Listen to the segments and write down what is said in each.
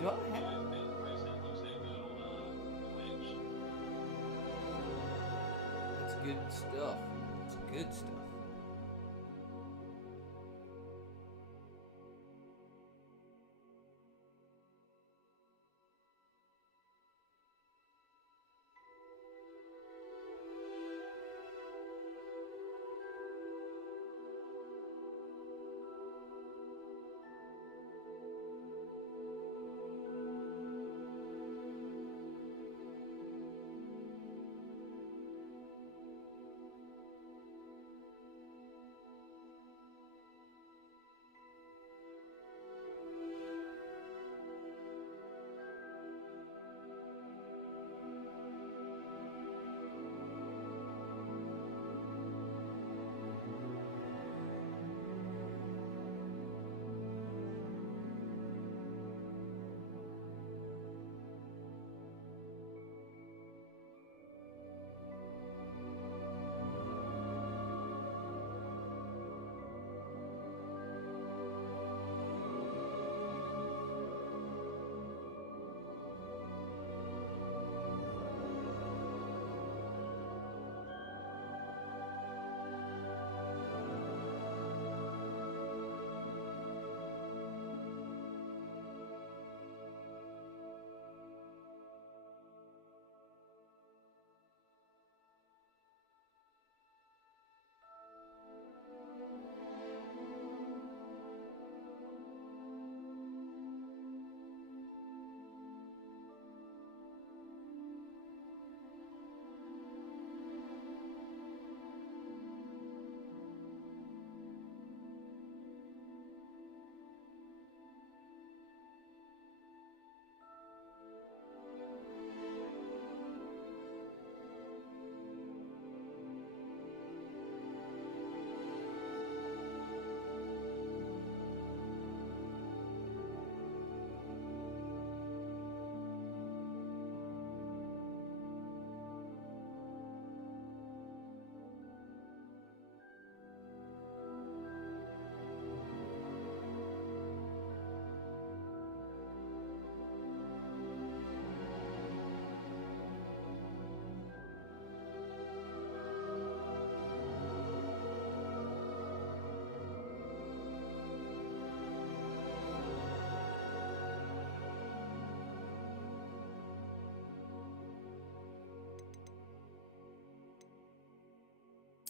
Do I have? And Bryson looks that good on Twitch. That's good stuff. It's good stuff.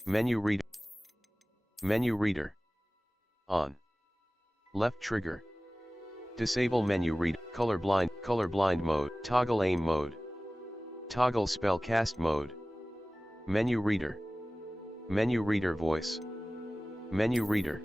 Menu reader. Menu reader. On. Left trigger. Disable menu read. Colorblind mode. Toggle aim mode. Toggle spellcast mode. Menu reader. Menu reader voice. Menu reader.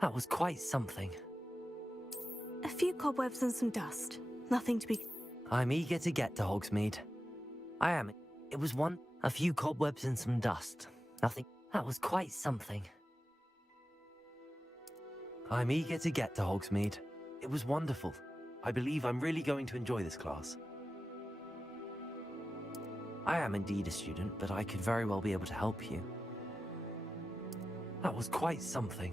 That was quite something. A few cobwebs and some dust. Nothing to be... I'm eager to get to Hogsmeade. I am. It was one... A few cobwebs and some dust. Nothing... That was quite something. I'm eager to get to Hogsmeade. It was wonderful. I believe I'm really going to enjoy this class. I am indeed a student, but I could very well be able to help you. That was quite something.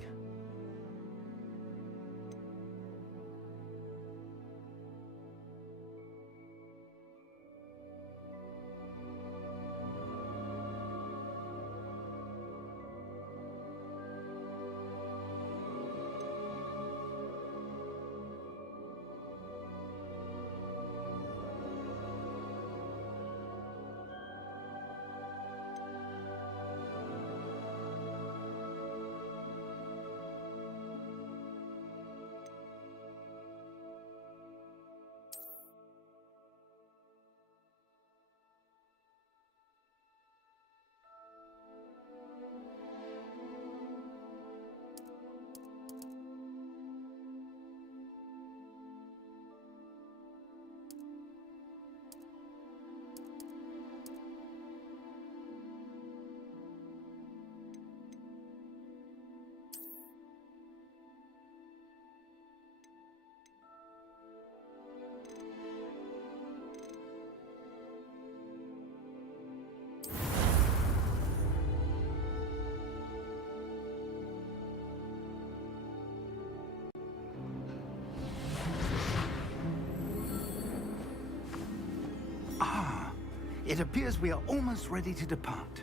It appears we are almost ready to depart.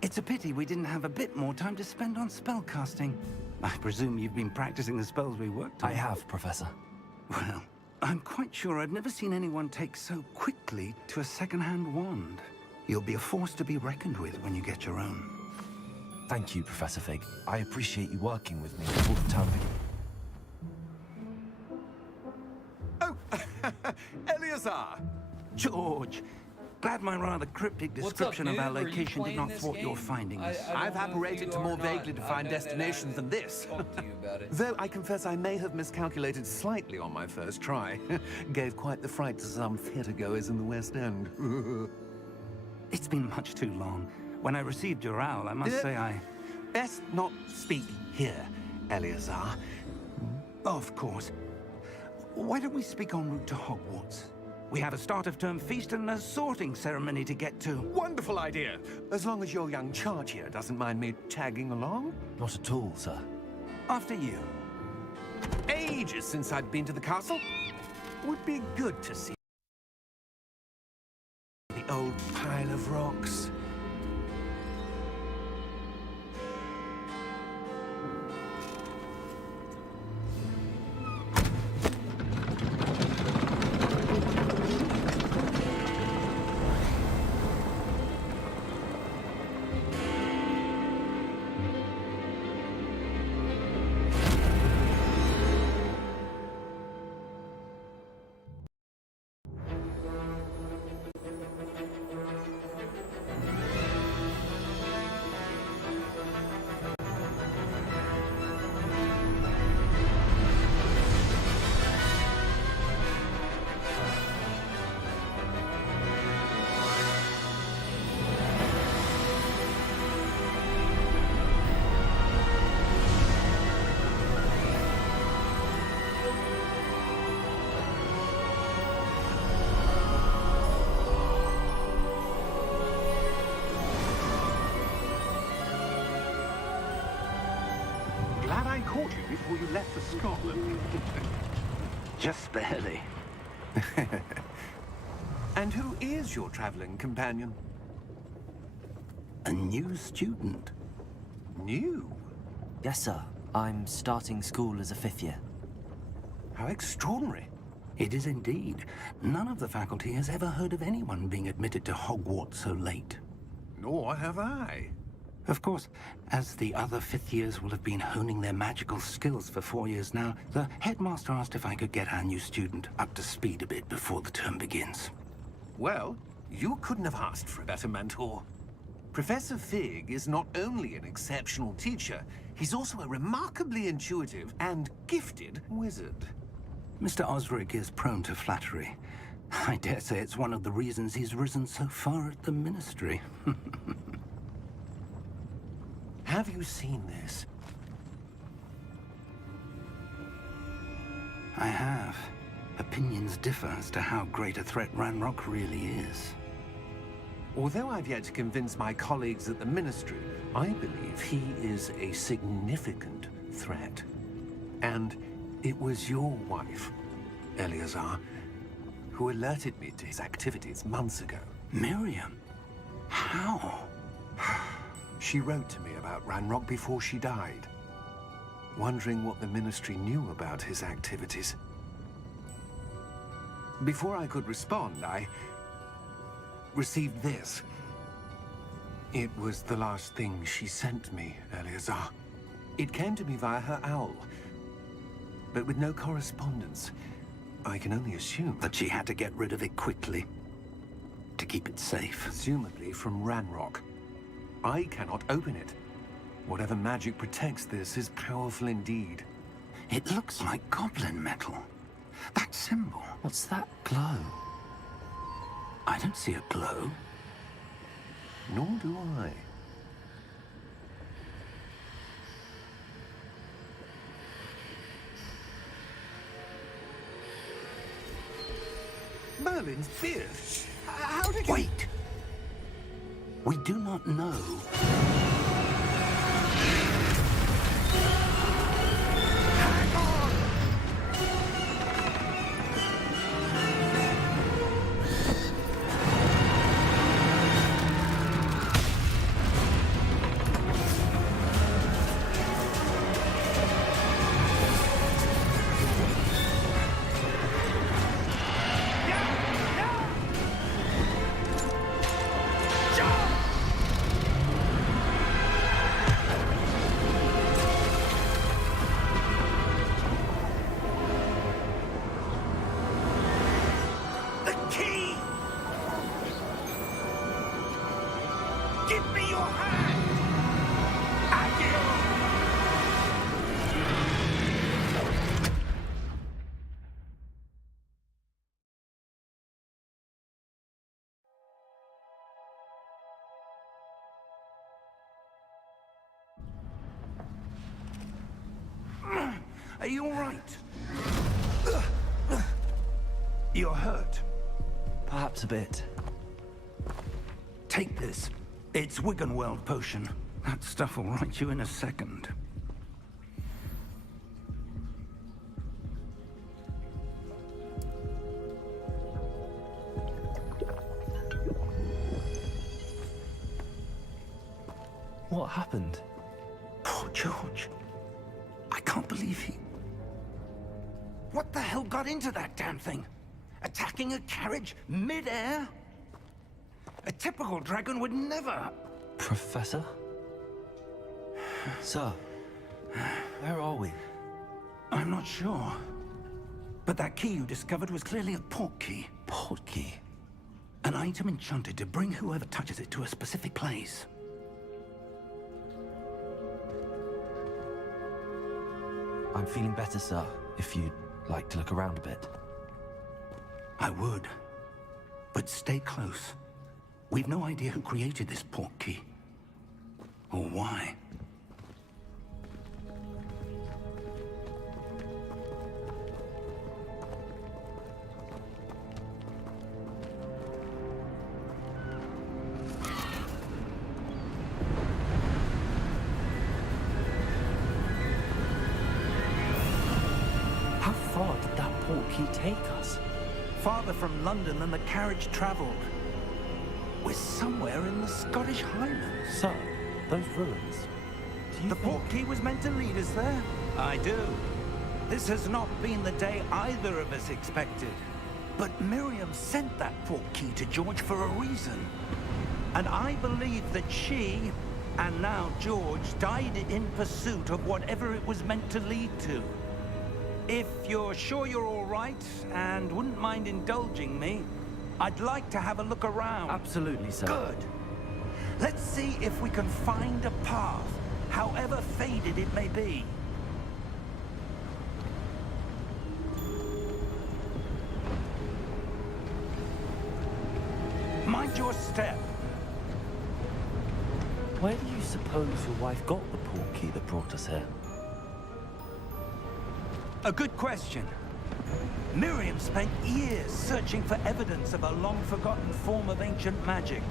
It's a pity we didn't have a bit more time to spend on spellcasting. I presume you've been practicing the spells we worked on. I have, Professor. Well, I'm quite sure I've never seen anyone take so quickly to a second-hand wand. You'll be a force to be reckoned with when you get your own. Thank you, Professor Fig. I appreciate you working with me before the term begins. Oh, Eleazar! George, glad my rather cryptic description of our noob? Are you location did playing not this thwart your game? findings. I've apparated to more vaguely defined destinations than this. Talk to you about it. Though I confess I may have miscalculated slightly on my first try. Gave quite the fright to some theatre-goers in the West End. It's been much too long. When I received your owl, I must say I... Best not speak here, Eleazar. Of course. Why don't we speak en route to Hogwarts? We have a start-of-term feast and a sorting ceremony to get to. Wonderful idea! As long as your young charge here doesn't mind me tagging along. Not at all, sir. After you. Ages since I'd been to the castle. Would be good to see the old pile of rocks. Glad I caught you before you left for Scotland. Just barely. And who is your traveling companion? A new student. New? Yes, sir. I'm starting school as a 5th year. How extraordinary. It is indeed. None of the faculty has ever heard of anyone being admitted to Hogwarts so late. Nor have I. Of course, as the other 5th years will have been honing their magical skills for 4 years now, the headmaster asked if I could get our new student up to speed a bit before the term begins. Well, you couldn't have asked for a better mentor. Professor Fig is not only an exceptional teacher, He's also a remarkably intuitive and gifted wizard. Mr. Osric is prone to flattery. I dare say it's one of the reasons he's risen so far at the Ministry. Have you seen this? I have. Opinions differ as to how great a threat Ranrock really is. Although I've yet to convince my colleagues at the Ministry, I believe he is a significant threat. And it was your wife, Eleazar, who alerted me to his activities months ago. Miriam? How? She wrote to me about Ranrock before she died, wondering what the Ministry knew about his activities. Before I could respond, I received this. It was the last thing she sent me, Eleazar. It came to me via her owl, but with no correspondence. I can only assume That she had to get rid of it quickly, to keep it safe. presumably from Ranrock. I cannot open it. Whatever magic protects this is powerful indeed. It looks like goblin metal. That symbol. What's that glow? I don't see a glow. Nor do I. Merlin's beard. How did you... Wait! We do not know. Are you all right? You're hurt. Perhaps a bit. Take this. It's Wiggenweld potion. That stuff will right you in a second. What happened? Poor George. I can't believe he... What the hell got into that damn thing? Attacking a carriage mid-air? A typical dragon would never... Professor? Sir, where are we? I'm not sure. But that key you discovered was clearly a port key. Port key? An item enchanted to bring whoever touches it to a specific place. I'm feeling better, sir, if you'd like to look around a bit. I would. But stay close. We've no idea who created this port key. Or why. How far did that port key take us? Farther from London than the carriage traveled. We're somewhere in the Scottish Highlands. Sir, those ruins. Do you The think... port key was meant to lead us there? I do. This has not been the day either of us expected. But Miriam sent that port key to George for a reason. And I believe that she, and now George, died in pursuit of whatever it was meant to lead to. If you're sure you're all right, and wouldn't mind indulging me, I'd like to have a look around. Absolutely, sir. Good. Let's see if we can find a path however faded it may be. Mind your step. Where do you suppose your wife got the portkey that brought us here? A good question. Miriam spent years searching for evidence of a long-forgotten form of ancient magic.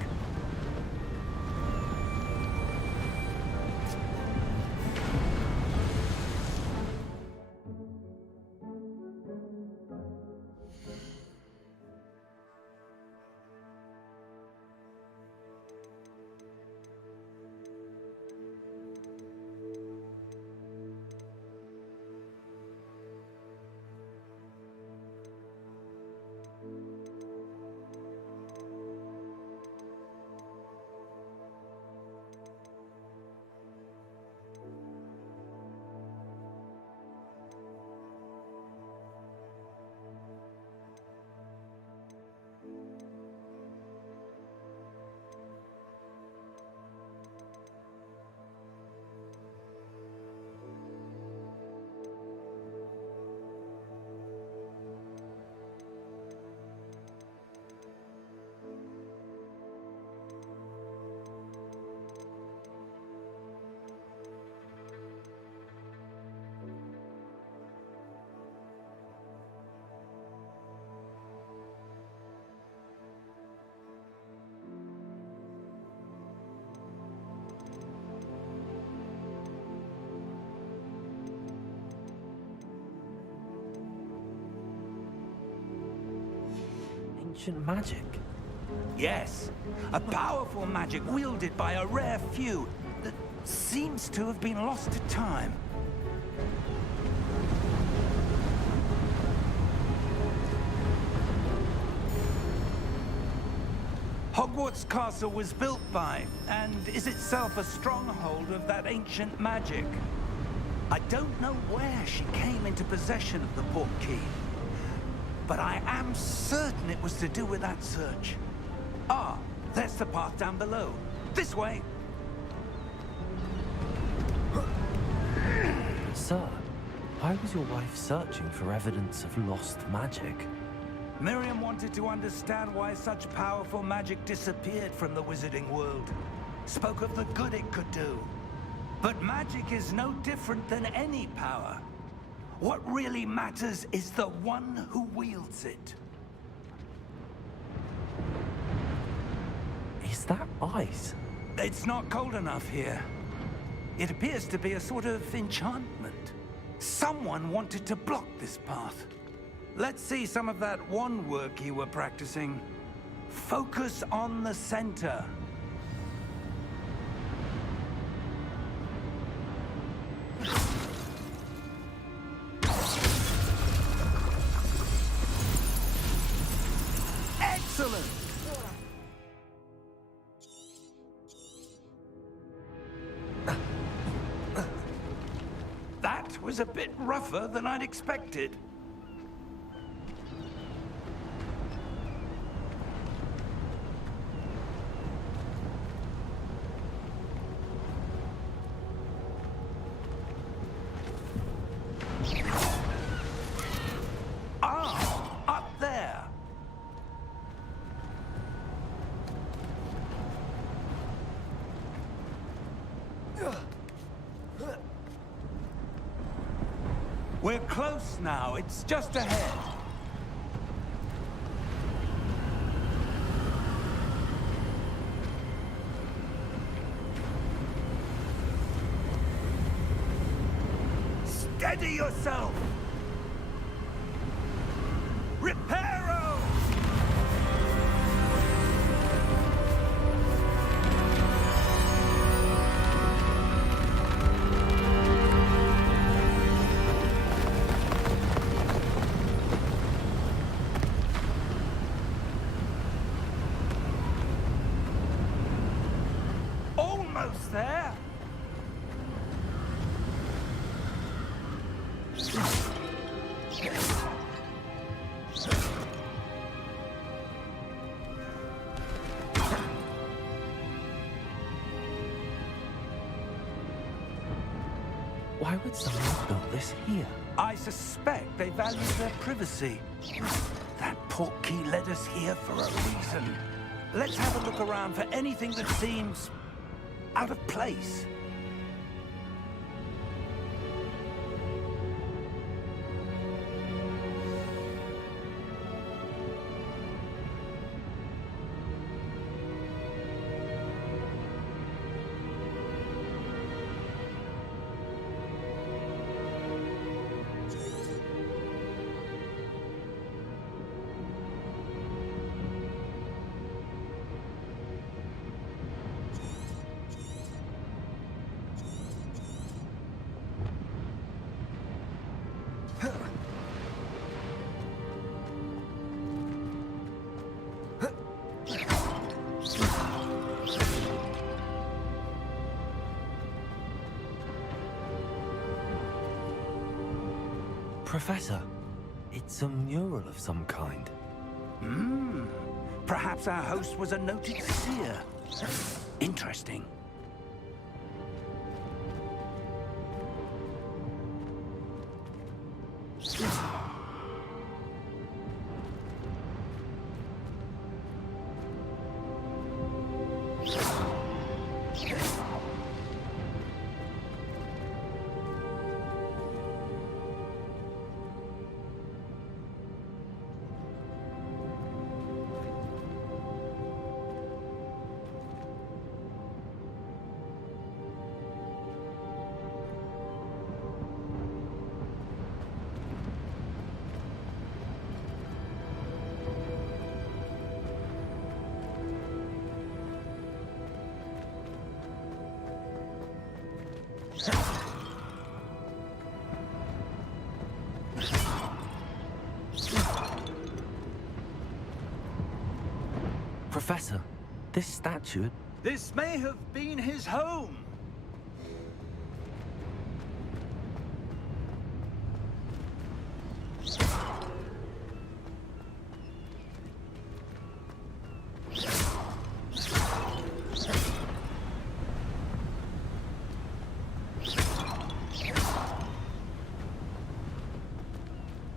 Ancient magic? Yes, a powerful magic wielded by a rare few that seems to have been lost to time. Hogwarts Castle was built by, and is itself a stronghold of that ancient magic. I don't know where she came into possession of the portkey, but I am certain it was to do with that search. Ah, there's the path down below. This way! Sir, why was your wife searching for evidence of lost magic? Miriam wanted to understand why such powerful magic disappeared from the wizarding world. Spoke of the good it could do. But magic is no different than any power. What really matters is the one who wields it. Is that ice? It's not cold enough here. It appears to be a sort of enchantment. Someone wanted to block this path. Let's see some of that wand work you were practicing. Focus on the center. Excellent! That was a bit rougher than I'd expected. Ah, up there. We're close now. It's just ahead. Steady yourself! Reparo! Almost there! Why would someone have built this here? I suspect they value their privacy. That portkey led us here for a reason. Let's have a look around for anything that seems out of place. Professor, it's a mural of some kind. Perhaps our host was a noted seer. Interesting. Professor, this statue... This may have been his home.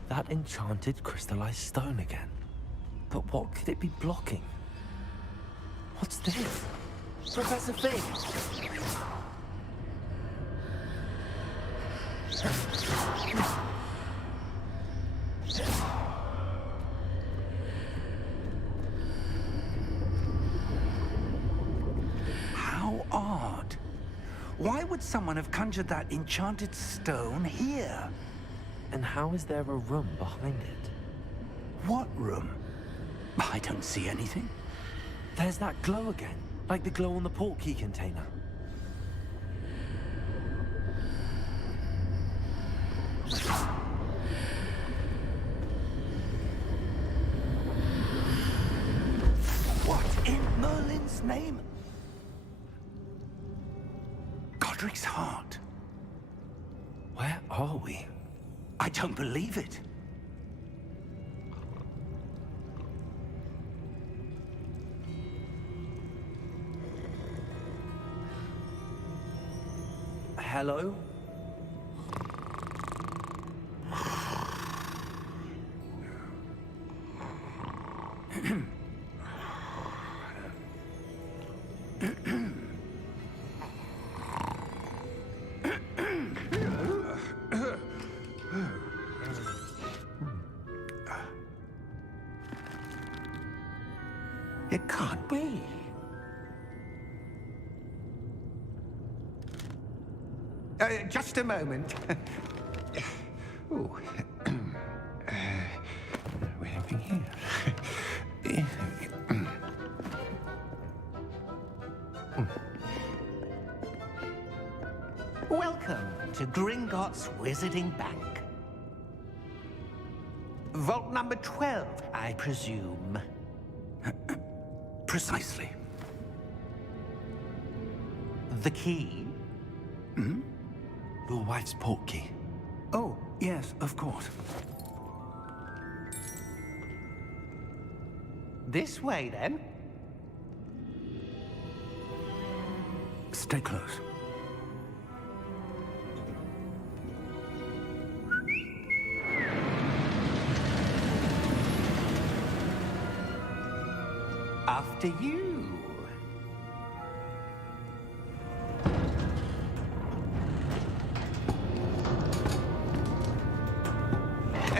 That enchanted crystallized stone again. But what could it be blocking? What's this? Professor Fig! How odd. Why would someone have conjured that enchanted stone here? And how is there a room behind it? What room? I don't see anything. There's that glow again, like the glow on the portkey container. What in Merlin's name? Godric's heart. Where are we? I don't believe it. Hello? It can't be. Just a moment. Oh. Anything here? Welcome to Gringotts Wizarding Bank. Vault number 12, I presume. Precisely. The key? Your wife's portkey. Oh, yes, of course. This way, then. Stay close. After you.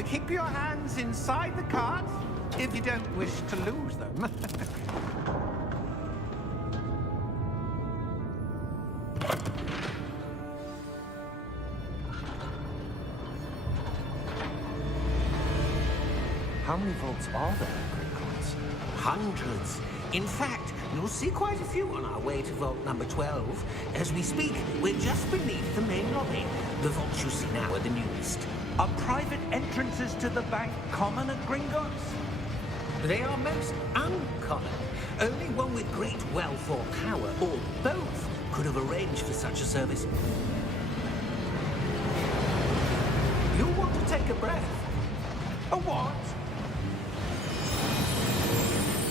Keep your hands inside the cart if you don't wish to lose them. How many vaults are there, Gringotts? Hundreds. In fact, you'll see quite a few on our way to vault number 12. As we speak, we're just beneath the main lobby. The vaults you see now are the newest. Are private entrances to the bank common at Gringotts? They are most uncommon. Only one with great wealth or power, or both, could have arranged for such a service. You'll want to take a breath. A what?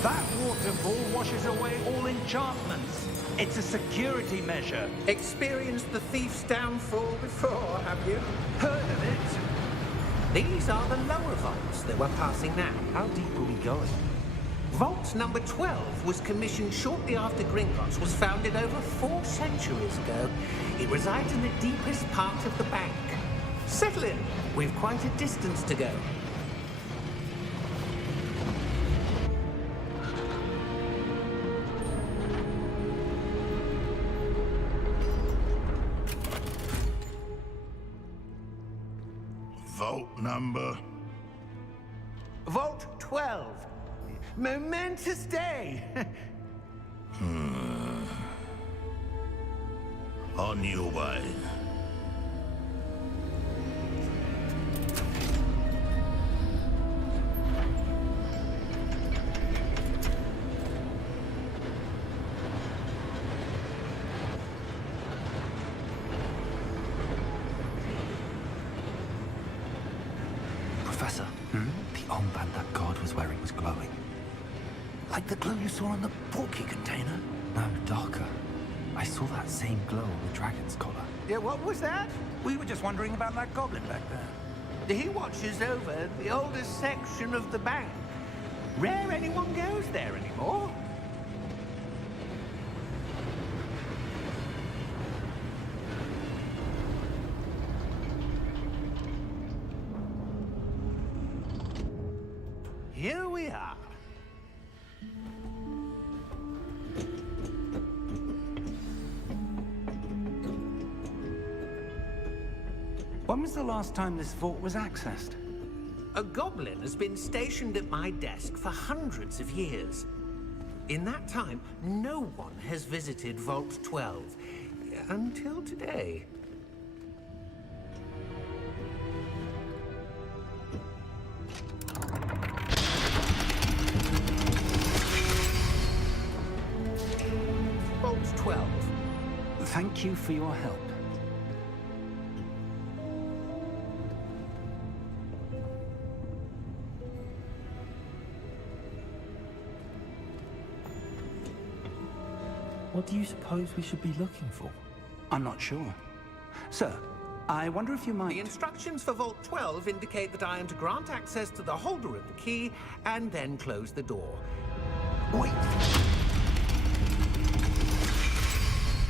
That waterfall washes away all enchantments. It's a security measure. Experienced the thief's downfall before, have you? Heard of it? These are the lower vaults that we're passing now. How deep are we going? Vault number 12 was commissioned shortly after Gringotts was founded over 4 centuries ago. It resides in the deepest part of the bank. Settle in. We've quite a distance to go. Vault number? Vault 12. Momentous day. On your way. Professor, the armband that guard was wearing was glowing. Like the glow you saw on the porky container? No, darker. I saw that same glow on the dragon's collar. Yeah, what was that? We were just wondering about that goblin back there. He watches over the oldest section of the bank. Rare anyone goes there anymore. Here we are. When was the last time this vault was accessed? A goblin has been stationed at my desk for hundreds of years. In that time, no one has visited Vault 12. Until today. Vault 12. Thank you for your help. What do you suppose we should be looking for? I'm not sure. Sir, I wonder if you might... The instructions for Vault 12 indicate that I am to grant access to the holder of the key and then close the door. Wait!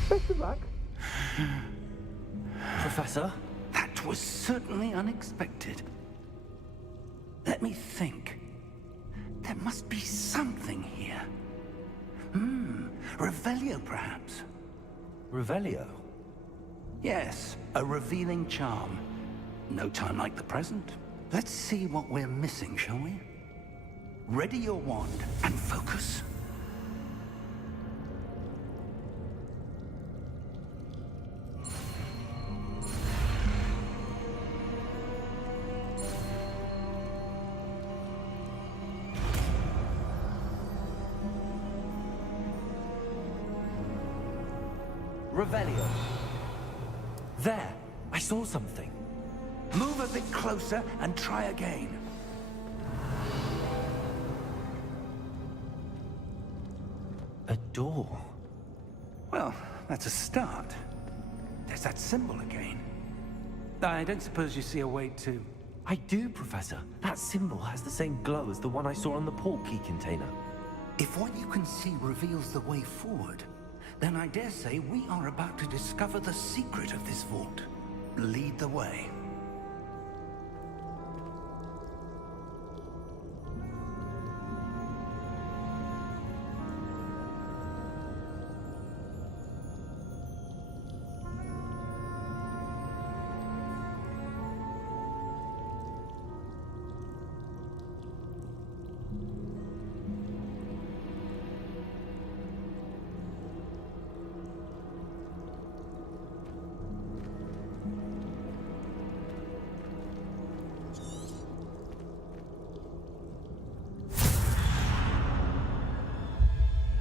Best of luck. Professor? That was certainly unexpected. Let me think. There must be something here. Revelio, perhaps? Revelio? Yes, a revealing charm. No time like the present. Let's see what we're missing, shall we? Ready your wand and focus. Revelio. There! I saw something. Move a bit closer and try again. A door. Well, that's a start. There's that symbol again. I don't suppose you see a way to... I do, Professor. That symbol has the same glow as the one I saw on the port key container. If what you can see reveals the way forward, then I dare say we are about to discover the secret of this vault. Lead the way.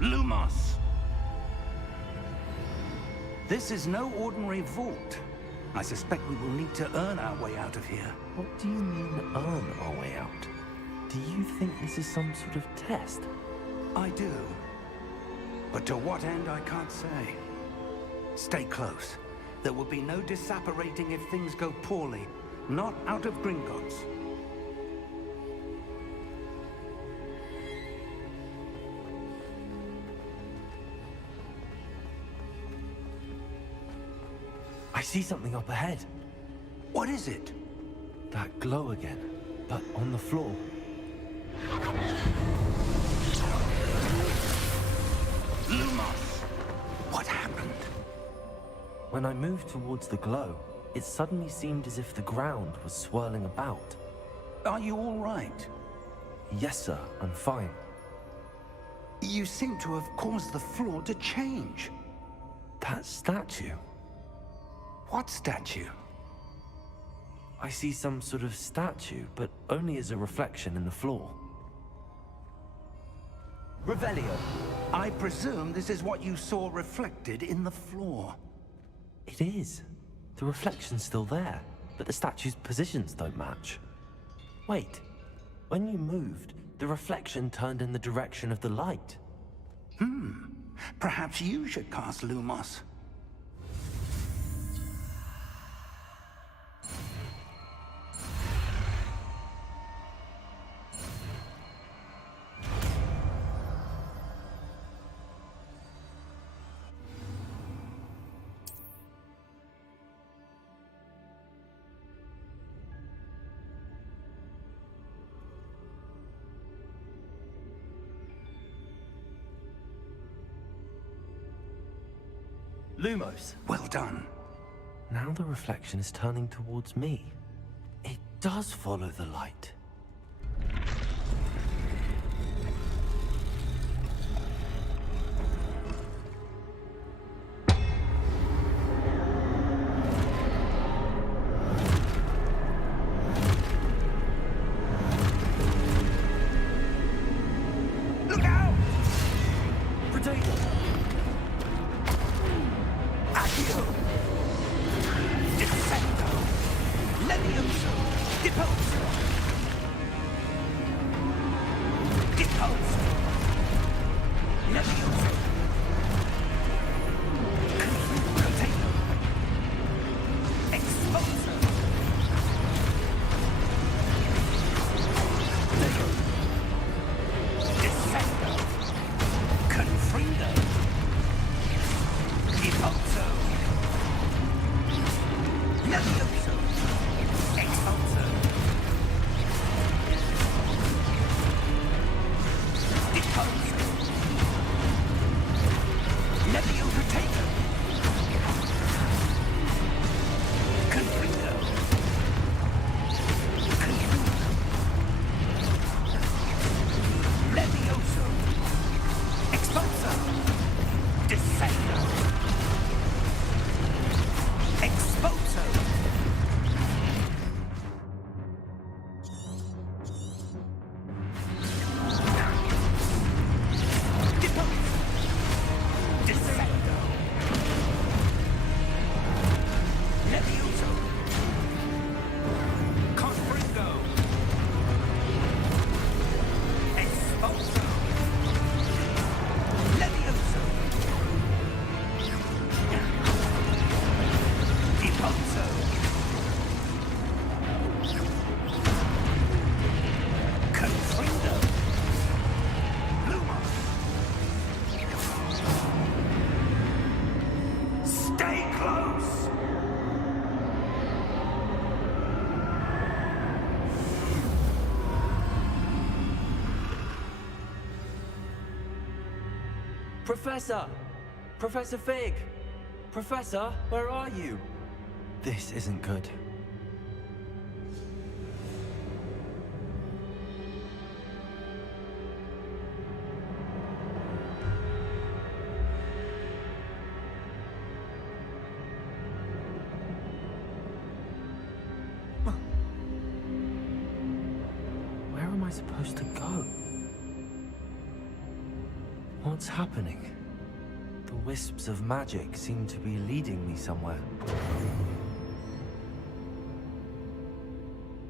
Lumos! This is no ordinary vault. I suspect we will need to earn our way out of here. What do you mean, earn our way out? Do you think this is some sort of test? I do. But to what end, I can't say. Stay close. There will be no disapparating if things go poorly. Not out of Gringotts. I see something up ahead. What is it? That glow again, but on the floor. Lumos! What happened? When I moved towards the glow, it suddenly seemed as if the ground was swirling about. Are you all right? Yes, sir, I'm fine. You seem to have caused the floor to change. That statue. What statue? I see some sort of statue, but only as a reflection in the floor. Revelio, I presume this is what you saw reflected in the floor. It is. The reflection's still there, but the statue's positions don't match. Wait, when you moved, the reflection turned in the direction of the light. Perhaps you should cast Lumos. Lumos! Well done. Now the reflection is turning towards me. It does follow the light. Look out! Potato! Accio! Defendo! Levioso! Deposo! Deposo! Levioso! Potato! Exposo! Descendo! Confrido! Deposo! Levioso! Exposo! Professor! Professor Fig! Professor, where are you? This isn't good. Where am I supposed to go? What's happening? The wisps of magic seem to be leading me somewhere.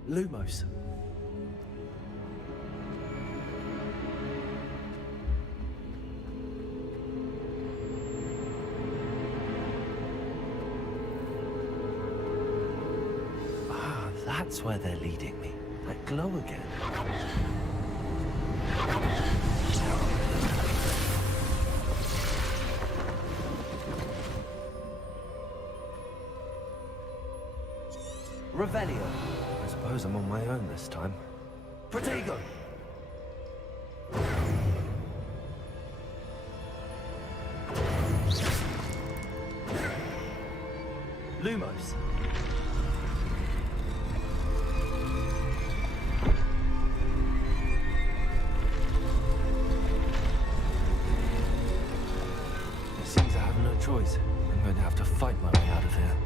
Lumos. Ah, that's where they're leading me. That glow again. Revelio. I suppose I'm on my own this time. Protego! Lumos. It seems I have no choice. I'm going to have to fight my way out of here.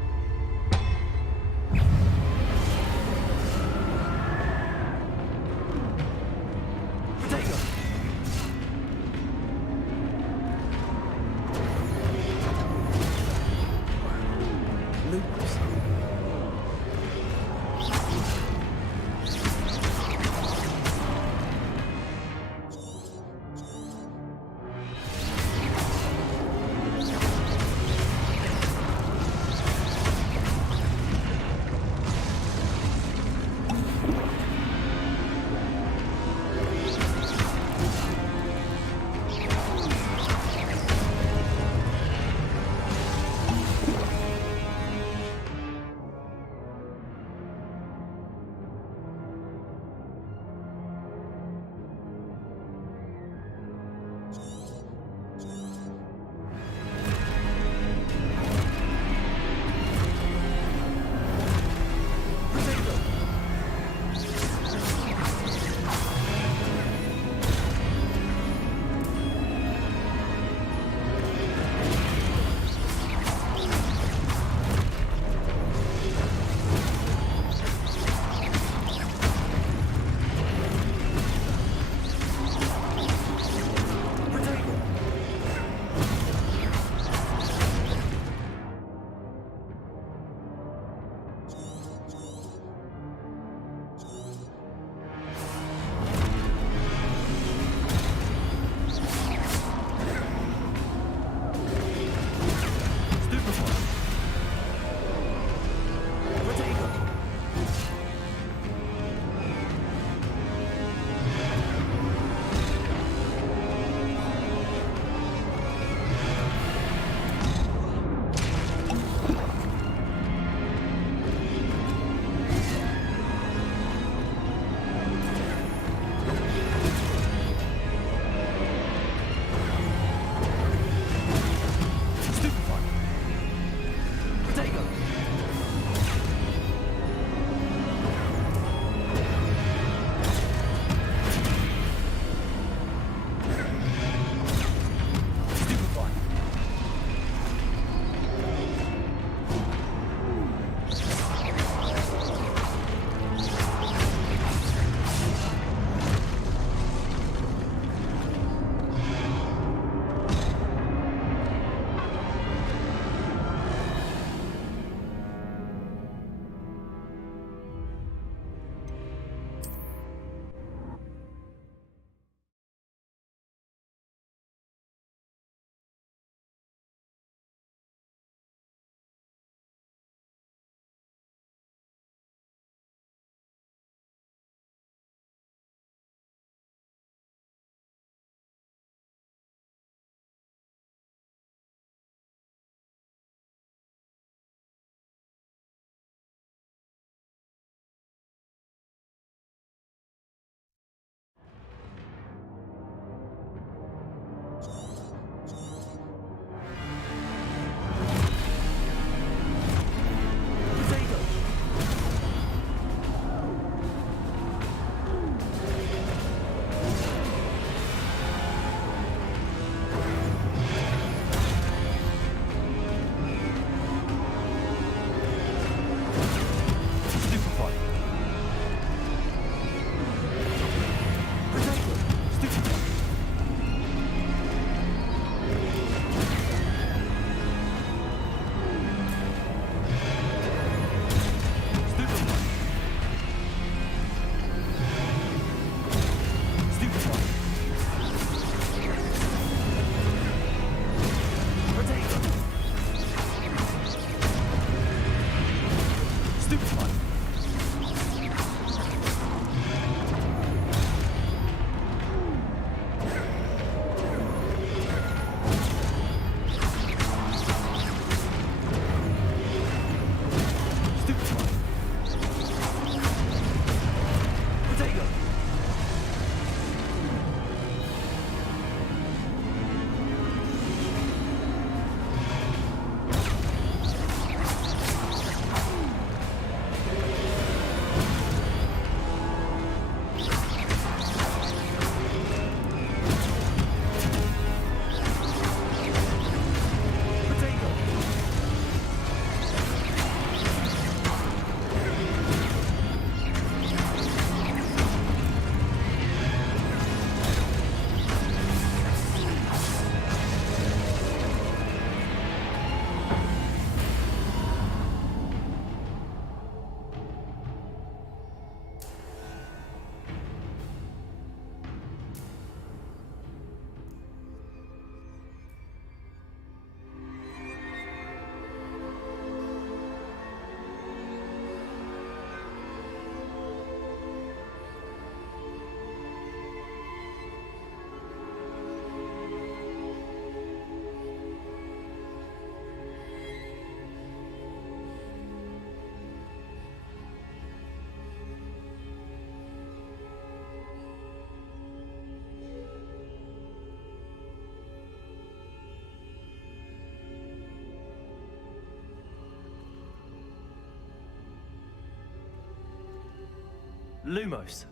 Lumos.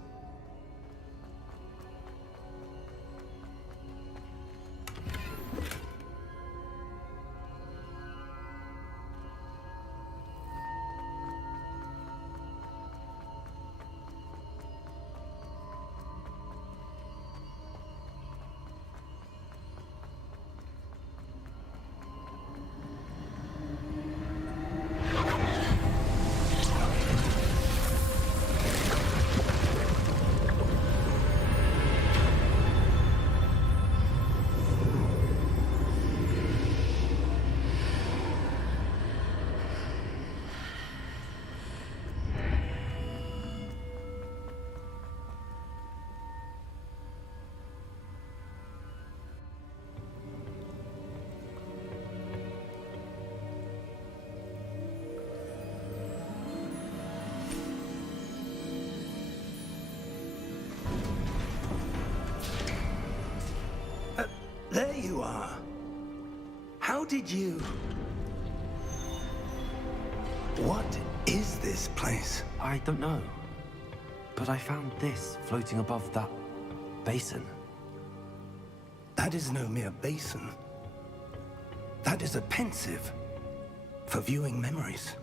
There you are. How did you... What is this place? I don't know. But I found this floating above that basin. That is no mere basin. That is a pensive for viewing memories.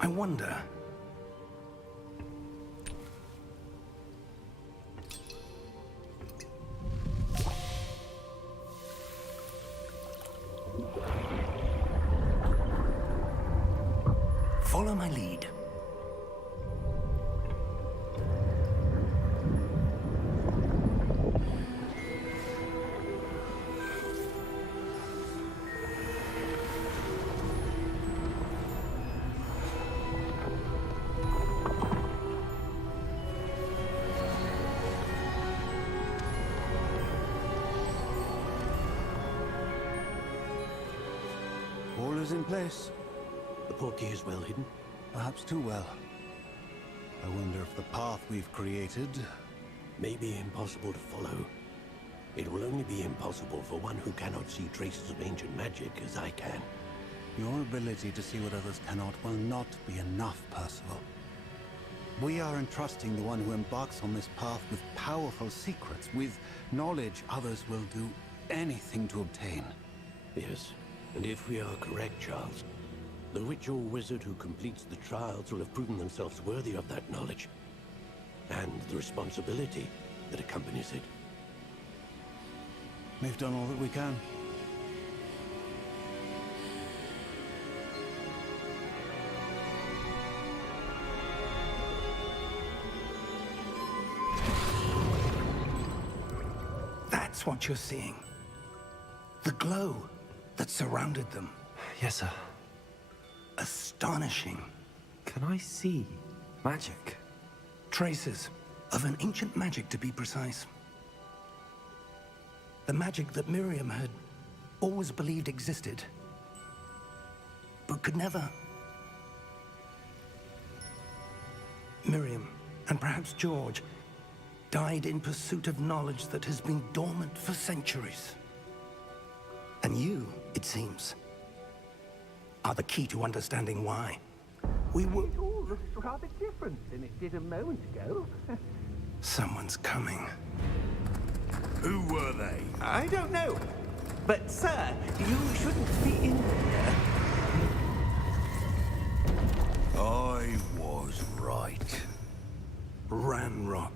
I wonder... Follow my lead. All is in place. The portkey is well hidden. Perhaps too well. I wonder if the path we've created... May be impossible to follow. It will only be impossible for one who cannot see traces of ancient magic as I can. Your ability to see what others cannot will not be enough, Percival. We are entrusting the one who embarks on this path with powerful secrets, with knowledge others will do anything to obtain. Yes, and if we are correct, Charles, the witch or wizard who completes the trials will have proven themselves worthy of that knowledge, and the responsibility that accompanies it. We've done all that we can. That's what you're seeing. The glow that surrounded them. Yes, sir. Astonishing. Can I see magic? Traces of an ancient magic, to be precise. The magic that Miriam had always believed existed, but could never. Miriam, and perhaps George, died in pursuit of knowledge that has been dormant for centuries. And you, it seems, are the key to understanding why. We will... It all looks rather different than it did a moment ago. Someone's coming. Who were they? I don't know. But, sir, you shouldn't be in here. I was right. Ranrock.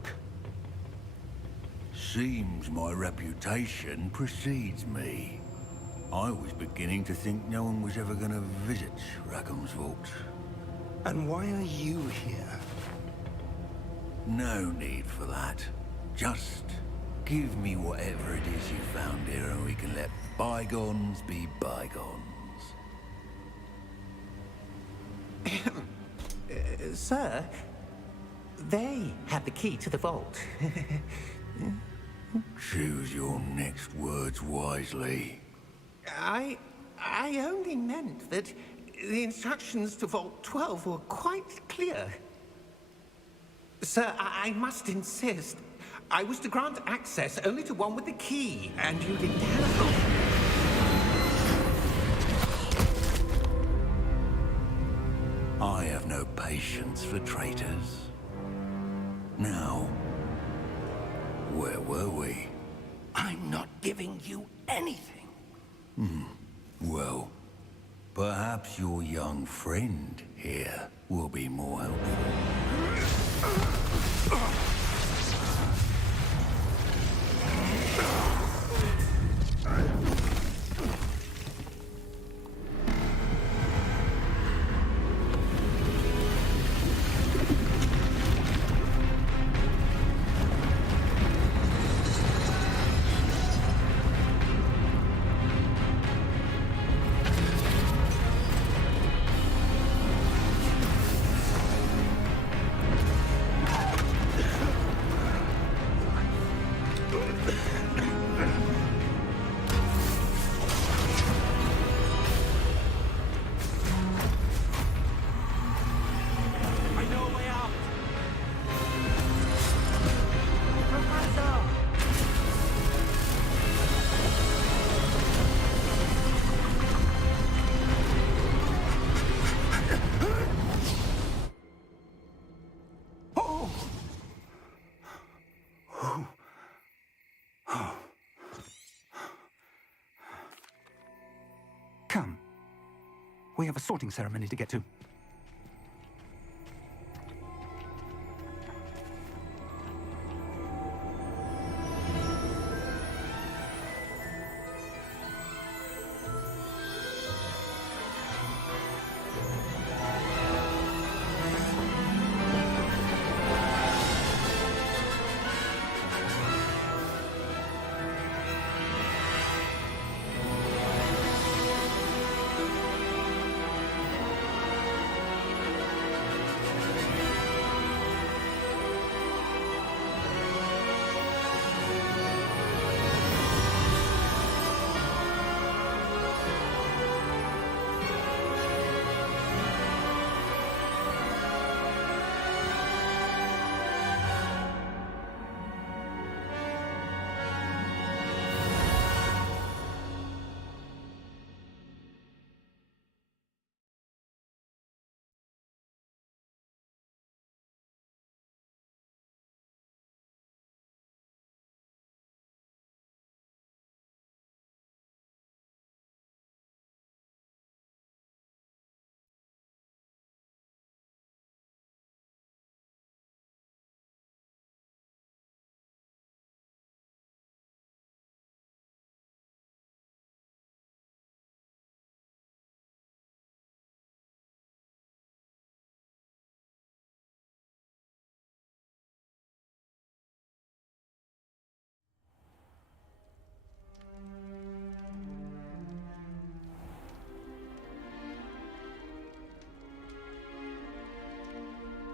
Seems my reputation precedes me. I was beginning to think no one was ever going to visit Rackham's vault. And why are you here? No need for that. Just give me whatever it is you found here and we can let bygones be bygones. Sir, they have the key to the vault. Choose your next words wisely. I only meant that the instructions to Vault 12 were quite clear. Sir, I must insist. I was to grant access only to one with the key, and you didn't have... I have no patience for traitors. Now, where were we? I'm not giving you anything. Well, perhaps your young friend here will be more helpful. Come. We have a sorting ceremony to get to.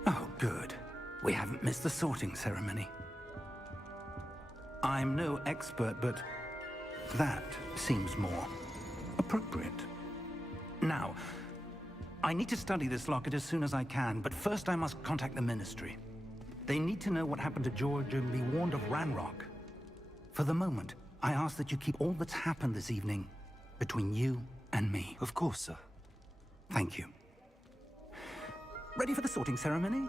Oh, good. We haven't missed the sorting ceremony. I'm no expert, but that seems more appropriate. Now, I need to study this locket as soon as I can, but first I must contact the Ministry. They need to know what happened to George and be warned of Ranrock. For the moment, I ask that you keep all that's happened this evening between you and me. Of course, sir. Thank you. Ready for the sorting ceremony?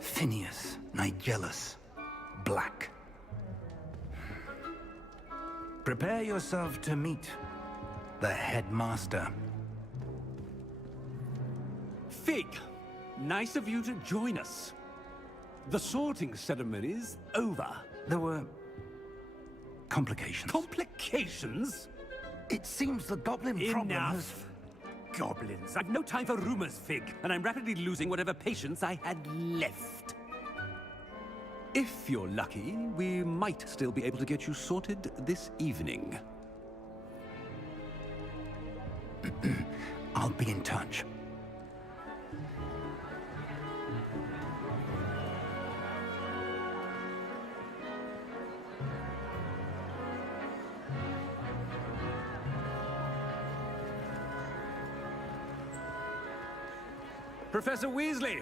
Phineas, Nigellus, Black. Prepare yourself to meet the headmaster. Fig, nice of you to join us. The sorting ceremony's over. There were complications. Complications? It seems the goblin problem has... Enough! Goblins. I've no time for rumors, Fig, and I'm rapidly losing whatever patience I had left. If you're lucky, we might still be able to get you sorted this evening. I'll be in touch. Professor Weasley,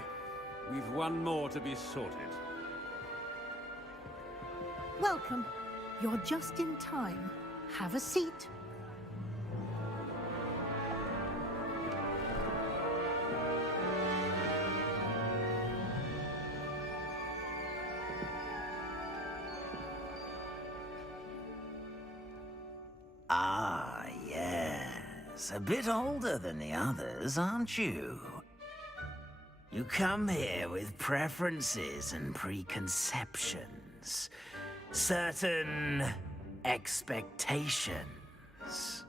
we've one more to be sorted. Welcome. You're just in time. Have a seat. Ah, yes. A bit older than the others, aren't you? You come here with preferences and preconceptions. Certain expectations.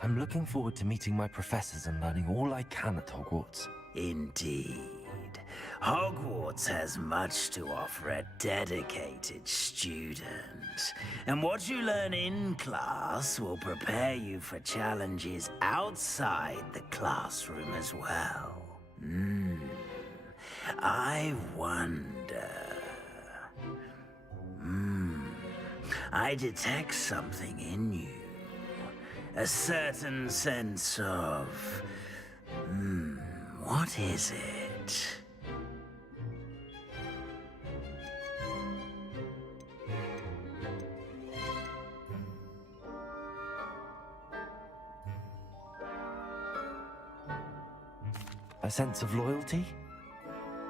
I'm looking forward to meeting my professors and learning all I can at Hogwarts. Indeed. Hogwarts has much to offer a dedicated student. And what you learn in class will prepare you for challenges outside the classroom as well. I wonder... I detect something in you. A certain sense of... what is it? A sense of loyalty?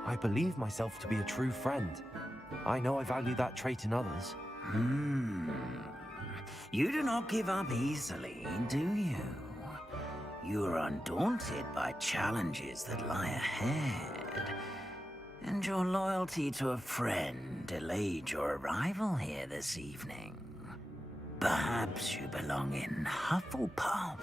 I believe myself to be a true friend. I know I value that trait in others. You do not give up easily, do you? You are undaunted by challenges that lie ahead. And your loyalty to a friend delayed your arrival here this evening. Perhaps you belong in Hufflepuff.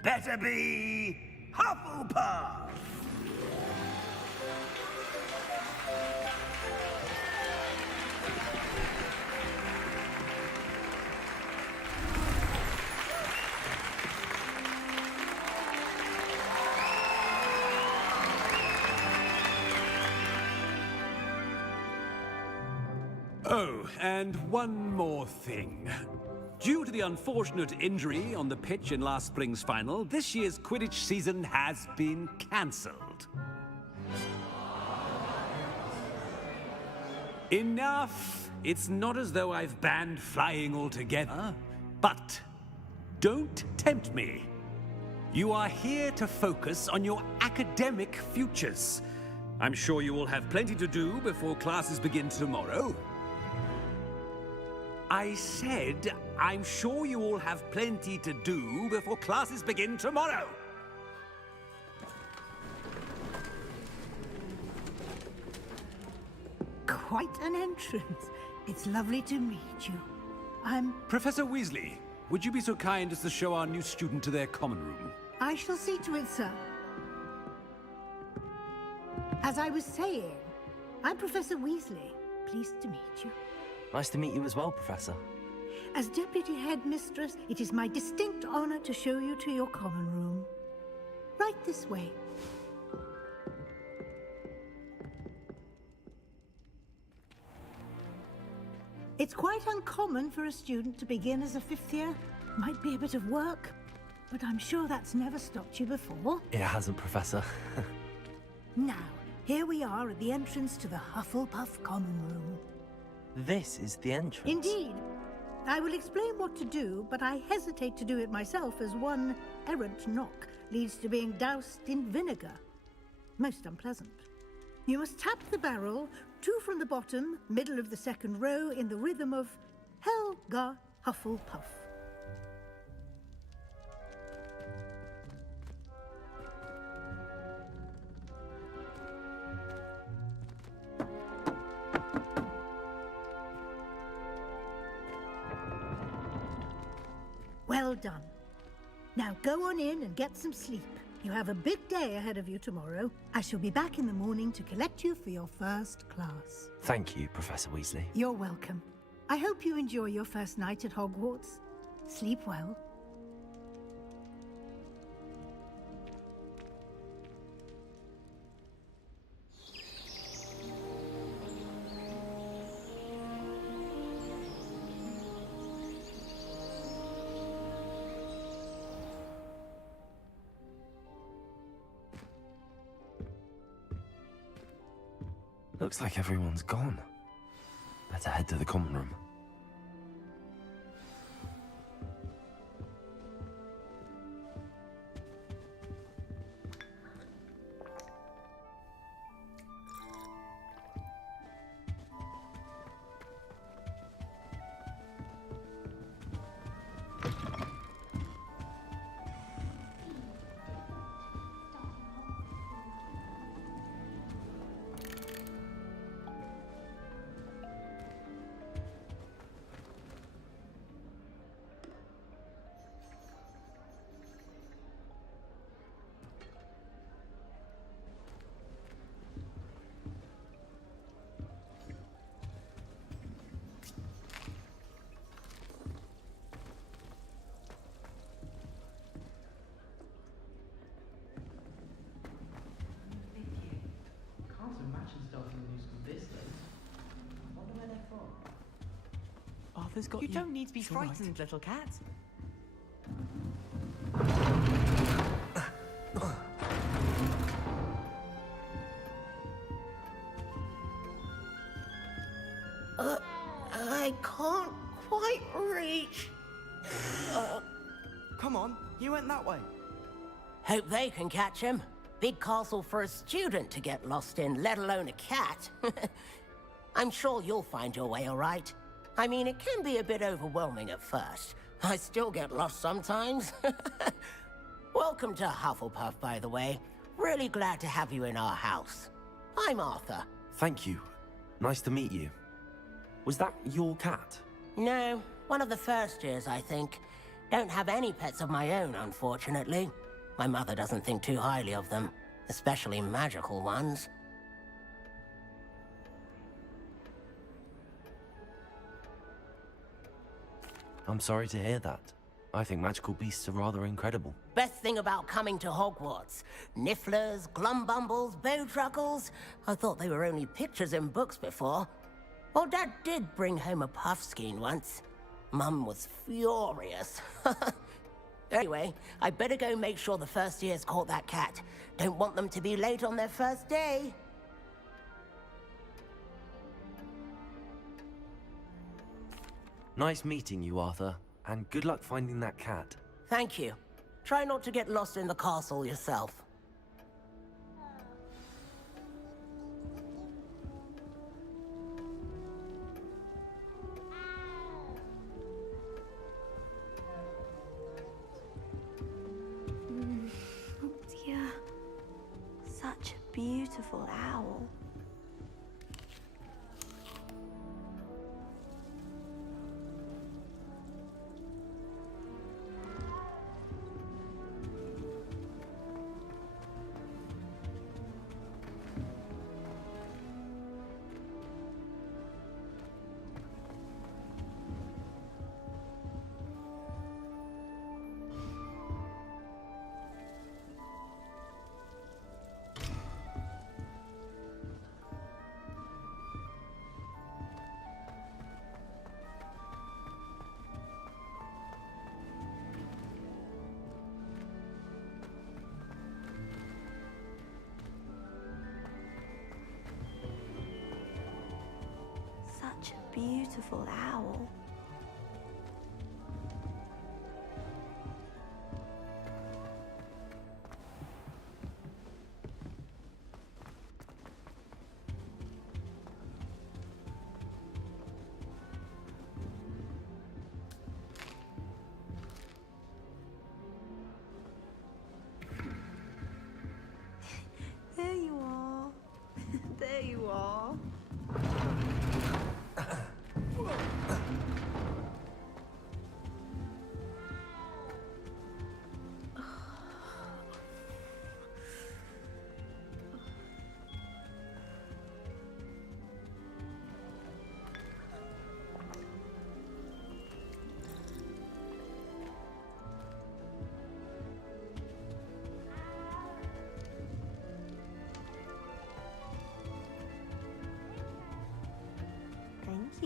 Better be Hufflepuff! Oh, and one more thing. Due to the unfortunate injury on the pitch in last spring's final, this year's Quidditch season has been cancelled. Enough! It's not as though I've banned flying altogether, but don't tempt me. You are here to focus on your academic futures. I'm sure you will have plenty to do before classes begin tomorrow. I said, I'm sure you all have plenty to do before classes begin tomorrow. Quite an entrance. It's lovely to meet you. I'm... Professor Weasley, would you be so kind as to show our new student to their common room? I shall see to it, sir. As I was saying, I'm Professor Weasley. Pleased to meet you. Nice to meet you as well, Professor. As Deputy Headmistress, it is my distinct honor to show you to your common room. Right this way. It's quite uncommon for a student to begin as a fifth year. Might be a bit of work, but I'm sure that's never stopped you before. It hasn't, Professor. Now, here we are at the entrance to the Hufflepuff common room. This is the entrance. Indeed. I will explain what to do, but I hesitate to do it myself as one errant knock leads to being doused in vinegar. Most unpleasant. You must tap the barrel, 2 from the bottom, middle of the second row, in the rhythm of Helga Hufflepuff. done. Now go on in and get some sleep. You have a big day ahead of you tomorrow. I shall be back in the morning to collect you for your first class. Thank you, Professor Weasley. You're welcome. I hope you enjoy your first night at Hogwarts. Sleep well. Looks like everyone's gone. Better head to the common room. Arthur's got you. You don't need to be frightened, little cat. I can't quite reach. Come on, you went that way. Hope they can catch him. Big castle for a student to get lost in, let alone a cat. I'm sure you'll find your way all right. I mean, it can be a bit overwhelming at first. I still get lost sometimes. Welcome to Hufflepuff, by the way. Really glad to have you in our house. I'm Arthur. Thank you. Nice to meet you. Was that your cat? No, one of the first years, I think. Don't have any pets of my own, unfortunately. My mother doesn't think too highly of them, especially magical ones. I'm sorry to hear that. I think magical beasts are rather incredible. Best thing about coming to Hogwarts. Nifflers, glumbumbles, bowtruckles. I thought they were only pictures in books before. Well, Dad did bring home a puffskein once. Mum was furious. Anyway, I better go make sure the first years caught that cat. Don't want them to be late on their first day. Nice meeting you, Arthur, and good luck finding that cat. Thank you. Try not to get lost in the castle yourself. Oh dear. Such a beautiful owl. Such a beautiful owl. There you are. There you are.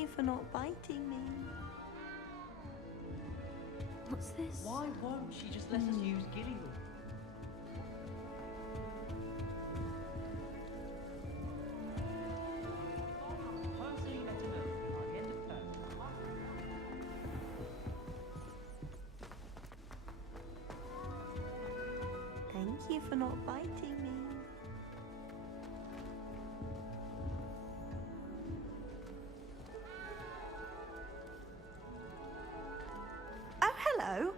you for not biting me. What's this? Why won't she just let us use Gilly? Thank you for not biting me. Oh, hello.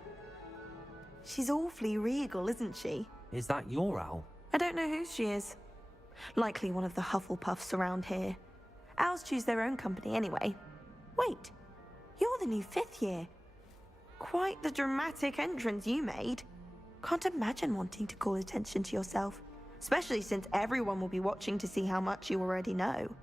She's awfully regal, isn't she? Is that your owl? I don't know who she is. Likely one of the Hufflepuffs around here. Owls choose their own company anyway. Wait, you're the new 5th year. Quite the dramatic entrance you made. Can't imagine wanting to call attention to yourself, especially since everyone will be watching to see how much you already know.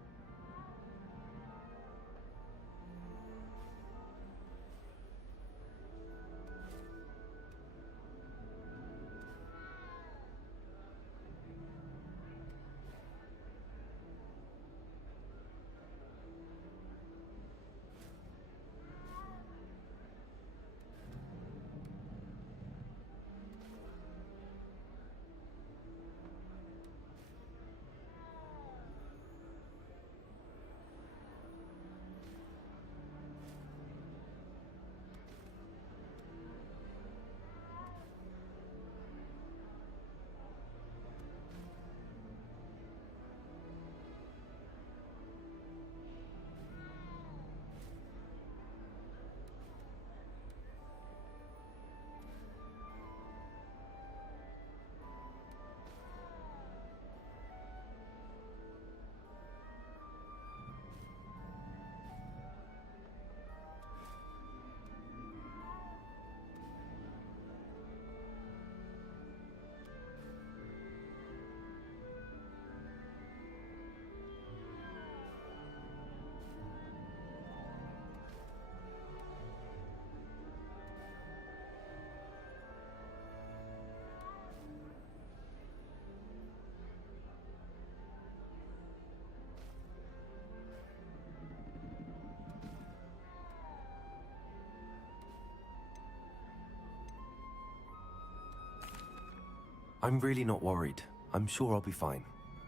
I'm really not worried. I'm sure I'll be fine.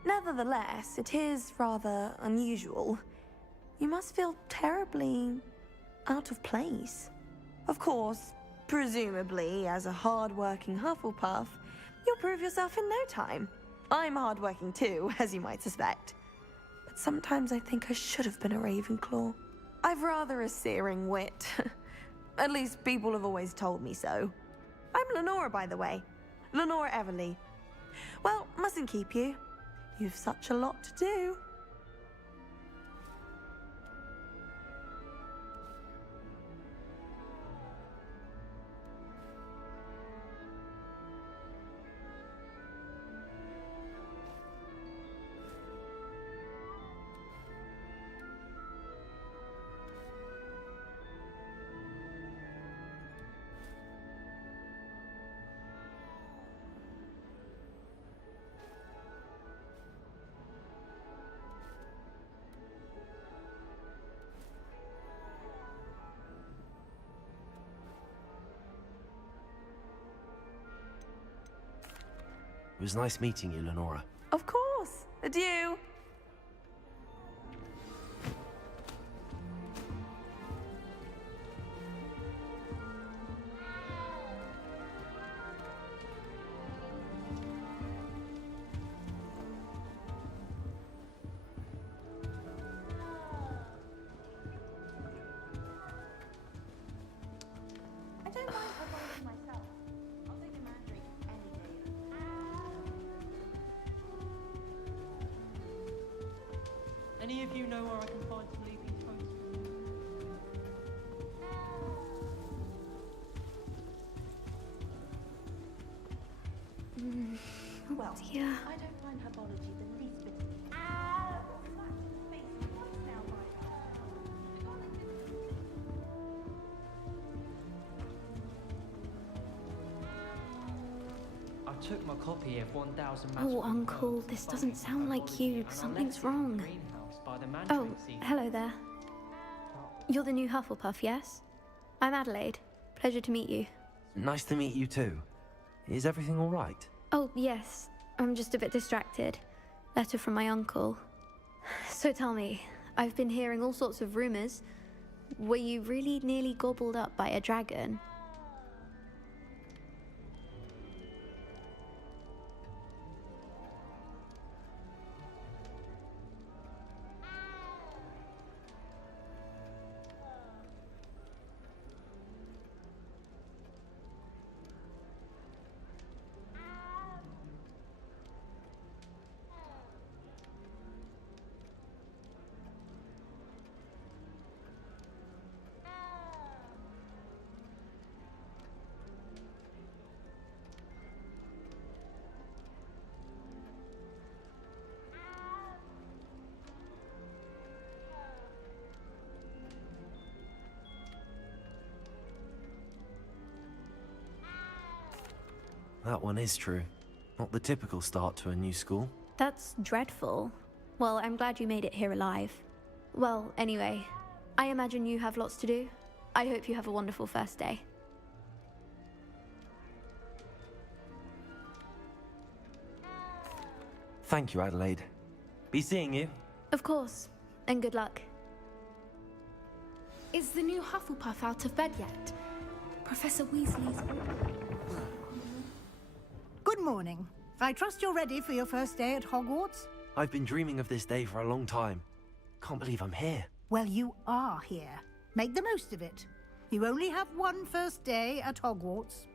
Nevertheless, it is rather unusual. You must feel terribly out of place. Of course, presumably, as a hard-working Hufflepuff, you'll prove yourself in no time. I'm hard-working too, as you might suspect. But sometimes I think I should have been a Ravenclaw. I've rather a searing wit. At least people have always told me so. I'm Lenora, by the way. Lenora Everly. Well, mustn't keep you. You've such a lot to do. It was nice meeting you, Lenora. Of course. Adieu. I don't mind avoiding myself. I'll take a mandrake any day. Any of you know where I can find some leafy toast? Well, dear. I don't find herbology the least bit. I took my copy of 1000 Oh, Uncle, this doesn't sound like you. Something's wrong. Oh, hello there. You're the new Hufflepuff, yes? I'm Adelaide. Pleasure to meet you. Nice to meet you too. Is everything all right? Oh, yes. I'm just a bit distracted. Letter from my uncle. So tell me, I've been hearing all sorts of rumors. Were you really nearly gobbled up by a dragon? That one is true. Not the typical start to a new school. That's dreadful. Well, I'm glad you made it here alive. Well, anyway, I imagine you have lots to do. I hope you have a wonderful first day. Thank you, Adelaide. Be seeing you. Of course, and good luck. Is the new Hufflepuff out of bed yet? Professor Weasley's... Good morning. I trust you're ready for your first day at Hogwarts? I've been dreaming of this day for a long time. Can't believe I'm here. Well, you are here. Make the most of it. You only have one first day at Hogwarts.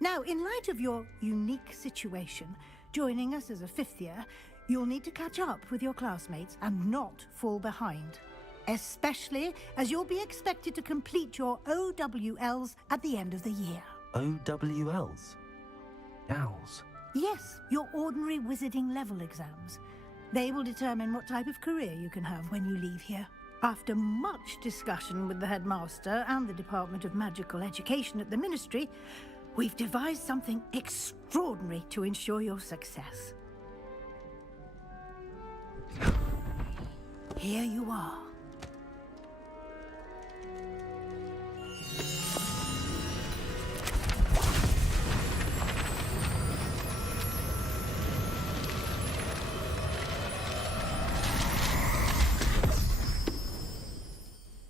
Now, in light of your unique situation, joining us as a fifth year, you'll need to catch up with your classmates and not fall behind. Especially as you'll be expected to complete your OWLs at the end of the year. OWLs? Owls? Yes, your ordinary wizarding level exams. They will determine what type of career you can have when you leave here. After much discussion with the headmaster and the Department of Magical Education at the Ministry, we've devised something extraordinary to ensure your success. Here you are.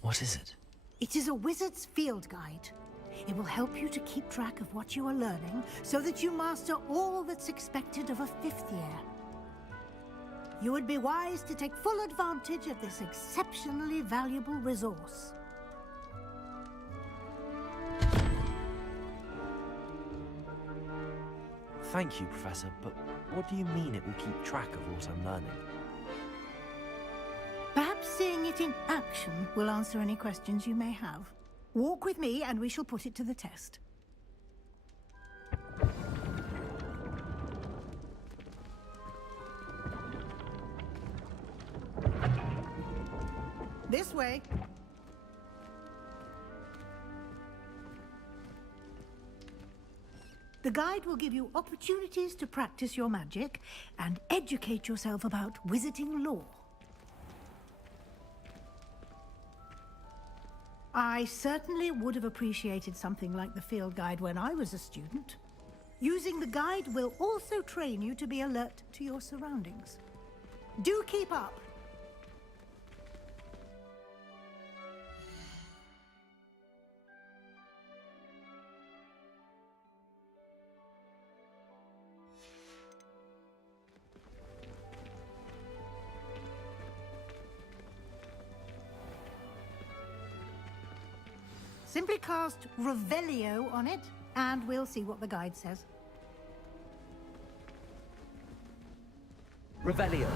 What is it? It is a wizard's field guide. It will help you to keep track of what you are learning so that you master all that's expected of a fifth year. You would be wise to take full advantage of this exceptionally valuable resource. Thank you, Professor, but what do you mean it will keep track of what I'm learning? Perhaps seeing it in action will answer any questions you may have. Walk with me and we shall put it to the test. This way. The guide will give you opportunities to practice your magic and educate yourself about wizarding lore. I certainly would have appreciated something like the field guide when I was a student. Using the guide will also train you to be alert to your surroundings. Do keep up. Simply cast Revelio on it, and we'll see what the guide says. Revelio.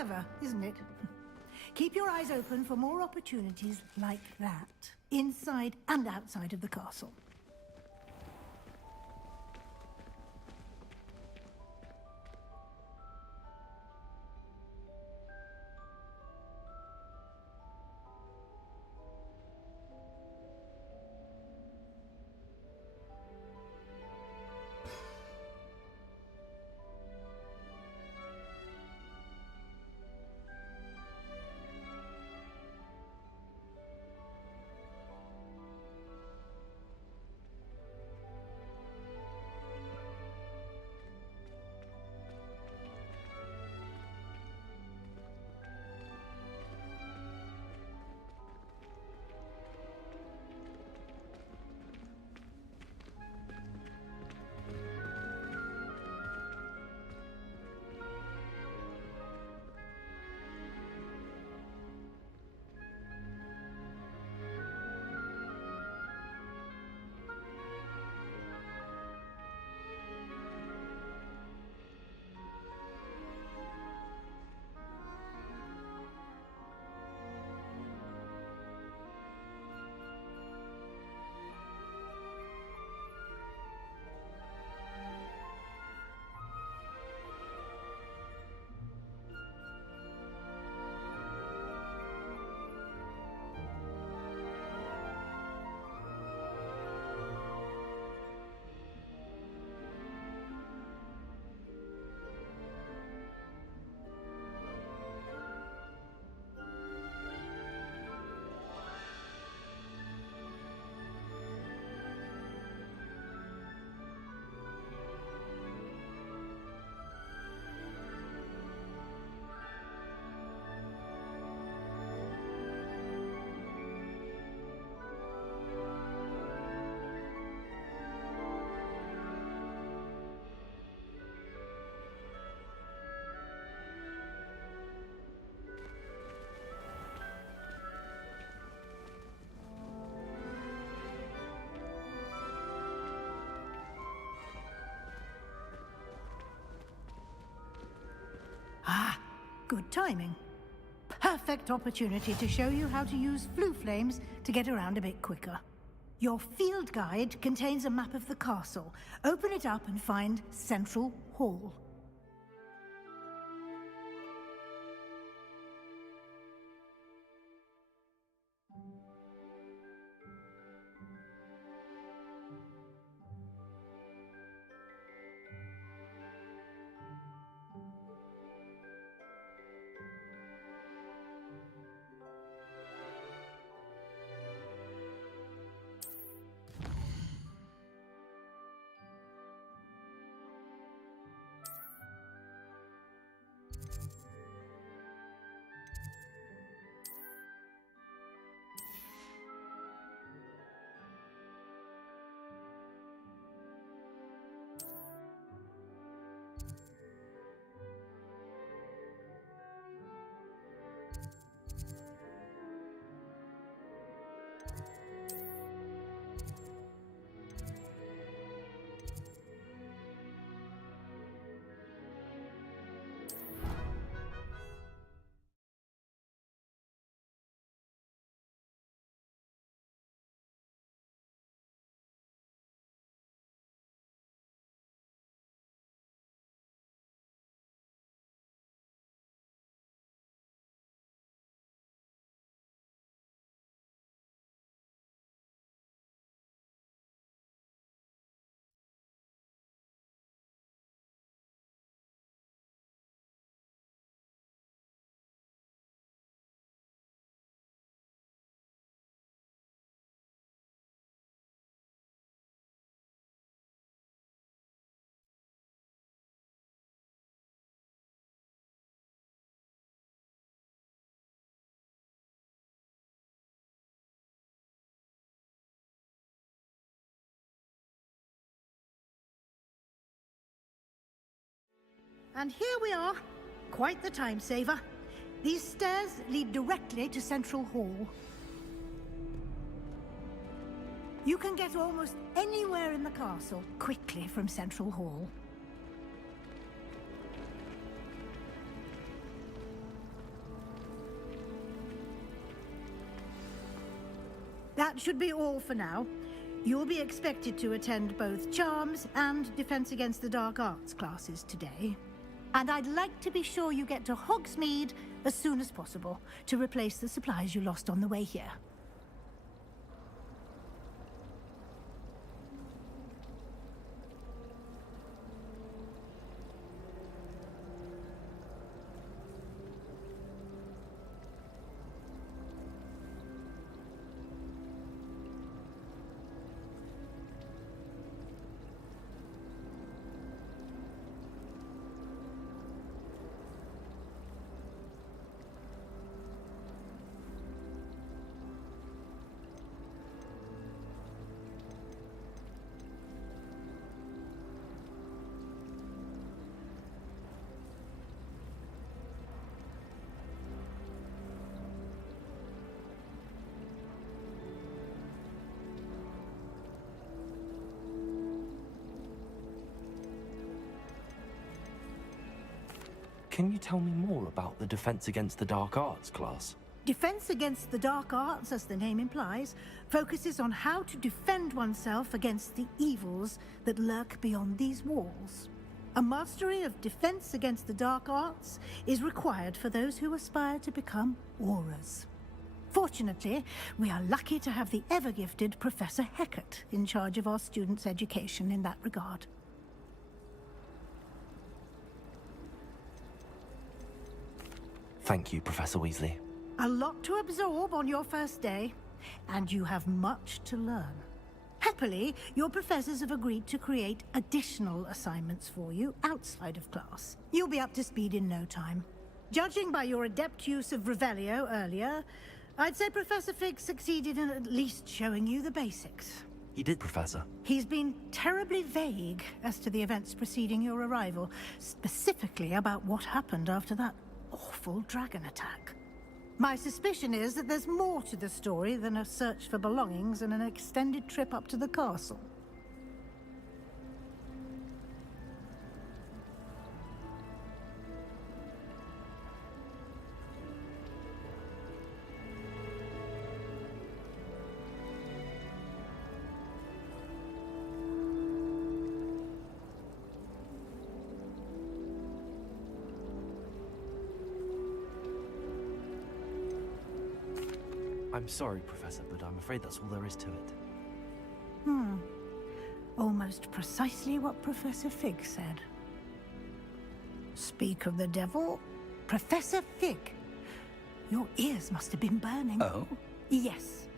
Clever, isn't it? Keep your eyes open for more opportunities like that, inside and outside of the castle. Ah, good timing. Perfect opportunity to show you how to use flue flames to get around a bit quicker. Your field guide contains a map of the castle. Open it up and find Central Hall. And here we are. Quite the time saver. These stairs lead directly to Central Hall. You can get almost anywhere in the castle quickly from Central Hall. That should be all for now. You'll be expected to attend both Charms and Defense Against the Dark Arts classes today. And I'd like to be sure you get to Hogsmeade as soon as possible to replace the supplies you lost on the way here. Can you tell me more about the Defense Against the Dark Arts class? Defense Against the Dark Arts, as the name implies, focuses on how to defend oneself against the evils that lurk beyond these walls. A mastery of Defense Against the Dark Arts is required for those who aspire to become Aurors. Fortunately, we are lucky to have the ever-gifted Professor Hecat in charge of our students' education in that regard. Thank you, Professor Weasley. A lot to absorb on your first day, and you have much to learn. Happily, your professors have agreed to create additional assignments for you outside of class. You'll be up to speed in no time. Judging by your adept use of Revelio earlier, I'd say Professor Fig succeeded in at least showing you the basics. He did, Professor. He's been terribly vague as to the events preceding your arrival, specifically about what happened after that awful dragon attack. My suspicion is that there's more to the story than a search for belongings and an extended trip up to the castle. I'm sorry, Professor, but I'm afraid that's all there is to it. Almost precisely what Professor Fig said. Speak of the devil, Professor Fig. Your ears must have been burning. Oh? Yes.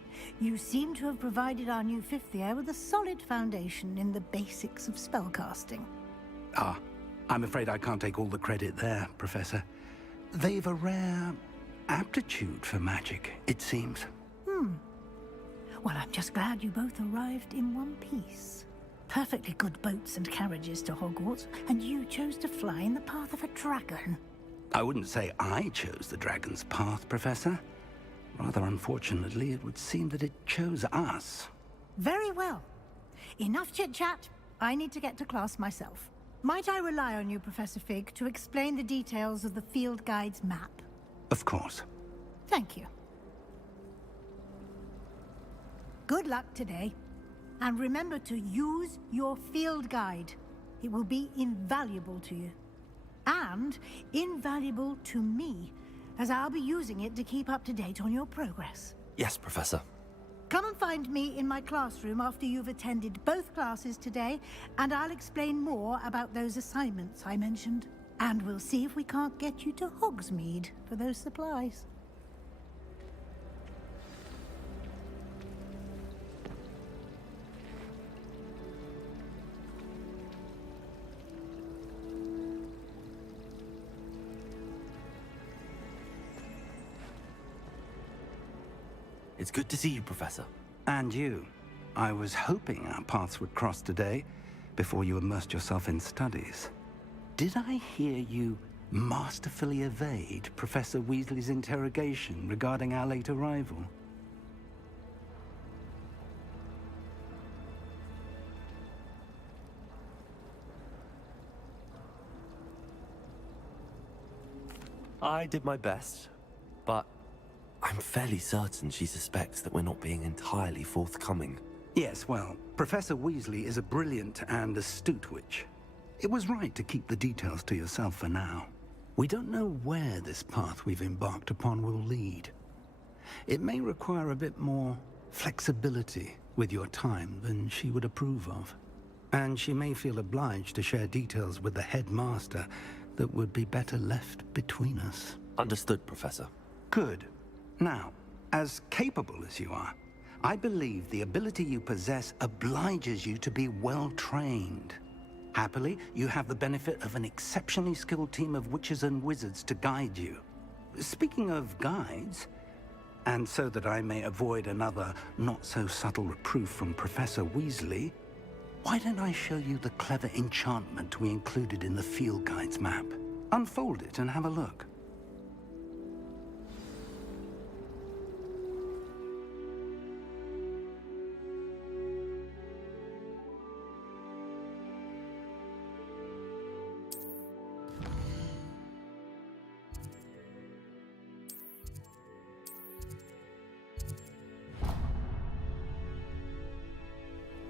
You seem to have provided our new fifth year with a solid foundation in the basics of spellcasting. Ah, I'm afraid I can't take all the credit there, Professor. They've a rare aptitude for magic, it seems. Well, I'm just glad you both arrived in one piece. Perfectly good boats and carriages to Hogwarts, and you chose to fly in the path of a dragon. I wouldn't say I chose the dragon's path, Professor. Rather unfortunately, it would seem that it chose us. Very well. Enough chit-chat. I need to get to class myself. Might I rely on you, Professor Fig, to explain the details of the field guide's map? Of course. Thank you. Good luck today. And remember to use your field guide. It will be invaluable to you. And invaluable to me, as I'll be using it to keep up to date on your progress. Yes, Professor. Come and find me in my classroom after you've attended both classes today, and I'll explain more about those assignments I mentioned. And we'll see if we can't get you to Hogsmeade for those supplies. It's good to see you, Professor. And you. I was hoping our paths would cross today, before you immersed yourself in studies. Did I hear you masterfully evade Professor Weasley's interrogation regarding our late arrival? I did my best, but I'm fairly certain she suspects that we're not being entirely forthcoming. Yes, well, Professor Weasley is a brilliant and astute witch. It was right to keep the details to yourself for now. We don't know where this path we've embarked upon will lead. It may require a bit more flexibility with your time than she would approve of. And she may feel obliged to share details with the headmaster that would be better left between us. Understood, Professor. Good. Now, as capable as you are, I believe the ability you possess obliges you to be well-trained. Happily, you have the benefit of an exceptionally skilled team of witches and wizards to guide you. Speaking of guides, and so that I may avoid another not-so-subtle reproof from Professor Weasley, why don't I show you the clever enchantment we included in the field guide's map? Unfold it and have a look.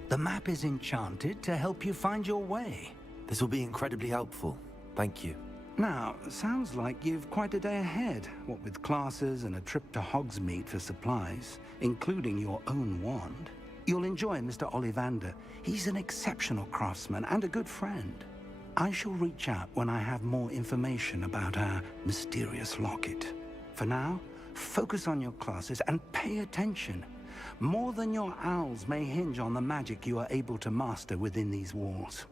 The map is enchanted to help you find your way. This will be incredibly helpful. Thank you. Now, sounds like you've quite a day ahead, what with classes and a trip to Hogsmeade for supplies, including your own wand. You'll enjoy Mr. Ollivander. He's an exceptional craftsman and a good friend. I shall reach out when I have more information about our mysterious locket. For now, focus on your classes and pay attention. More than your owls may hinge on the magic you are able to master within these walls.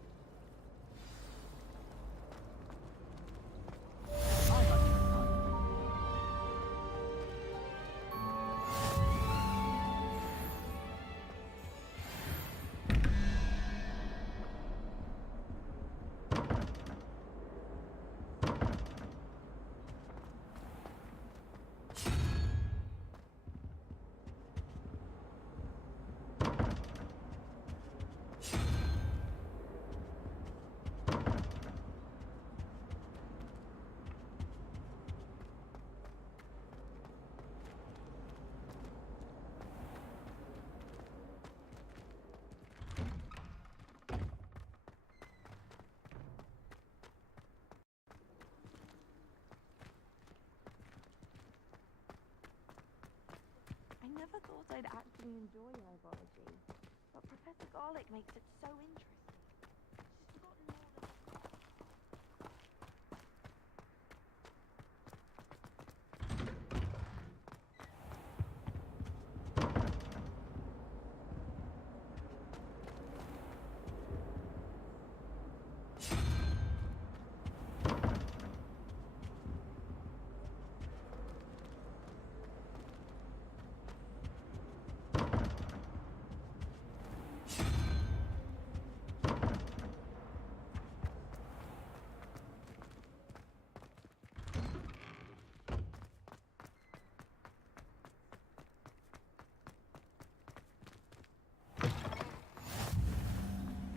I never thought I'd actually enjoy herbology, but Professor Garlick makes it so interesting. She's forgotten more than...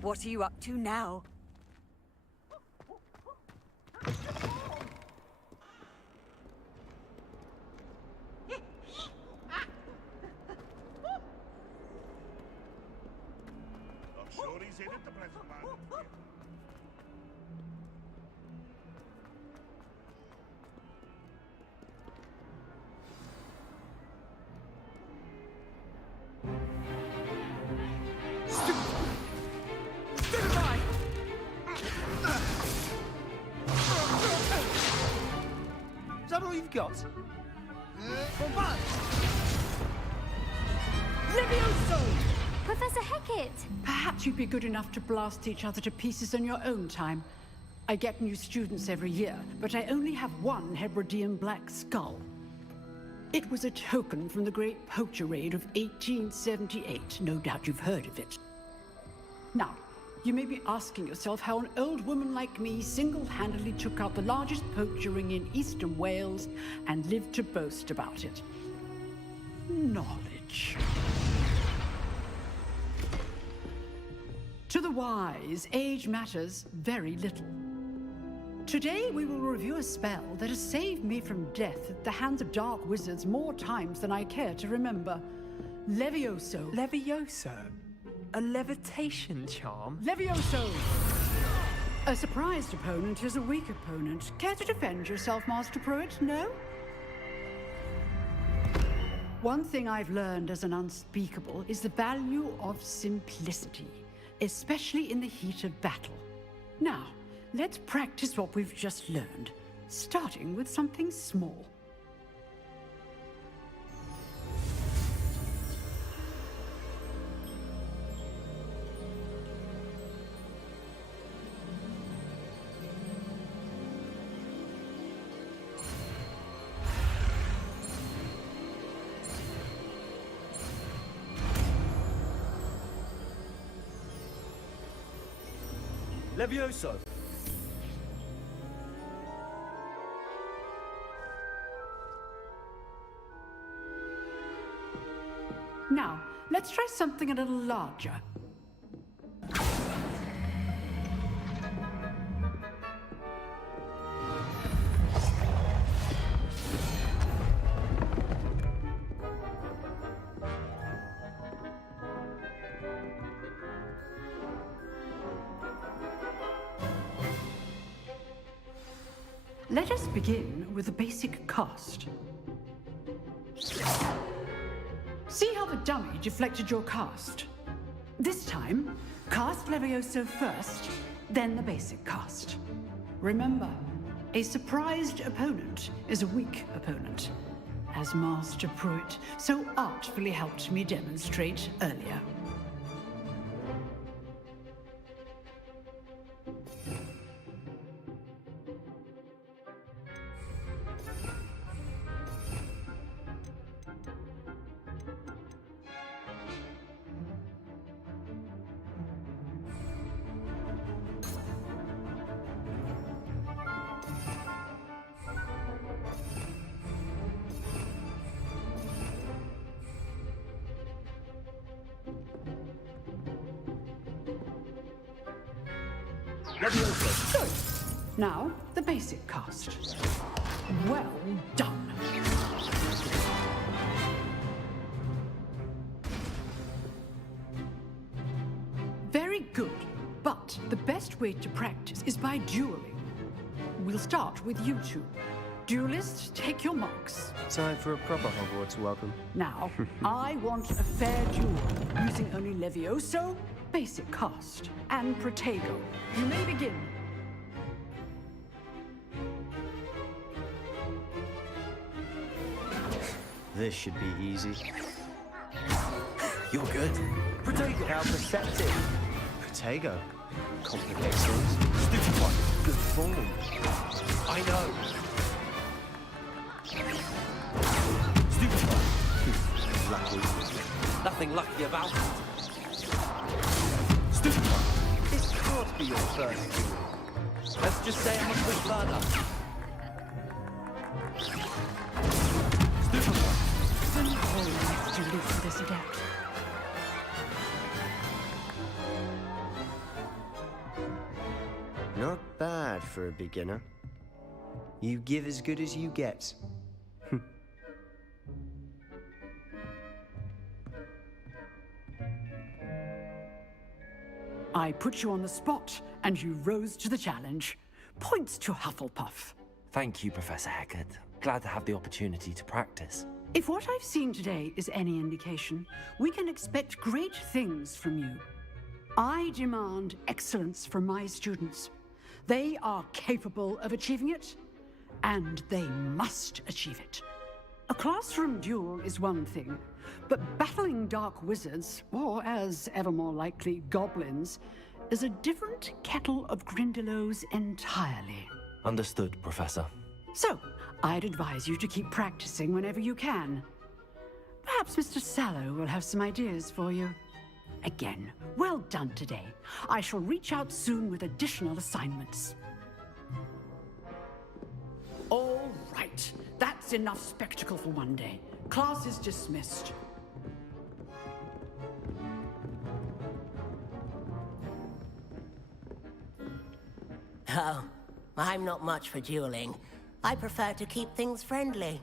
What are you up to now? I'm sure he's in at the present moment. Is that all you've got? Levioso! Professor Hecat! Perhaps you'd be good enough to blast each other to pieces in your own time. I get new students every year, but I only have one Hebridean black skull. It was a token from the Great Poacher Raid of 1878. No doubt you've heard of it. Now, you may be asking yourself how an old woman like me single-handedly took out the largest poacher ring in eastern Wales and lived to boast about it. Knowledge. To the wise, age matters very little. Today we will review a spell that has saved me from death at the hands of dark wizards more times than I care to remember. Levioso. Levioso? A levitation charm? Levioso! A surprised opponent is a weak opponent. Care to defend yourself, Master Pruitt? No? One thing I've learned as an unspeakable is the value of simplicity, especially in the heat of battle. Now, let's practice what we've just learned, starting with something small. Levioso! Now, let's try something a little larger. Let us begin with the basic cast. See how the dummy deflected your cast? This time, cast Levioso first, then the basic cast. Remember, a surprised opponent is a weak opponent, as Master Pruitt so artfully helped me demonstrate earlier. Now, the basic cast. Well done. Very good, but the best way to practice is by dueling. We'll start with you two. Duelists, take your marks. Time for a proper Hogwarts welcome. Now, I want a fair duel, using only Levioso, basic cast, and Protego. You may begin. This should be easy. You're good. Protego! How perceptive. Protego. Complicates things. Stupid one. Good form. I know. Stupid one. Lucky. Nothing lucky about it. Stupid one. This can't be your first duel. Let's just say I'm a quick learner. Stupid one. To live for this adept. Not bad for a beginner. You give as good as you get. I put you on the spot, and you rose to the challenge. Points to Hufflepuff. Thank you, Professor Hecat. Glad to have the opportunity to practice. If what I've seen today is any indication, we can expect great things from you. I demand excellence from my students. They are capable of achieving it, and they must achieve it. A classroom duel is one thing, but battling dark wizards, or as ever more likely, goblins, is a different kettle of Grindylows entirely. Understood, Professor. So, I'd advise you to keep practicing whenever you can. Perhaps Mr. Sallow will have some ideas for you. Again, well done today. I shall reach out soon with additional assignments. All right, that's enough spectacle for one day. Class is dismissed. Oh, I'm not much for dueling. I prefer to keep things friendly.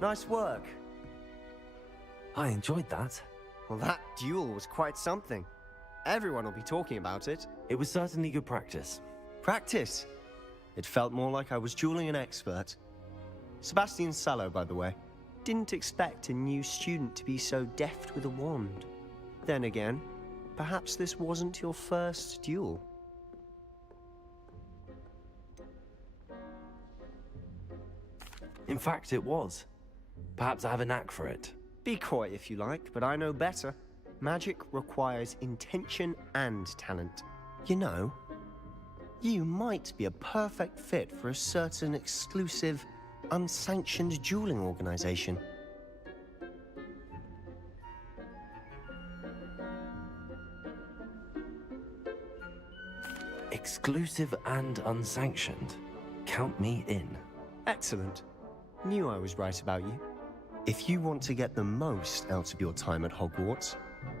Nice work. I enjoyed that. Well, that duel was quite something. Everyone will be talking about it. It was certainly good practice. Practice? It felt more like I was dueling an expert. Sebastian Sallow, by the way. Didn't expect a new student to be so deft with a wand. Then again, perhaps this wasn't your first duel. In fact, it was. Perhaps I have a knack for it. Be coy if you like, but I know better. Magic requires intention and talent. You know, you might be a perfect fit for a certain exclusive, unsanctioned dueling organization. Exclusive and unsanctioned. Count me in. Excellent. Knew I was right about you. If you want to get the most out of your time at Hogwarts,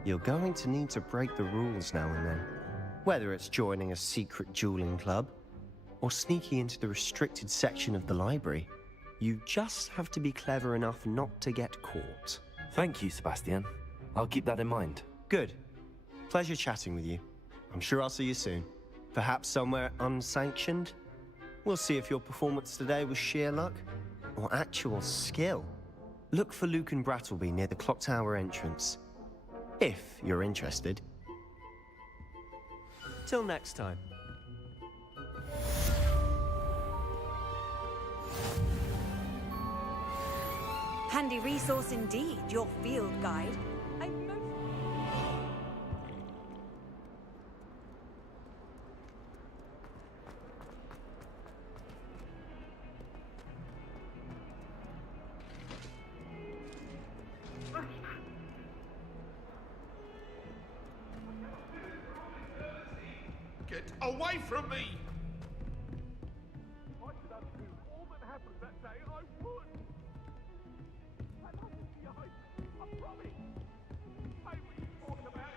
you're going to need to break the rules now and then. Whether it's joining a secret dueling club, or sneaking into the restricted section of the library, you just have to be clever enough not to get caught. Thank you, Sebastian. I'll keep that in mind. Good. Pleasure chatting with you. I'm sure I'll see you soon. Perhaps somewhere unsanctioned? We'll see if your performance today was sheer luck, or actual skill. Look for Luke and Brattleby near the clock tower entrance. If you're interested. Till next time. Handy resource indeed, your field guide. Get away from me! If I could undo all that happened that day, I would! I'd like to see your hope. I promise! Say what you talk about it!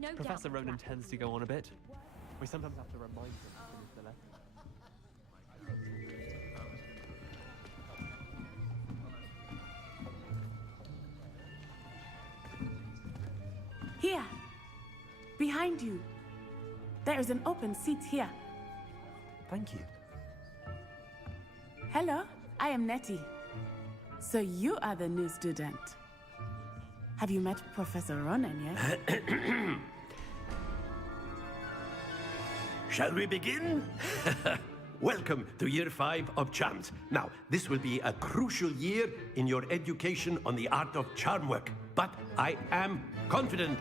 No Professor doubt. Ronan tends to go on a bit. We sometimes have to remind him when he's the left. Here, behind you. There is an open seat here. Thank you. Hello, I am Nettie. So you are the new student. Have you met Professor Ronan yet? Shall we begin? Welcome to Year 5 of Charms. Now, this will be a crucial year in your education on the art of charm work. But I am confident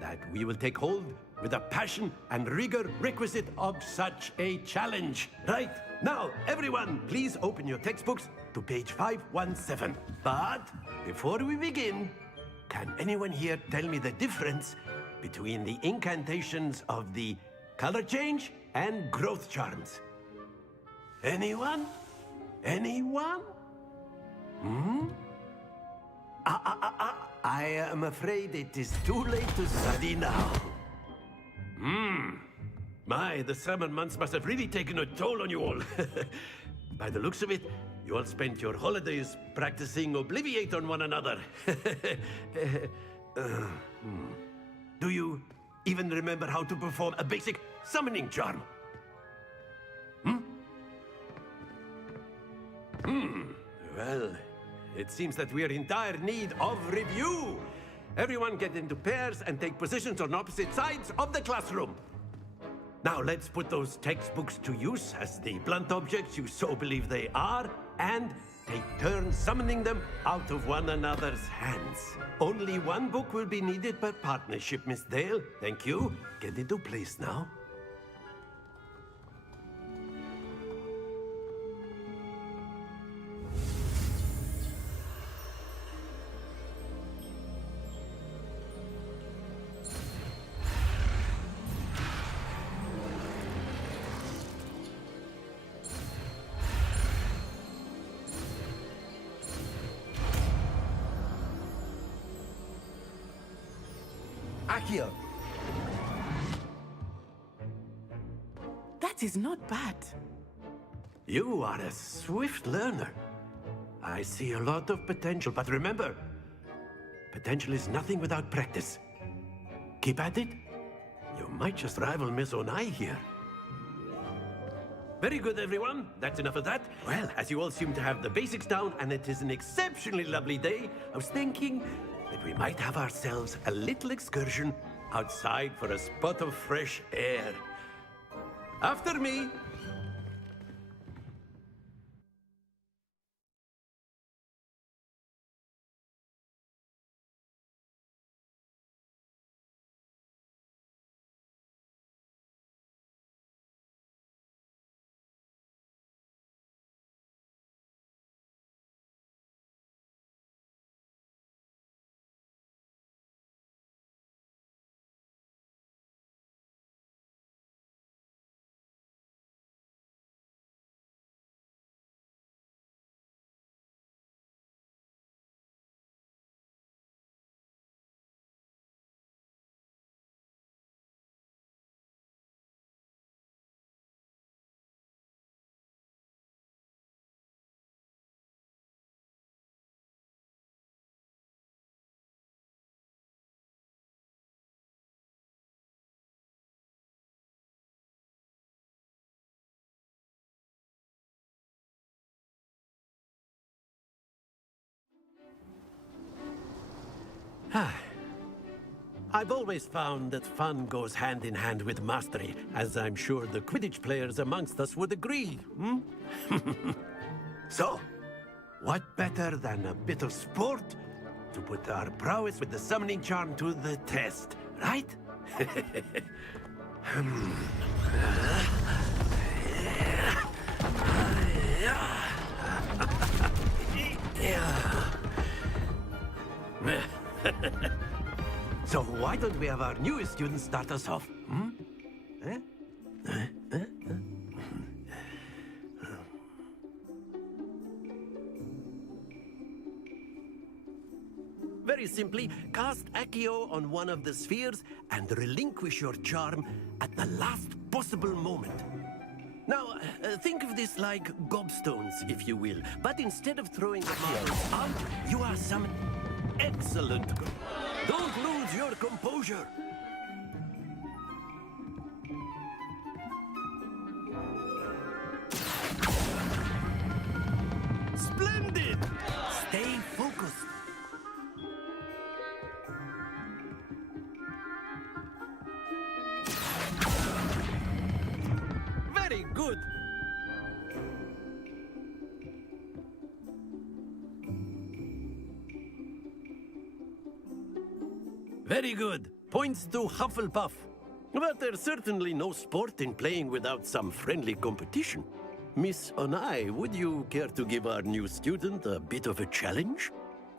that we will take hold with the passion and rigor requisite of such a challenge. Right, now, everyone, please open your textbooks to page 517. But before we begin, can anyone here tell me the difference between the incantations of the color change and growth charms? Anyone? Anyone? I am afraid it is too late to study now. My, the summer months must have really taken a toll on you all. By the looks of it, you all spent your holidays practicing Obliviate on one another. Do you even remember how to perform a basic summoning charm? Well, it seems that we're in dire need of review. Everyone get into pairs and take positions on opposite sides of the classroom. Now let's put those textbooks to use as the blunt objects you so believe they are, and take turns summoning them out of one another's hands. Only one book will be needed per partnership, Miss Dale. Thank you. Get into place now. Akio! That is not bad. You are a swift learner. I see a lot of potential, but remember, potential is nothing without practice. Keep at it. You might just rival Miss Onai here. Very good, everyone. That's enough of that. Well, as you all seem to have the basics down, and it is an exceptionally lovely day, I was thinking that we might have ourselves a little excursion outside for a spot of fresh air. After me. I've always found that fun goes hand in hand with mastery, as I'm sure the Quidditch players amongst us would agree, hmm? So, what better than a bit of sport to put our prowess with the summoning charm to the test, right? So why don't we have our newest student start us off? Very simply, cast Accio on one of the spheres and relinquish your charm at the last possible moment. Now, think of this like gobstones, if you will. But instead of throwing Accio out, you are summoned. Excellent. Don't lose your composure. Splendid! Stay focused. Very good. Very good. Points to Hufflepuff. But there's certainly no sport in playing without some friendly competition. Miss Onai, would you care to give our new student a bit of a challenge?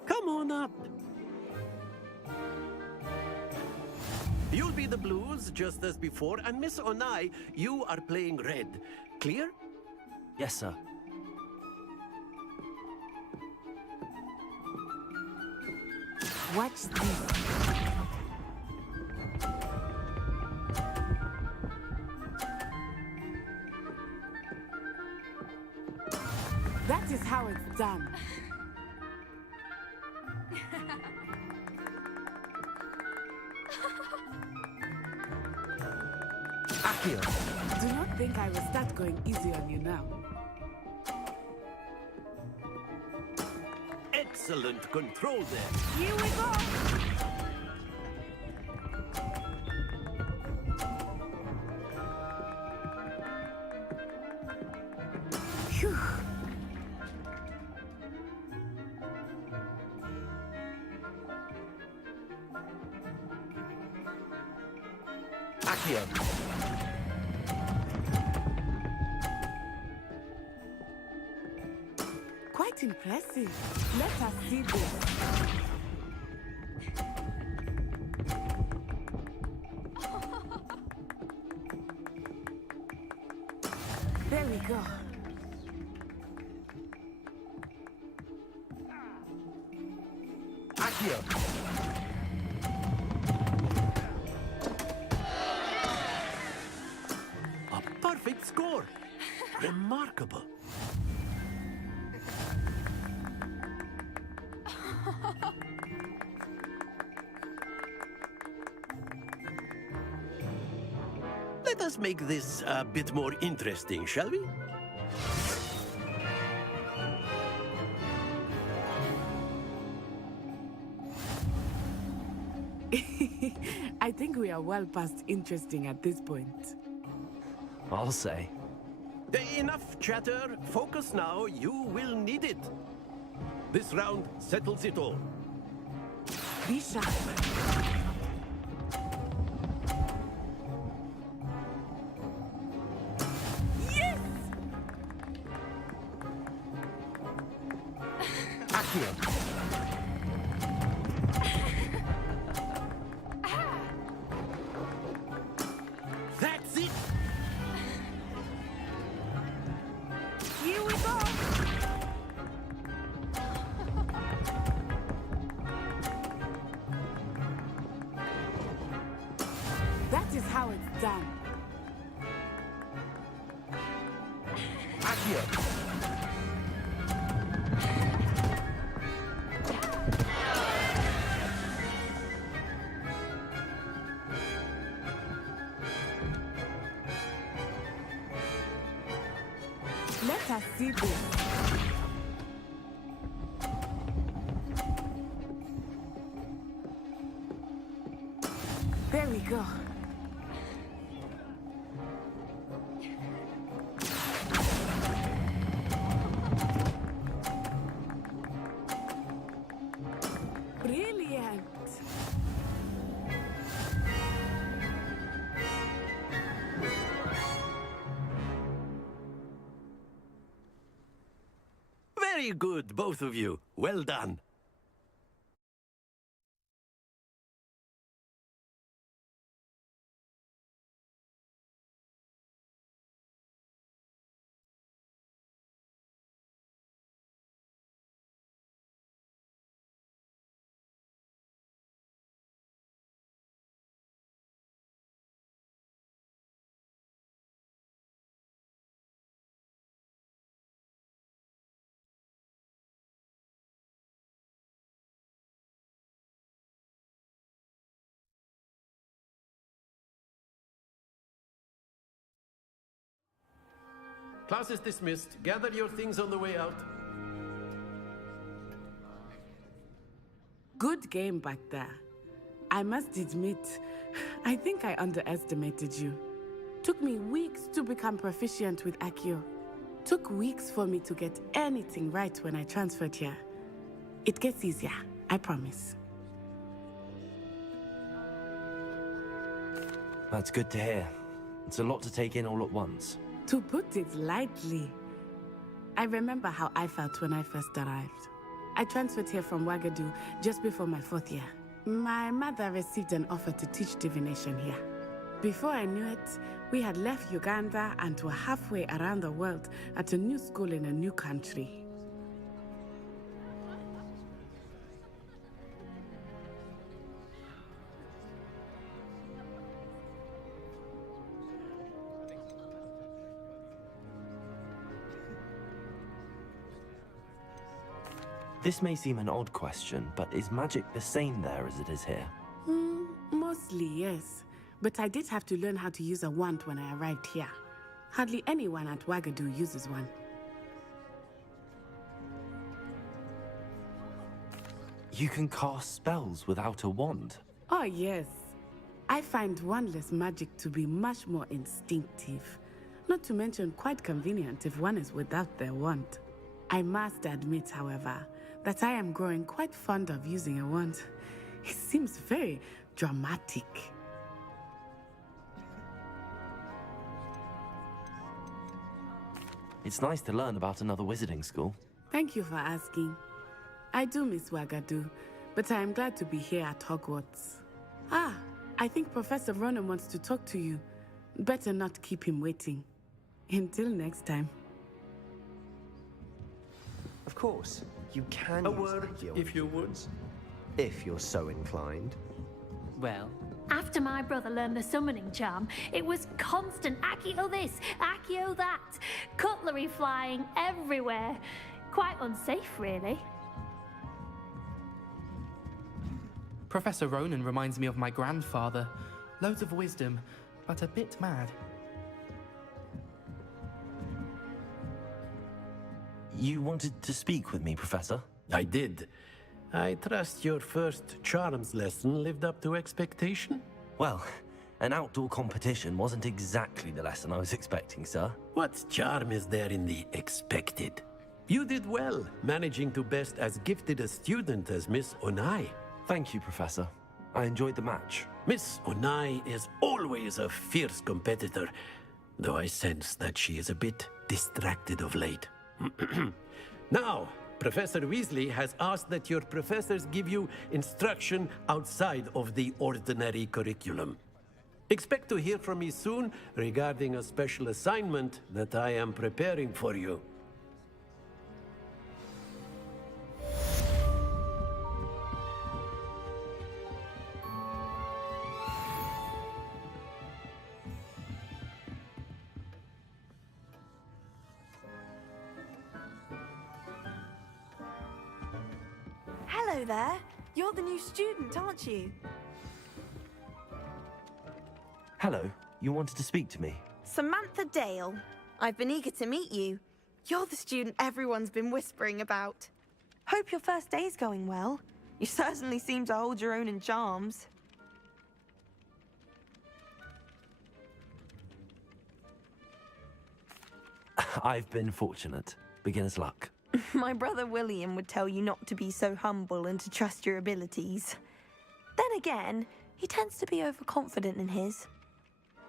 Come on up. You'll be the blues, just as before, and Miss Onai, you are playing red. Clear? Yes, sir. Watch this. That is how it's done. Accio! Do not think I will start going easy on you now. excellent control there. Here we go! Phew. Accio. Quite impressive. Let us see this. There we go. Accio. A perfect score. Remarkable. Let us make this a bit more interesting, shall we? I think we are well past interesting at this point. I'll say. Enough chatter. Focus now. You will need it. This round settles it all. Be sharp. Yes! Accio. That's it. Here we go! That is how it's done. Accio. Let us see this. There we go. Brilliant. Very good, both of you. Well done. Class is dismissed. Gather your things on the way out. Good game back there. I must admit, I think I underestimated you. Took me weeks to become proficient with Accio. Took weeks for me to get anything right when I transferred here. It gets easier, I promise. That's good to hear. It's a lot to take in all at once. To put it lightly, I remember how I felt when I first arrived. I transferred here from Ouagadougou just before my 4th year. My mother received an offer to teach divination here. Before I knew it, we had left Uganda and were halfway around the world at a new school in a new country. This may seem an odd question, but is magic the same there as it is here? Mostly, yes. But I did have to learn how to use a wand when I arrived here. Hardly anyone at Ouagadougou uses one. You can cast spells without a wand. Oh, yes. I find wandless magic to be much more instinctive. Not to mention quite convenient if one is without their wand. I must admit, however, that I am growing quite fond of using a wand. It seems very dramatic. It's nice to learn about another wizarding school. Thank you for asking. I do miss Wagadu, but I am glad to be here at Hogwarts. Ah, I think Professor Ronan wants to talk to you. Better not keep him waiting. Until next time. Of course, you can A use word, Accio if you would. if you're so inclined. Well, After my brother learned the summoning charm, it was constant Accio this, Accio that. Cutlery flying everywhere. Quite unsafe, really. Professor Ronan reminds me of my grandfather. Loads of wisdom, but a bit mad. You wanted to speak with me, Professor? I did. I trust your first charms lesson lived up to expectation? Well, an outdoor competition wasn't exactly the lesson I was expecting, sir. What charm is there in the expected? You did well, managing to best as gifted a student as Miss Onai. Thank you, Professor. I enjoyed the match. Miss Onai is always a fierce competitor, though I sense that she is a bit distracted of late. Now, Professor Weasley has asked that your professors give you instruction outside of the ordinary curriculum. Expect to hear from me soon regarding a special assignment that I am preparing for you. Hello there. You're the new student, aren't you? Hello. You wanted to speak to me? Samantha Dale. I've been eager to meet you. You're the student everyone's been whispering about. Hope your first day's going well. You certainly seem to hold your own in charms. I've been fortunate. Beginner's luck. My brother William would tell you not to be so humble and to trust your abilities. Then again, he tends to be overconfident in his.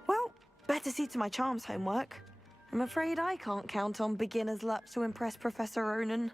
Well, better see to my charms homework. I'm afraid I can't count on beginner's luck to impress Professor Ronan.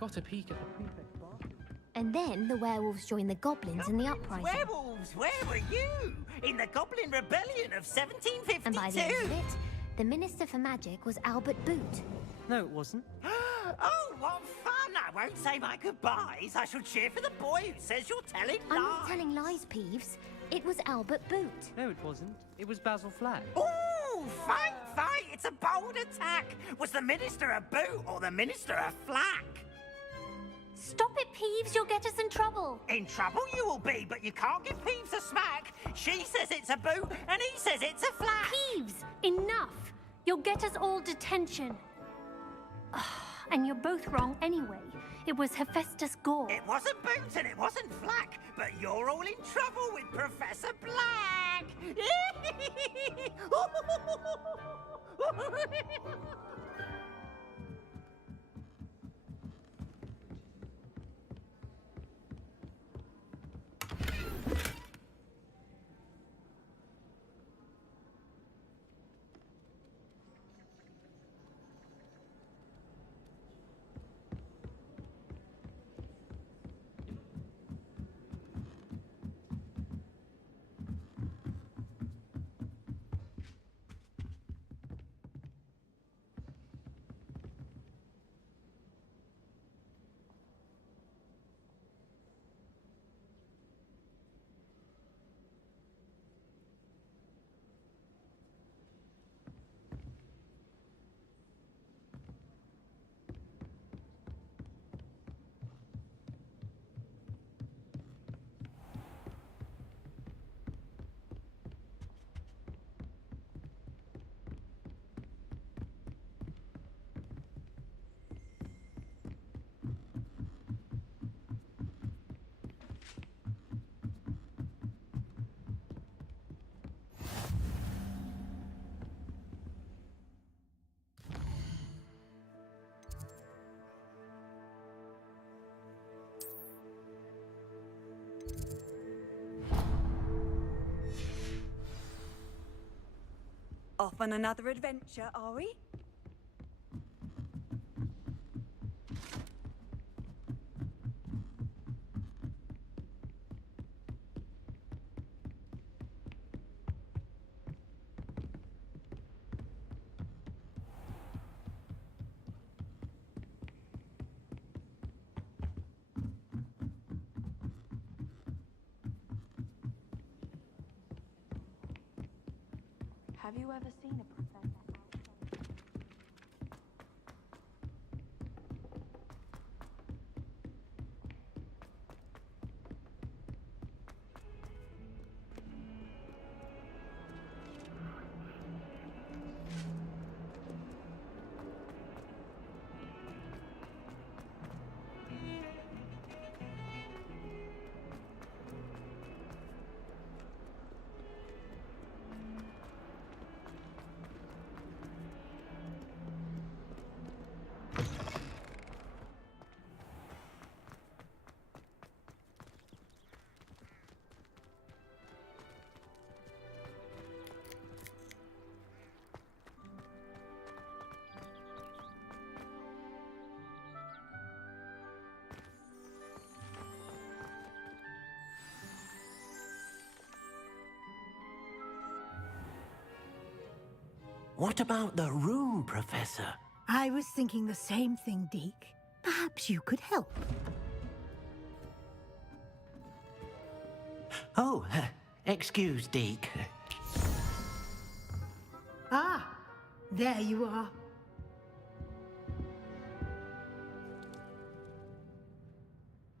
Got a peek at the prefect's bathroom. And then the werewolves joined the goblins in the uprising. Werewolves, where were you? In the Goblin Rebellion of 1752? And by the end of it, the Minister for Magic was Albert Boot. No, it wasn't. Oh, what fun! I won't say my goodbyes. I shall cheer for the boy who says you're telling lies. I'm not telling lies, Peeves. It was Albert Boot. No, it wasn't. It was Basil Flack. Ooh, fight! It's a bold attack. Was the Minister a boot or the Minister a flack? Stop it, Peeves. You'll get us in trouble. In trouble you will be, but you can't give Peeves a smack. She says it's a boot, and he says it's a flack. Peeves, enough. You'll get us all detention. And you're both wrong anyway. It was Hephaestus Gore. It wasn't boot and it wasn't flack, but you're all in trouble with Professor Black. Off on another adventure, are we? Have you ever seen a professor outside? What about the room, Professor? I was thinking the same thing, Deke. Perhaps you could help. Oh, excuse, Deke. Ah, there you are.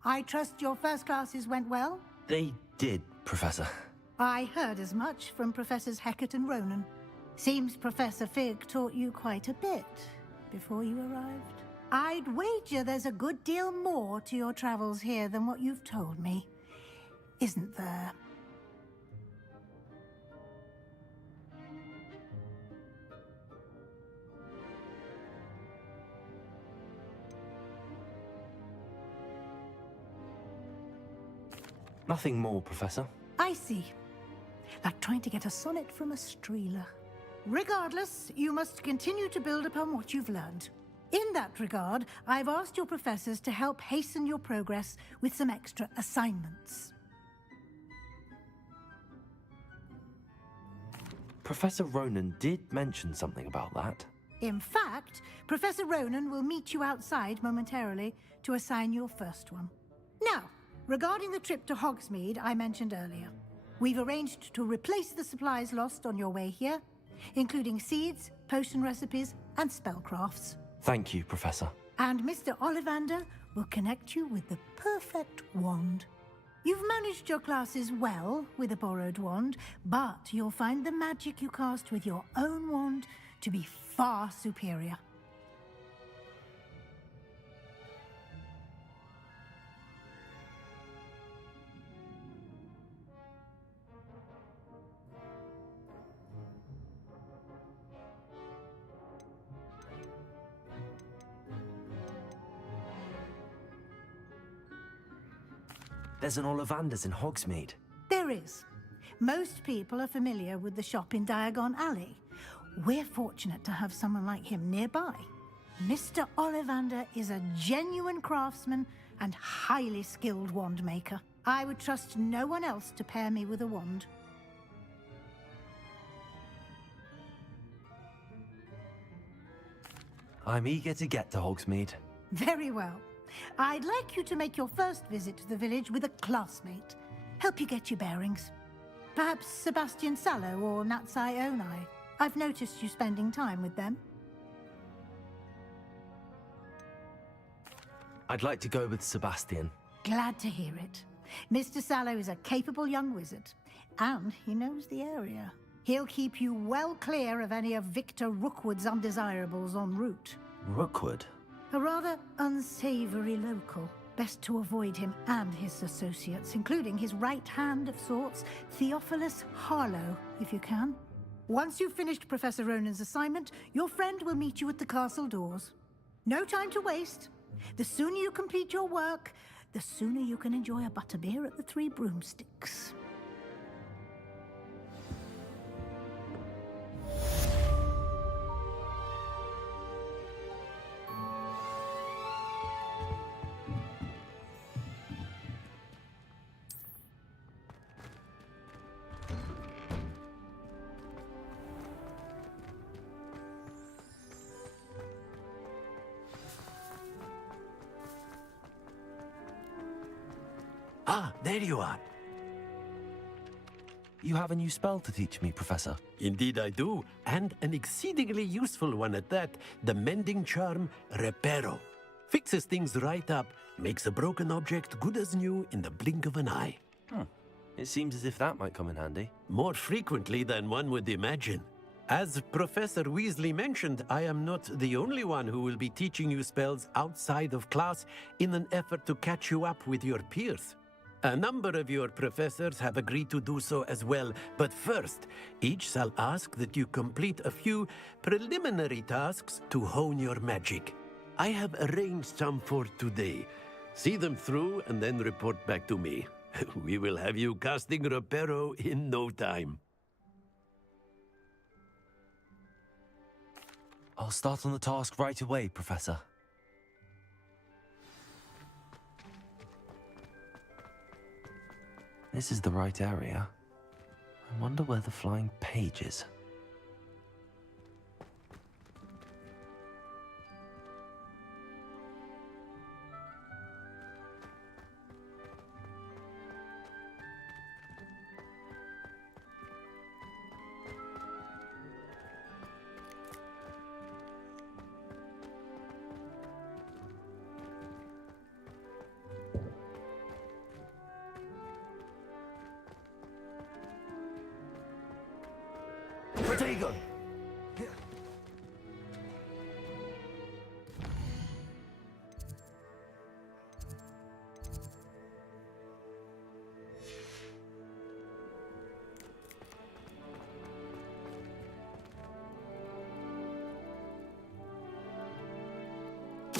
I trust your first classes went well? They did, Professor. I heard as much from Professors Hecat and Ronan. Seems Professor Fig taught you quite a bit before you arrived. I'd wager there's a good deal more to your travels here than what you've told me. Isn't there? Nothing more, Professor. I see. Like trying to get a sonnet from a streeler. Regardless, you must continue to build upon what you've learned. In that regard, I've asked your professors to help hasten your progress with some extra assignments. Professor Ronan did mention something about that. In fact, Professor Ronan will meet you outside momentarily to assign your first one. Now, regarding the trip to Hogsmeade I mentioned earlier, we've arranged to replace the supplies lost on your way here, including seeds, potion recipes, and spellcrafts. Thank you, Professor. And Mr. Ollivander will connect you with the perfect wand. You've managed your classes well with a borrowed wand, but you'll find the magic you cast with your own wand to be far superior. There's an Ollivander's in Hogsmeade. There is. Most people are familiar with the shop in Diagon Alley. We're fortunate to have someone like him nearby. Mr. Ollivander is a genuine craftsman and highly skilled wand maker. I would trust no one else to pair me with a wand. I'm eager to get to Hogsmeade. Very well. I'd like you to make your first visit to the village with a classmate. Help you get your bearings. Perhaps Sebastian Sallow or Natsai Onai. I've noticed you spending time with them. I'd like to go with Sebastian. Glad to hear it. Mr. Sallow is a capable young wizard, and he knows the area. He'll keep you well clear of any of Victor Rookwood's undesirables en route. Rookwood? A rather unsavory local. Best to avoid him and his associates, including his right hand of sorts, Theophilus Harlow, if you can. Once you've finished Professor Ronan's assignment, your friend will meet you at the castle doors. No time to waste. The sooner you complete your work, the sooner you can enjoy a butterbeer at the Three Broomsticks. Ah, there you are. You have a new spell to teach me, Professor. Indeed I do, and an exceedingly useful one at that. The mending charm, Reparo. Fixes things right up, makes a broken object good as new in the blink of an eye. It seems as if that might come in handy. More frequently than one would imagine. As Professor Weasley mentioned, I am not the only one who will be teaching you spells outside of class in an effort to catch you up with your peers. A number of your professors have agreed to do so as well, but first, each shall ask that you complete a few preliminary tasks to hone your magic. I have arranged some for today. See them through and then report back to me. We will have you casting Reparo in no time. I'll start on the task right away, Professor. This is the right area. I wonder where the flying page is. Protego!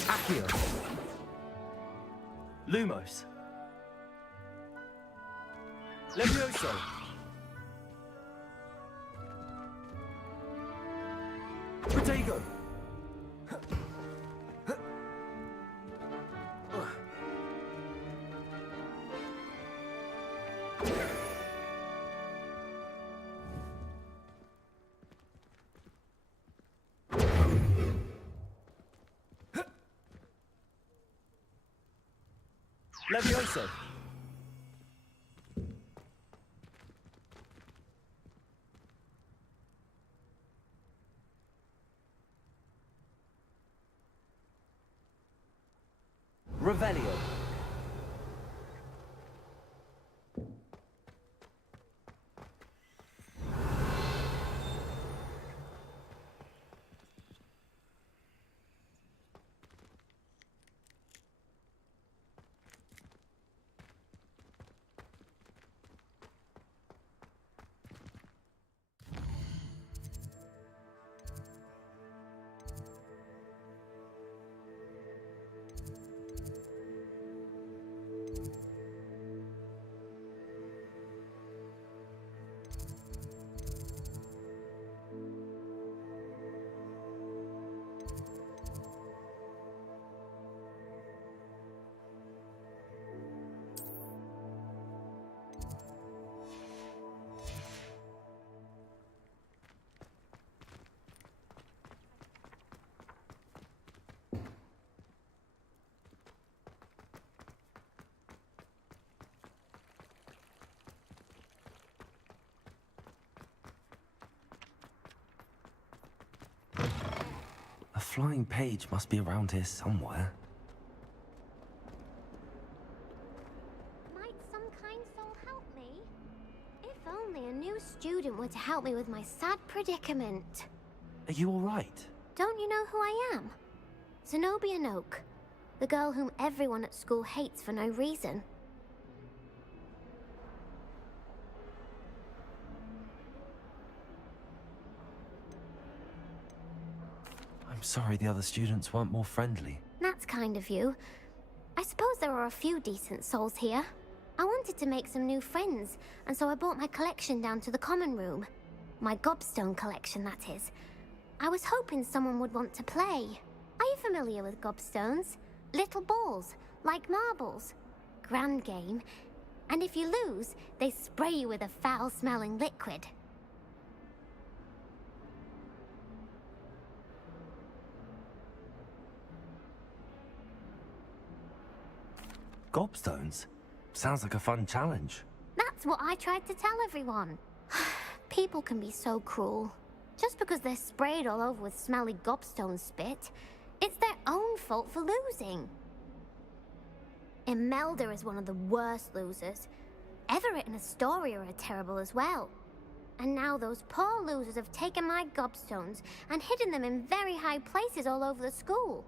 Accio! Lumos! Levioso! Protego! Levioso! Revelio. A flying page must be around here somewhere. Might some kind soul help me? If only a new student were to help me with my sad predicament. Are you all right? Don't you know who I am? Zenobia Noak, the girl whom everyone at school hates for no reason. I'm sorry the other students weren't more friendly. That's kind of you. I suppose there are a few decent souls here. I wanted to make some new friends, and so I brought my collection down to the common room. My gobstone collection, that is. I was hoping someone would want to play. Are you familiar with gobstones? Little balls, like marbles. Grand game. And if you lose, they spray you with a foul-smelling liquid. Gobstones? Sounds like a fun challenge. That's what I tried to tell everyone. People can be so cruel. Just because they're sprayed all over with smelly gobstone spit, it's their own fault for losing. Imelda is one of the worst losers. Everett and Astoria are terrible as well. And now those poor losers have taken my gobstones and hidden them in very high places all over the school.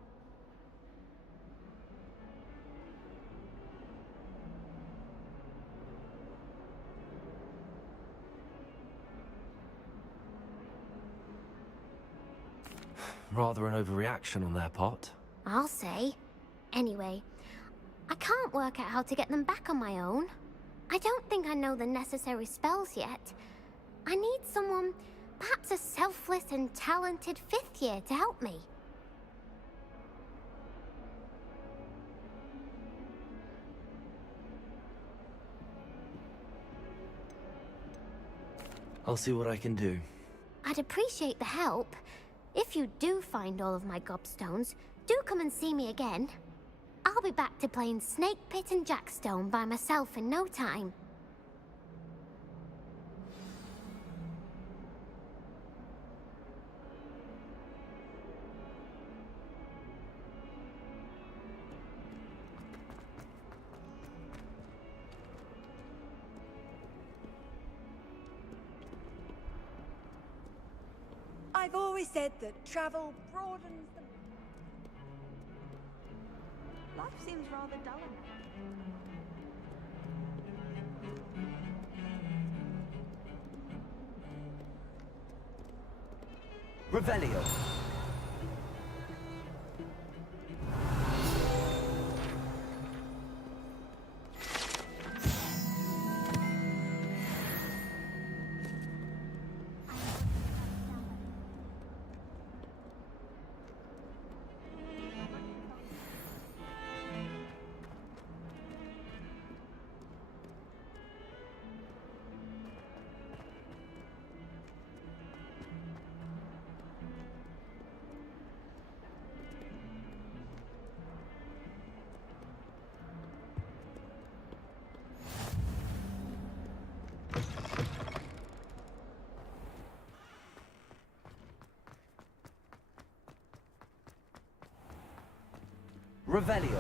Rather an overreaction on their part. I'll say. Anyway, I can't work out how to get them back on my own. I don't think I know the necessary spells yet. I need someone, perhaps a selfless and talented 5th year to help me. I'll see what I can do. I'd appreciate the help. If you do find all of my gobstones, do come and see me again. I'll be back to playing Snake Pit and Jackstone by myself in no time. I've always said that travel broadens the... Life seems rather dull now. Revelio. Revelio.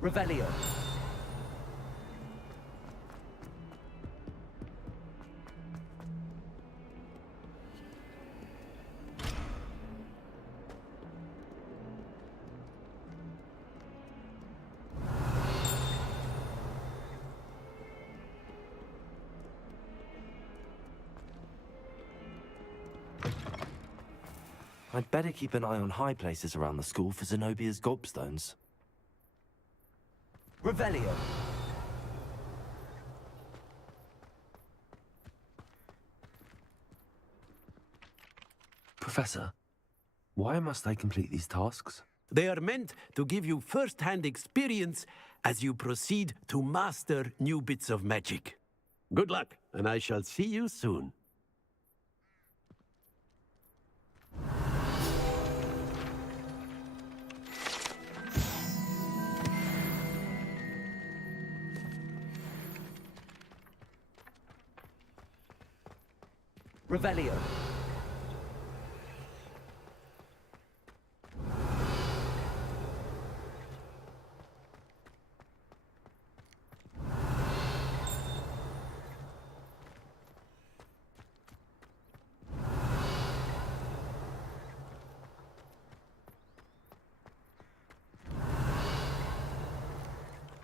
Revelio. I'd better keep an eye on high places around the school for Zenobia's gobstones. Revelio. Professor, why must I complete these tasks? They are meant to give you first-hand experience as you proceed to master new bits of magic. Good luck, and I shall see you soon. Revelio.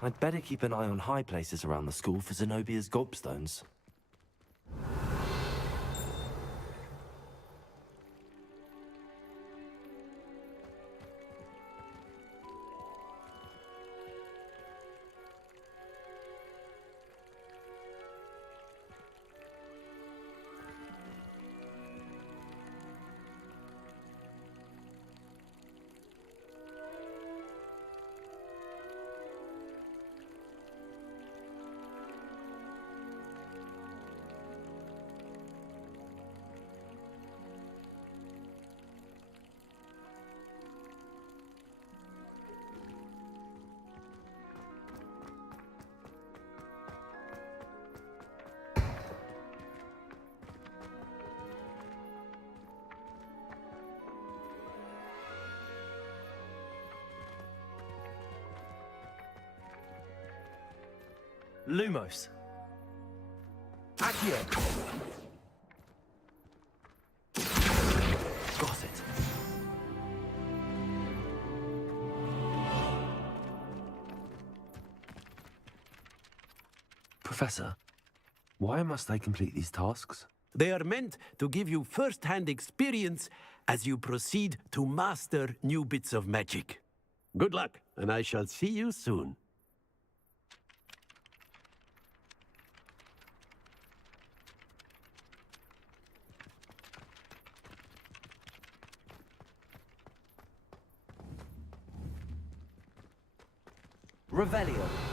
I'd better keep an eye on high places around the school for Zenobia's gobstones. Lumos. Accio. Got it. Professor, why must I complete these tasks? They are meant to give you first-hand experience as you proceed to master new bits of magic. Good luck, and I shall see you soon. Revelio.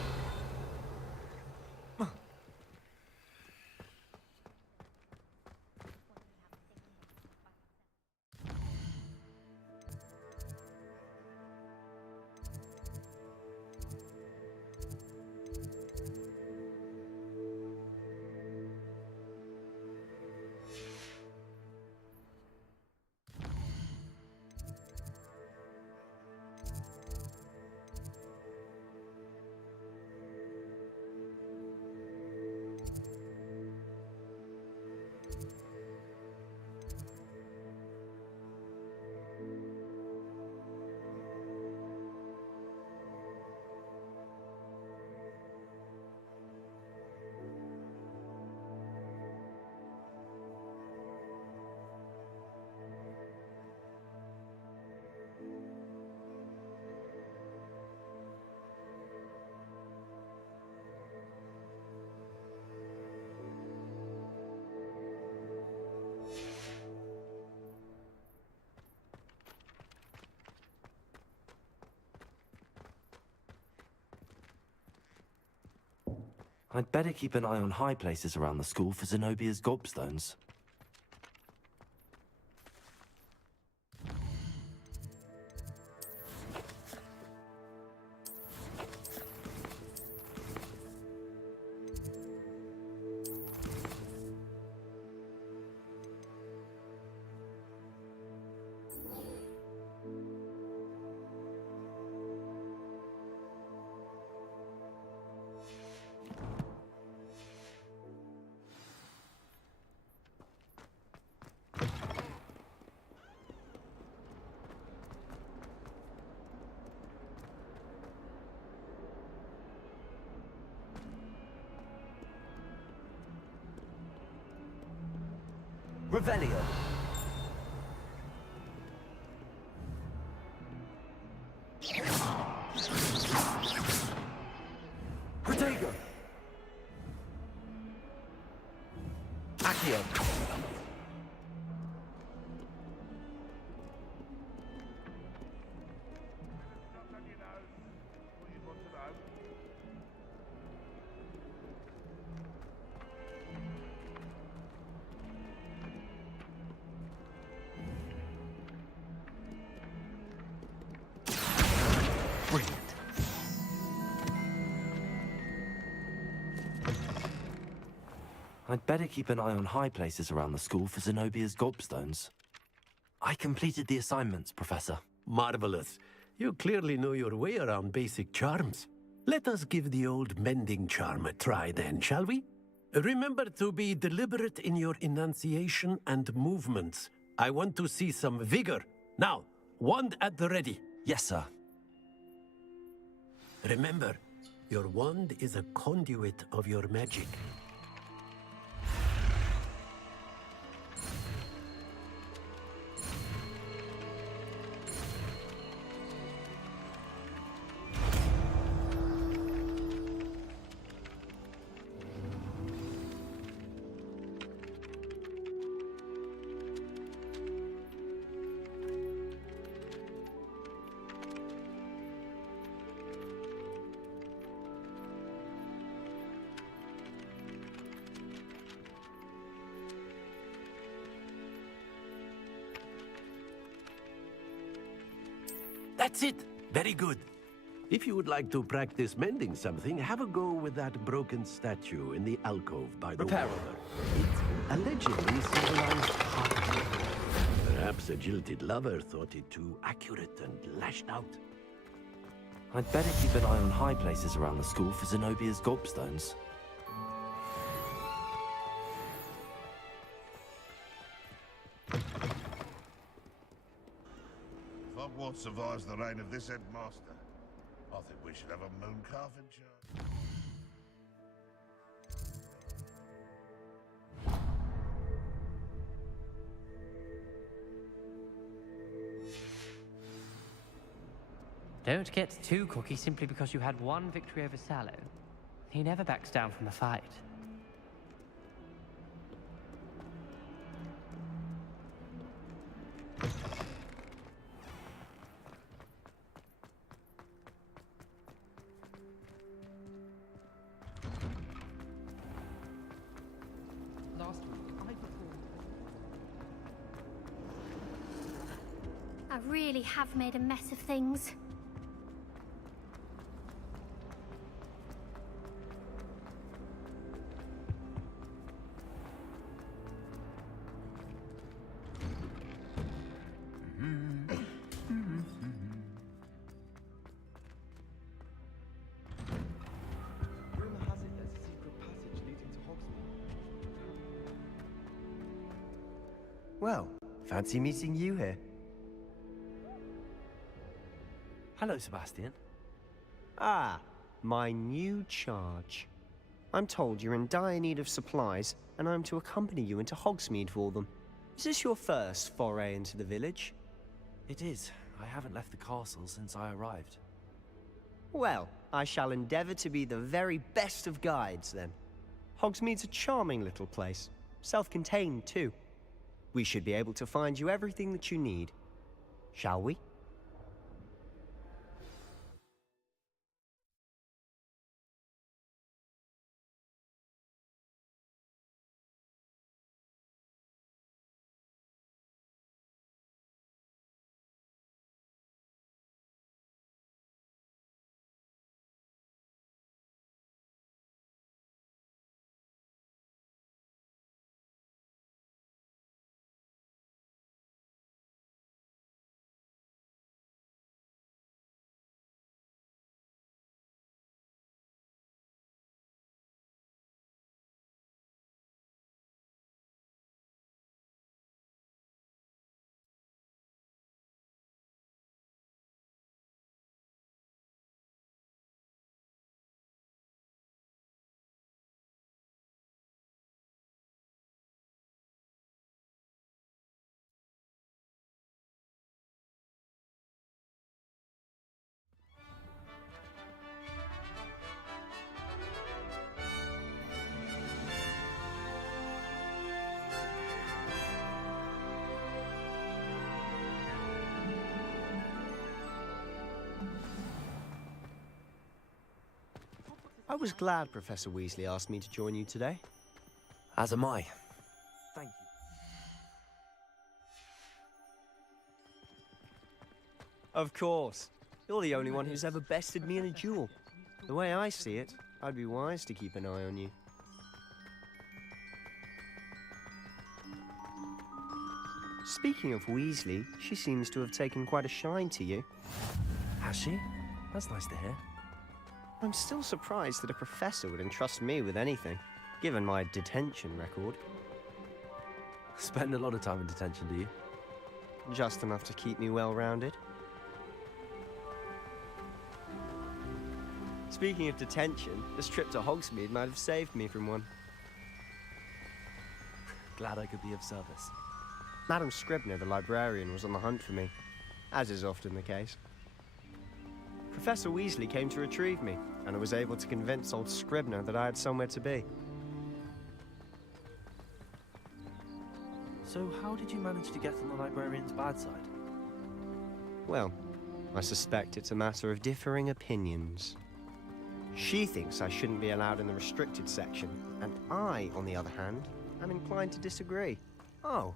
I'd better keep an eye on high places around the school for Zenobia's gobstones. Revelio. Protego. Accio. Brilliant. I'd better keep an eye on high places around the school for Zenobia's gobstones. I completed the assignments, Professor. Marvelous. You clearly know your way around basic charms. Let us give the old mending charm a try then, shall we? Remember to be deliberate in your enunciation and movements. I want to see some vigor. Now, wand at the ready. Yes, sir. Remember, Your wand is a conduit of your magic. That's it! Very good. If you would like to practice mending something, have a go with that broken statue in the alcove by the wall. It allegedly symbolized heart. Perhaps a jilted lover thought it too accurate and lashed out. I'd better keep an eye on high places around the school for Zenobia's gobstones. If Hogwarts survives the reign of this headmaster, I think we should have a moon calf in charge. Don't get too cocky simply because you had one victory over Sallow. He never backs down from a fight. Last week, I performed. I really have made a mess of things. Rumor has it there's a secret passage leading to Hogsmeade. Well, fancy meeting you here. Hello, Sebastian. Ah, my new charge. I'm told you're in dire need of supplies, and I'm to accompany you into Hogsmeade for them. Is this your first foray into the village? It is. I haven't left the castle since I arrived. Well, I shall endeavor to be the very best of guides, then. Hogsmeade's a charming little place. Self-contained, too. We should be able to find you everything that you need. Shall we? I was glad Professor Weasley asked me to join you today. As am I. Thank you. Of course. You're the only one who's ever bested me in a duel. The way I see it, I'd be wise to keep an eye on you. Speaking of Weasley, she seems to have taken quite a shine to you. Has she? That's nice to hear. I'm still surprised that a professor would entrust me with anything, given my detention record. Spend a lot of time in detention, do you? Just enough to keep me well-rounded. Speaking of detention, this trip to Hogsmeade might have saved me from one. Glad I could be of service. Madam Scribner, the librarian, was on the hunt for me, as is often the case. Professor Weasley came to retrieve me, and I was able to convince old Scribner that I had somewhere to be. So how did you manage to get on the librarian's bad side? Well, I suspect it's a matter of differing opinions. She thinks I shouldn't be allowed in the restricted section, and I, on the other hand, am inclined to disagree. Oh,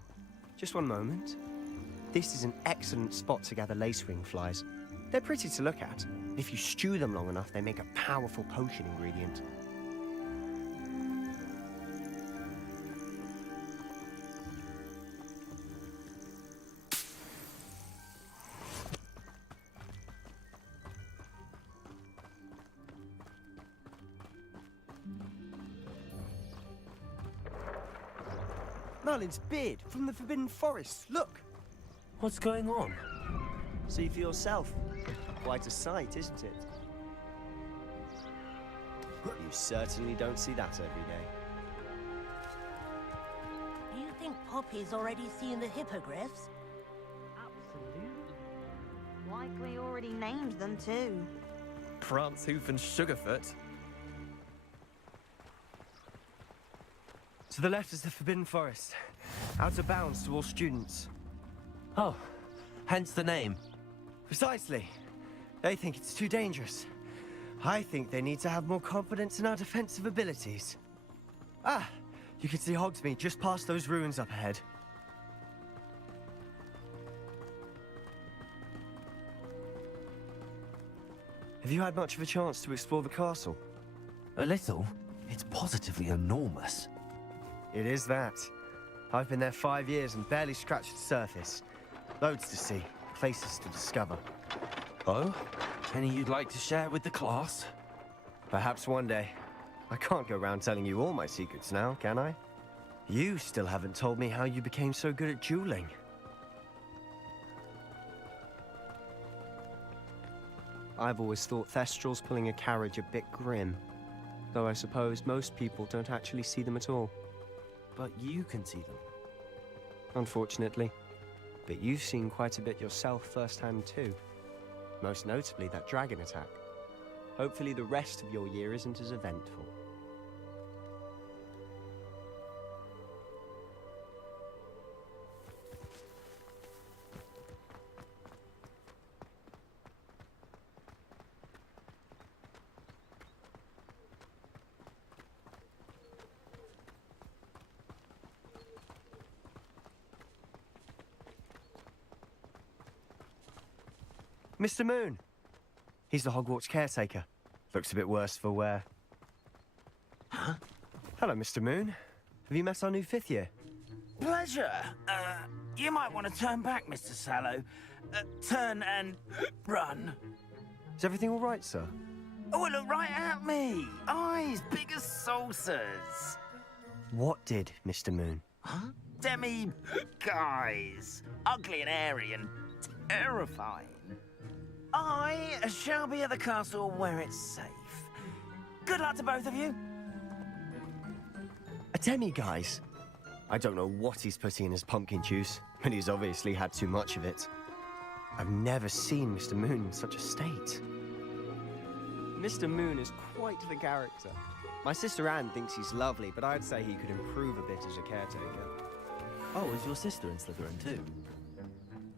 just one moment. This is an excellent spot to gather lacewing flies. They're pretty to look at. If you stew them long enough, they make a powerful potion ingredient. Merlin's beard from the Forbidden Forest. Look! What's going on? See for yourself. Quite a sight, isn't it? You certainly don't see that every day. Do you think Poppy's already seen the hippogriffs? Absolutely. Likely already named them too. Prance, Hoof, and Sugarfoot. To the left is the Forbidden Forest. Out of bounds to all students. Oh, hence the name. Precisely. They think it's too dangerous. I think they need to have more confidence in our defensive abilities. Ah, you can see Hogsmeade just past those ruins up ahead. Have you had much of a chance to explore the castle? A little. It's positively enormous. It is that. I've been there 5 years and barely scratched the surface. Loads to see, places to discover. Oh? Any you'd like to share with the class? Perhaps one day. I can't go around telling you all my secrets now, can I? You still haven't told me how you became so good at dueling. I've always thought Thestrals pulling a carriage a bit grim. Though I suppose most people don't actually see them at all. But you can see them. Unfortunately. But you've seen quite a bit yourself firsthand too. Most notably that dragon attack. Hopefully the rest of your year isn't as eventful. Mr. Moon! He's the Hogwarts caretaker. Looks a bit worse for wear. Huh? Hello, Mr. Moon. Have you met our new 5th year? Pleasure. You might want to turn back, Mr. Sallow. Turn and run. Is everything all right, sir? Oh, look right at me. Eyes big as saucers. What did, Mr. Moon? Huh? Demi-guys. Ugly and airy and terrifying. I shall be at the castle where it's safe. Good luck to both of you. A demi-guise? I don't know what he's putting in his pumpkin juice, but he's obviously had too much of it. I've never seen Mr. Moon in such a state. Mr. Moon is quite the character. My sister Anne thinks he's lovely, but I'd say he could improve a bit as a caretaker. Oh, is your sister in Slytherin too?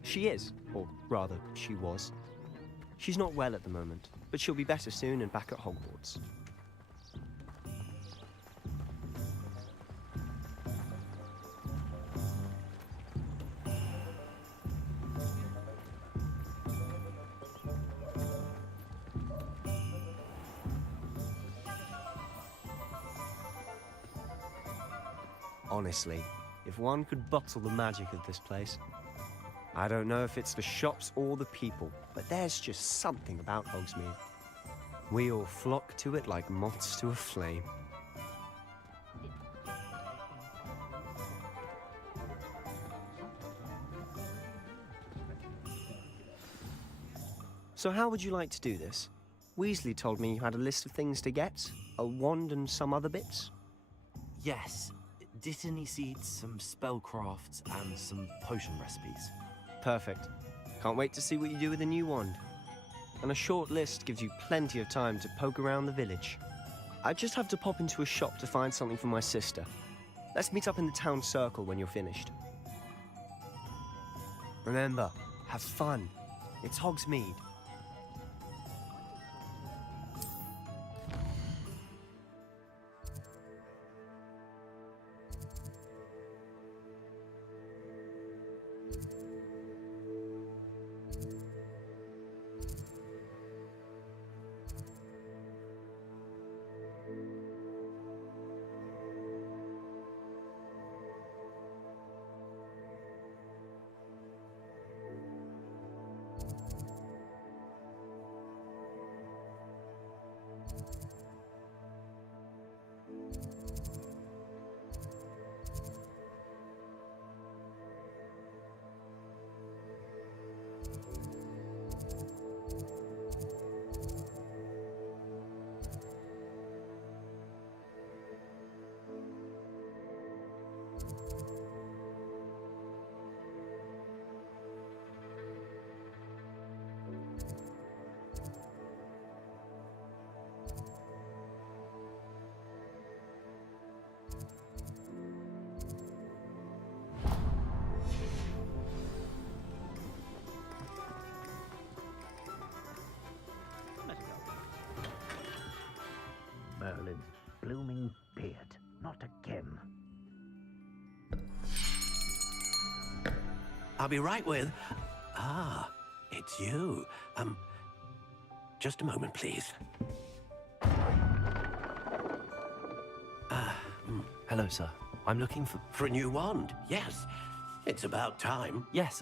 She is, or rather, she was. She's not well at the moment, but she'll be better soon and back at Hogwarts. Honestly, if one could bottle the magic of this place, I don't know if it's the shops or the people, but there's just something about Hogsmeade. We all flock to it like moths to a flame. So how would you like to do this? Weasley told me you had a list of things to get. A wand and some other bits. Yes. Dittany seeds, some spellcrafts, and some potion recipes. Perfect. Can't wait to see what you do with the new wand. And a short list gives you plenty of time to poke around the village. I just have to pop into a shop to find something for my sister. Let's meet up in the town circle when you're finished. Remember, have fun. It's Hogsmeade. Merlin's blooming beard. Not again. I'll be right with... Ah, it's you. Just a moment, please. Hello, sir. I'm looking for... For a new wand, yes. It's about time. Yes,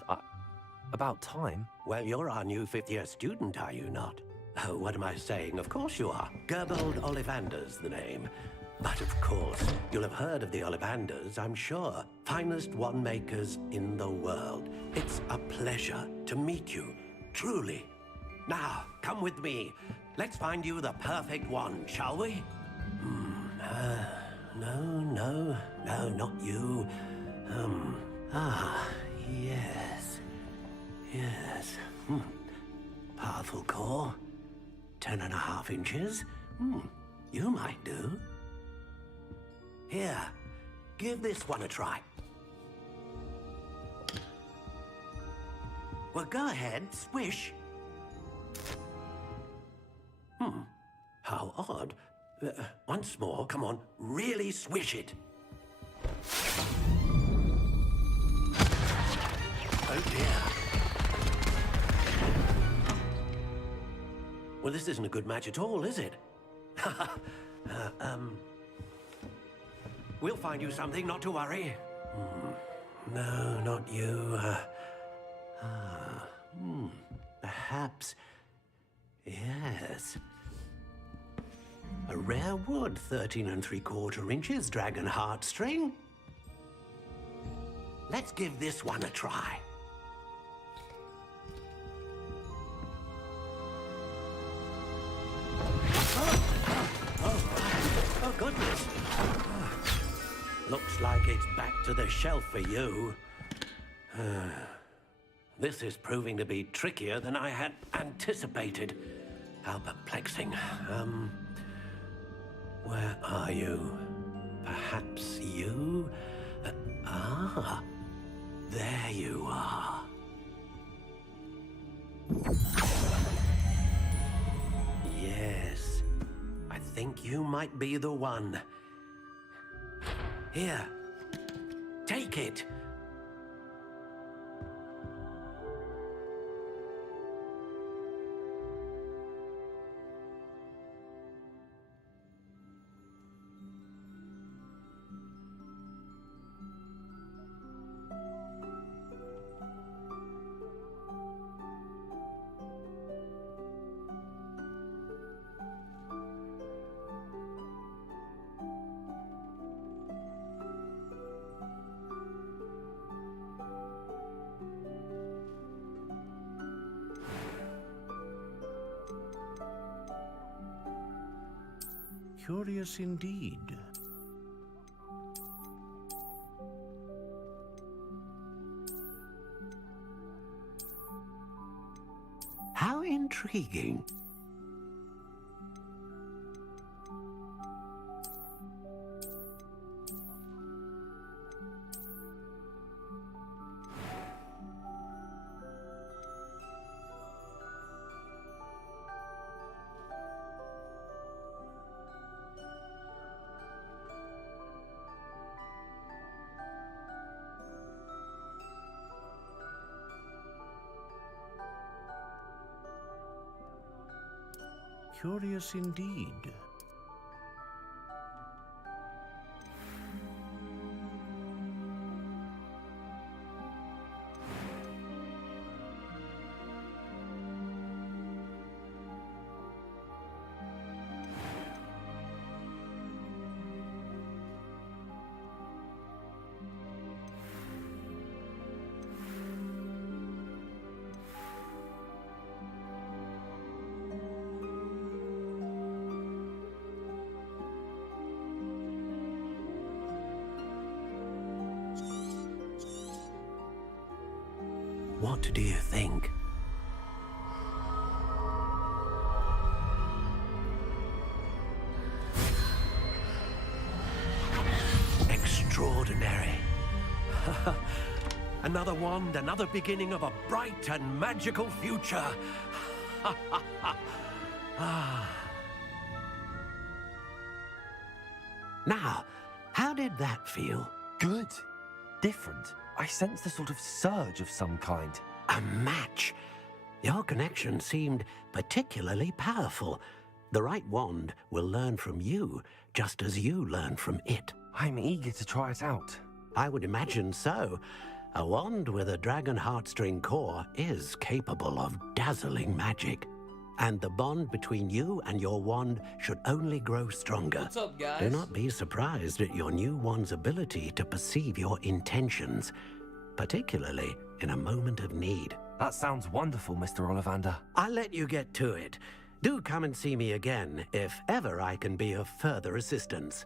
about time? Well, you're our new fifth-year student, are you not? Oh, what am I saying? Of course you are. Gerbold Ollivander's the name. But of course, you'll have heard of the Ollivanders, I'm sure. Finest wand makers in the world. It's a pleasure to meet you, truly. Now, come with me. Let's find you the perfect wand, shall we? No, not you. Yes. Powerful core. 10.5 inches. You might do. Here, give this one a try. Well, go ahead, swish. How odd. Once more, come on, really swish it. Oh dear. Well, this isn't a good match at all, is it? We'll find you something, not to worry. No, not you. Perhaps. Yes. A rare wood, 13 3/4 inches, dragon heartstring. Let's give this one a try. Oh, goodness. Looks like it's back to the shelf for you. This is proving to be trickier than I had anticipated. How perplexing. Where are you? Perhaps you? There you are. Yes, I think you might be the one. Here, take it. Curious indeed. How intriguing. Curious indeed. What do you think? Extraordinary. Another wand, another beginning of a bright and magical future. Now, how did that feel? Good. Different. I sensed a sort of surge of some kind. A match. Your connection seemed particularly powerful. The right wand will learn from you, just as you learn from it. I'm eager to try it out. I would imagine so. A wand with a dragon heartstring core is capable of dazzling magic. And the bond between you and your wand should only grow stronger. What's up, guys? Do not be surprised at your new wand's ability to perceive your intentions, particularly in a moment of need. That sounds wonderful, Mr. Ollivander. I'll let you get to it. Do come and see me again if ever I can be of further assistance.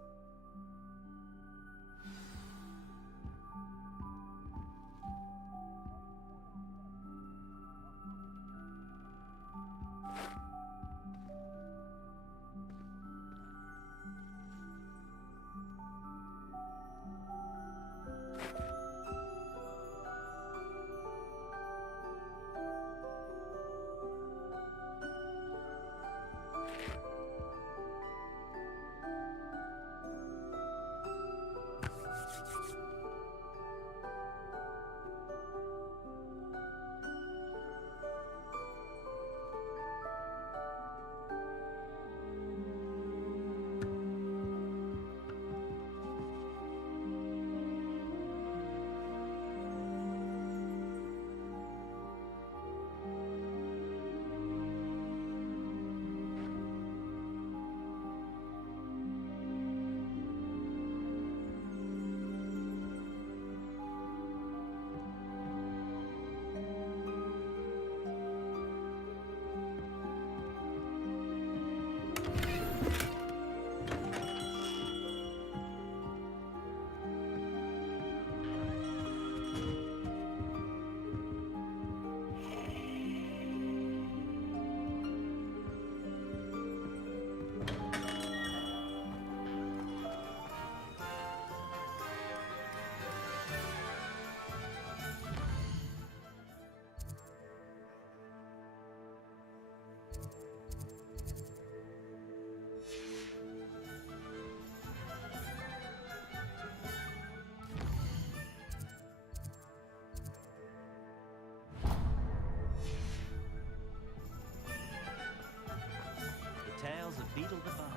Tales of Beetle the Bard.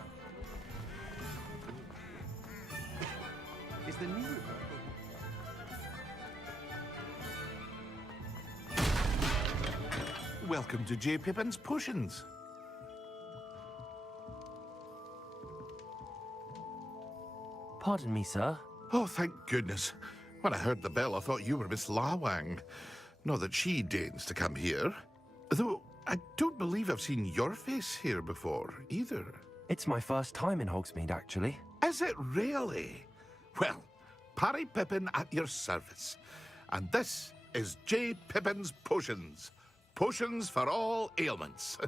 Is the new Welcome to J. Pippin's Potions. Pardon me, sir. Oh, thank goodness. When I heard the bell, I thought you were Miss Lawang. Not that she deigns to come here. Though I don't believe I've seen your face here before, either. It's my first time in Hogsmeade, actually. Is it really? Well, Parry Pippin at your service. And this is J. Pippin's Potions. Potions for all ailments.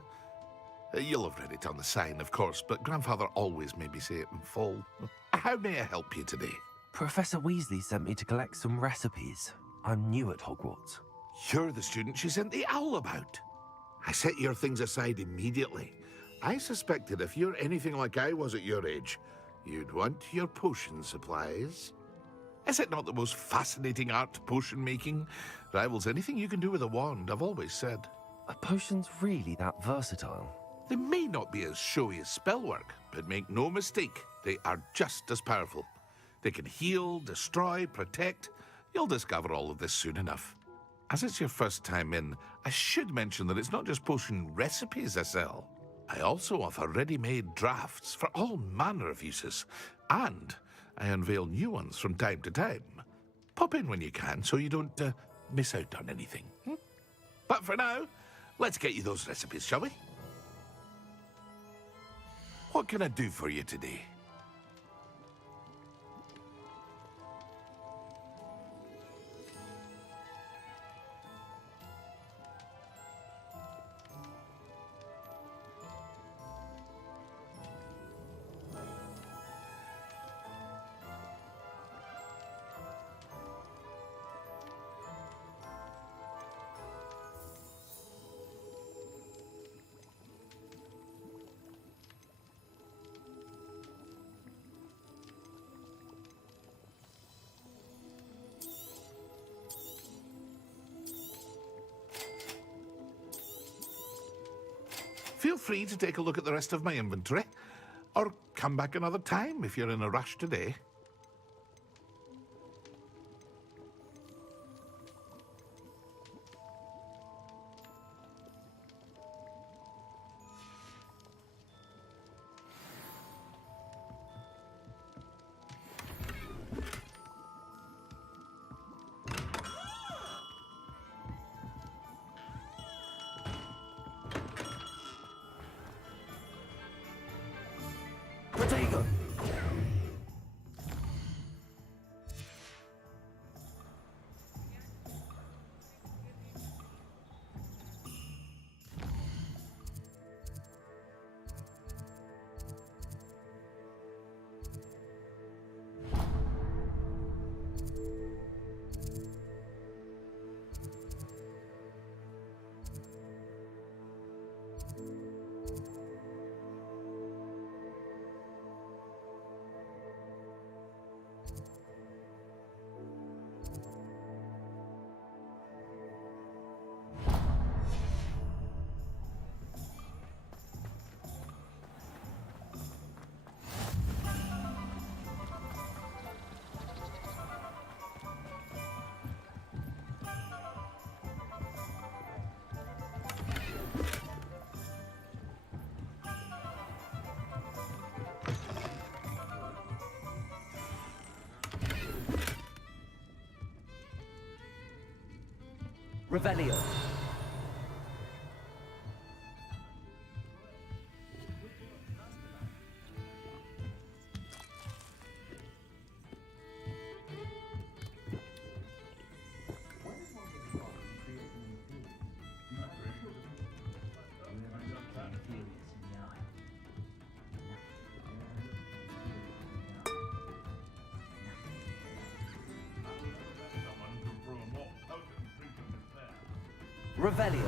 You'll have read it on the sign, of course, but Grandfather always made me say it in full. How may I help you today? Professor Weasley sent me to collect some recipes. I'm new at Hogwarts. You're the student she sent the owl about. I set your things aside immediately. I suspected if you're anything like I was at your age, you'd want your potion supplies. Is it not the most fascinating art, potion making? Rivals anything you can do with a wand, I've always said. Are potions really that versatile? They may not be as showy as spellwork, but make no mistake, they are just as powerful. They can heal, destroy, protect. You'll discover all of this soon enough. As it's your first time in, I should mention that it's not just potion recipes I sell. I also offer ready-made drafts for all manner of uses, and I unveil new ones from time to time. Pop in when you can so you don't miss out on anything. But for now, let's get you those recipes, shall we? What can I do for you today? Feel free to take a look at the rest of my inventory, or come back another time if you're in a rush today. Protego! Revelio. Revelio.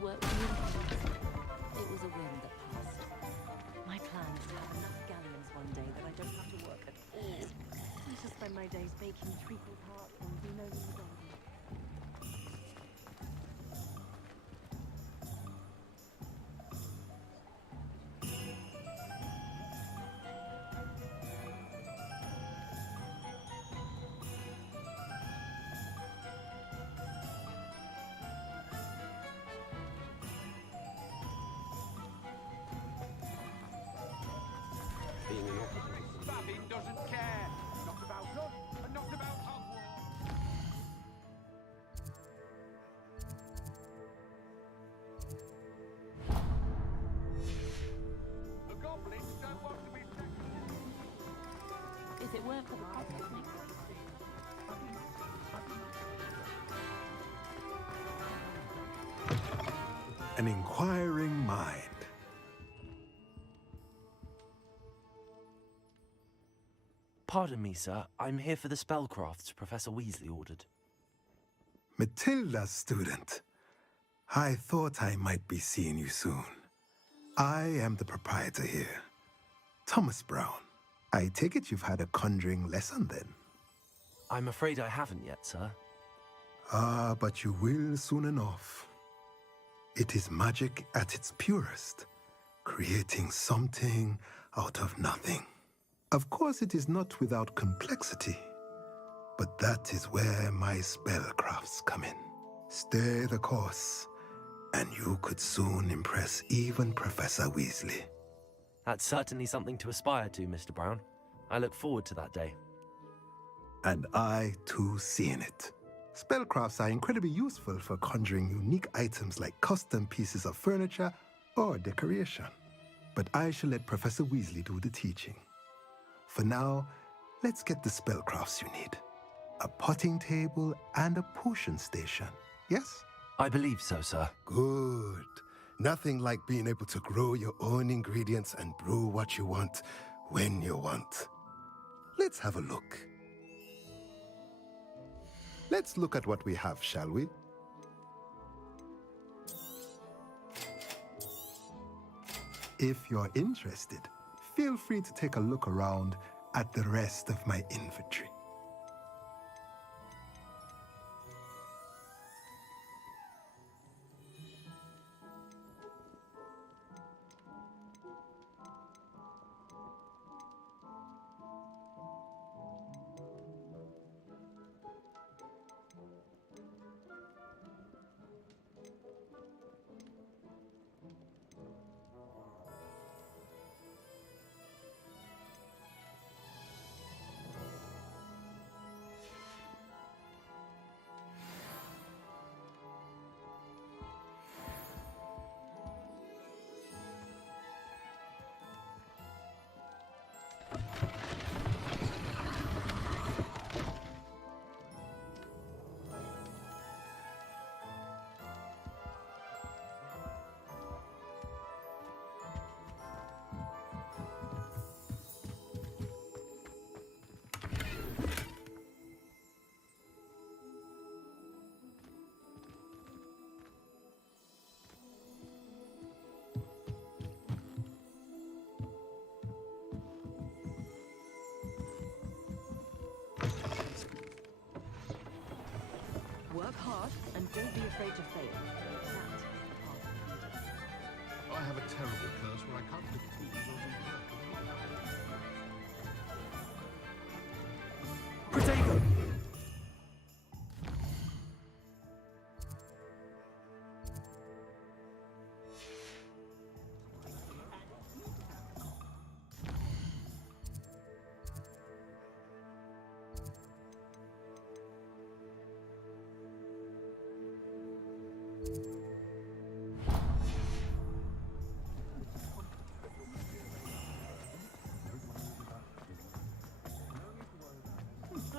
Work with unicorns. It was a whim that passed. My plan is to have enough galleons one day that I don't have to work at all. I shall spend my days baking treacle tart and who knows what else. it weren't for the pocketing. An inquiring mind. Pardon me, sir. I'm here for the spellcrafts Professor Weasley ordered. Matilda's student. I thought I might be seeing you soon. I am the proprietor here, Thomas Brown. I take it you've had a conjuring lesson then? I'm afraid I haven't yet, sir. Ah, but you will soon enough. It is magic at its purest, creating something out of nothing. Of course, it is not without complexity, but that is where my spellcrafts come in. Stay the course, and you could soon impress even Professor Weasley. That's certainly something to aspire to, Mr. Brown. I look forward to that day. And I, too, see in it. Spellcrafts are incredibly useful for conjuring unique items like custom pieces of furniture or decoration. But I shall let Professor Weasley do the teaching. For now, let's get the spellcrafts you need. A potting table and a potion station, yes? I believe so, sir. Good. Nothing like being able to grow your own ingredients and brew what you want when you want. Let's have a look. Let's look at what we have, shall we? If you're interested, feel free to take a look around at the rest of my inventory. Work hard and don't be afraid to fail. I have a terrible curse where I can't lift tools or do work. Protego!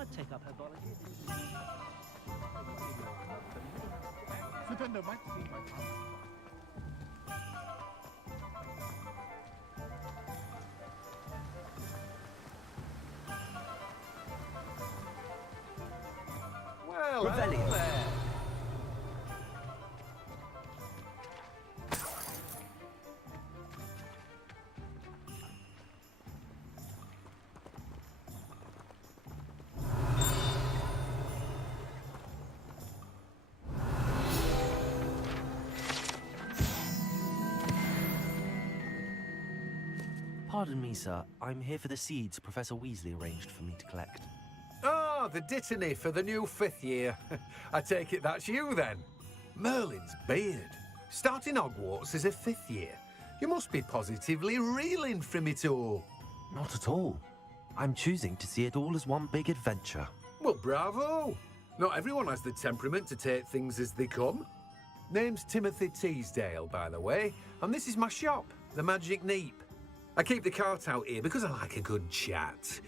I'd take up herbology. Flipendo might be my father. Well, Revelio. There. Pardon me, sir. I'm here for the seeds Professor Weasley arranged for me to collect. Ah, the dittany for the new 5th year. I take it that's you, then. Merlin's beard. Starting Hogwarts as a 5th year. You must be positively reeling from it all. Not at all. I'm choosing to see it all as one big adventure. Well, bravo. Not everyone has the temperament to take things as they come. Name's Timothy Teasdale, by the way, and this is my shop, the Magic Neep. I keep the cart out here because I like a good chat.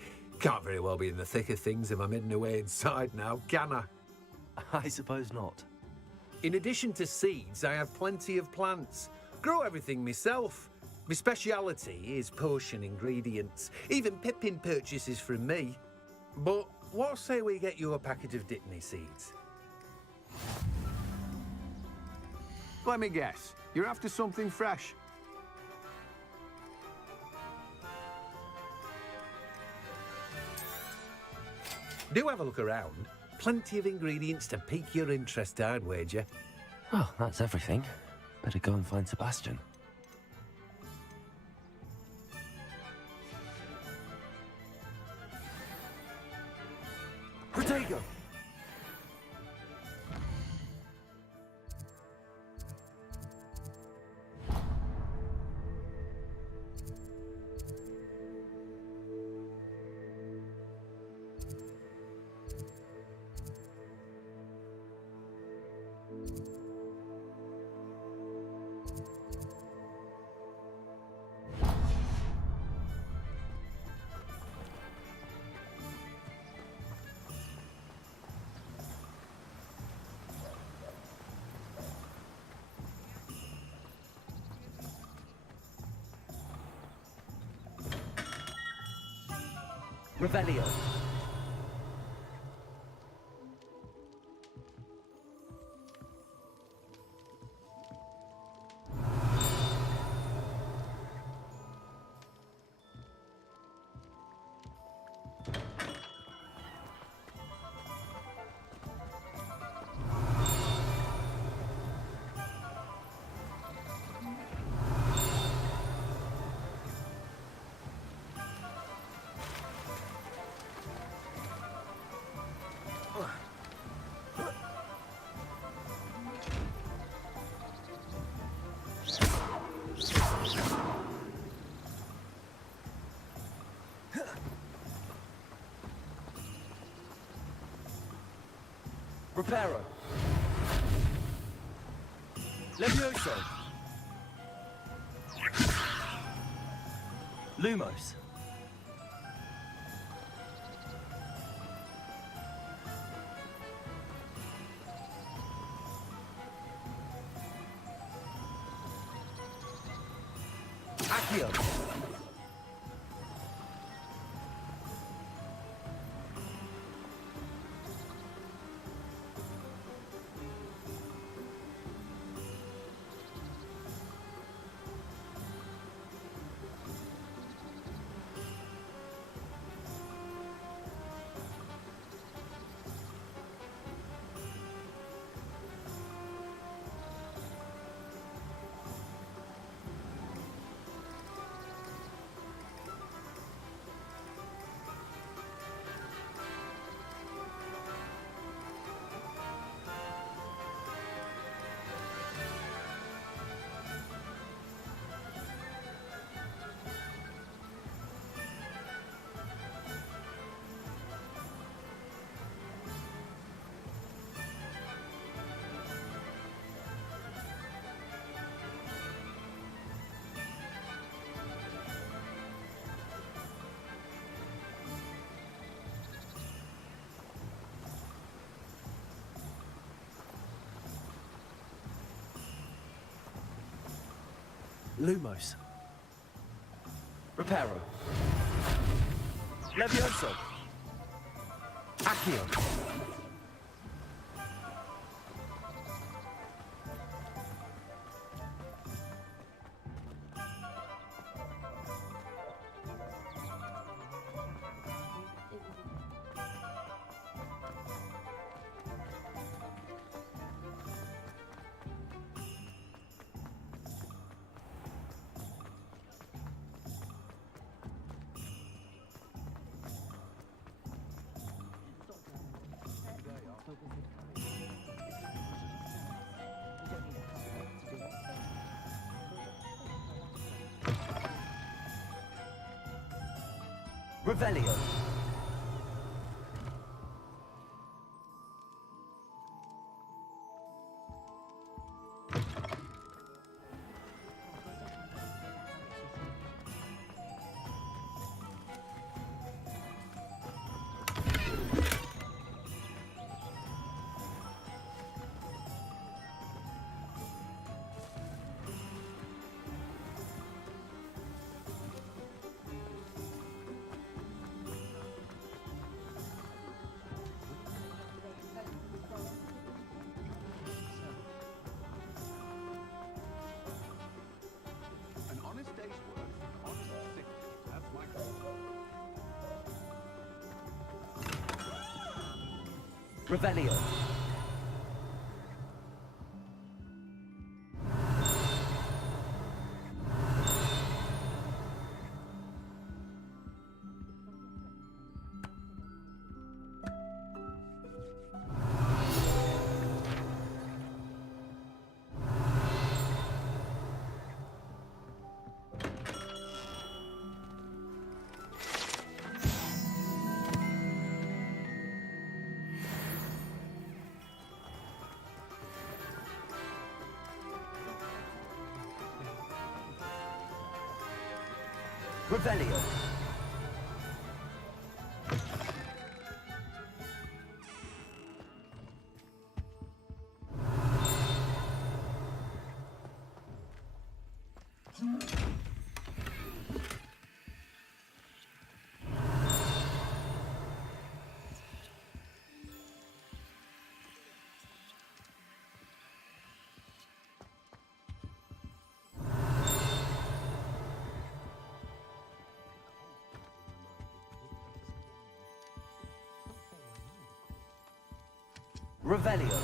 Can't very well be in the thick of things if I'm hidden away inside now, can I? I suppose not. In addition to seeds, I have plenty of plants. Grow everything myself. My speciality is potion ingredients. Even Pippin purchases from me. But what say we get you a packet of Dittany seeds? Let me guess. You're after something fresh. Do have a look around. Plenty of ingredients to pique your interest, I'd wager. Oh, that's everything. Better go and find Sebastian. Protego! Revelio. Reparo. Levioso. Lumos. Accio. Lumos. Reparo. Levioso. Accio. Revelio. Revelio. Revelio. Revelio.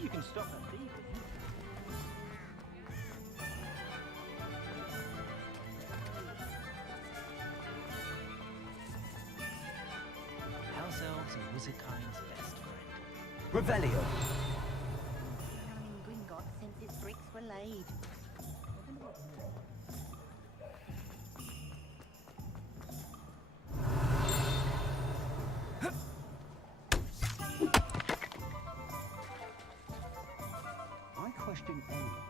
You can stop that thieving. House elves and wizardkind's best friend. Revelio. Running Gringotts since its bricks were laid. I question anyone.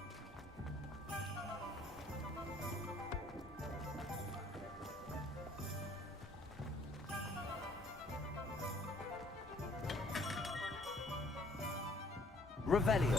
Revelio.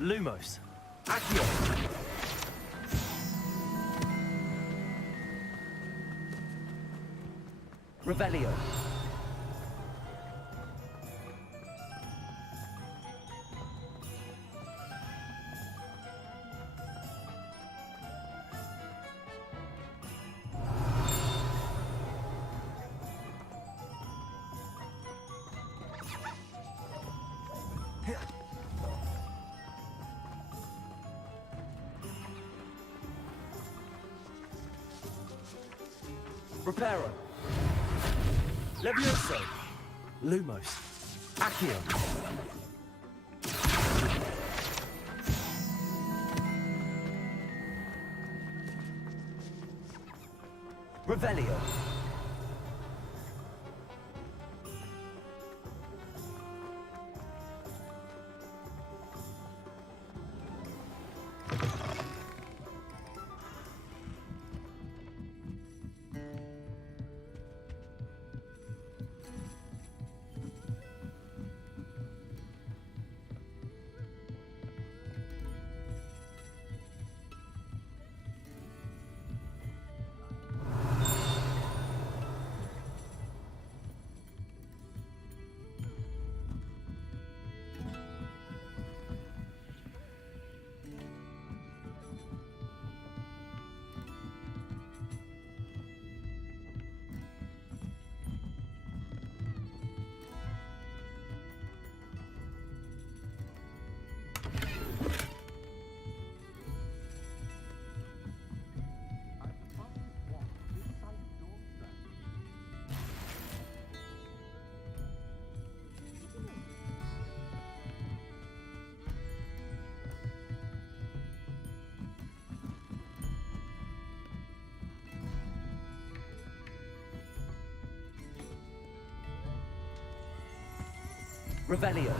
Lumos. Accio. Revelio. Reparo. Levioso. Lumos. Accio. Revelio. Revelio.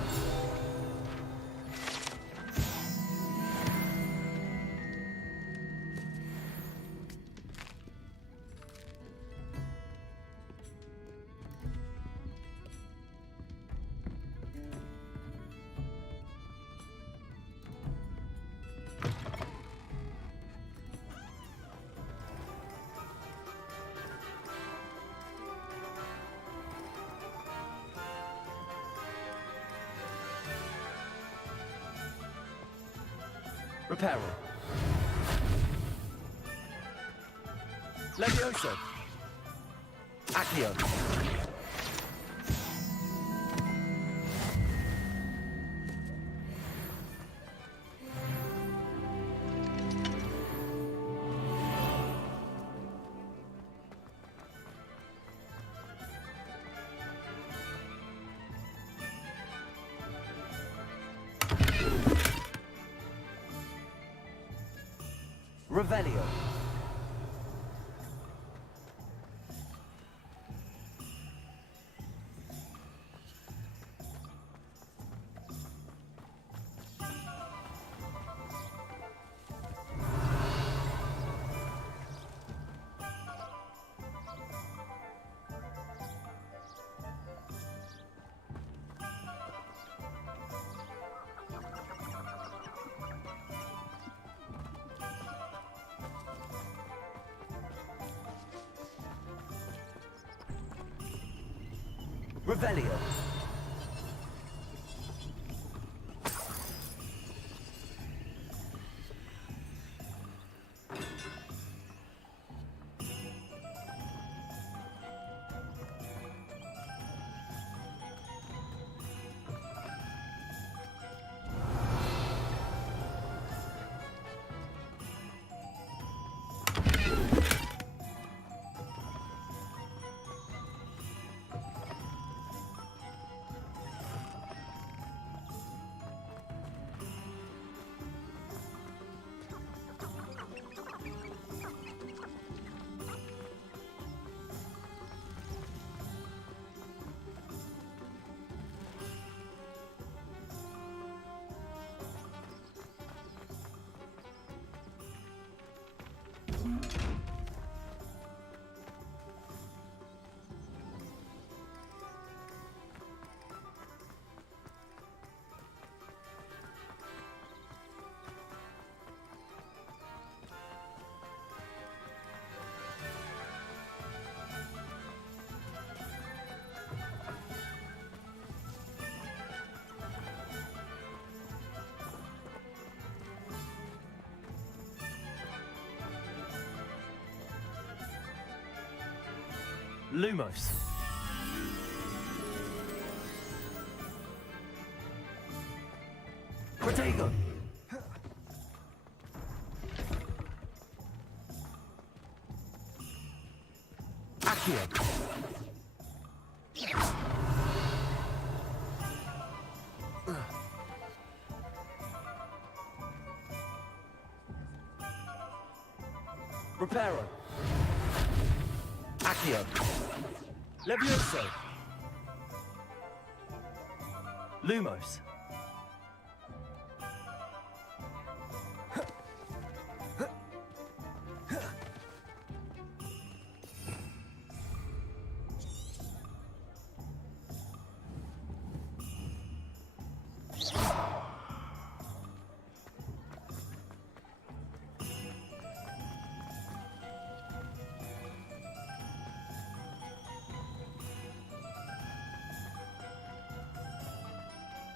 Reparo. Levioso. Accio. Revelio. Revelio. Lumos. Protego. Accio. Reparo. Accio. Levioso. Lumos.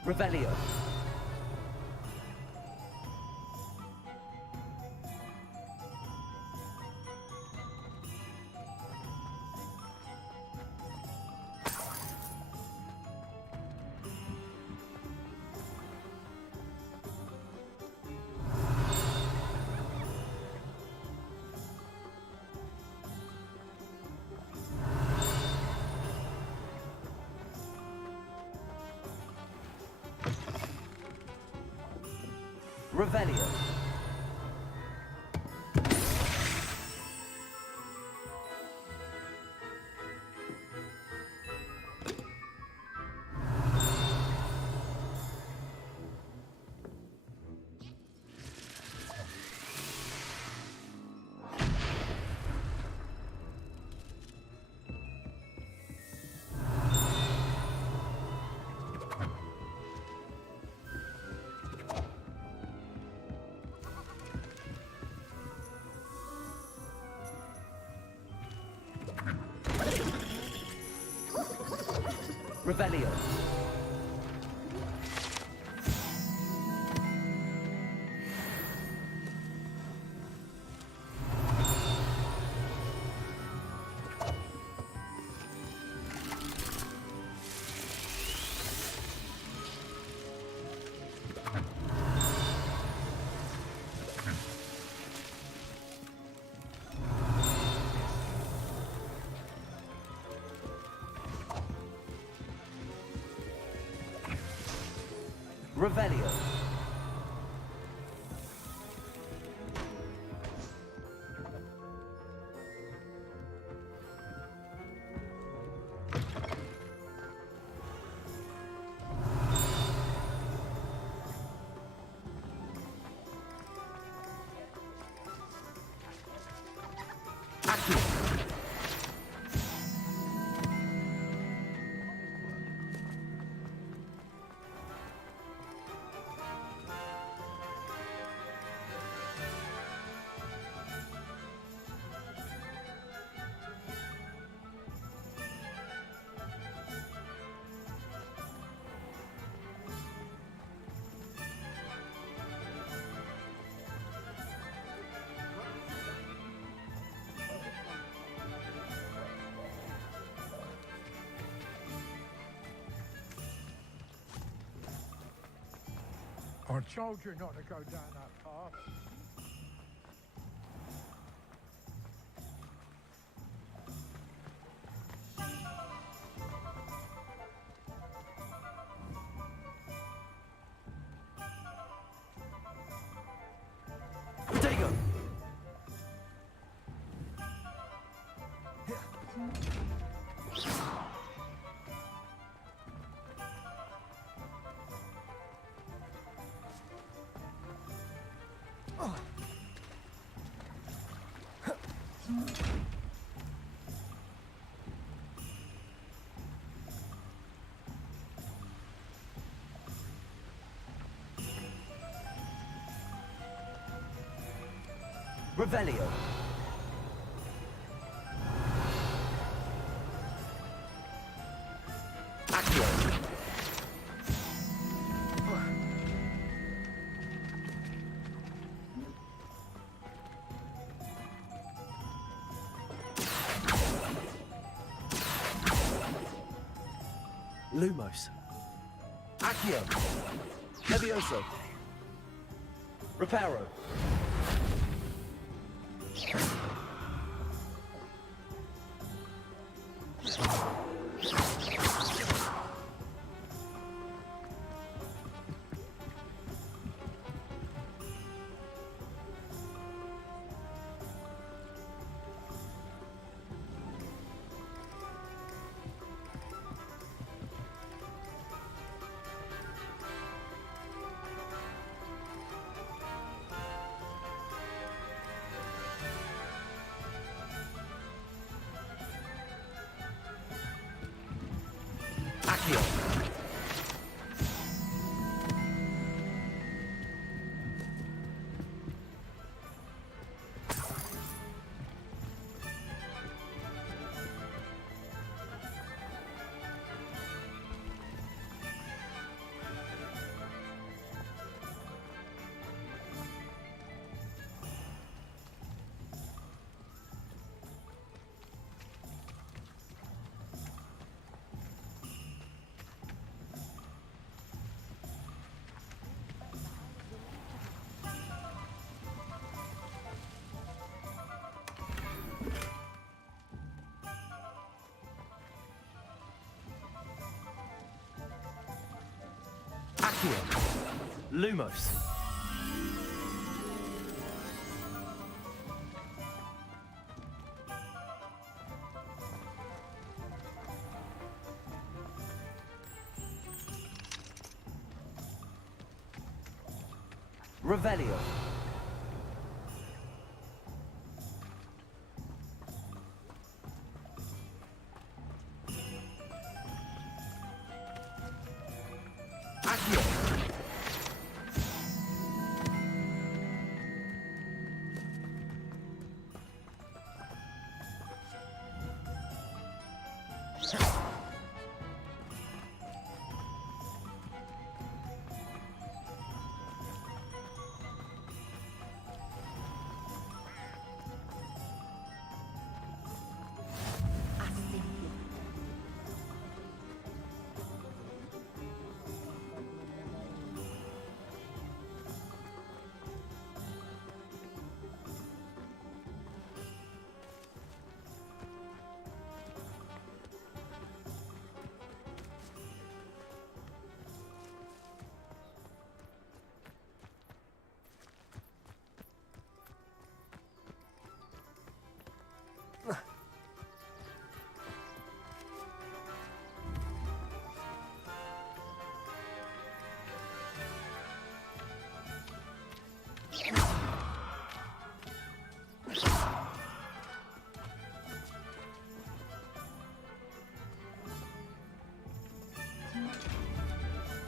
Revelio. Revelio. Revelio. Revelio. I told you not to go down that path. Dago. Revelio. Accio. Lumos. Accio. Levioso. Reparo. Accio. Accio. Lumos. Revelio. Accio.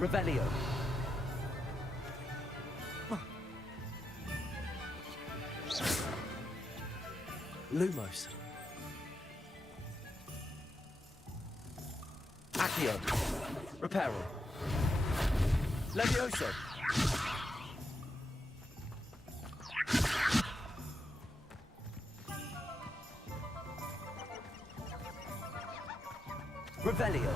Revelio. Lumos. Accio. Reparo. Levioso. Revelio.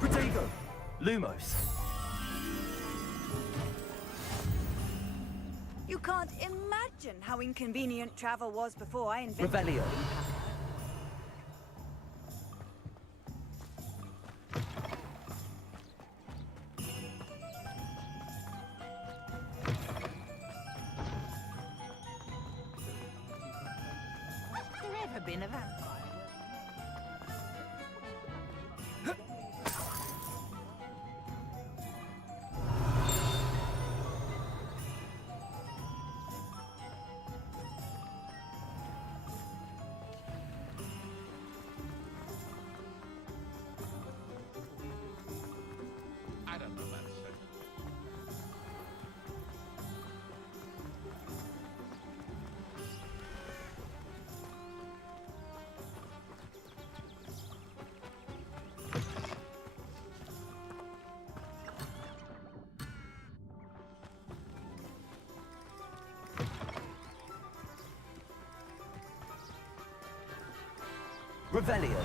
Protego. Lumos. You can't imagine how inconvenient travel was before I invented Revelio. Never been a vampire. I don't know that shit. Revelio.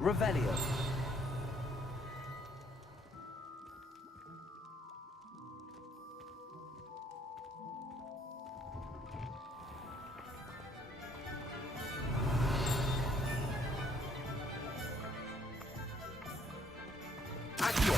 Revelio. Accio.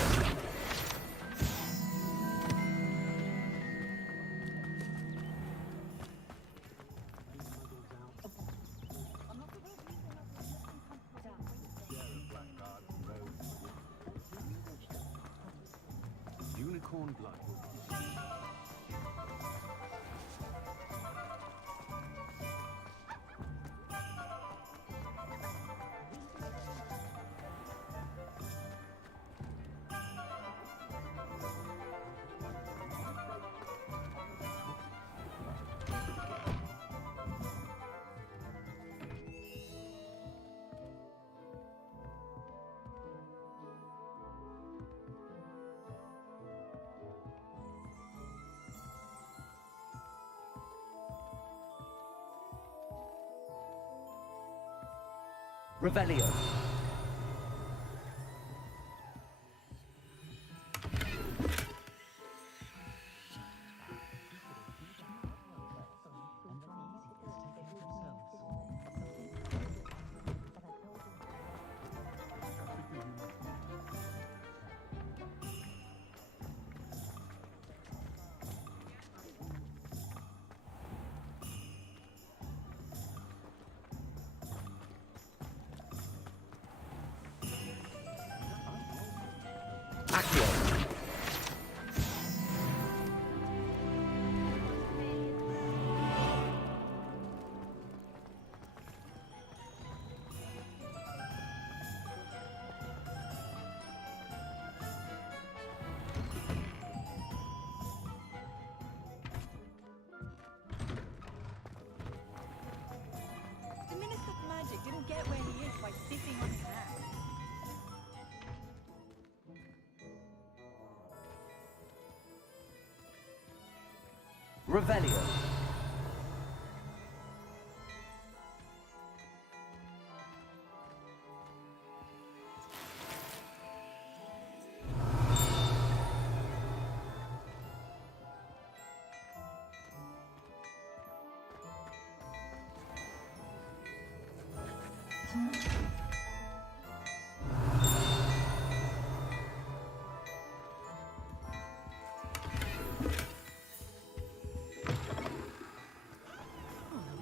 Unicorn blood. Revelio. Accio. The Minister of Magic didn't get where he is by sitting on his hands. Revelio. The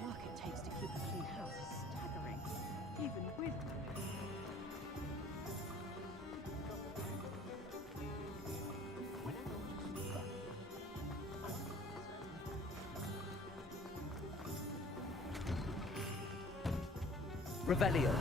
work it takes to keep a clean house is staggering, even with Revelio.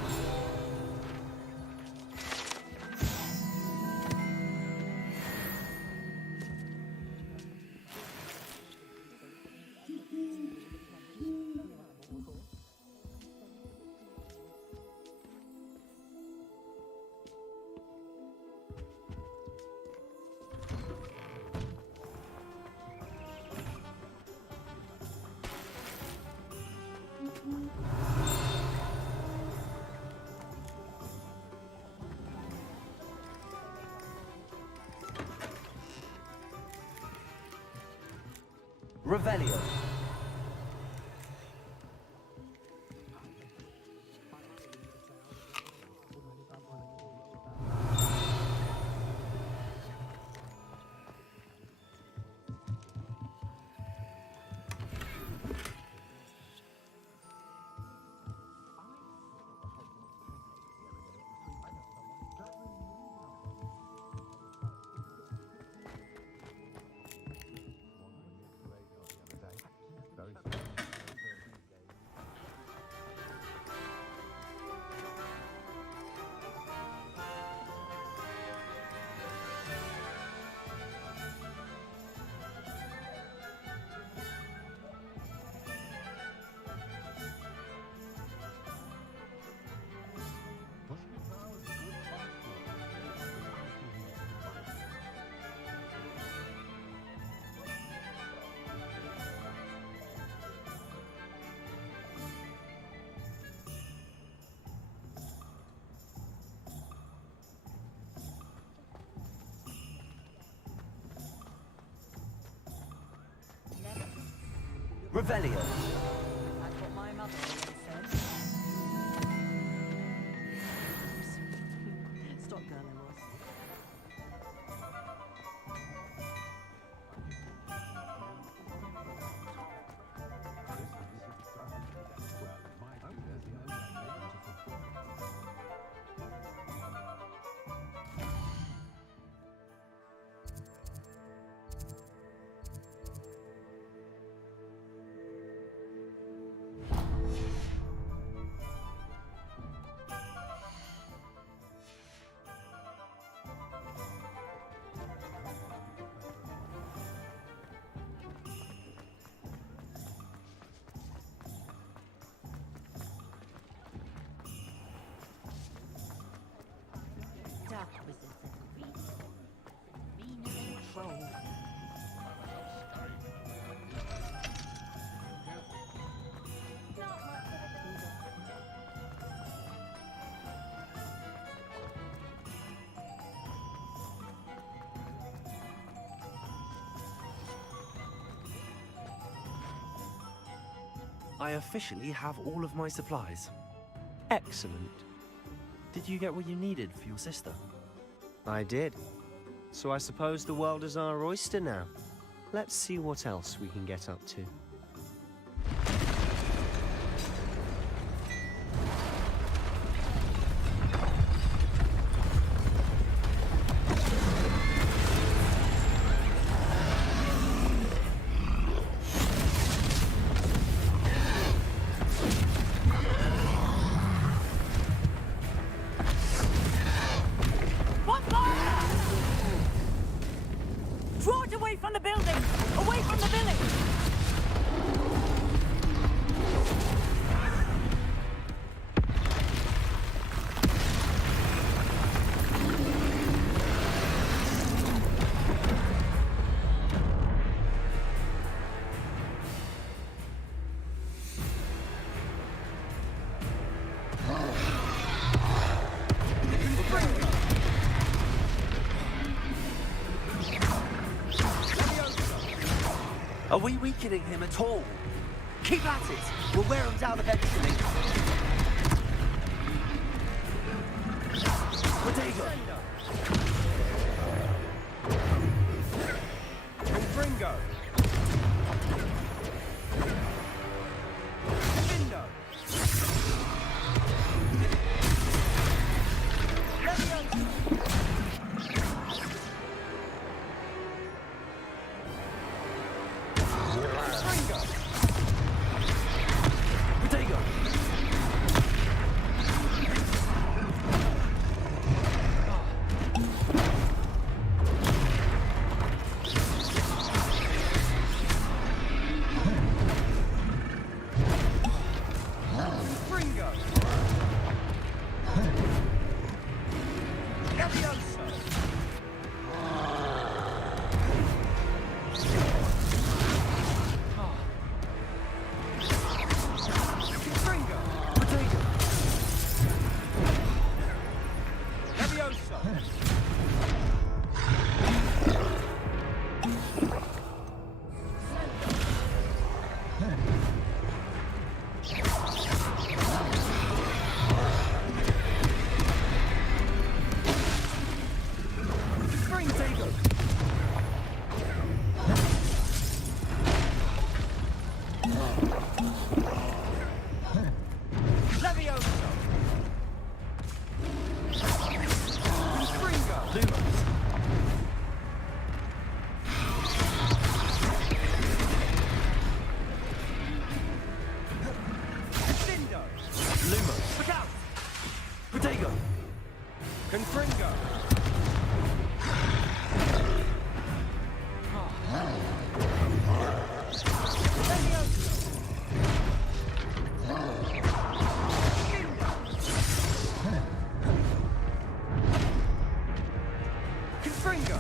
Revelio. Revelio. That's what my mother always said. Stop, girl, I was. Dark wizards and mean as a troll. I officially have all of my supplies. Excellent. Did you get what you needed for your sister? I did. So I suppose the world is our oyster now. Let's see what else we can get up to. Draw it away from the building! Away from the village! Are we weakening him at all? Keep at it! We'll wear him down eventually. Defender! Confringo! Defendo! Leviosa! Confringo! Protego! Confringo! Leviosa! Confringo! Protego! Leviosa! Spring Dago! Leviosa! Springo! Lumos! Cindo! Lumos! Look out! Protego! Confringo! Leviosa! Confringo!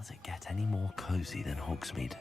Does it get any more cozy than Hogsmeade?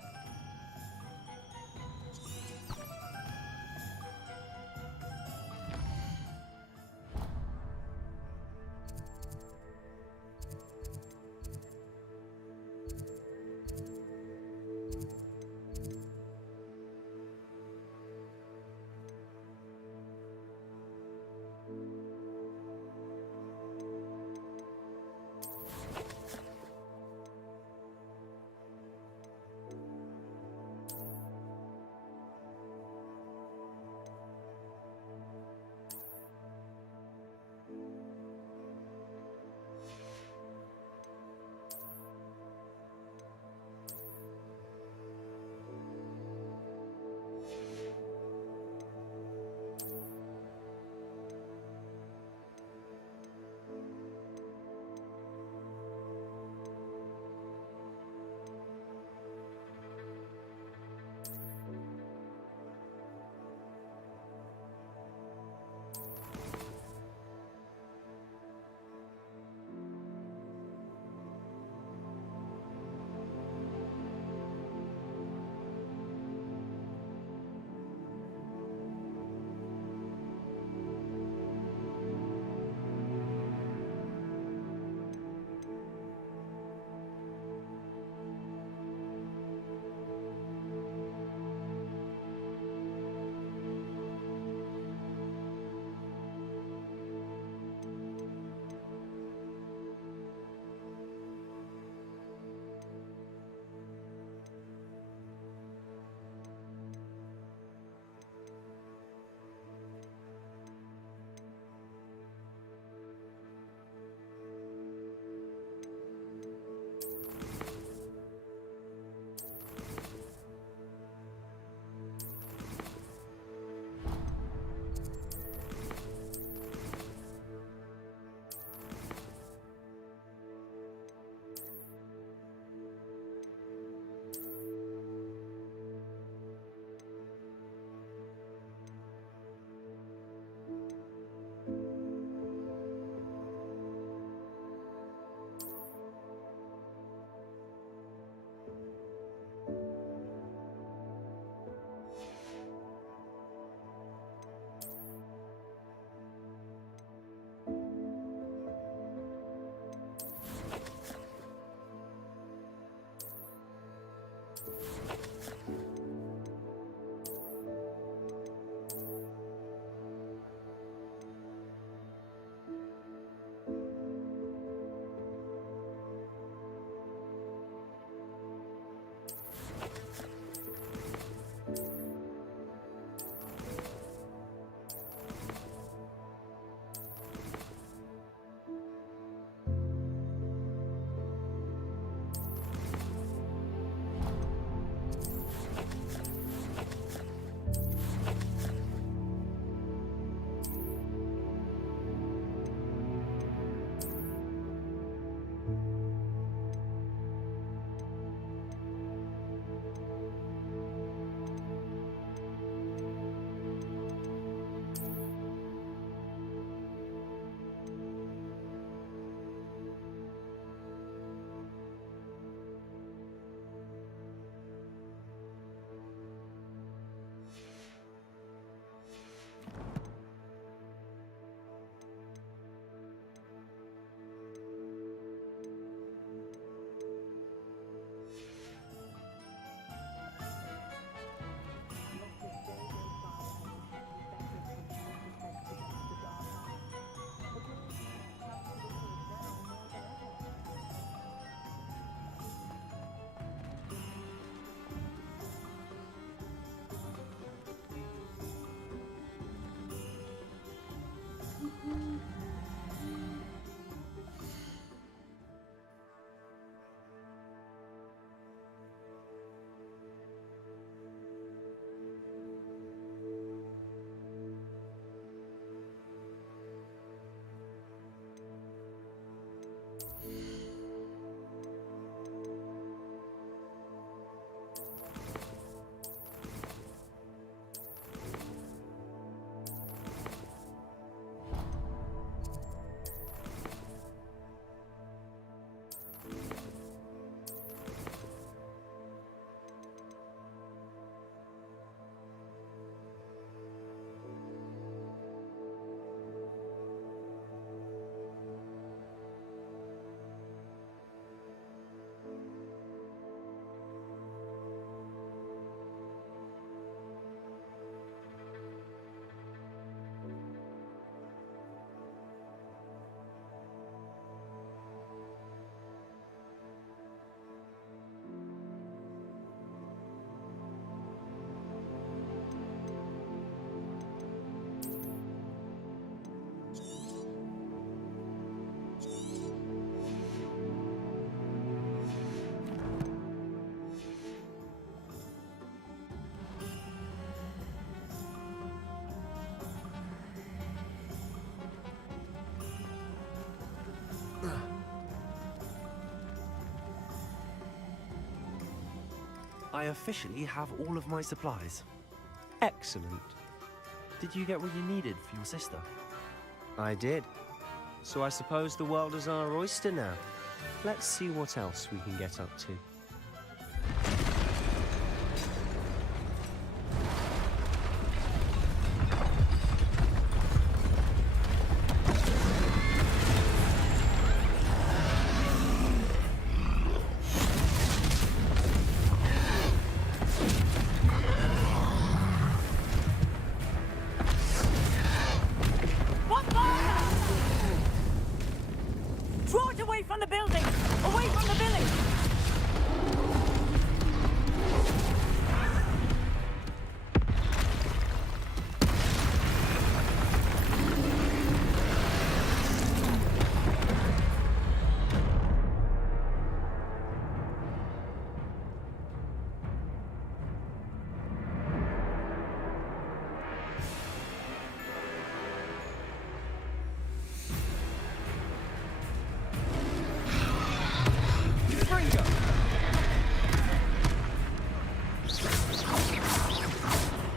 I officially have all of my supplies. Excellent. Did you get what you needed for your sister? I did. So I suppose the world is our oyster now. Let's see what else we can get up to. Draw it away from the building! Away from the village!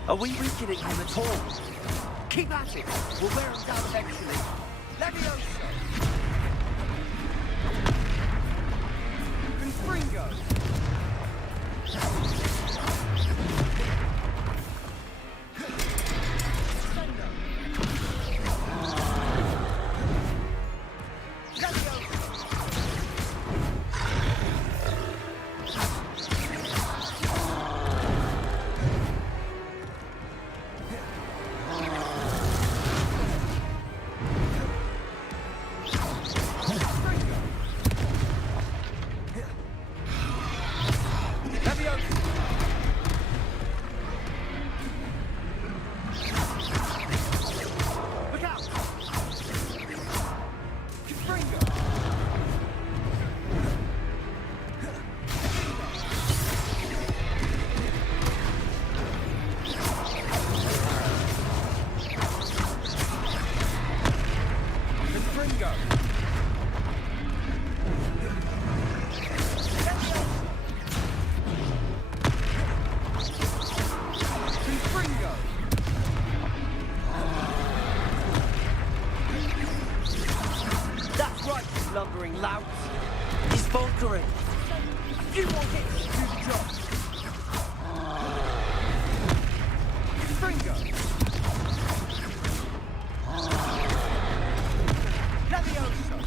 Are we weakening him at all? Keep at it. We'll wear him down eventually. Levioso! Confringo! That's right, you lumbering louts. He's faltering. A few more hits to do the job. Confringo! Levioso!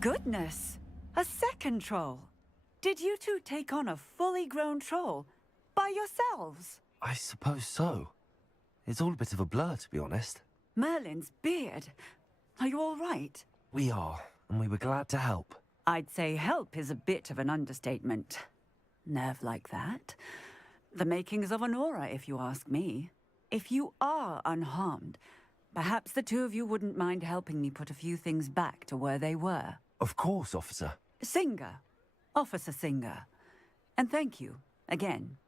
Goodness! A second troll! Did you two take on a fully grown troll? By yourselves? I suppose so. It's all a bit of a blur, to be honest. Merlin's beard. Are you all right? We are, and we were glad to help. I'd say help is a bit of an understatement. Nerve like that. The makings of an aura, if you ask me. If you are unharmed, perhaps the two of you wouldn't mind helping me put a few things back to where they were. Of course, officer. Singer. Officer Singer. And thank you, again.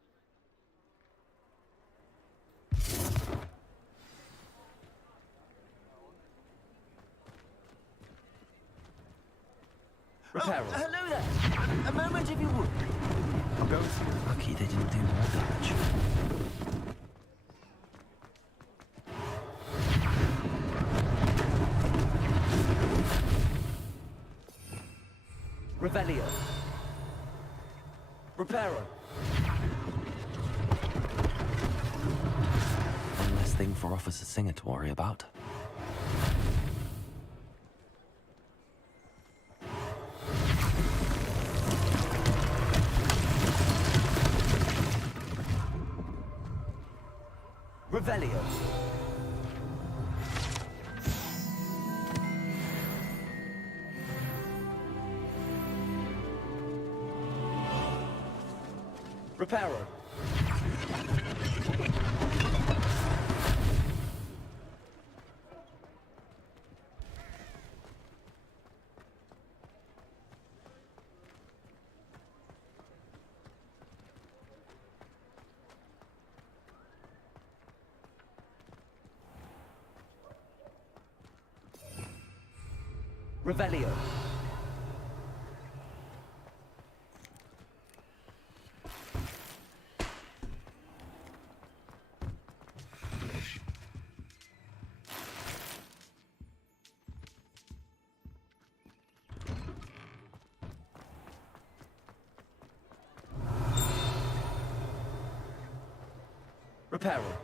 Reparo. Hello there. A moment if you would. I'm going through. Lucky they didn't do more damage. Revelio. Reparo. One less thing for Officer Singer to worry about. Revelio. Reparo. Revelio. Reparo.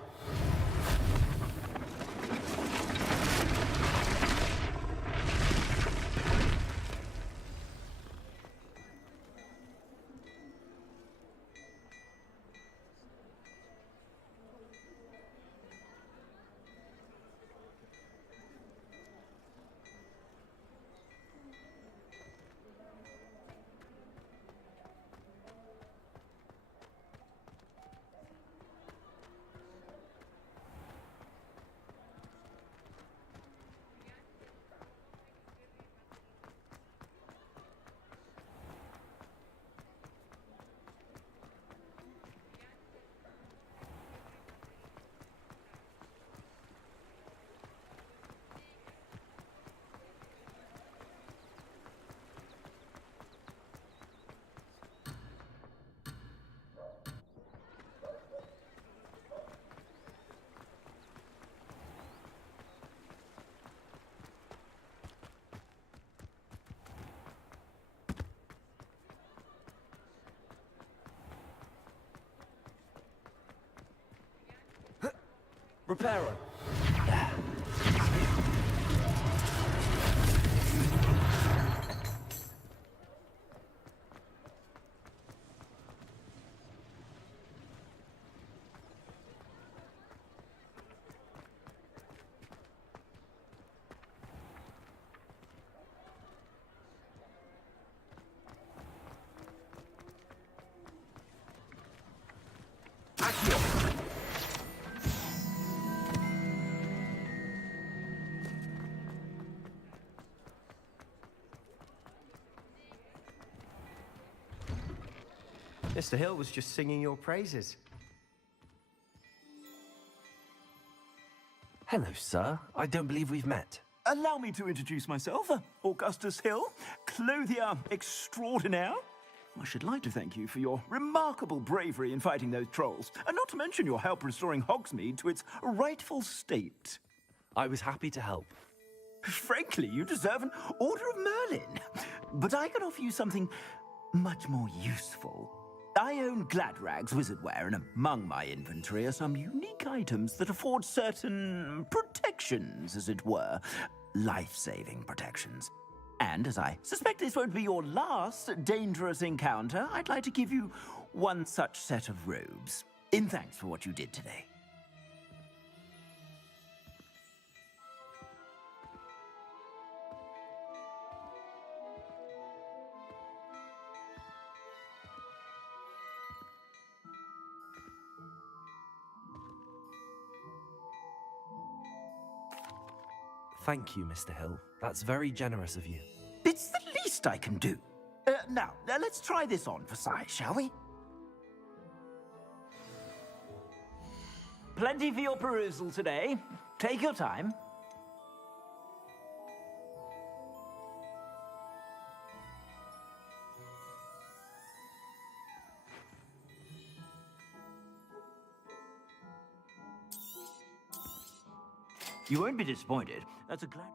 Reparo. Mr. Hill was just singing your praises. Hello, sir. I don't believe we've met. Allow me to introduce myself, Augustus Hill, clothier extraordinaire. I should like to thank you for your remarkable bravery in fighting those trolls, and not to mention your help restoring Hogsmeade to its rightful state. I was happy to help. Frankly, you deserve an Order of Merlin. But I can offer you something much more useful. I own Gladrag's wizardware, and among my inventory are some unique items that afford certain protections, as it were. Life-saving protections. And as I suspect this won't be your last dangerous encounter, I'd like to give you one such set of robes, in thanks for what you did today. Thank you, Mr. Hill. That's very generous of you. It's the least I can do. Now, let's try this on for size, shall we? Plenty for your perusal today. Take your time. You won't be disappointed. That's a glad...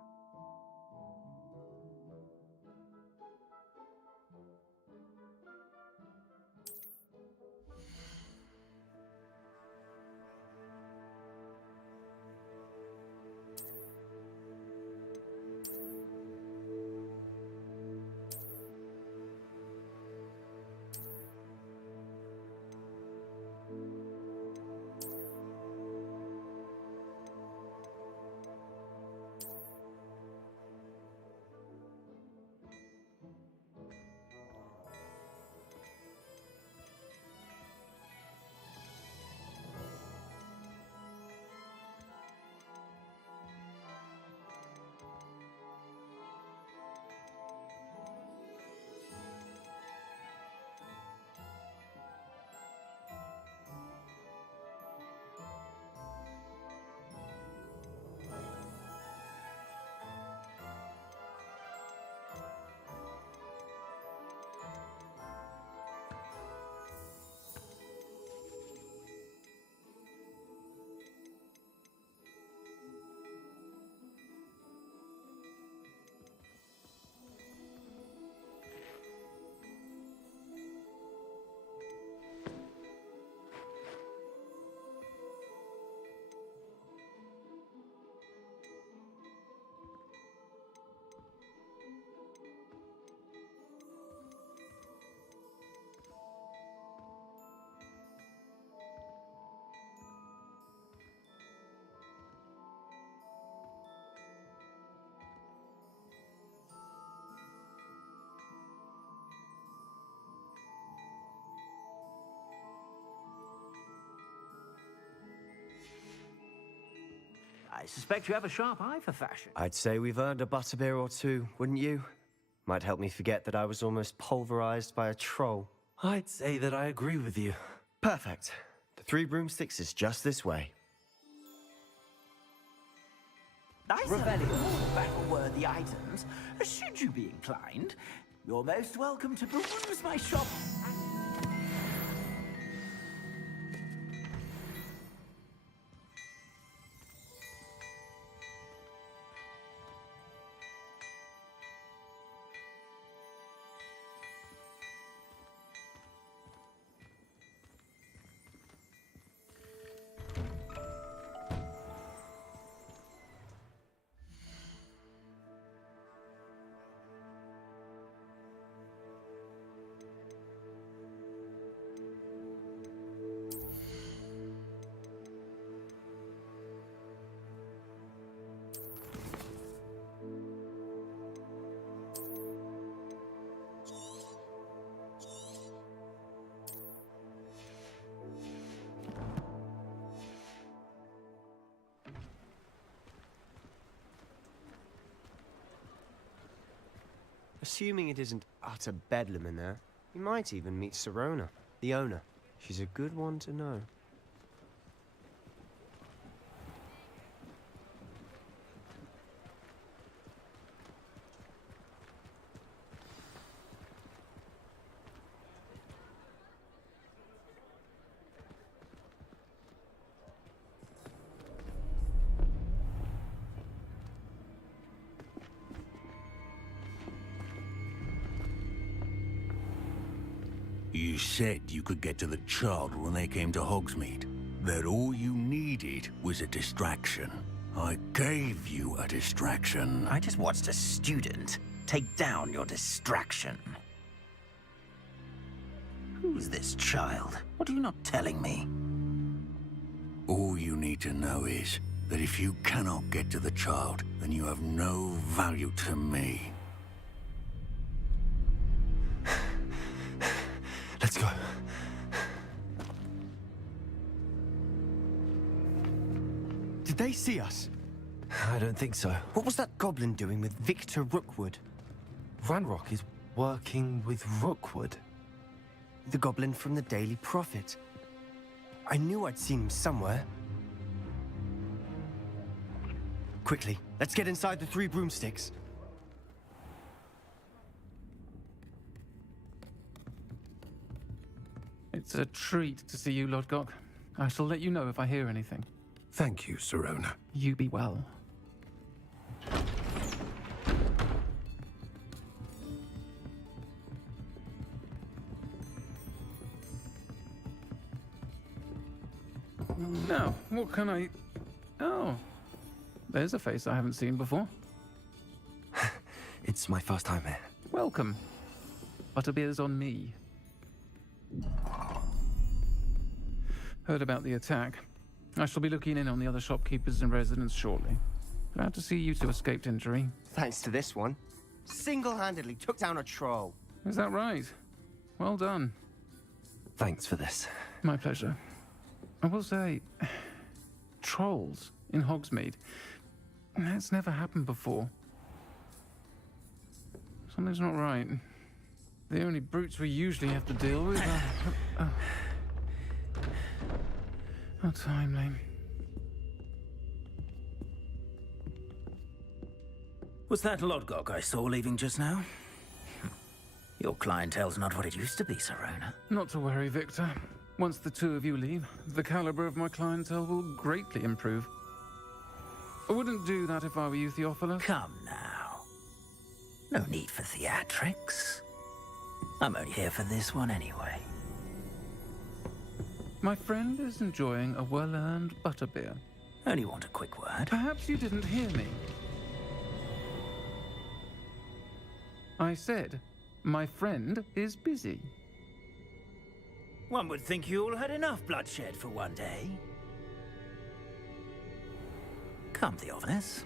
I suspect you have a sharp eye for fashion. I'd say we've earned a butterbeer or two, wouldn't you? Might help me forget that I was almost pulverized by a troll. I'd say that I agree with you. Perfect. The Three Broomsticks is just this way. Nice battle-worthy items. Should you be inclined, you're most welcome to peruse my shop. Assuming it isn't utter bedlam in there, you might even meet Sirona, the owner. She's a good one to know. You said you could get to the child when they came to Hogsmeade. That all you needed was a distraction. I gave you a distraction. I just watched a student take down your distraction. Who's this child? What are you not telling me? All you need to know is that if you cannot get to the child, then you have no value to me. Let's go. Did they see us? I don't think so. What was that goblin doing with Victor Rookwood? Ranrock is working with Rookwood. The goblin from the Daily Prophet. I knew I'd seen him somewhere. Quickly, let's get inside the Three Broomsticks. It's a treat to see you, Lodgok. I shall let you know if I hear anything. Thank you, Sirona. You be well. Now, what can I... Oh, there's a face I haven't seen before. It's my first time here. Welcome. Butterbeer's on me. Heard about the attack. I shall be looking in on the other shopkeepers and residents shortly. Glad to see you two escaped injury. Thanks to this one. Single-handedly took down a troll. Is that right? Well done. Thanks for this. My pleasure. I will say, trolls in Hogsmeade. That's never happened before. Something's not right. The only brutes we usually have to deal with are... How timely. Was that Lodgok I saw leaving just now? Your clientele's not what it used to be, Sirona. Not to worry, Victor. Once the two of you leave, the caliber of my clientele will greatly improve. I wouldn't do that if I were you, Theophilus. Come now. No need for theatrics. I'm only here for this one anyway. My friend is enjoying a well-earned butterbeer. Only want a quick word. Perhaps you didn't hear me. I said, my friend is busy. One would think you all had enough bloodshed for one day. Come, Theophilus.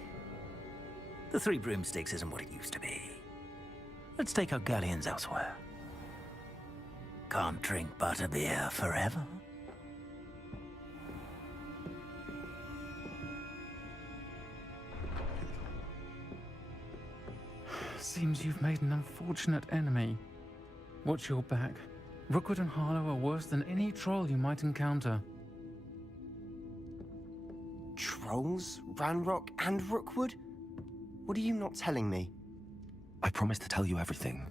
The Three Broomsticks isn't what it used to be. Let's take our galleons elsewhere. Can't drink butterbeer forever. Seems you've made an unfortunate enemy. Watch your back. Rookwood and Harlow are worse than any troll you might encounter. Trolls? Ranrock and Rookwood? What are you not telling me? I promised to tell you everything,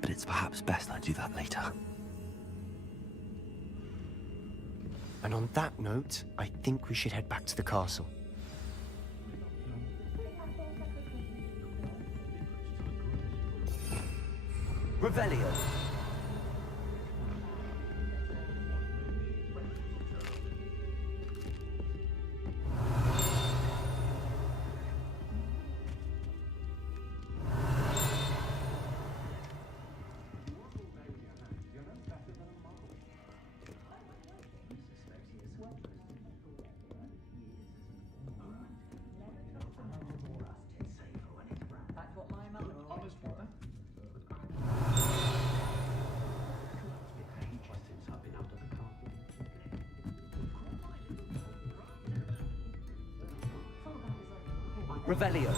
but it's perhaps best I do that later. And on that note, I think we should head back to the castle. Revelio. Revelio.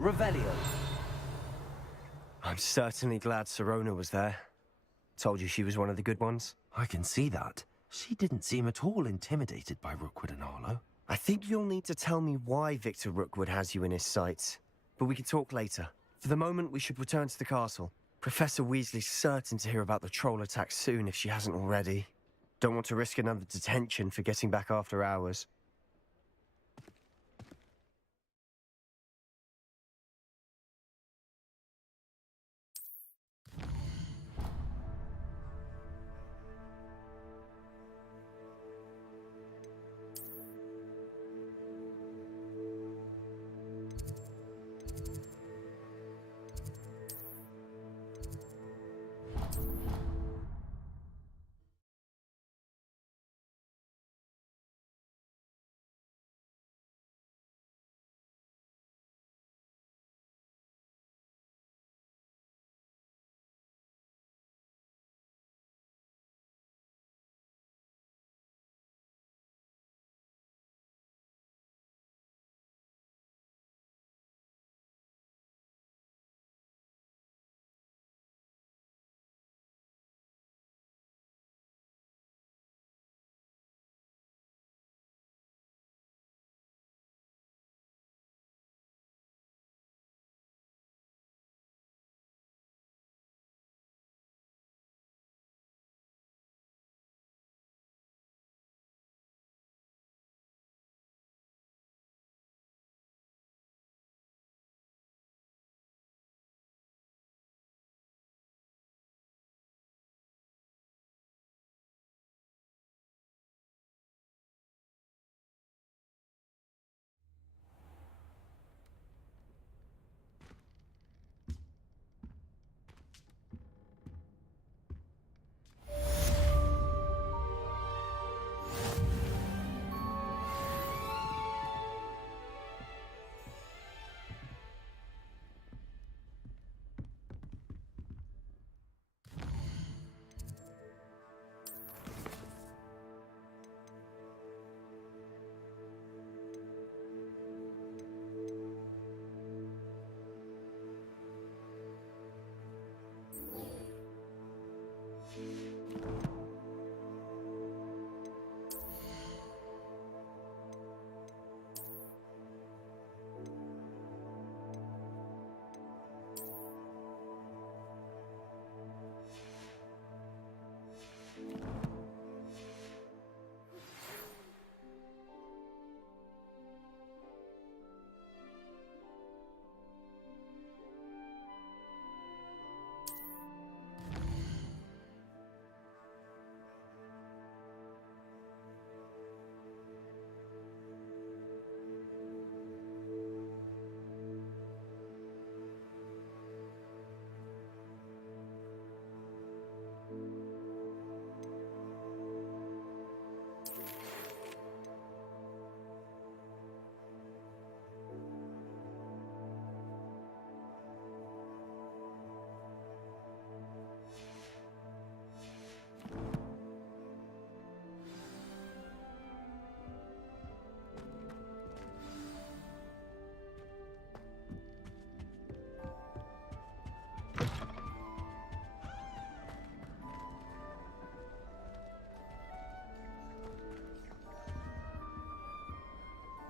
Revelio. I'm certainly glad Sirona was there. Told you she was one of the good ones. I can see that. She didn't seem at all intimidated by Rookwood and Harlow. I think you'll need to tell me why Victor Rookwood has you in his sights. But we can talk later. For the moment, we should return to the castle. Professor Weasley's certain to hear about the troll attack soon if she hasn't already. Don't want to risk another detention for getting back after hours.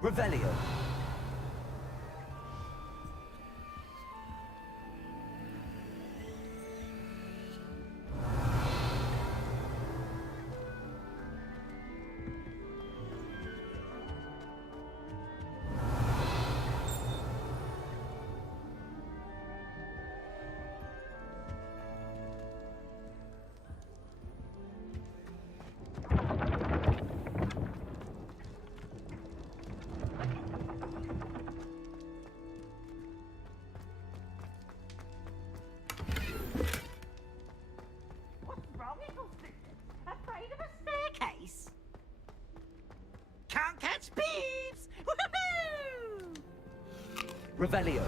Revelio. Can't catch Peeves! Woohoo! Revelio.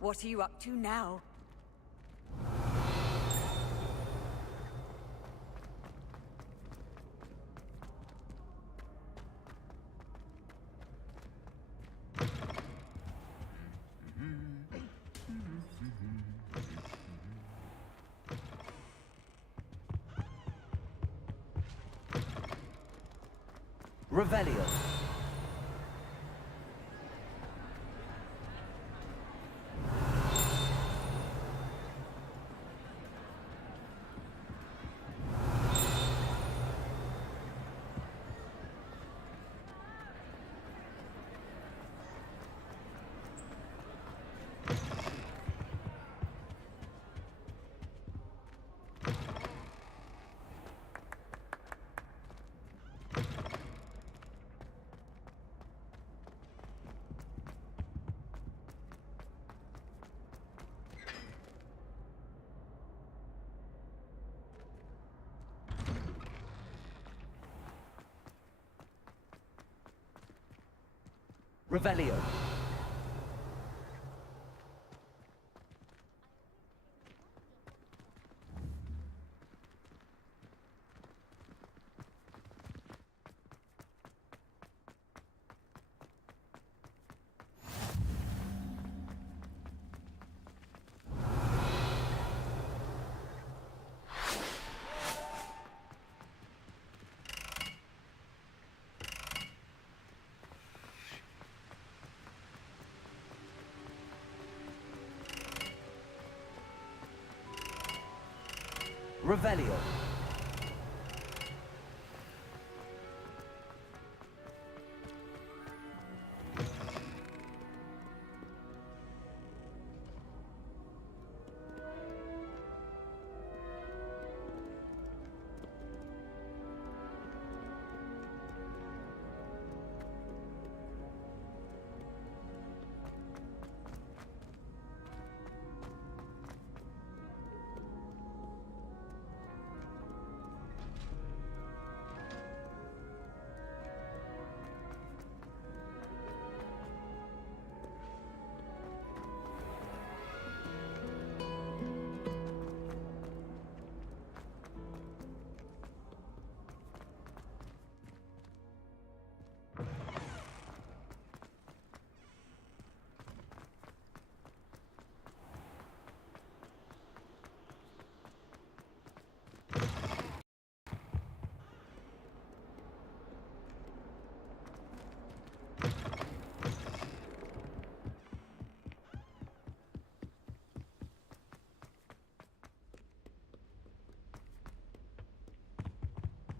What are you up to now? Revelio. Revelio. Revelio.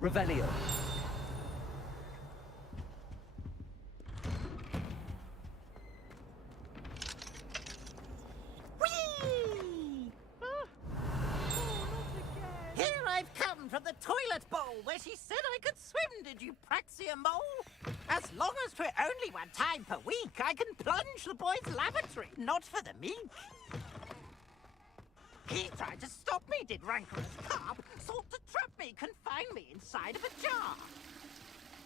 Revelio. Whee! Here I've come from the toilet bowl where she said I could swim, did you Praxia mole? As long as for only one time per week, I can plunge the boy's lavatory, not for the meek. He tried to stop me, did rancorous carp, sought to trap me, confine me inside of a jar.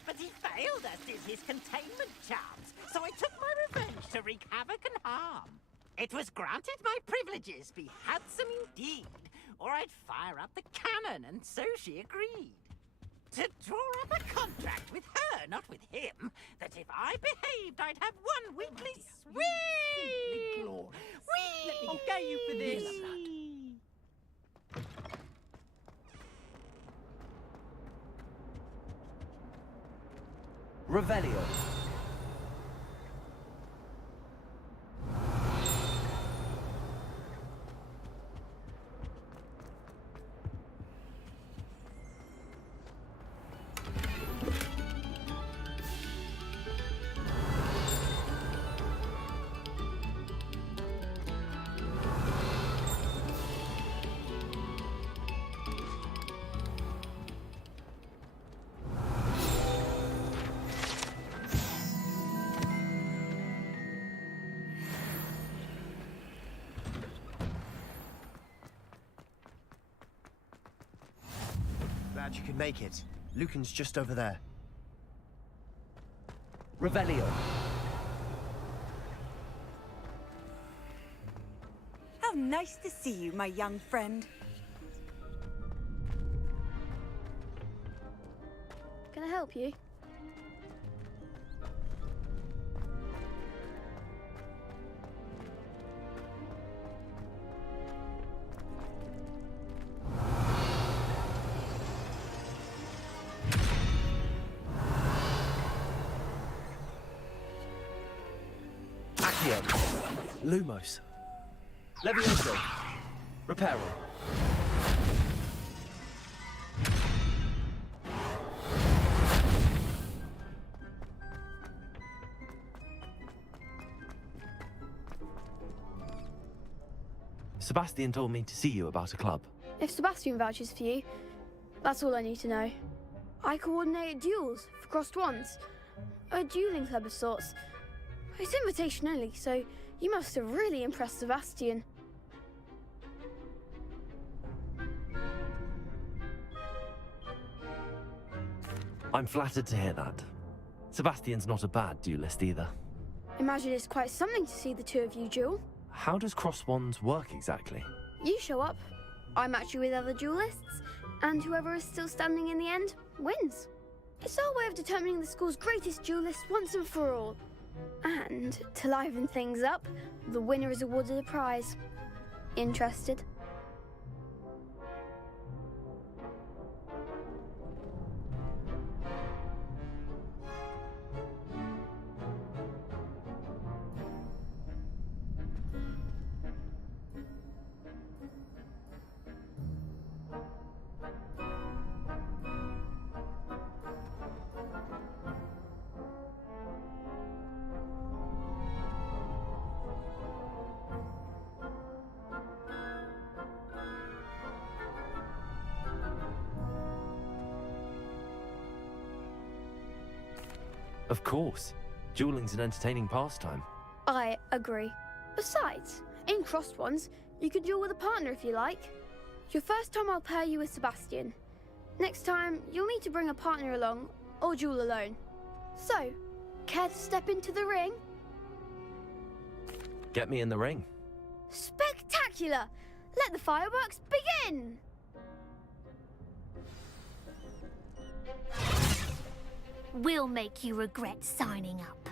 But he failed, as did his containment charms, so I took my revenge to wreak havoc and harm. It was granted my privileges be handsome indeed, or I'd fire up the cannon, and so she agreed. to draw up a contract with her, not with him, that if I behaved, I'd have 1 weekly... Whee! Whee! I'll get you for this. Revelio. Glad you could make it. Lucan's just over there. Revelio. How nice to see you, my young friend. Can I help you? Accio. Lumos. Levioso. Reparo. Sebastian told me to see you about a club. If Sebastian vouches for you, that's all I need to know. I coordinate duels for crossed wands. A dueling club of sorts. It's invitation only, so you must have really impressed Sebastian. I'm flattered to hear that. Sebastian's not a bad duelist either. Imagine it's quite something to see the two of you duel. How does cross wands work exactly? You show up, I match you with other duelists, and whoever is still standing in the end wins. It's our way of determining the school's greatest duelist once and for all. And to liven things up, the winner is awarded a prize. Interested? Of course. Dueling's an entertaining pastime. I agree. Besides, in crossed ones, you could duel with a partner if you like. Your first time I'll pair you with Sebastian. Next time, you'll need to bring a partner along, or duel alone. So, care to step into the ring? Get me in the ring. Spectacular! Let the fireworks begin! We'll make you regret signing up.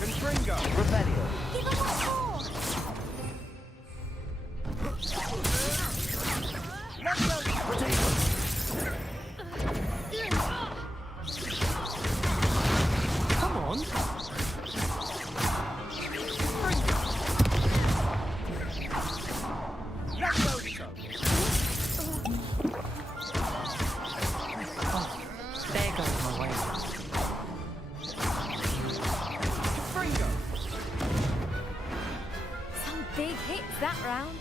Confringo. Revelio. Give him one more! Let's go. Come on. Let's go. There goes my way. Fringo. Some big hits that round.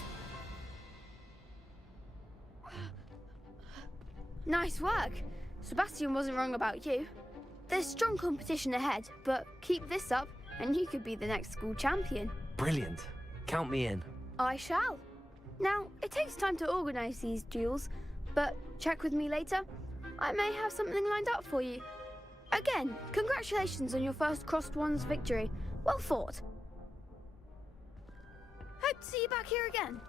Nice work. Sebastian wasn't wrong about you. There's strong competition ahead, but keep this up and you could be the next school champion. Brilliant. Count me in. I shall. Now, it takes time to organise these duels, but check with me later. I may have something lined up for you. Again, congratulations on your first Crossed Wands victory. Well fought. Hope to see you back here again.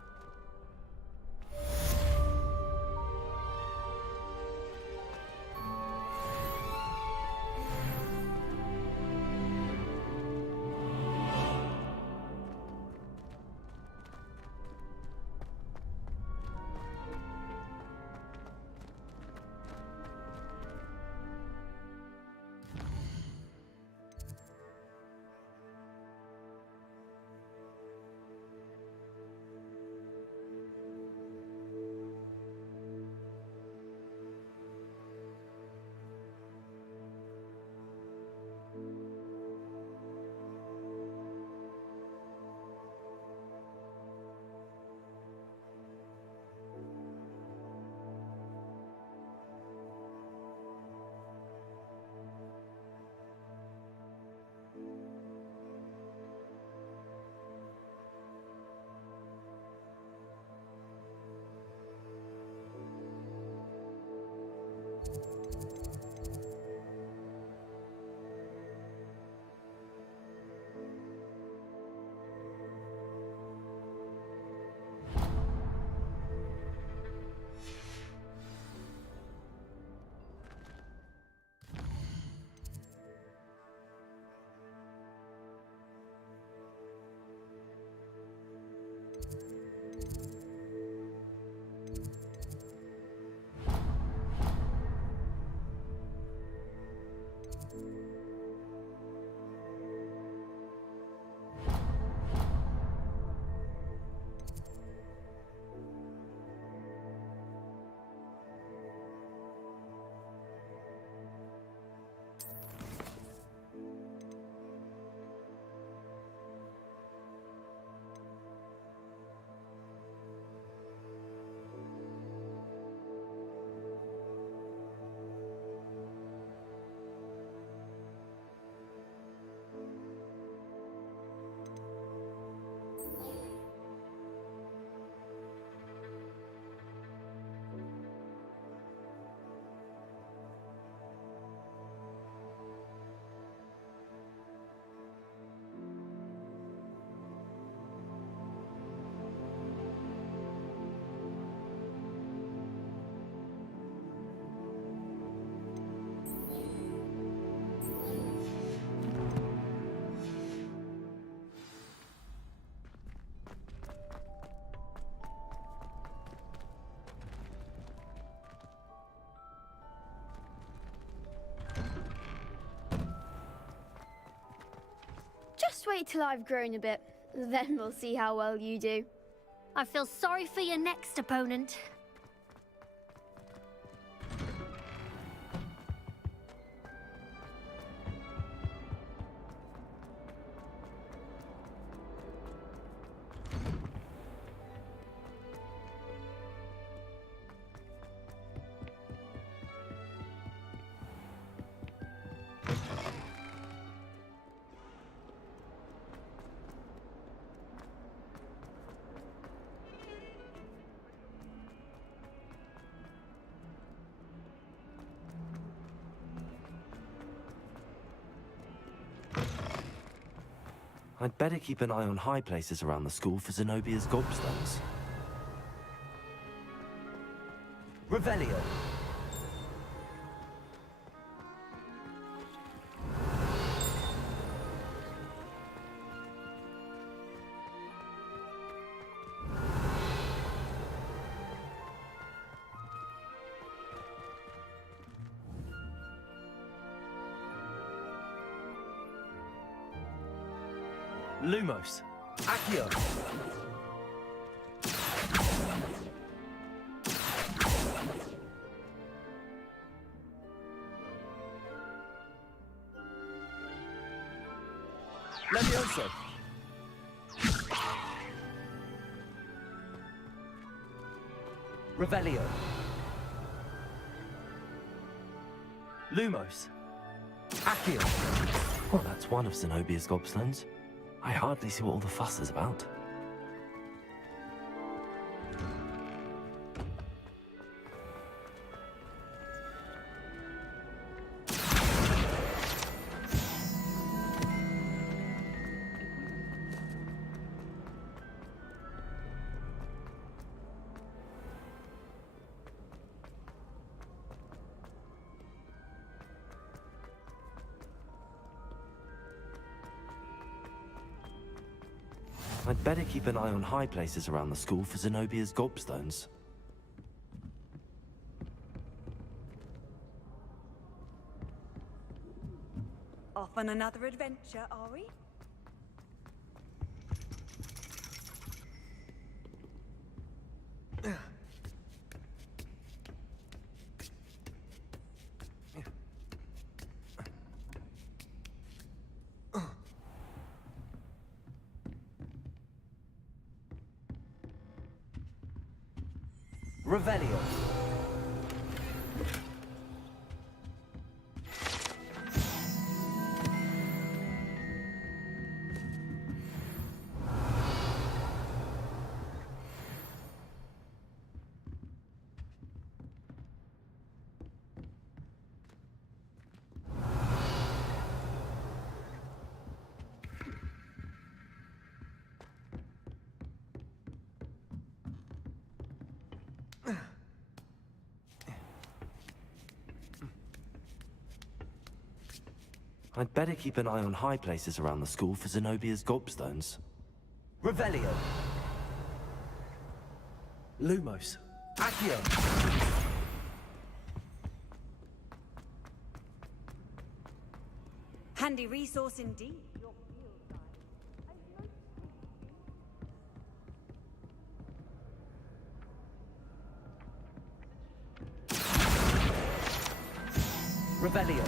Just wait till I've grown a bit. Then we'll see how well you do. I feel sorry for your next opponent. I'd better keep an eye on high places around the school for Zenobia's gobstones. Revelio. Lumos. Accio. Levioso. Revelio. Lumos. Accio. Well, that's one of Zenobia's gobstones. I hardly see what all the fuss is about. I'd better keep an eye on high places around the school for Zenobia's gobstones. Off on another adventure, are we? Revelio. I'd better keep an eye on high places around the school for Zenobia's gobstones. Revelio. Lumos. Accio. Handy resource indeed. Revelio.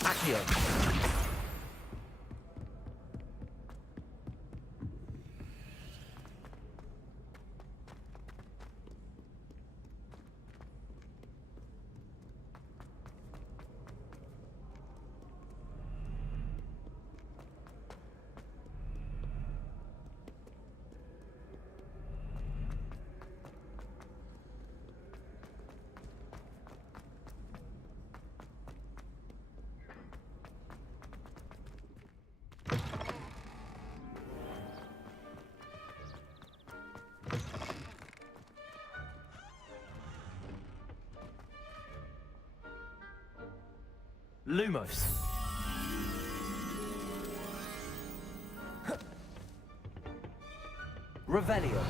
Accio. Lumos. Revelio.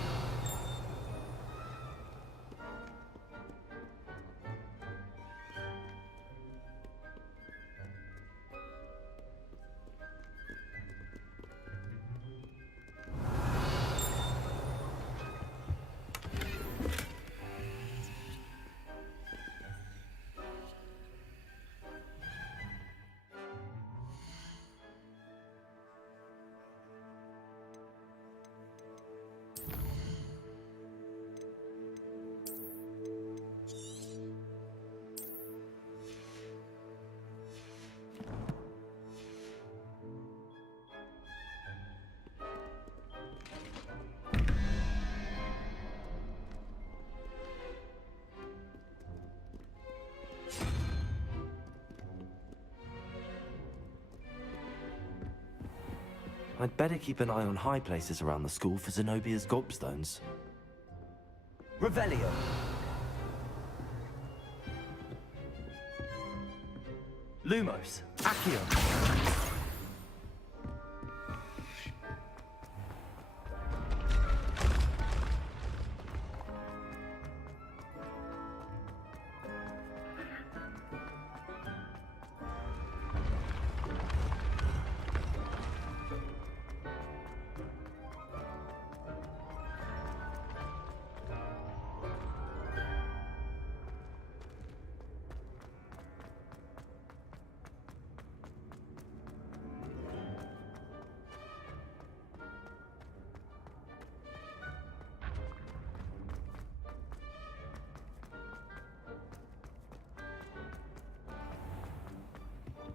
I'd better keep an eye on high places around the school for Zenobia's gobstones. Revelio. Lumos. Accio.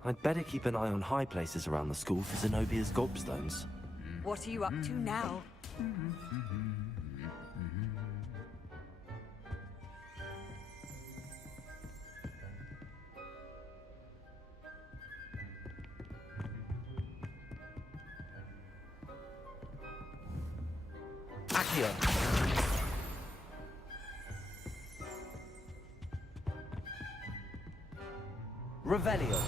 I'd better keep an eye on high places around the school for Zenobia's gobstones. What are you up to now? Accio. Revelio.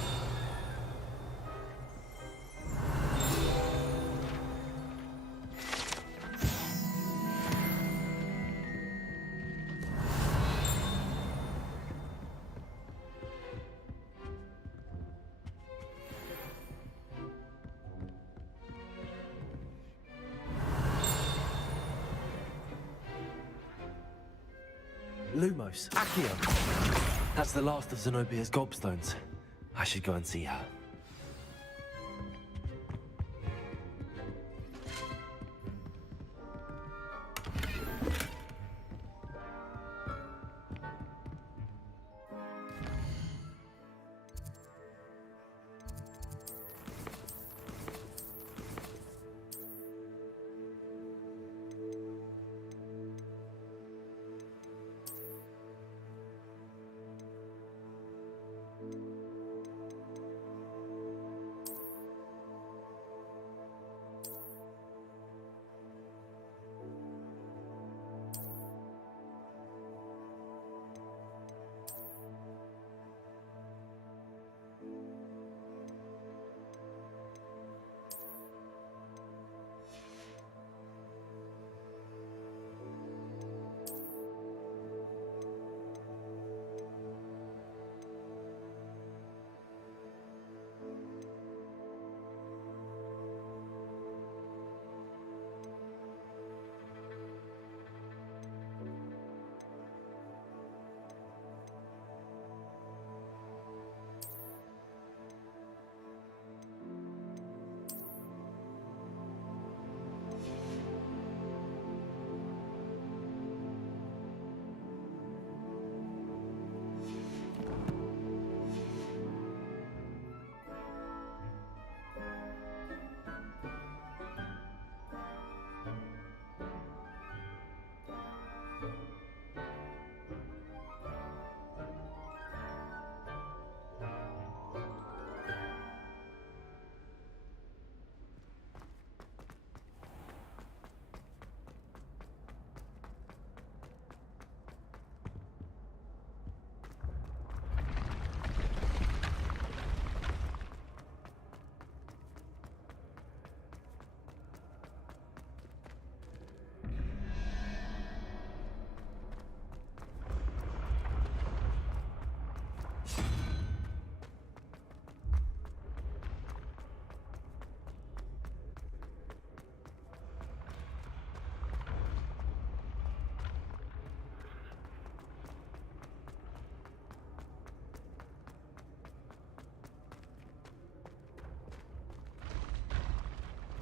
Lumos, Accio. That's the last of Zenobia's gobstones. I should go and see her.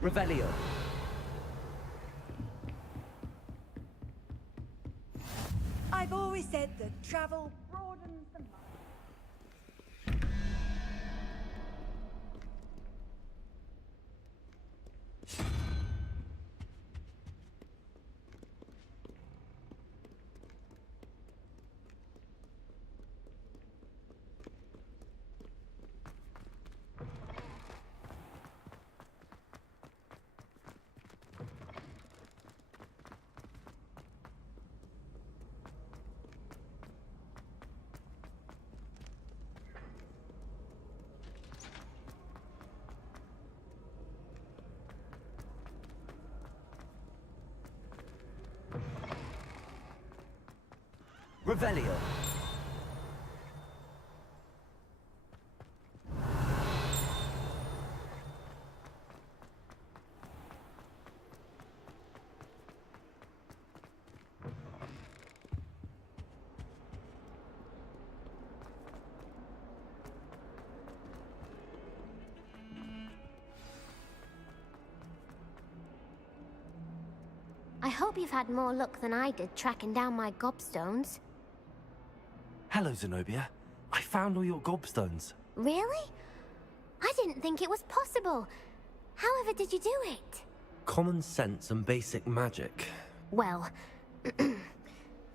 Revelio. I've always said that travel broadens the mind. Revelio. I hope you've had more luck than I did tracking down my gobstones. Hello, Zenobia. I found all your gobstones. Really? I didn't think it was possible. However did you do it? Common sense and basic magic. Well,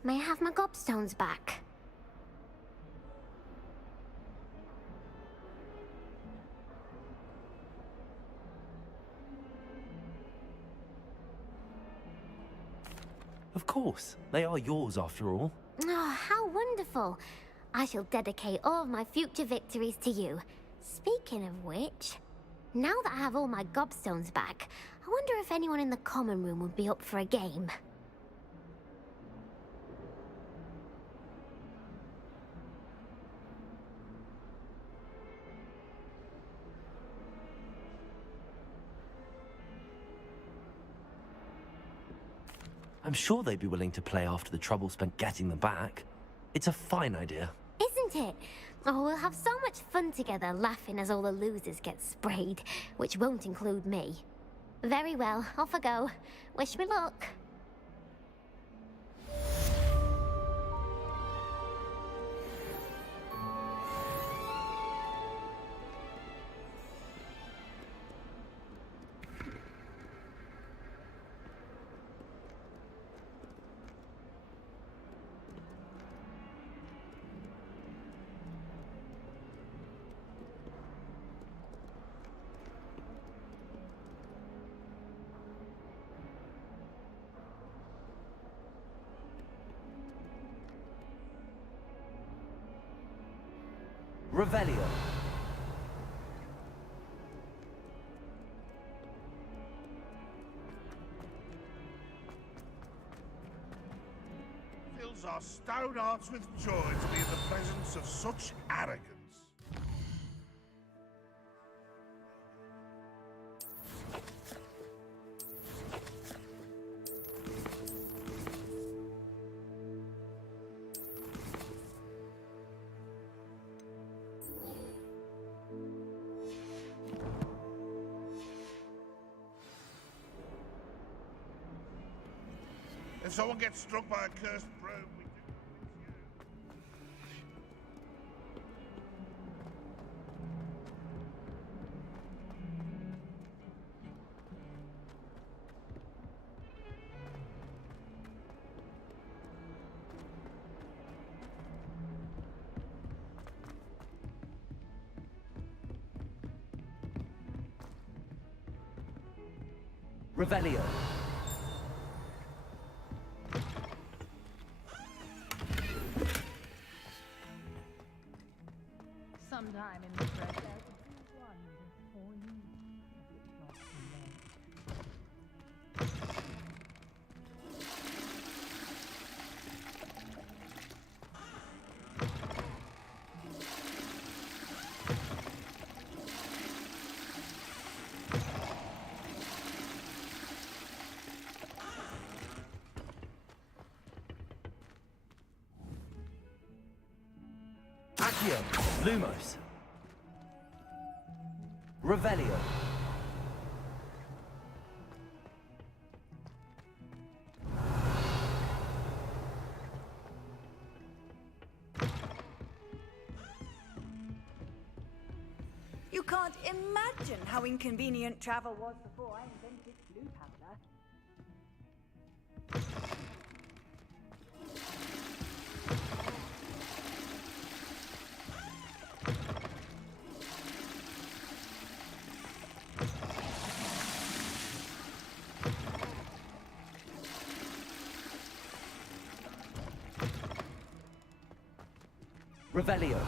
may I have my gobstones back? Of course. They are yours after all. Oh, how wonderful. I shall dedicate all of my future victories to you. Speaking of which, now that I have all my gobstones back, I wonder if anyone in the common room would be up for a game. I'm sure they'd be willing to play after the trouble spent getting them back. It's a fine idea. Isn't it? Oh, we'll have so much fun together, laughing as all the losers get sprayed, which won't include me. Very well, off I go. Wish me luck. Revelio. Fills our stout hearts with joy to be in the presence of such arrogance. If someone gets struck by a cursed broom, we do Revelio. Sometime in the fresh air could be wonderful. It's not too late. Accio. Lumos. Revelio. You can't imagine how inconvenient travel was before I invented blue powder. Revelio.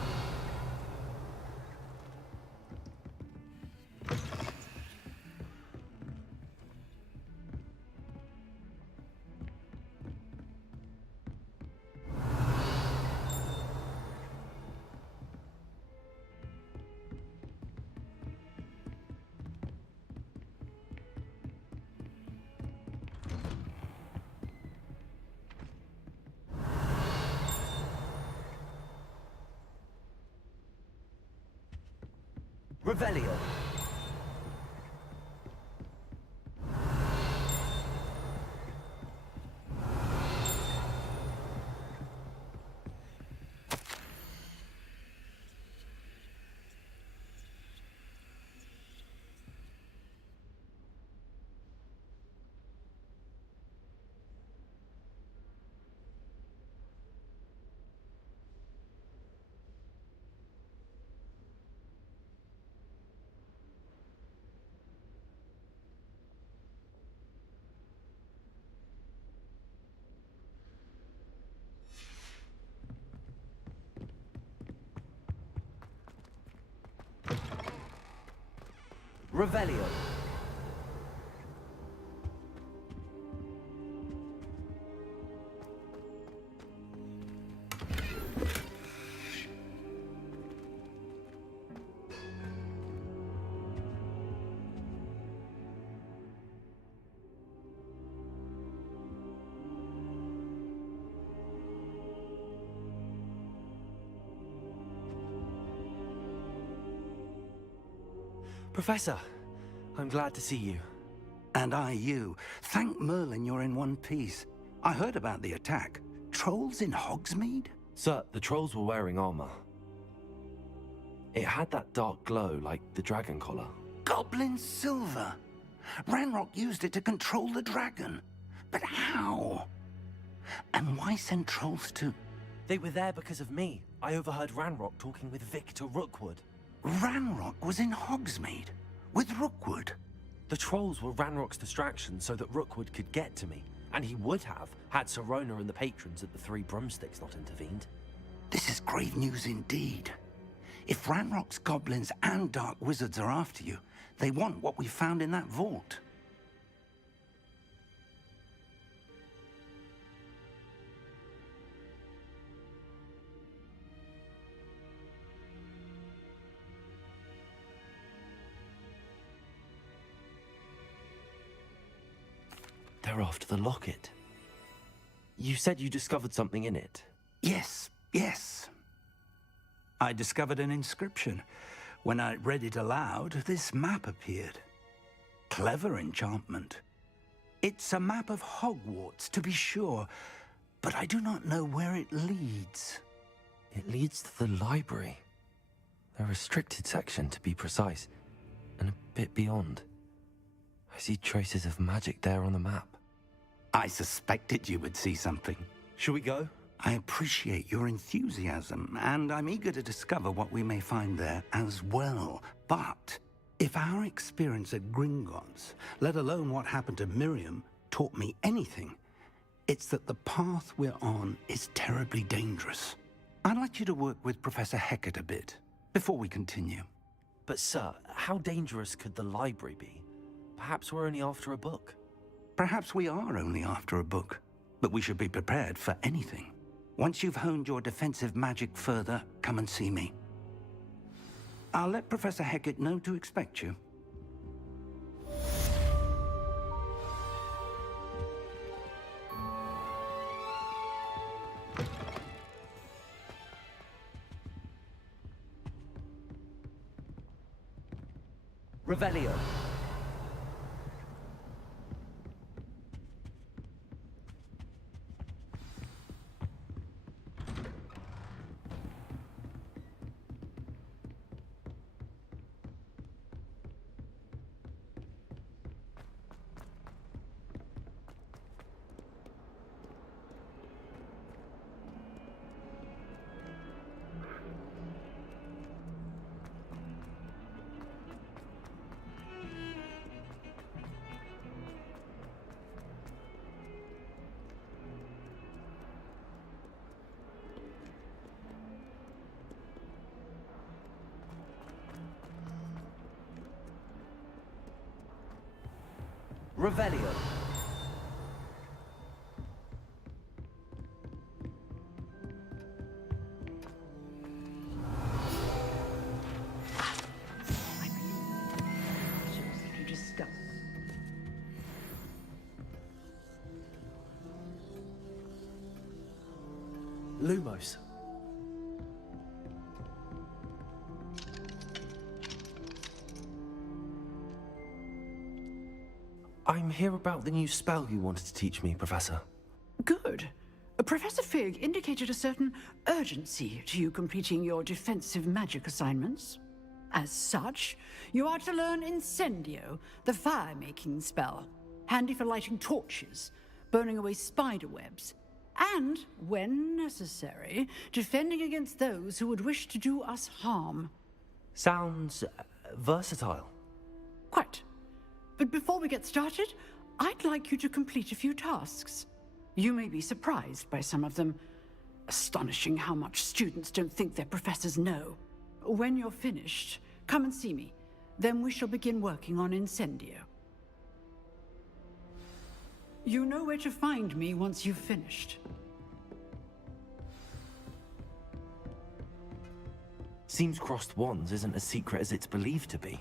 Revelio. Revelio. Professor, I'm glad to see you. And I you. Thank Merlin you're in one piece. I heard about the attack. Trolls in Hogsmeade? Sir, the trolls were wearing armor. It had that dark glow like the dragon collar. Goblin silver. Ranrock used it to control the dragon. But how? And why send trolls to... They were there because of me. I overheard Ranrock talking with Victor Rookwood. Ranrock was in Hogsmeade with Rookwood. The trolls were Ranrock's distraction so that Rookwood could get to me, and he would have had Sirona and the patrons at the Three Broomsticks not intervened. This is grave news indeed. If Ranrock's goblins and dark wizards are after you, they want what we found in that vault. They're after the locket. You said you discovered something in it. Yes. I discovered an inscription. When I read it aloud, this map appeared. Clever enchantment. It's a map of Hogwarts, to be sure, but I do not know where it leads. It leads to the library. A restricted section, to be precise, and a bit beyond. I see traces of magic there on the map. I suspected you would see something. Shall we go? I appreciate your enthusiasm, and I'm eager to discover what we may find there as well. But if our experience at Gringotts, let alone what happened to Miriam, taught me anything, it's that the path we're on is terribly dangerous. I'd like you to work with Professor Hecat a bit before we continue. But sir, how dangerous could the library be? Perhaps we're only after a book. Perhaps we are only after a book, but we should be prepared for anything. Once you've honed your defensive magic further, come and see me. I'll let Professor Hecat know to expect you. Revelio. Revelio. Lumos. I'm here about the new spell you wanted to teach me, Professor. Good. Professor Fig indicated a certain urgency to you completing your defensive magic assignments. As such, you are to learn Incendio, the fire-making spell, handy for lighting torches, burning away spider webs, and, when necessary, defending against those who would wish to do us harm. Sounds versatile. Quite. But before we get started, I'd like you to complete a few tasks. You may be surprised by some of them. Astonishing how much students don't think their professors know. When you're finished, come and see me. Then we shall begin working on Incendio. You know where to find me once you've finished. Seems crossed wands isn't as secret as it's believed to be.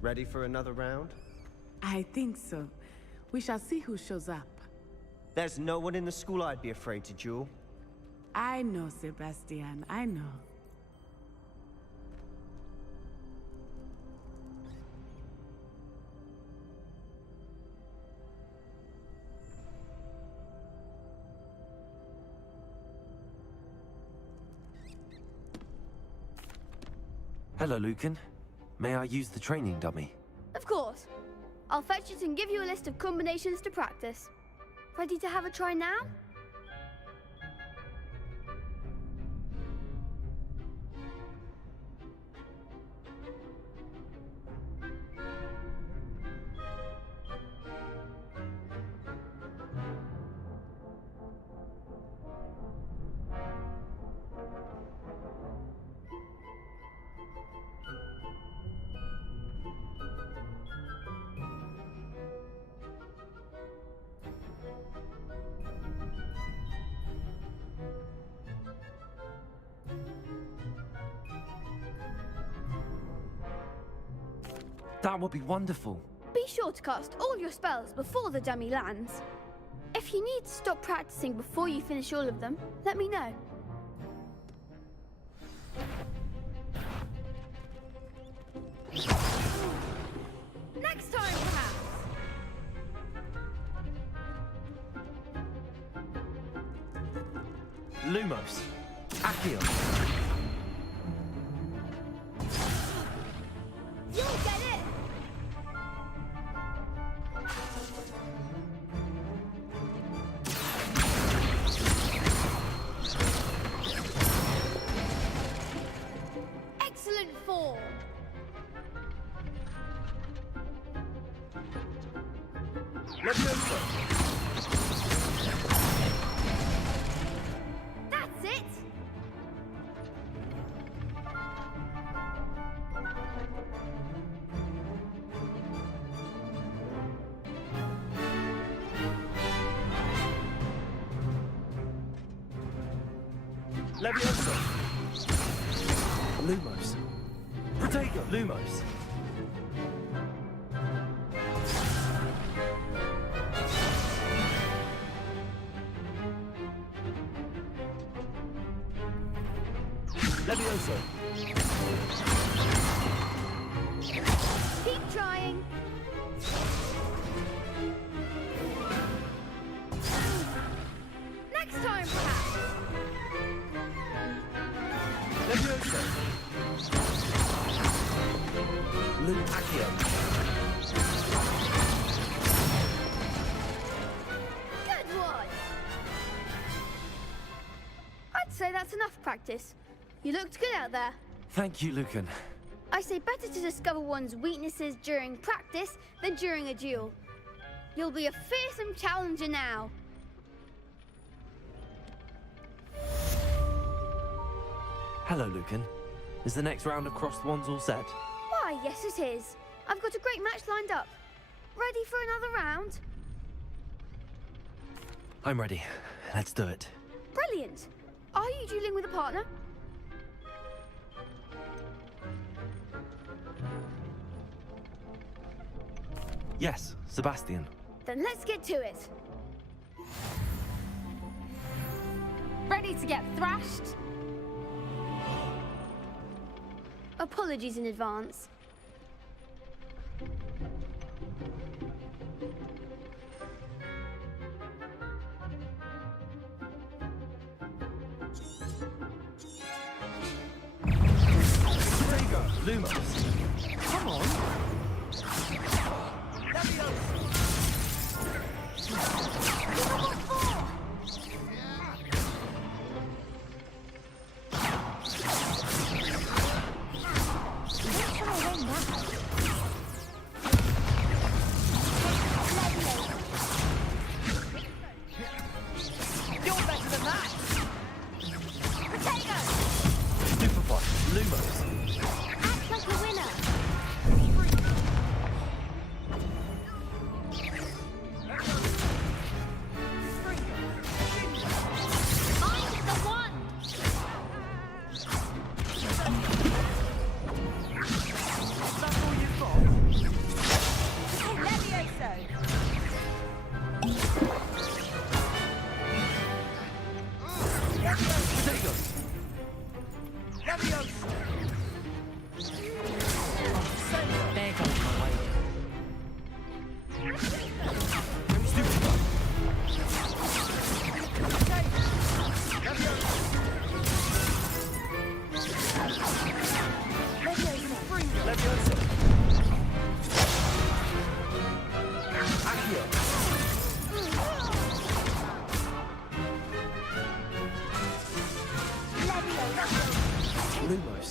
Ready for another round? I think so. We shall see who shows up. There's no one in the school I'd be afraid to duel. I know, Sebastian, I know. Hello, Lucan. May I use the training dummy? Of course. I'll fetch it and give you a list of combinations to practice. Ready to have a try now? That would be wonderful. Be sure to cast all your spells before the dummy lands. If you need to stop practicing before you finish all of them, let me know. Next time, perhaps! Lumos. Accio. You'll get it! Excellent form! That's it! Levioso. Lumos. Protego. Lumos. Levioso. Keep trying. Next time, perhaps. Levioso. Accio. Good one. I'd say that's enough practice. You looked good out there. Thank you, Lucan. I say better to discover one's weaknesses during practice than during a duel. You'll be a fearsome challenger now. Hello, Lucan. Is the next round of crossed wands all set? Why, yes it is. I've got a great match lined up. Ready for another round? I'm ready. Let's do it. Brilliant. Are you dueling with a partner? Yes, Sebastian. Then let's get to it. Ready to get thrashed? Apologies in advance. Lumos. Come on. You're better than that! Potato! Superbot. Lumos. Act like a winner. I'm the one! That's all you've got? Levioso! Potato. Levioso! There goes my way. Superbot. Levioso. Accio. Lumos.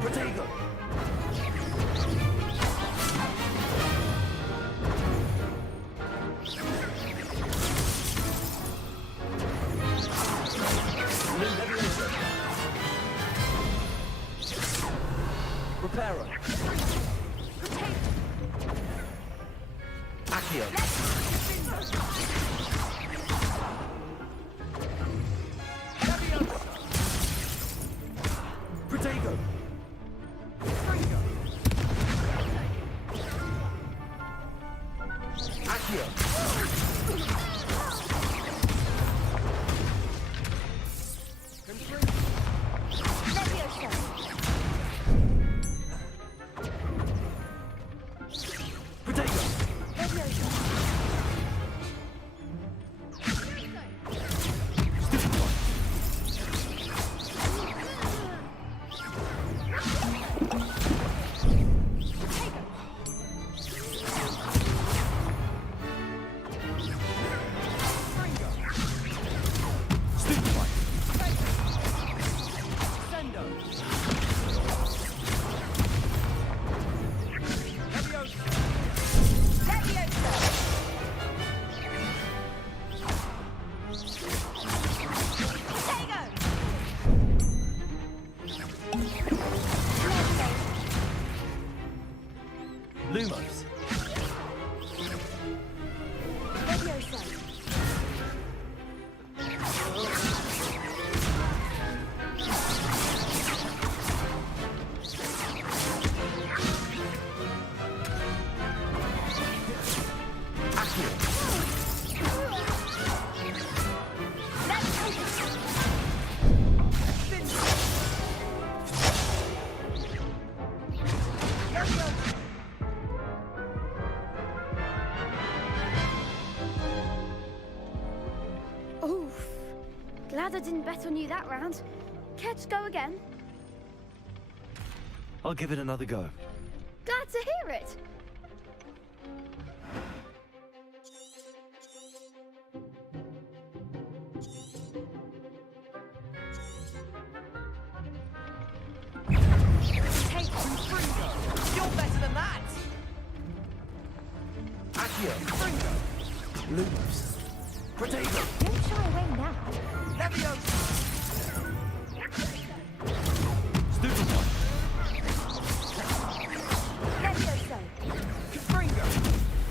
Potato. Levioso. Reparo. Accio. Potato. Accio. Potato. Lumos. Oof. Glad I didn't bet on you that round. Care to go again? I'll give it another go. Glad to hear it. You're better than that! Accio. Lumos. Potato. Don't shy away now. Levioso! Superbot. Levioso! Confringo!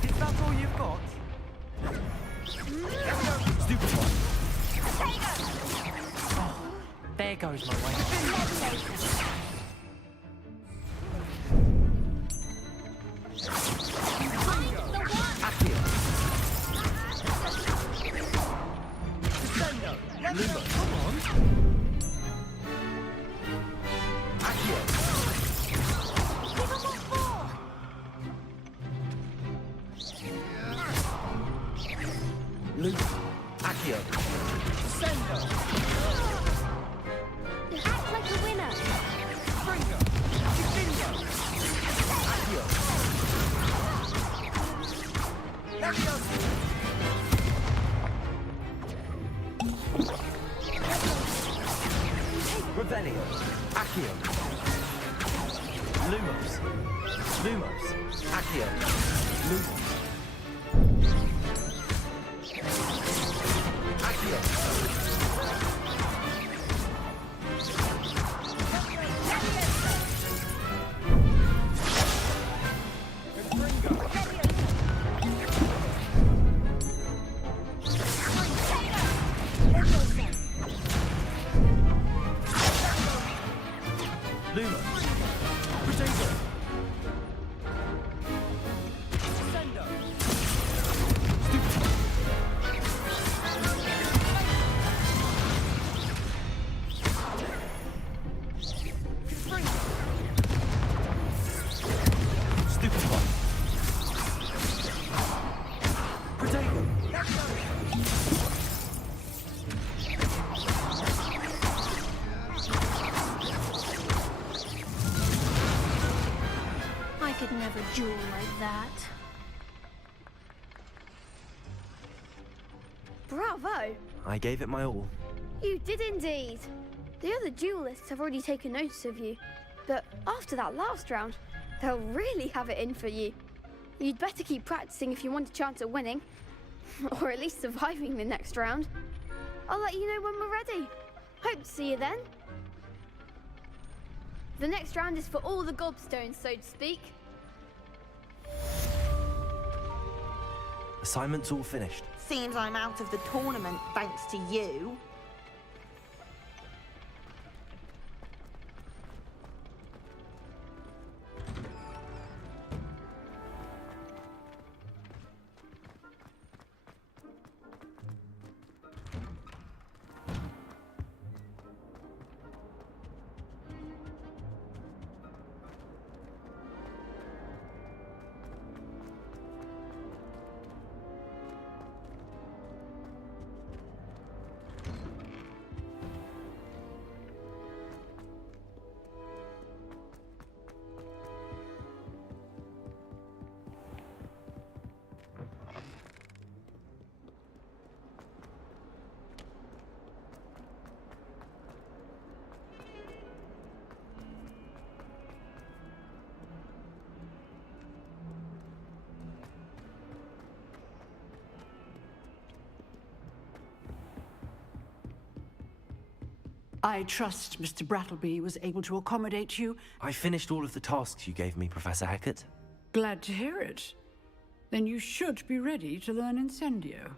Is that all you've got? Levioso! Superbot. Potato! There goes my way. Lumo, come on! Accio! Give him what for! Lumo, Accio! Sendo! Act like a winner! Springo! Bingo! Accio! Leviosa! Revelio, Accio, Lumos, Accio, Lumos, Accio. I could never duel like that. Bravo! I gave it my all. You did indeed. The other duelists have already taken notice of you, but after that last round, they'll really have it in for you. You'd better keep practicing if you want a chance at winning, or at least surviving the next round. I'll let you know when we're ready. Hope to see you then. The next round is for all the gobstones, so to speak. Assignment's all finished. Seems I'm out of the tournament thanks to you. I trust Mr. Brattleby was able to accommodate you. I finished all of the tasks you gave me, Professor Hackett. Glad to hear it. Then you should be ready to learn Incendio.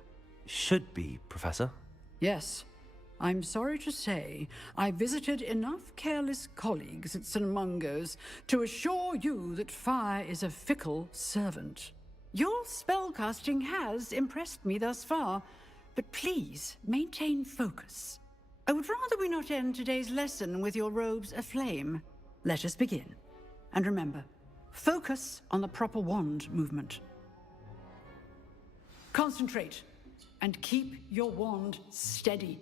Should be, Professor. Yes. I'm sorry to say, I visited enough careless colleagues at St. Mungo's to assure you that fire is a fickle servant. Your spellcasting has impressed me thus far, but please maintain focus. I would rather we not end today's lesson with your robes aflame. Let us begin. And remember, focus on the proper wand movement. Concentrate, and keep your wand steady.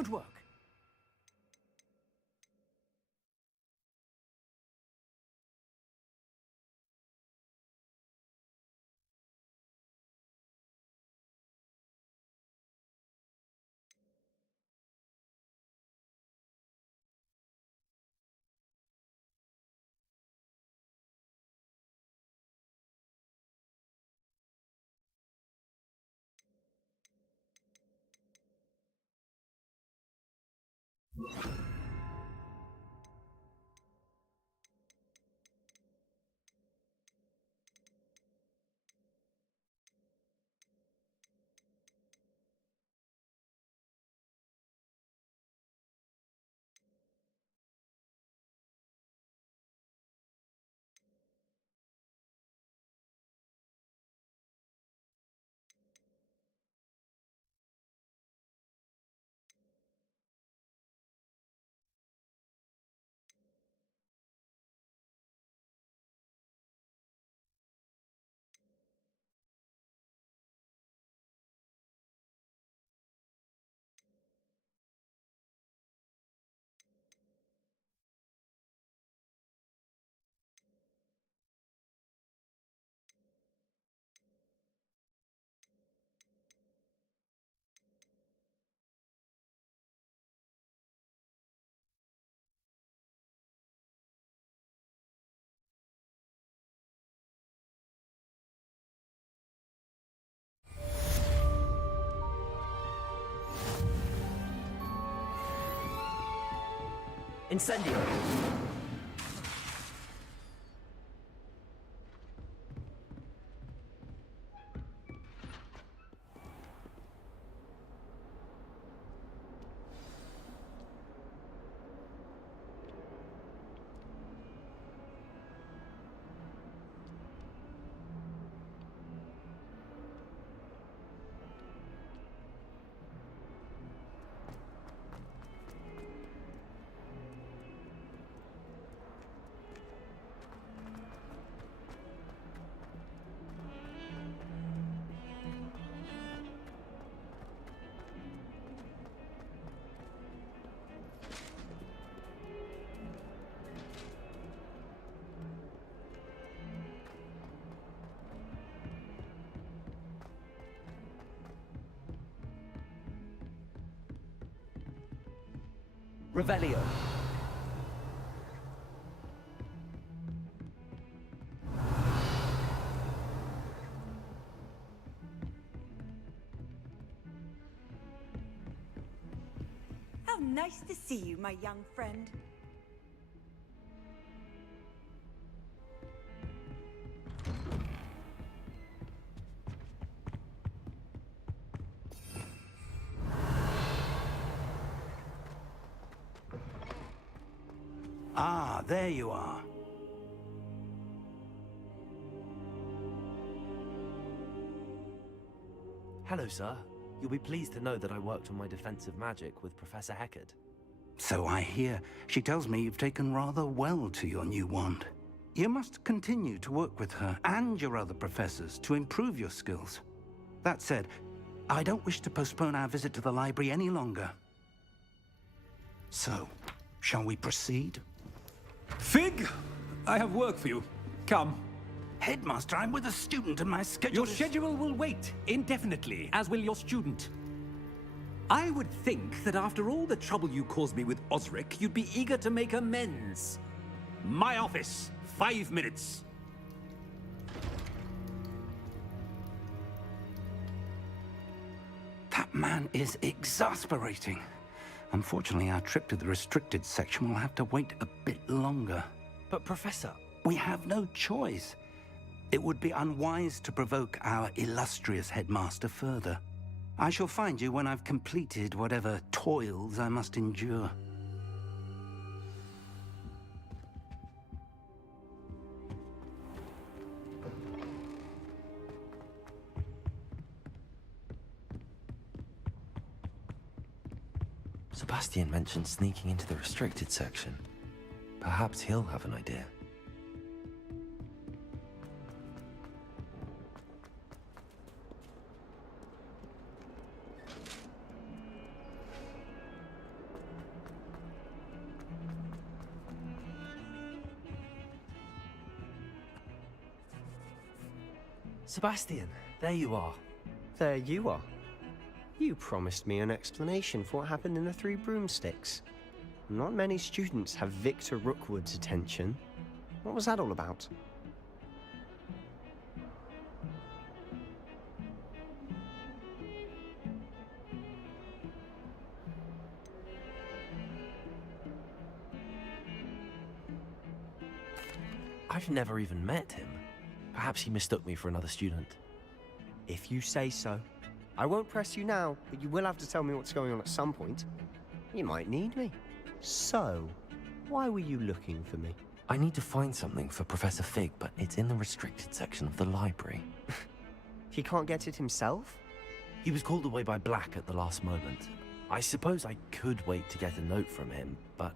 Good work. Incendio! Revelio. How nice to see you, my young friend. Ah, there you are. Hello, sir. You'll be pleased to know that I worked on my defensive magic with Professor Heckard. So I hear. She tells me you've taken rather well to your new wand. You must continue to work with her and your other professors to improve your skills. That said, I don't wish to postpone our visit to the library any longer. So, shall we proceed? Fig, I have work for you. Come. Headmaster, I'm with a student and my schedule Your schedule will wait indefinitely, as will your student. I would think that after all the trouble you caused me with Osric, you'd be eager to make amends. My office, 5 minutes. That man is exasperating. Unfortunately, our trip to the restricted section will have to wait a bit longer. But, Professor... We have no choice. It would be unwise to provoke our illustrious headmaster further. I shall find you when I've completed whatever toils I must endure. Sebastian mentioned sneaking into the restricted section. Perhaps he'll have an idea. Sebastian, there you are. There you are. You promised me an explanation for what happened in the Three Broomsticks. Not many students have Victor Rookwood's attention. What was that all about? I've never even met him. Perhaps he mistook me for another student. If you say so. I won't press you now, but you will have to tell me what's going on at some point. You might need me. So, why were you looking for me? I need to find something for Professor Fig, but it's in the restricted section of the library. He can't get it himself? He was called away by Black at the last moment. I suppose I could wait to get a note from him, but...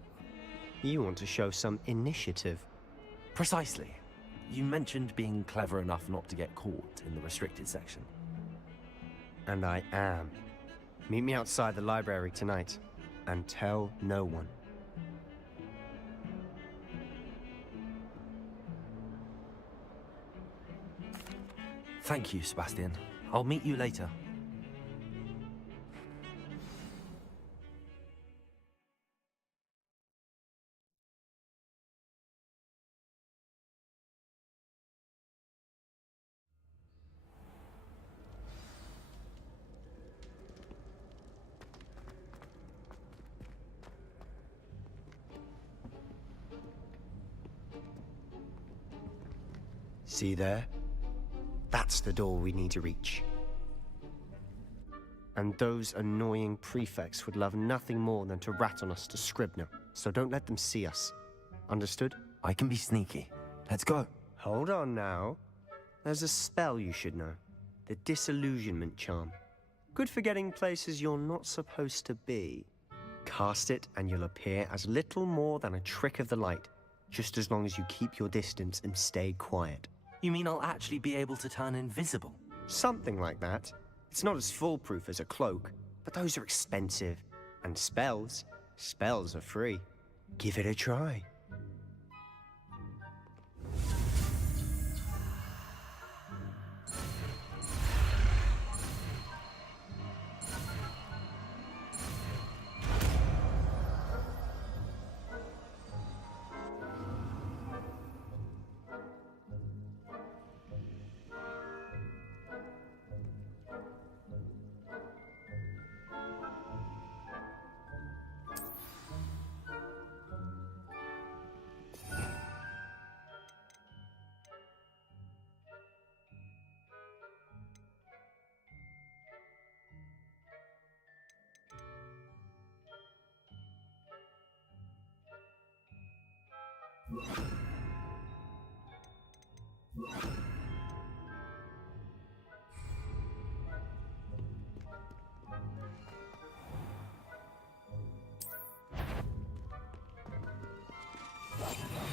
You want to show some initiative. Precisely. You mentioned being clever enough not to get caught in the restricted section. And I am. Meet me outside the library tonight, and tell no one. Thank you, Sebastian. I'll meet you later. See there? That's the door we need to reach. And those annoying prefects would love nothing more than to rat on us to Scribner, so don't let them see us. Understood? I can be sneaky. Let's go. Hold on now. There's a spell you should know. The Disillusionment Charm. Good for getting places you're not supposed to be. Cast it and you'll appear as little more than a trick of the light, just as long as you keep your distance and stay quiet. You mean I'll actually be able to turn invisible? Something like that. It's not as foolproof as a cloak, but those are expensive. And spells are free. Give it a try.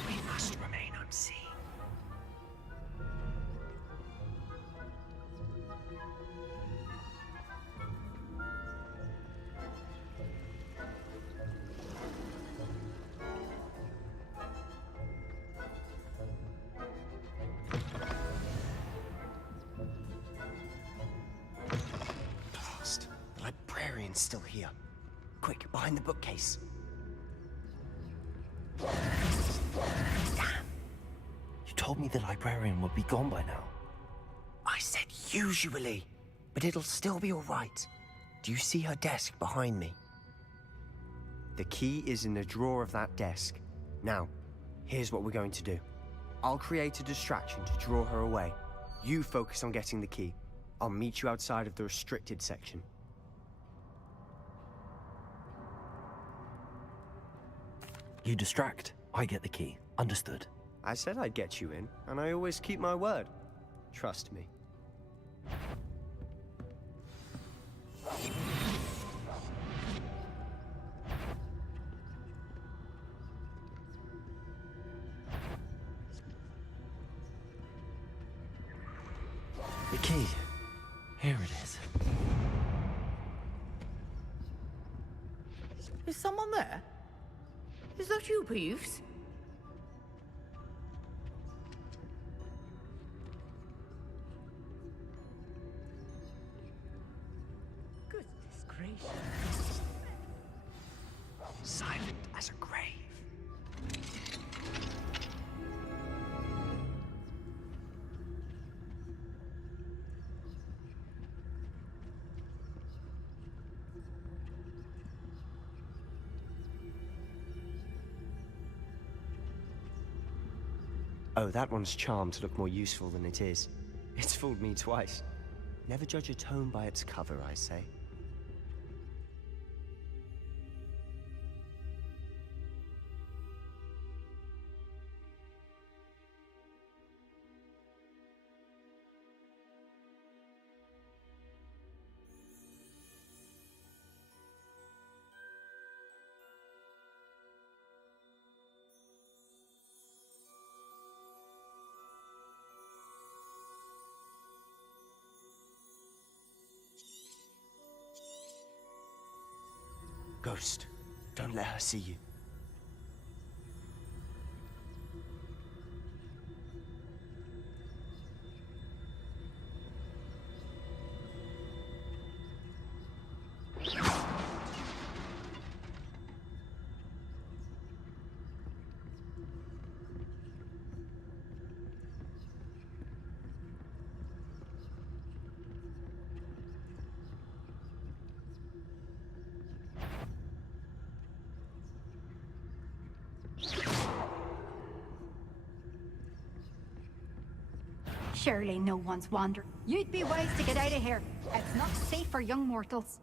We must remain unseen. Blast. The librarian's still here. Quick, behind the bookcase. You told me the librarian would be gone by now. I said usually, but it'll still be all right. Do you see her desk behind me? The key is in the drawer of that desk. Now, here's what we're going to do. I'll create a distraction to draw her away. You focus on getting the key. I'll meet you outside of the restricted section. You distract, I get the key. Understood. I said I'd get you in, and I always keep my word. Trust me. The key. Here it is. Is someone there? Is that you, Peeves? gracious. Silent as a grave. Oh, that one's charmed to look more useful than it is. It's fooled me twice. Never judge a tome by its cover, I say. Ghost, don't let her see you. Surely no one's wandering. You'd be wise to get out of here. It's not safe for young mortals.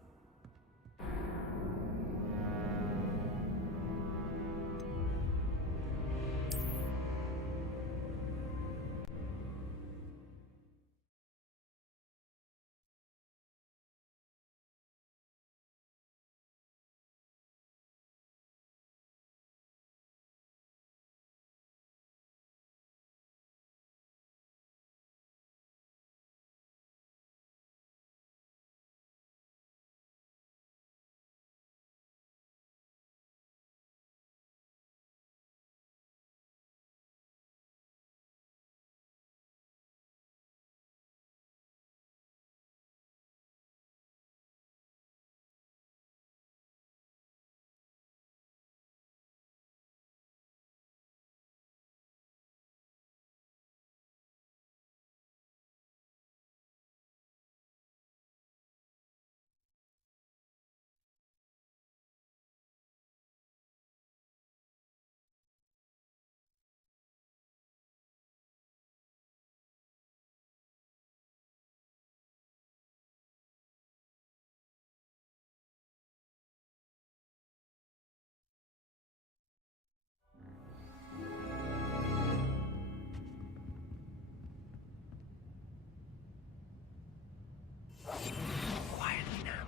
Quietly now.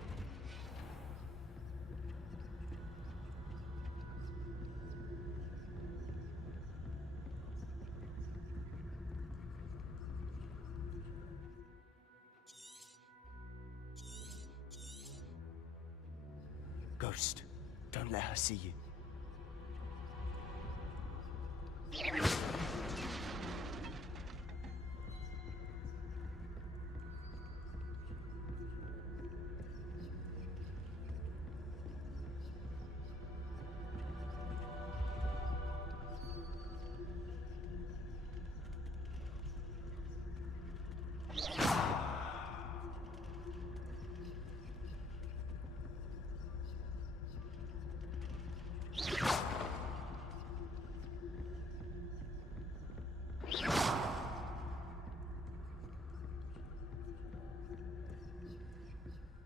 Ghost, don't let her see you.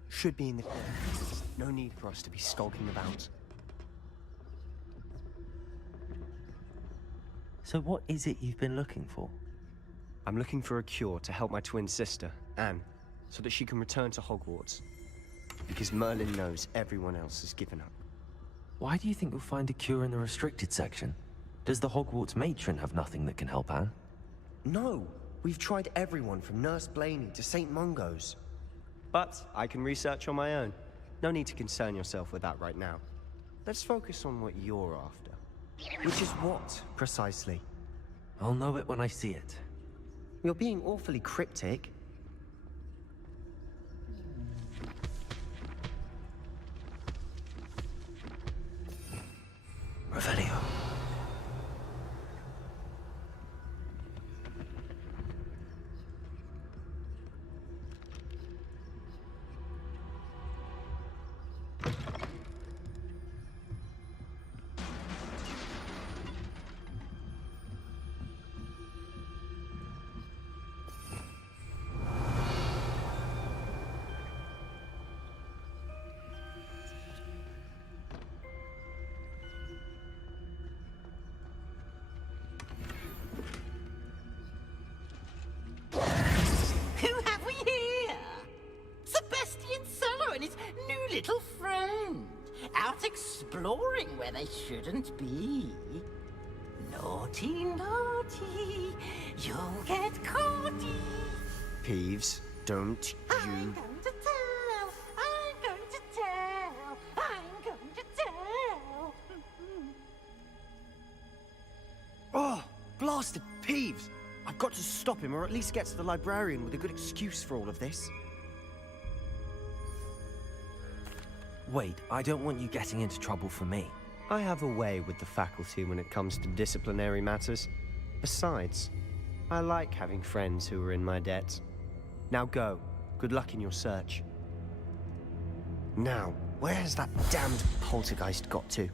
Should be in the clear. No need for us to be skulking about. So what is it you've been looking for? I'm looking for a cure to help my twin sister, Anne, so that she can return to Hogwarts. Because Merlin knows everyone else has given up. Why do you think you'll find a cure in the restricted section? Does the Hogwarts matron have nothing that can help Anne? No! We've tried everyone from Nurse Blaney to St. Mungo's. But I can research on my own. No need to concern yourself with that right now. Let's focus on what you're after. Which is what, precisely? I'll know it when I see it. You're being awfully cryptic. start exploring where they shouldn't be. Naughty, naughty, you'll get caughty. Peeves, don't you... I'm going to tell, I'm going to tell, I'm going to tell. Oh, blasted Peeves! I've got to stop him, or at least get to the librarian with a good excuse for all of this. Wait, I don't want you getting into trouble for me. I have a way with the faculty when it comes to disciplinary matters. Besides, I like having friends who are in my debt. Now go. Good luck in your search. Now, where has that damned poltergeist got to?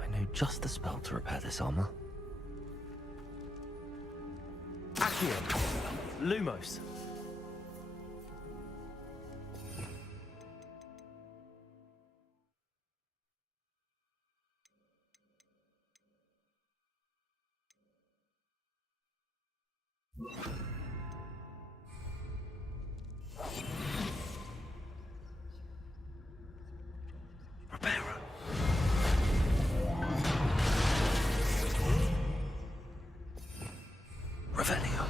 I know just the spell to repair this armor. Accio! Lumos! Revelio.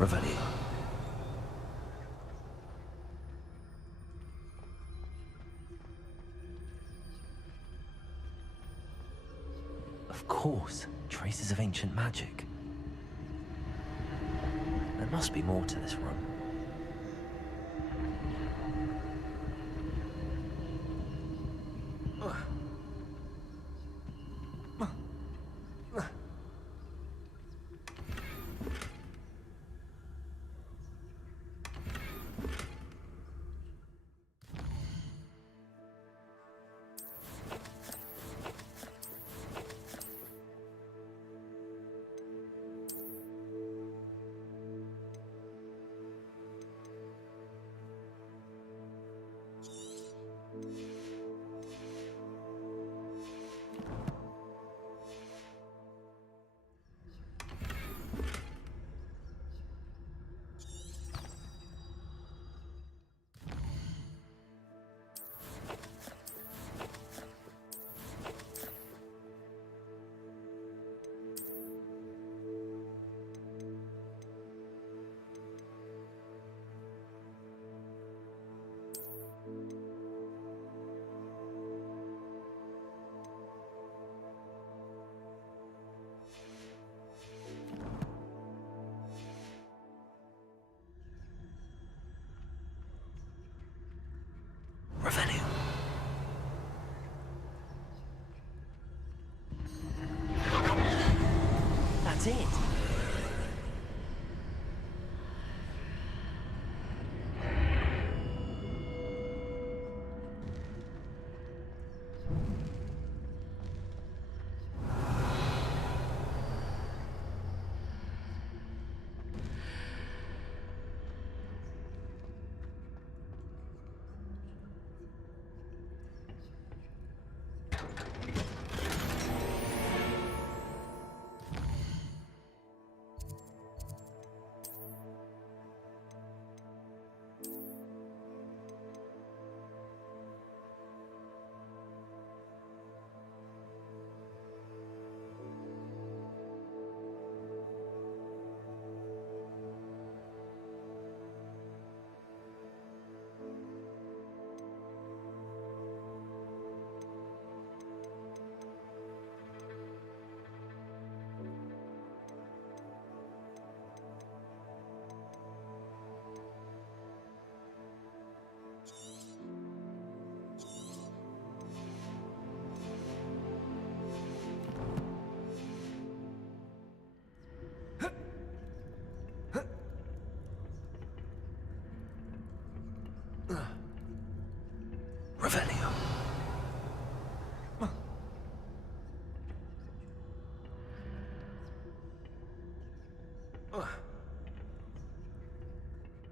Revelio. Of course, traces of ancient magic. There must be more to this room. That's it. Revelio.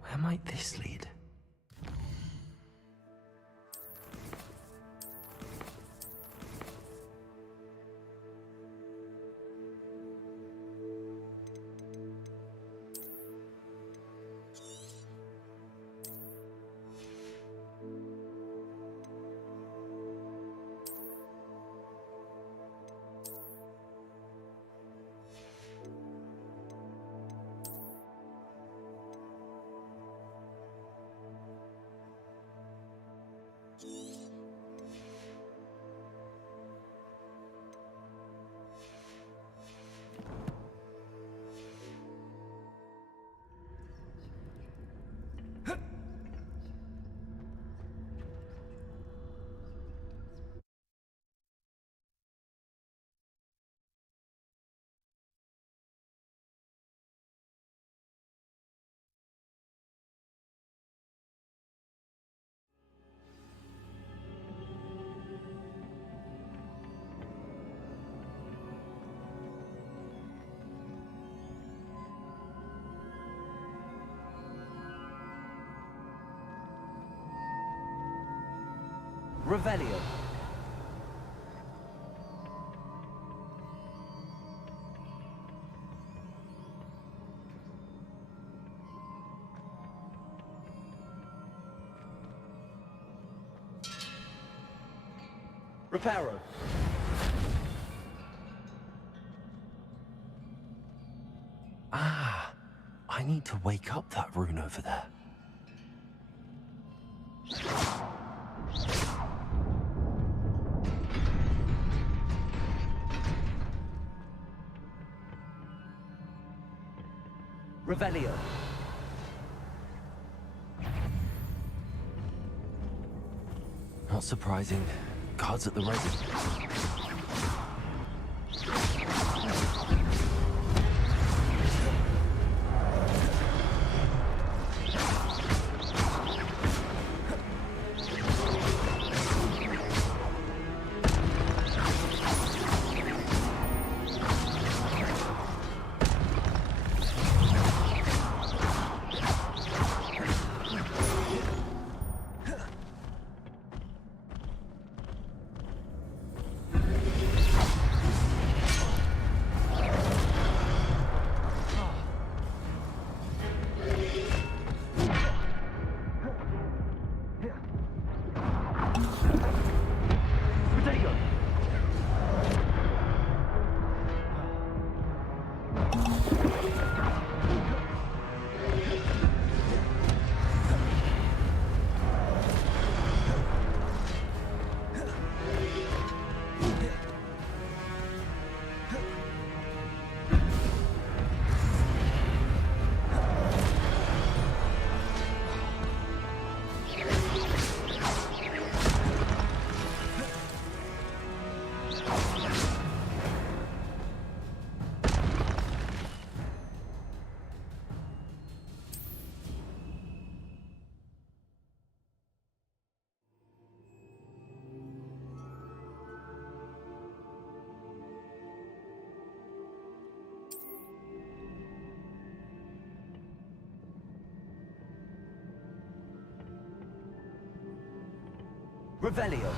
Where might this lead? Revelio. Reparo. Ah, I need to wake up that rune over there. Revelio. Not surprising. Guards at the residence. Revelio.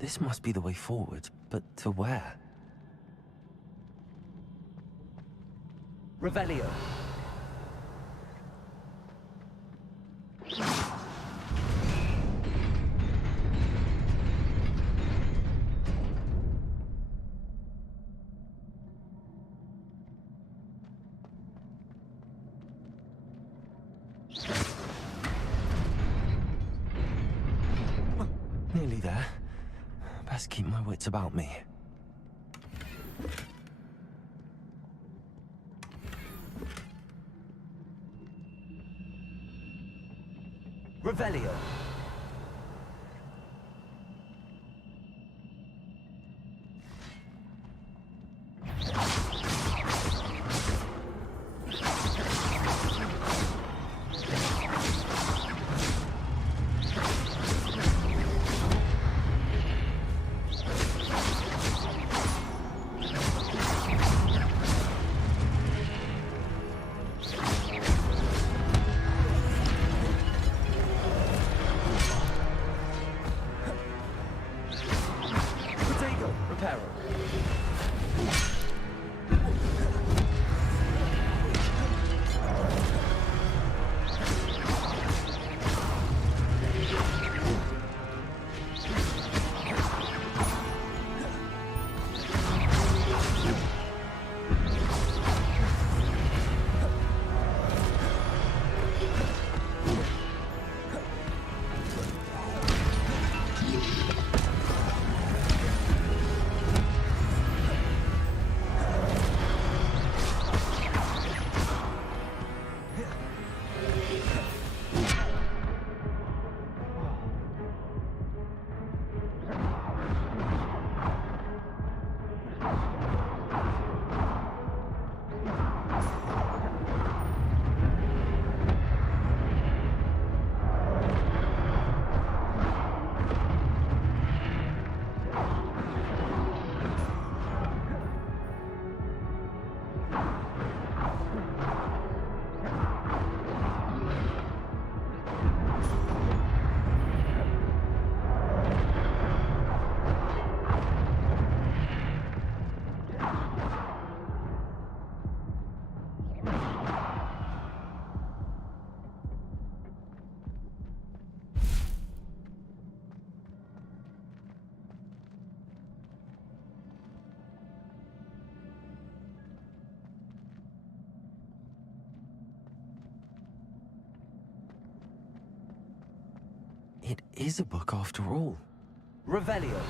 This must be the way forward, but to where? Revelio. Nearly there. Best keep my wits about me. Revelio. It is a book after all. Revelio.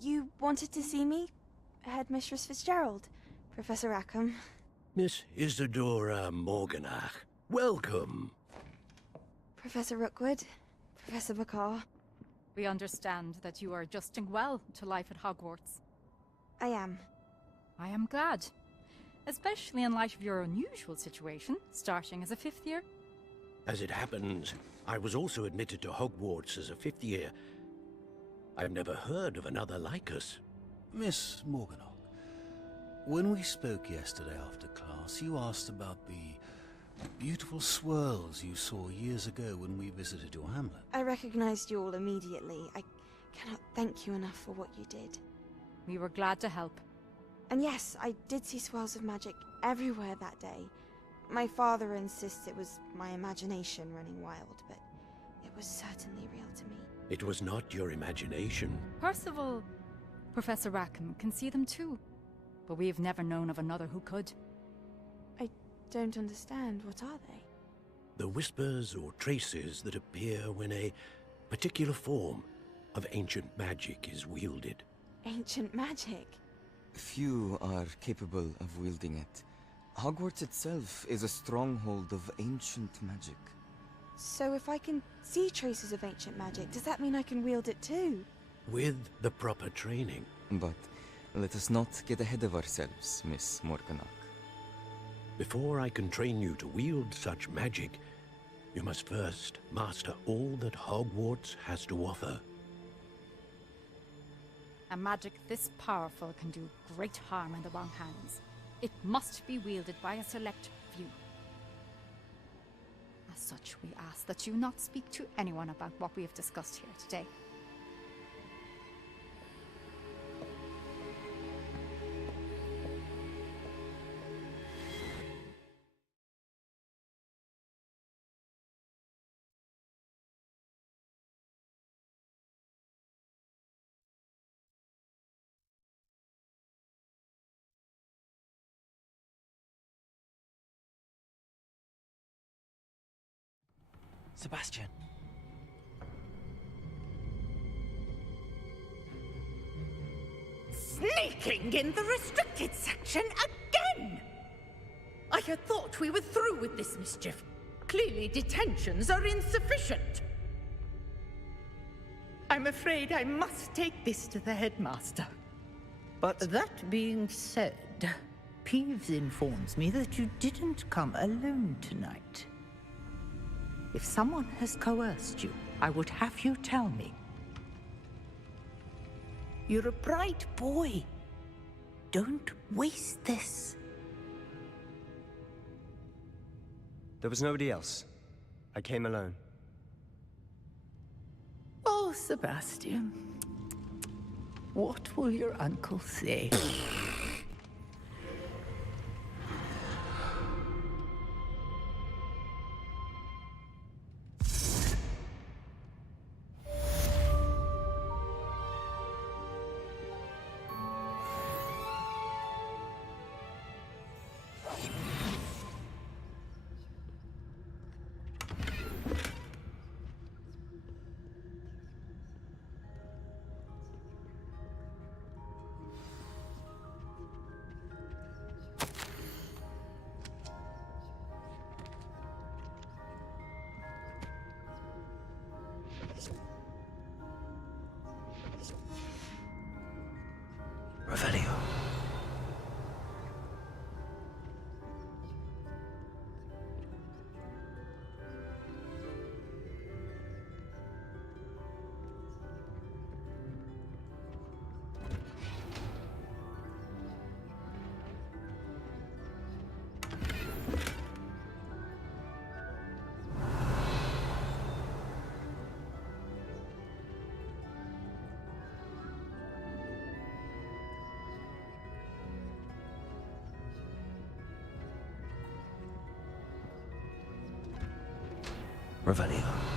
You wanted to see me? Headmistress Fitzgerald, Professor Rackham. Miss Isadora Morganach, welcome. Professor Rookwood, Professor Bakar. We understand that you are adjusting well to life at Hogwarts. I am. I am glad. Especially in light of your unusual situation, starting as a 5th year. As it happens, I was also admitted to Hogwarts as a 5th year. I've never heard of another like us. Miss Morganach, when we spoke yesterday after class, you asked about the beautiful swirls you saw years ago when we visited your hamlet. I recognized you all immediately. I cannot thank you enough for what you did. We were glad to help. And yes, I did see swirls of magic everywhere that day. My father insists it was my imagination running wild, but it was certainly real to me. It was not your imagination. Percival, Professor Rackham can see them too. But we have never known of another who could. I don't understand. What are they? The whispers or traces that appear when a particular form of ancient magic is wielded. Ancient magic? Few are capable of wielding it. Hogwarts itself is a stronghold of ancient magic. So if I can see traces of ancient magic, does that mean I can wield it too? With the proper training. But let us not get ahead of ourselves, Miss Morganach. Before I can train you to wield such magic, you must first master all that Hogwarts has to offer. A magic this powerful can do great harm in the wrong hands. It must be wielded by a select few. As such, we ask that you not speak to anyone about what we have discussed here today. Sebastian. Sneaking in the restricted section again! I had thought we were through with this mischief. Clearly detentions are insufficient. I'm afraid I must take this to the headmaster. But that being said, Peeves informs me that you didn't come alone tonight. If someone has coerced you, I would have you tell me. You're a bright boy. Don't waste this. There was nobody else. I came alone. Oh, Sebastian. What will your uncle say? Revelio. Revelio.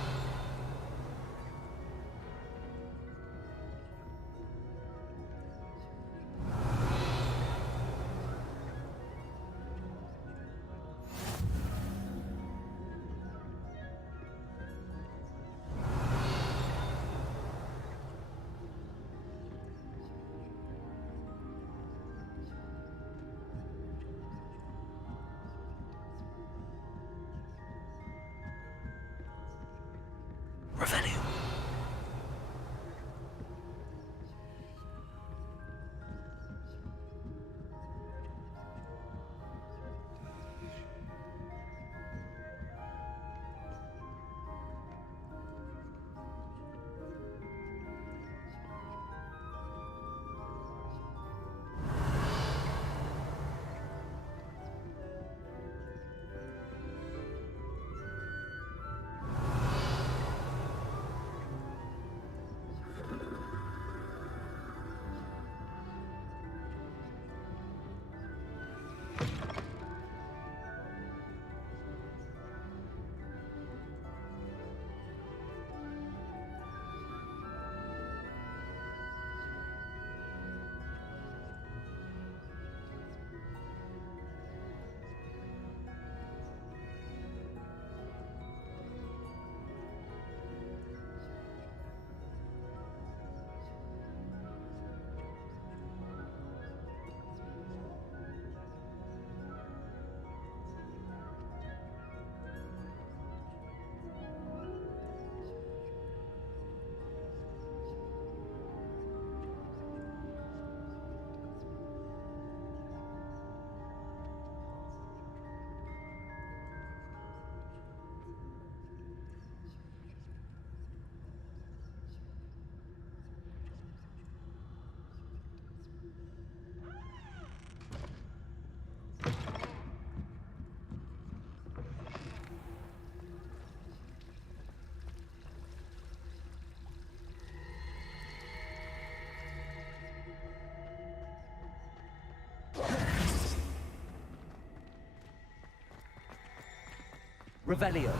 Revelio.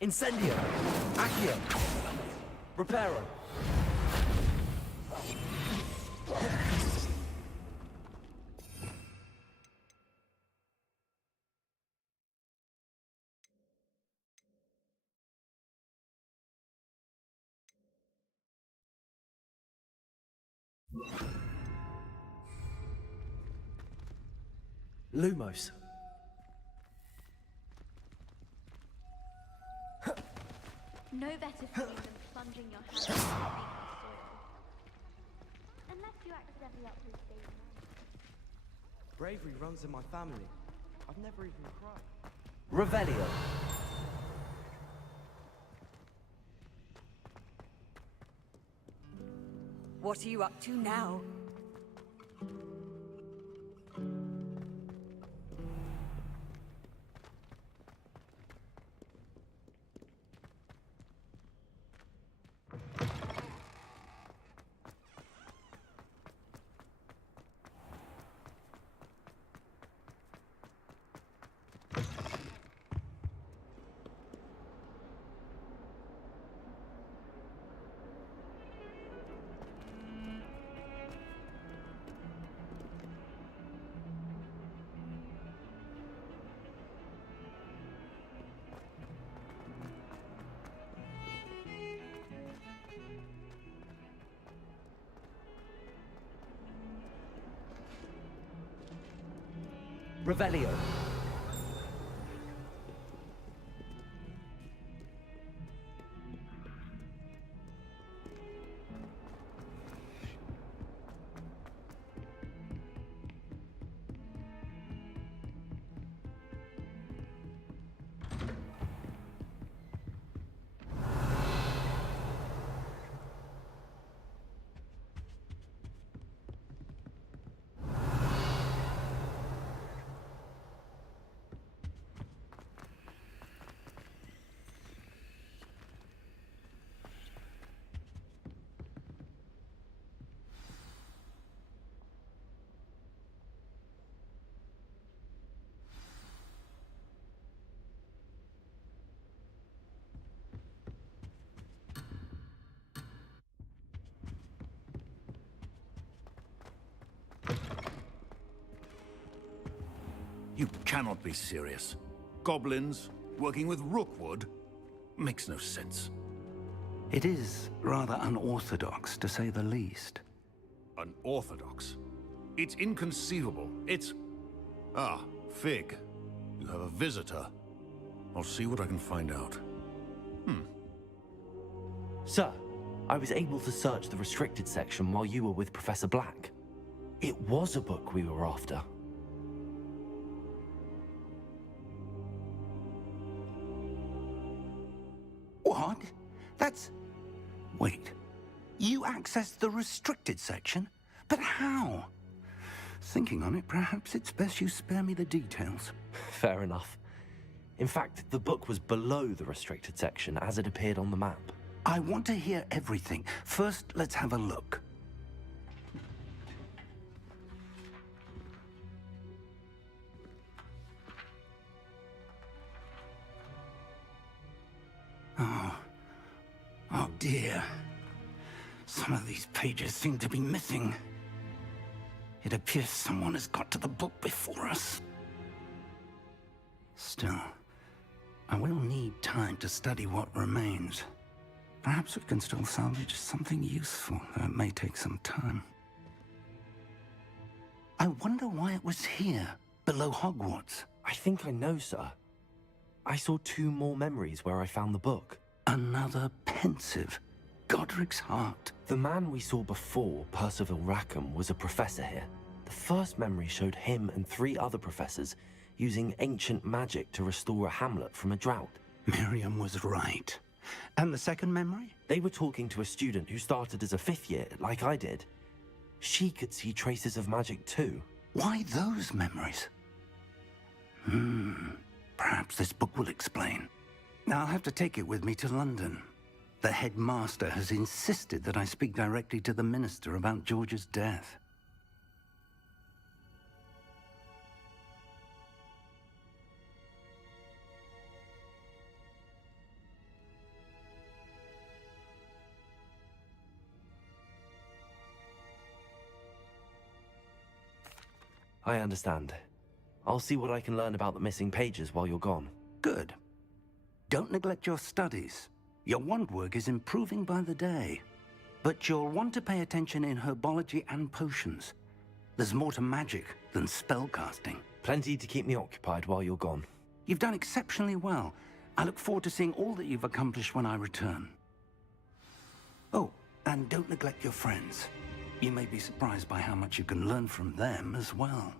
Incendio. Accio. Reparo. Lumos. No better feeling than plunging your hands into the soil. Unless you accidentally uproot David. Bravery runs in my family. I've never even cried. Revelio. What are you up to now? Revelio. You cannot be serious. Goblins working with Rookwood makes no sense. It is rather unorthodox, to say the least. Unorthodox? It's inconceivable. It's... Ah, Fig. You have a visitor. I'll see what I can find out. Sir, I was able to search the restricted section while you were with Professor Black. It was a book we were after. What? That's... Wait. You accessed the restricted section? But how? Thinking on it, perhaps it's best you spare me the details. Fair enough. In fact, the book was below the restricted section as it appeared on the map. I want to hear everything. First, let's have a look. Oh dear. Some of these pages seem to be missing. It appears someone has got to the book before us. Still, I will need time to study what remains. Perhaps we can still salvage something useful, though it may take some time. I wonder why it was here, below Hogwarts. I think I know, sir. I saw 2 more memories where I found the book. Another pensive. Godric's heart. The man we saw before, Percival Rackham, was a professor here. The first memory showed him and 3 other professors using ancient magic to restore a hamlet from a drought. Miriam was right. And the second memory? They were talking to a student who started as a 5th year, like I did. She could see traces of magic too. Why those memories? Perhaps this book will explain. Now I'll have to take it with me to London. The headmaster has insisted that I speak directly to the minister about George's death. I understand. I'll see what I can learn about the missing pages while you're gone. Good. Don't neglect your studies. Your wand work is improving by the day. But you'll want to pay attention in herbology and potions. There's more to magic than spellcasting. Plenty to keep me occupied while you're gone. You've done exceptionally well. I look forward to seeing all that you've accomplished when I return. Oh, and don't neglect your friends. You may be surprised by how much you can learn from them as well.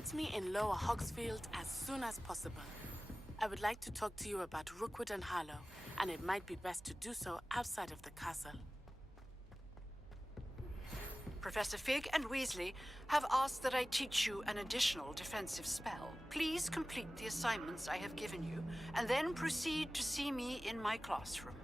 Meet me in Lower Hogsfield as soon as possible. I would like to talk to you about Rookwood and Harlow, and it might be best to do so outside of the castle. Professor Fig and Weasley have asked that I teach you an additional defensive spell. Please complete the assignments I have given you, and then proceed to see me in my classroom.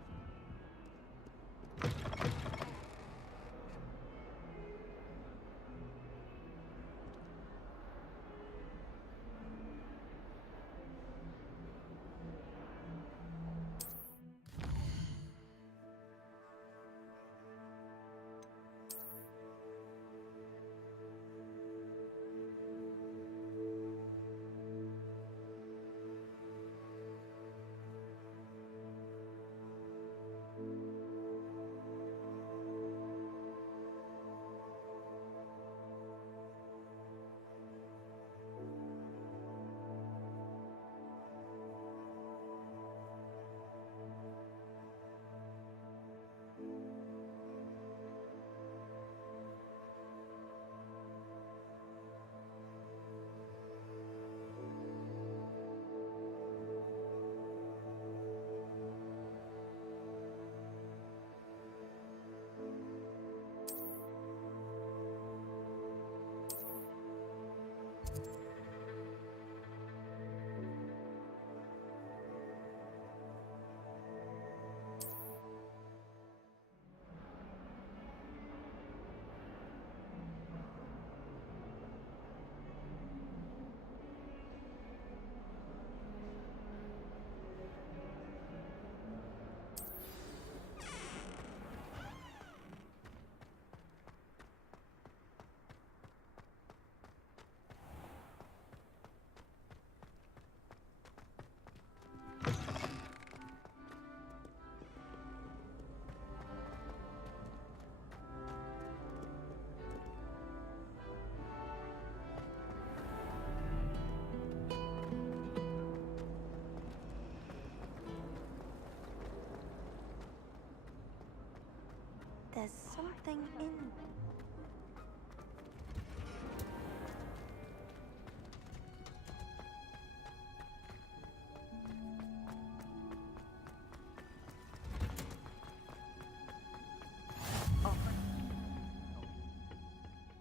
There's something in...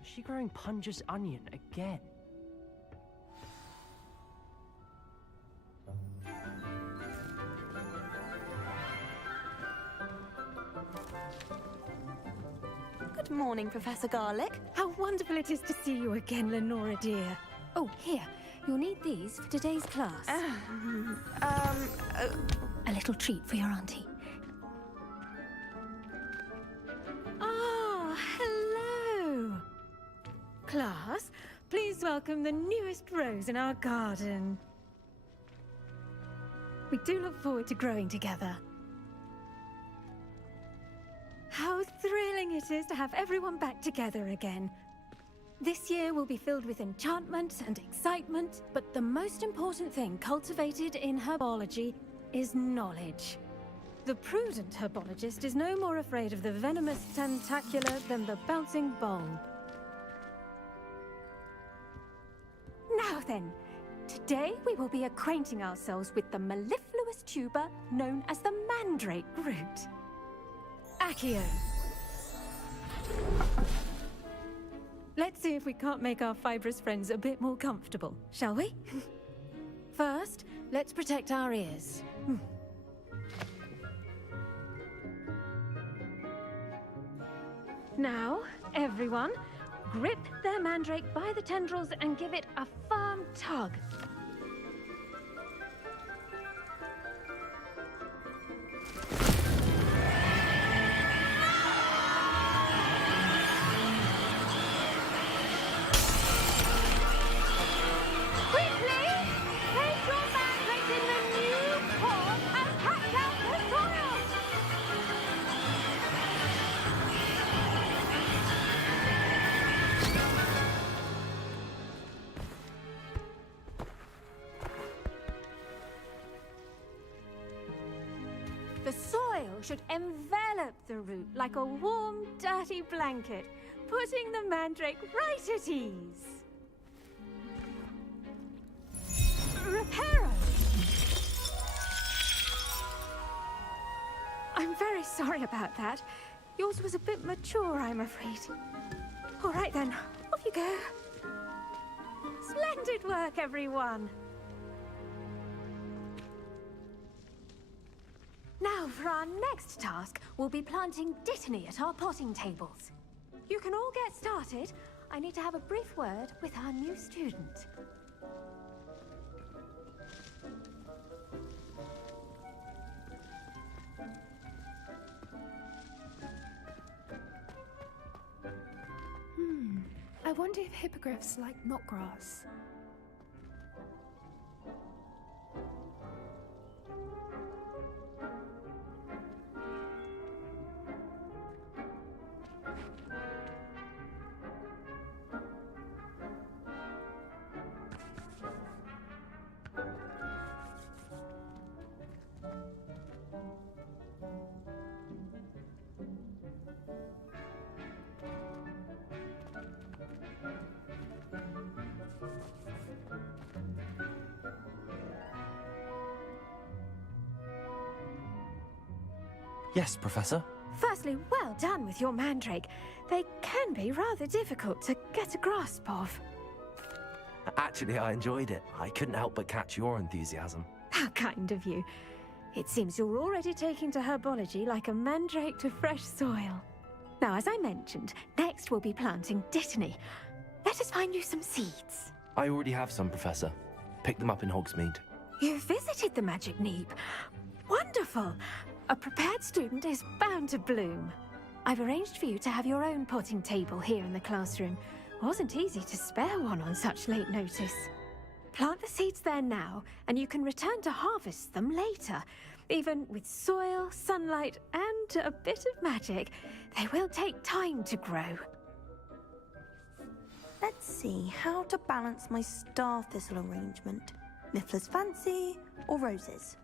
Is she growing Punja's onion again? Good morning, Professor Garlick. How wonderful it is to see you again, Lenora dear. Oh, here. You'll need these for today's class. A little treat for your auntie. Ah, hello. Class, please welcome the newest rose in our garden. We do look forward to growing together. How thrilling it is to have everyone back together again. This year will be filled with enchantment and excitement, but the most important thing cultivated in herbology is knowledge. The prudent herbologist is no more afraid of the venomous tentacular than the bouncing bulb. Now then, today we will be acquainting ourselves with the mellifluous tuber known as the mandrake root. Accio. Let's see if we can't make our fibrous friends a bit more comfortable, shall we? First, let's protect our ears. Now, everyone, grip their mandrake by the tendrils and give it a firm tug. The soil should envelop the root like a warm, dirty blanket, putting the mandrake right at ease. Reparo! I'm very sorry about that. Yours was a bit mature, I'm afraid. All right then, off you go. Splendid work, everyone! Now, for our next task, we'll be planting Dittany at our potting tables. You can all get started. I need to have a brief word with our new student. I wonder if hippogriffs like knotgrass. Yes, Professor? Firstly, well done with your mandrake. They can be rather difficult to get a grasp of. Actually, I enjoyed it. I couldn't help but catch your enthusiasm. How kind of you. It seems you're already taking to herbology like a mandrake to fresh soil. Now, as I mentioned, next we'll be planting Dittany. Let us find you some seeds. I already have some, Professor. Picked them up in Hogsmeade. You visited the Magic Neep. Wonderful! A prepared student is bound to bloom. I've arranged for you to have your own potting table here in the classroom. Wasn't easy to spare one on such late notice. Plant the seeds there now, and you can return to harvest them later. Even with soil, sunlight, and a bit of magic, they will take time to grow. Let's see how to balance my star thistle arrangement. Miffler's Fancy or roses?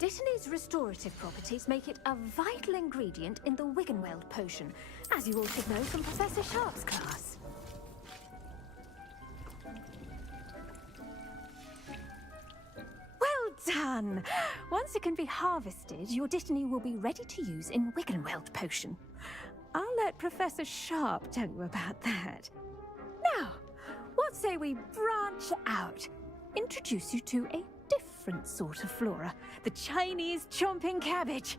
Dittany's restorative properties make it a vital ingredient in the Wiggenweld potion, as you all should know from Professor Sharp's class. Well done! Once it can be harvested, your Dittany will be ready to use in Wiggenweld potion. I'll let Professor Sharp tell you about that. Now, what say we branch out? Introduce you to a different sort of flora, the Chinese chomping cabbage.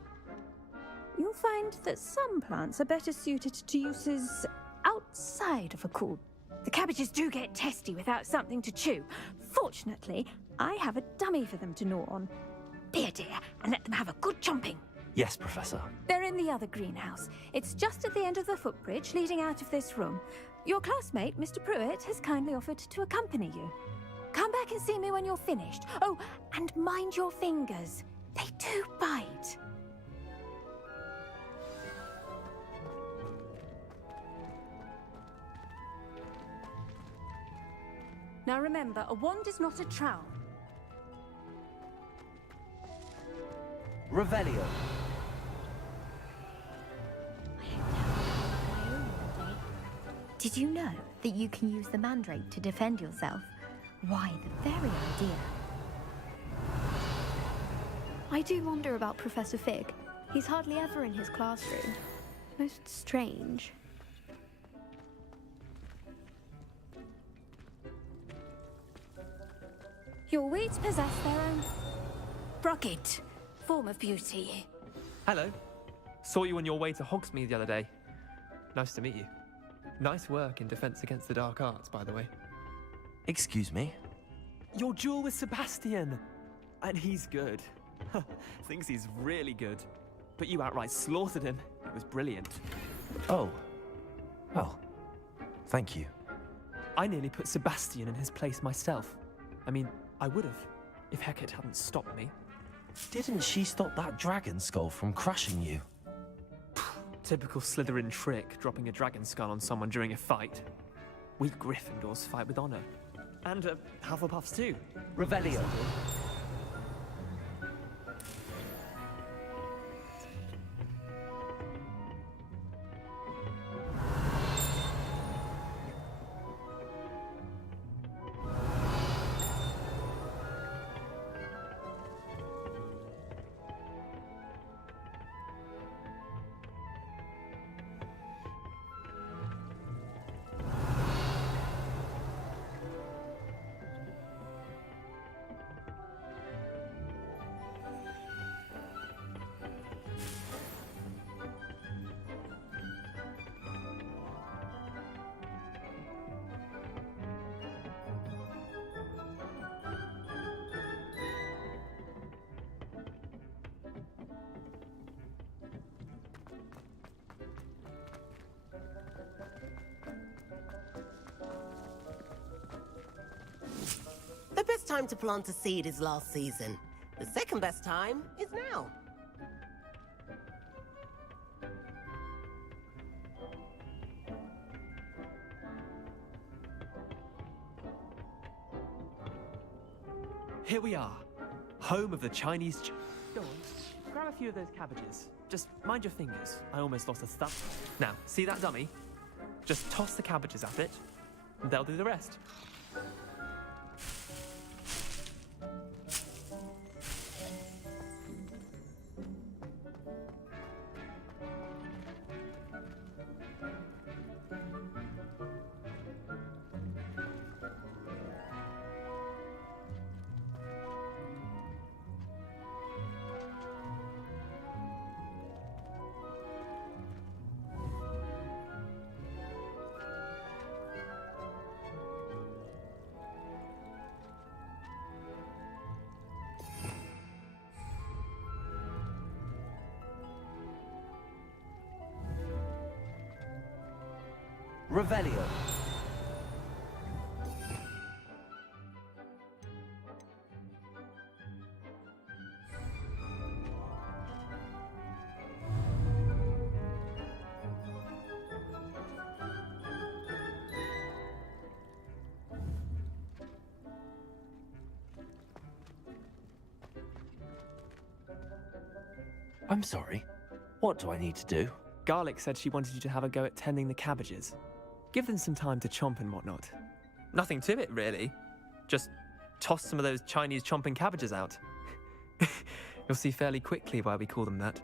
You'll find that some plants are better suited to uses outside of a cool. The cabbages do get testy without something to chew. Fortunately, I have a dummy for them to gnaw on. Be a dear and let them have a good chomping. Yes, Professor. They're in the other greenhouse. It's just at the end of the footbridge leading out of this room. Your classmate, Mr. Pruitt, has kindly offered to accompany you. Come back and see me when you're finished. Oh, and mind your fingers. They do bite. Now remember, a wand is not a trowel. Revelio. Did you know that you can use the mandrake to defend yourself? Why, the very idea. I do wonder about Professor Fig. He's hardly ever in his classroom. Most strange. Your weeds possess their own rugged form of beauty. Hello. Saw you on your way to Hogsmeade the other day. Nice to meet you. Nice work in Defense Against the Dark Arts, by the way. Excuse me? Your duel with Sebastian! And he's good. Thinks he's really good. But you outright slaughtered him. It was brilliant. Oh. Well, thank you. I nearly put Sebastian in his place myself. I mean, I would have, if Hecate hadn't stopped me. Didn't she stop that dragon skull from crushing you? Typical Slytherin trick, dropping a dragon skull on someone during a fight. We Gryffindors fight with honor. And Hufflepuffs too. Revelio. The best time to plant a seed is last season. The second best time is now. Here we are, home of the Chinese. Go on, grab a few of those cabbages. Just mind your fingers. I almost lost a thumb. Now, see that dummy? Just toss the cabbages at it, and they'll do the rest. Revelio. I'm sorry. What do I need to do? Garlic said she wanted you to have a go at tending the cabbages. Give them some time to chomp and whatnot. Nothing to it, really. Just toss some of those Chinese chomping cabbages out. You'll see fairly quickly why we call them that.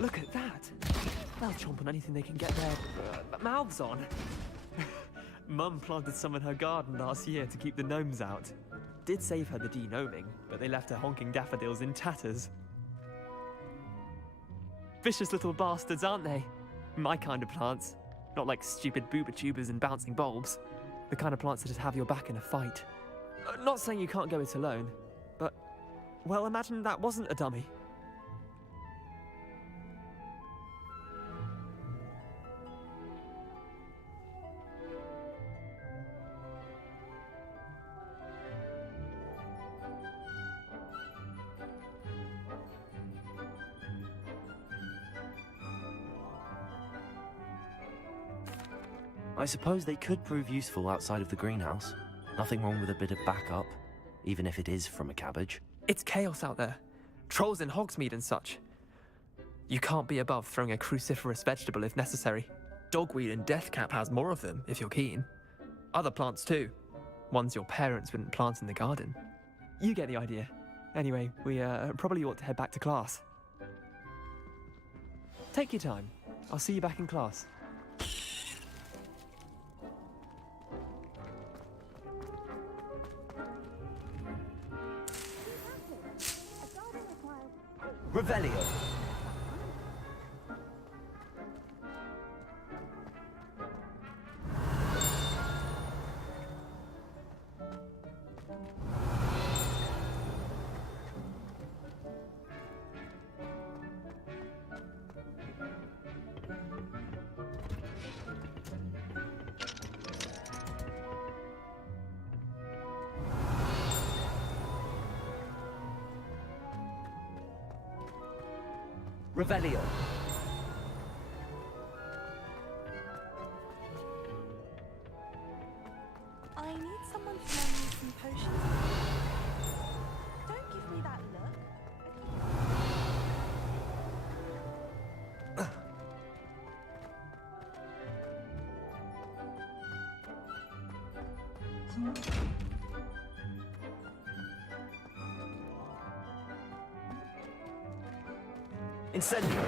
Look at that! They'll chomp on anything they can get their mouths on. Mum planted some in her garden last year to keep the gnomes out. Did save her the de-gnoming, but they left her honking daffodils in tatters. Vicious little bastards, aren't they? My kind of plants. Not like stupid booba tubers and bouncing bulbs. The kind of plants that just have your back in a fight. Not saying you can't go it alone, but, well, imagine that wasn't a dummy. I suppose they could prove useful outside of the greenhouse. Nothing wrong with a bit of backup, even if it is from a cabbage. It's chaos out there. Trolls in Hogsmeade and such. You can't be above throwing a cruciferous vegetable if necessary. Dogweed and deathcap has more of them, if you're keen. Other plants too. Ones your parents wouldn't plant in the garden. You get the idea. Anyway, we probably ought to head back to class. Take your time. I'll see you back in class. Revelio. Revelio. I need someone to lend me some potions. Don't give me that look. Incendio.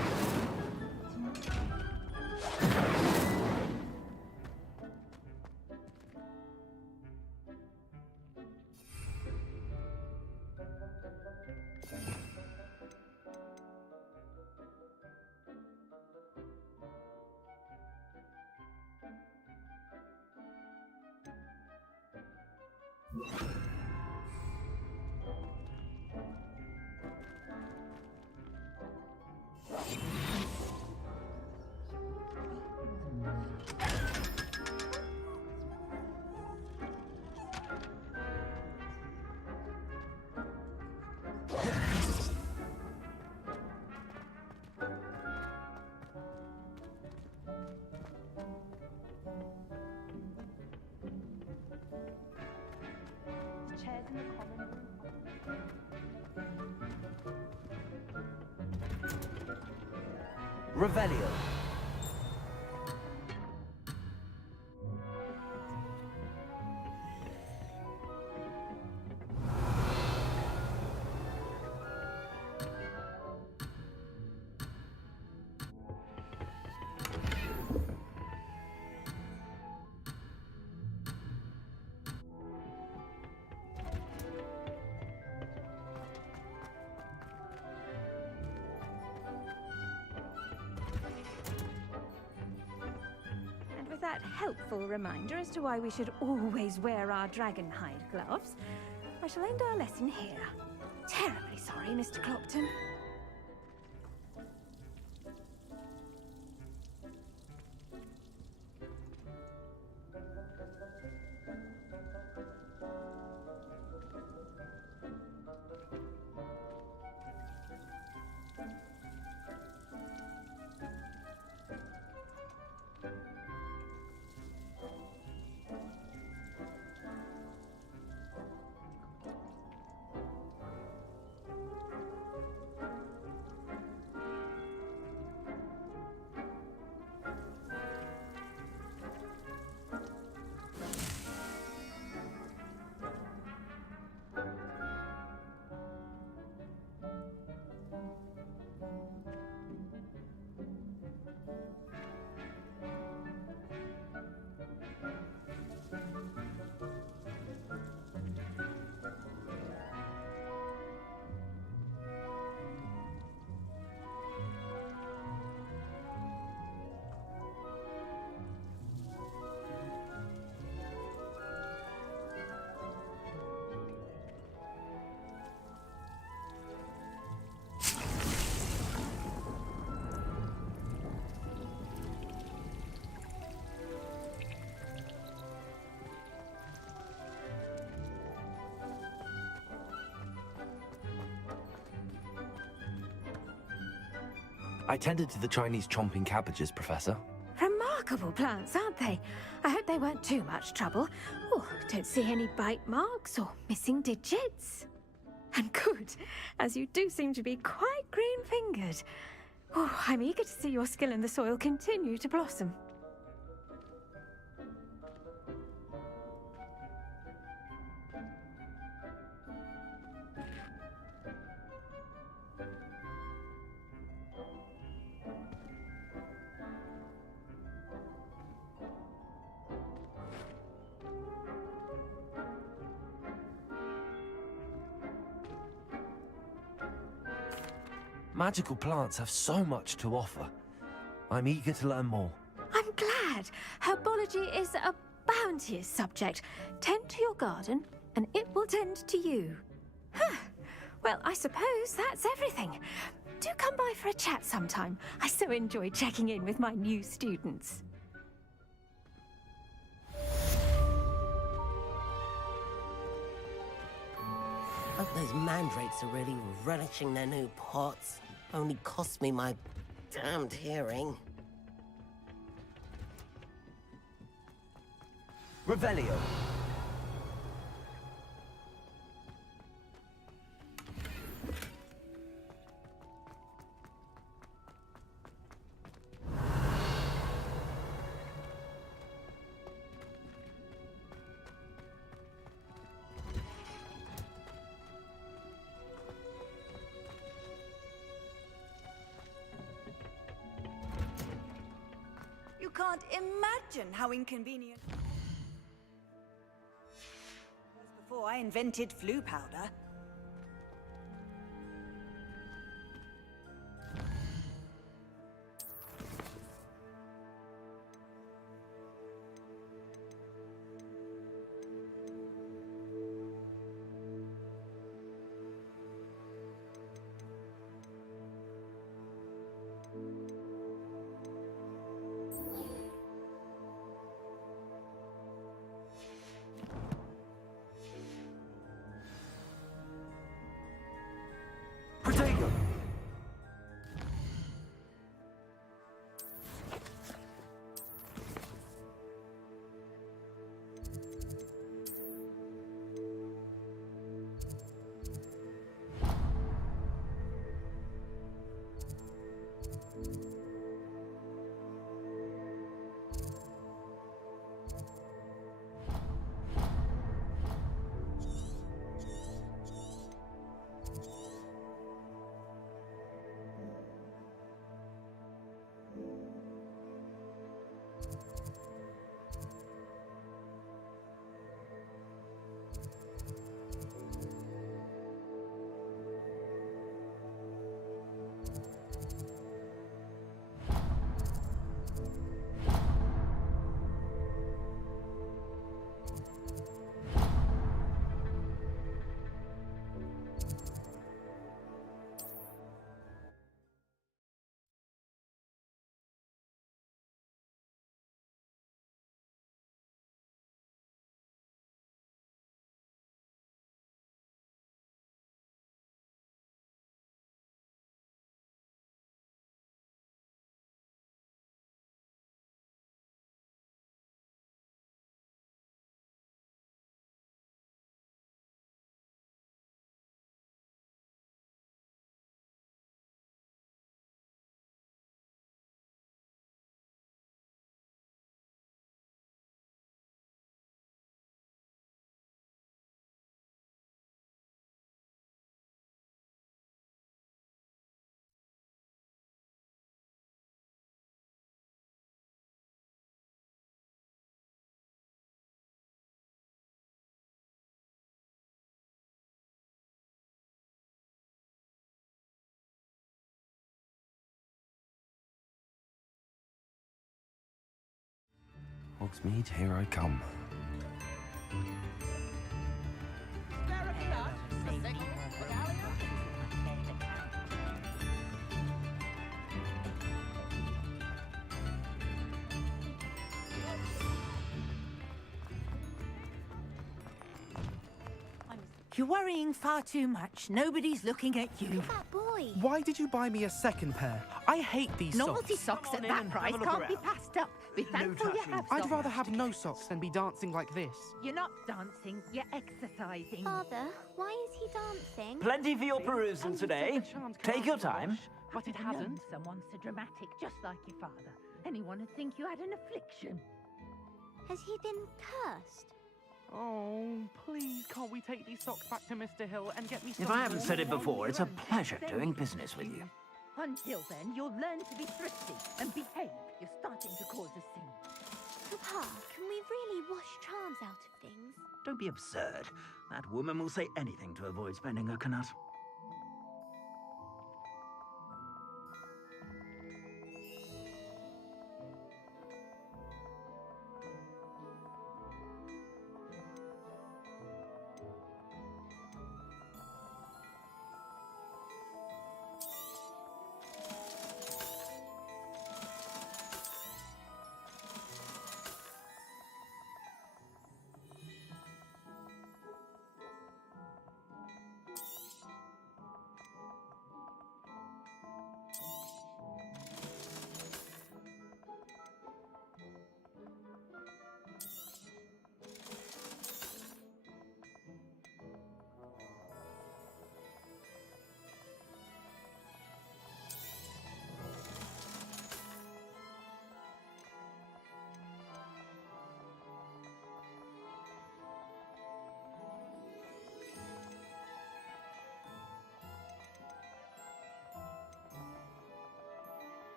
Chairs in the common room. Revelio. With that helpful reminder as to why we should always wear our dragon hide gloves, I shall end our lesson here. Terribly sorry, Mr. Clopton. I tended to the Chinese chomping cabbages, Professor. remarkable plants, aren't they? I hope they weren't too much trouble. Oh, don't see any bite marks or missing digits. And good, as you do seem to be quite green-fingered. Oh, I'm eager to see your skill in the soil continue to blossom. Magical plants have so much to offer. I'm eager to learn more. I'm glad. Herbology is a bounteous subject. Tend to your garden, and it will tend to you. Huh. Well, I suppose that's everything. Do come by for a chat sometime. I so enjoy checking in with my new students. Hope those mandrakes are really relishing their new pots. Only cost me my damned hearing. Revelio. You can't imagine how inconvenient it was before I invented flu powder. Protego. Hogsmeade, here I come. You're worrying far too much. Nobody's looking at you. That boy. Why did you buy me a second pair? I hate these Novelty socks. socks at that price can't be passed up. Be thankful you have I'd socks. rather have no socks than be dancing like this. You're not dancing, you're exercising. Father, why is he dancing? Plenty for your perusal today. Take your time. But it I've hasn't. known someone so dramatic, just like your father. Anyone would think you had an affliction. Has he been cursed? Oh, please, can't we take these socks back to Mr. Hill and get me some If I haven't more said it ones? before, it's a pleasure doing business with you. Until then, you'll learn to be thrifty and behave. You're starting to cause a scene. Papa, can we really wash charms out of things? Don't be absurd. That woman will say anything to avoid spending her knut.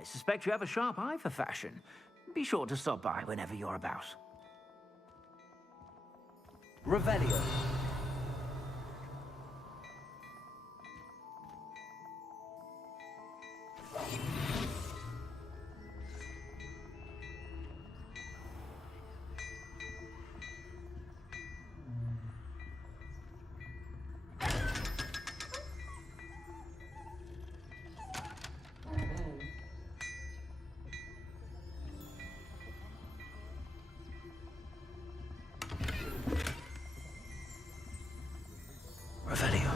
I suspect you have a sharp eye for fashion. Be sure to stop by whenever you're about. Revelio. Revelio.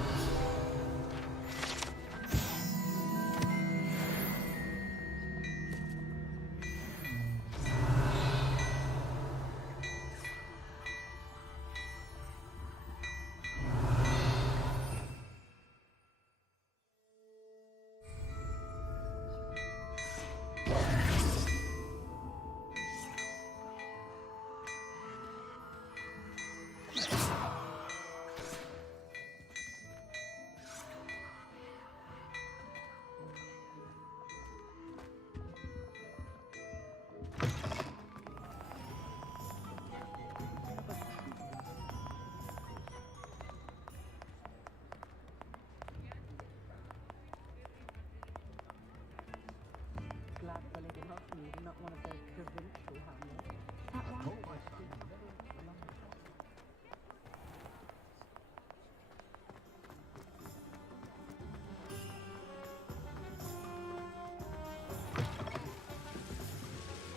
Not one of those provincial hamlets. That one?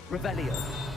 Revelio.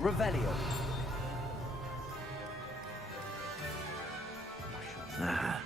Revelio. Ah.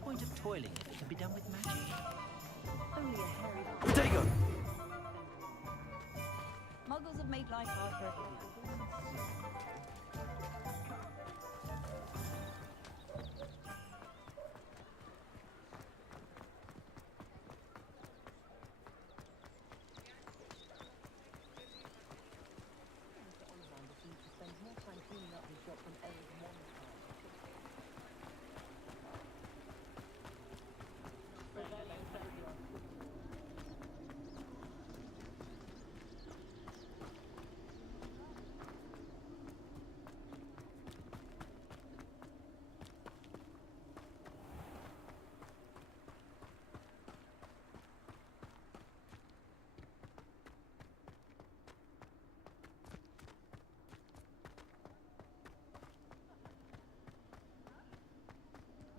Point of toiling if it can be done with magic. Only a hairy... Dago! Muggles have made life hard for everyone.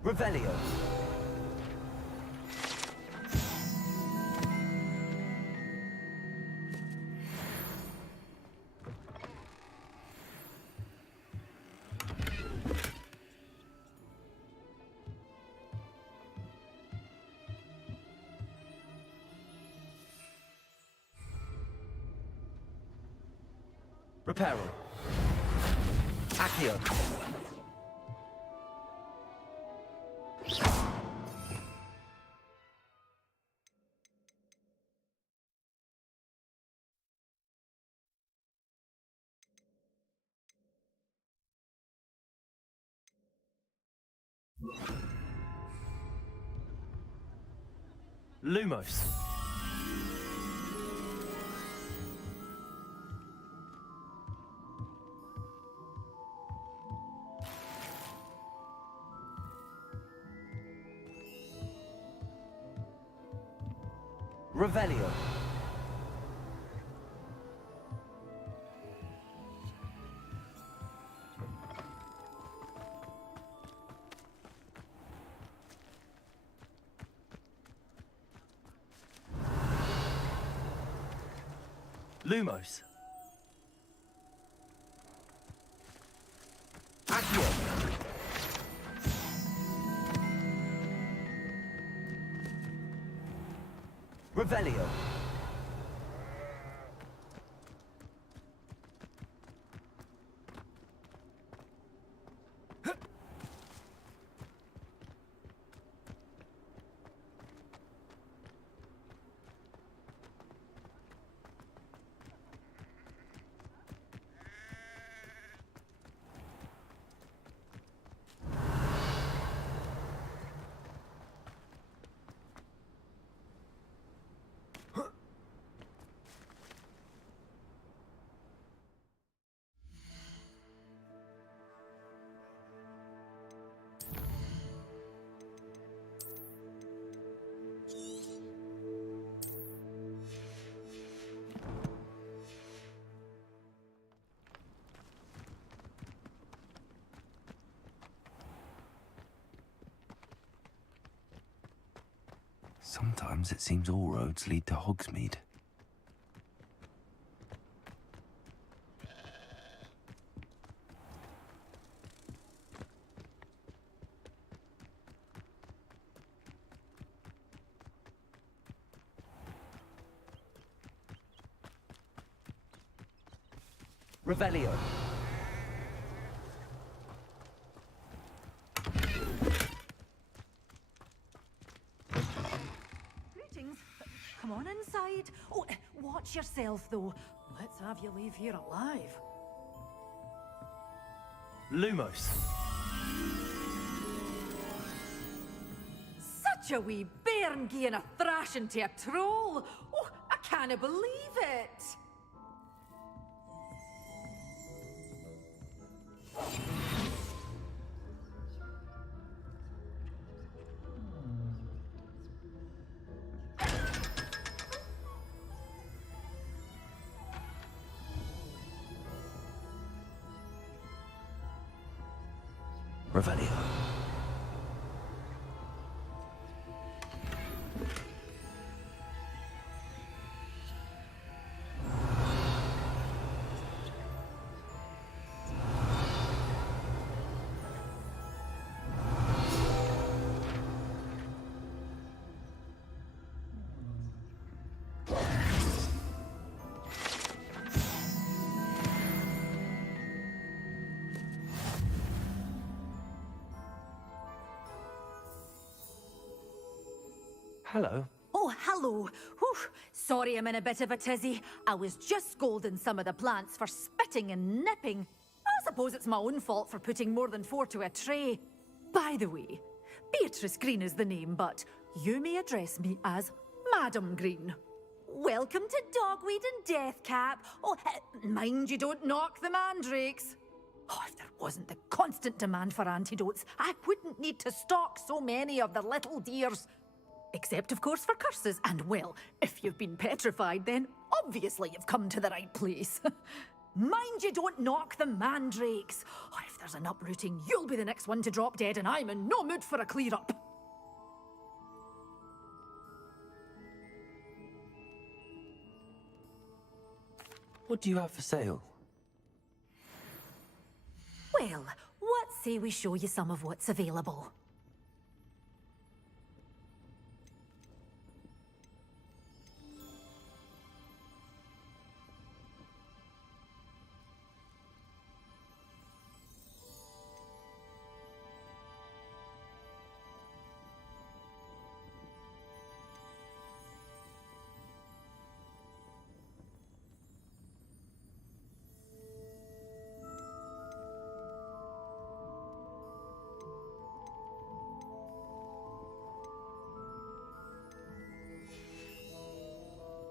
Revelio. Reparo. Accio. Lumos. Revelio. Lumos. Accio. Revelio. Sometimes it seems all roads lead to Hogsmeade. Revelio. Greetings. Come on inside. Oh, watch yourself, though. Let's have you leave here alive. Lumos. Such a wee bairn gieing a thrashing to a troll. Oh, I can't believe it. Revelio. Hello. Oh, hello. Whew. Sorry I'm in a bit of a tizzy. I was just scolding some of the plants for spitting and nipping. I suppose it's my own fault for putting more than 4 to a tray. By the way, Beatrice Green is the name, but you may address me as Madam Green. Welcome to Dogweed and Deathcap. Oh, mind you don't knock the mandrakes. Oh, if there wasn't the constant demand for antidotes, I wouldn't need to stock so many of the little dears. Except, of course, for curses. And, well, if you've been petrified, then obviously you've come to the right place. Mind you don't knock the mandrakes. Oh, if there's an uprooting, you'll be the next one to drop dead, and I'm in no mood for a clear-up. What do you have for sale? Well, what say we show you some of what's available?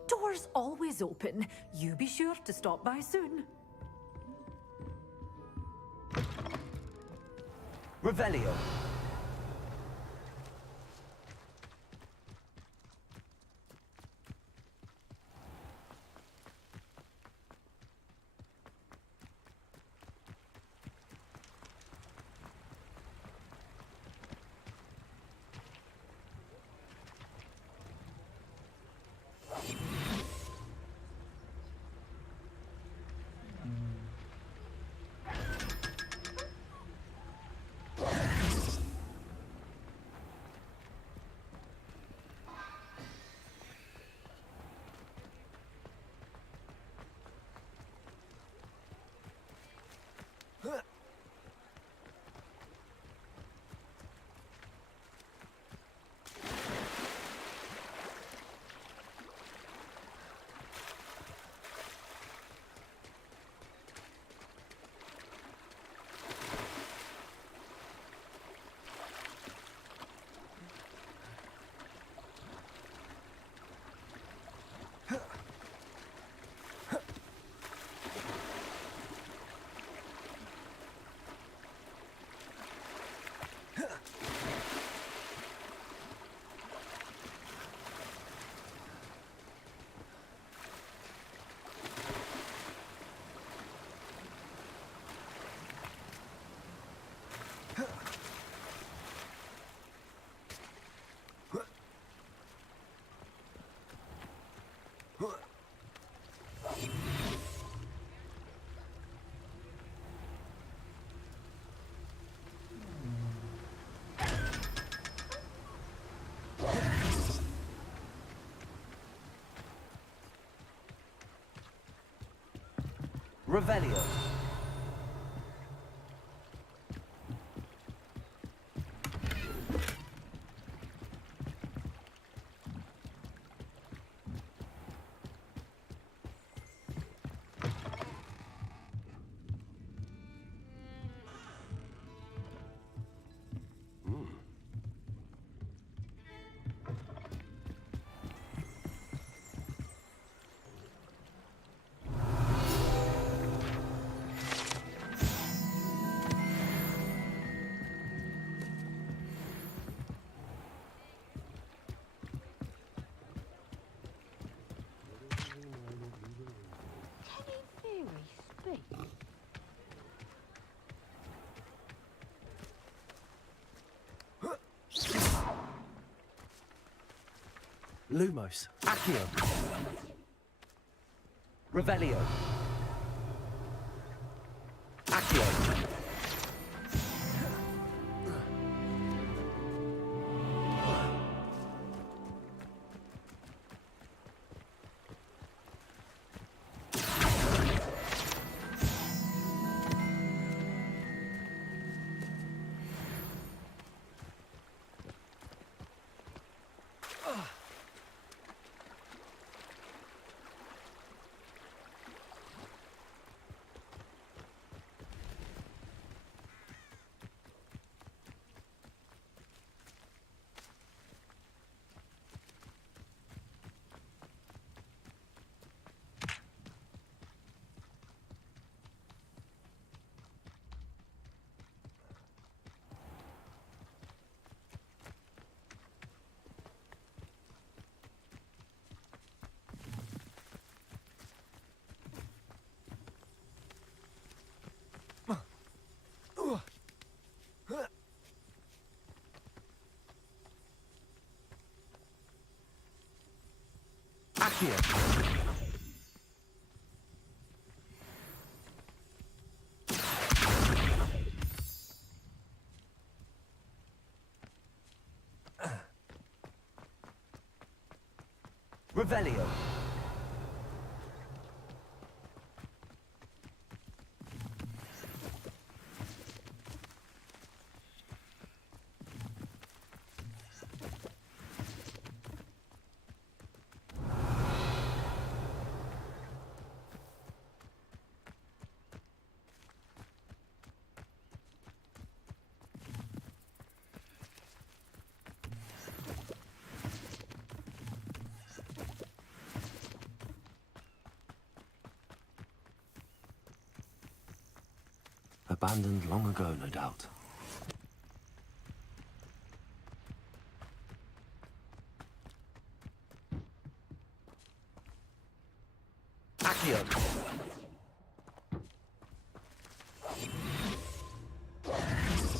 Doors always open. You be sure to stop by soon. Revelio. Revelio. Lumos. Accio. Revelio. Accio. Accio. Revelio. Abandoned long ago, no doubt. Accio.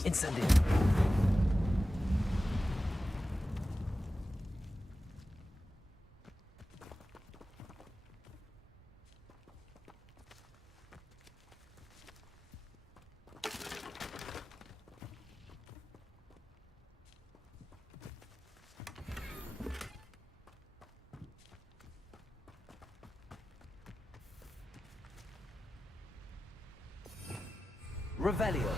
Incendio. Revelio.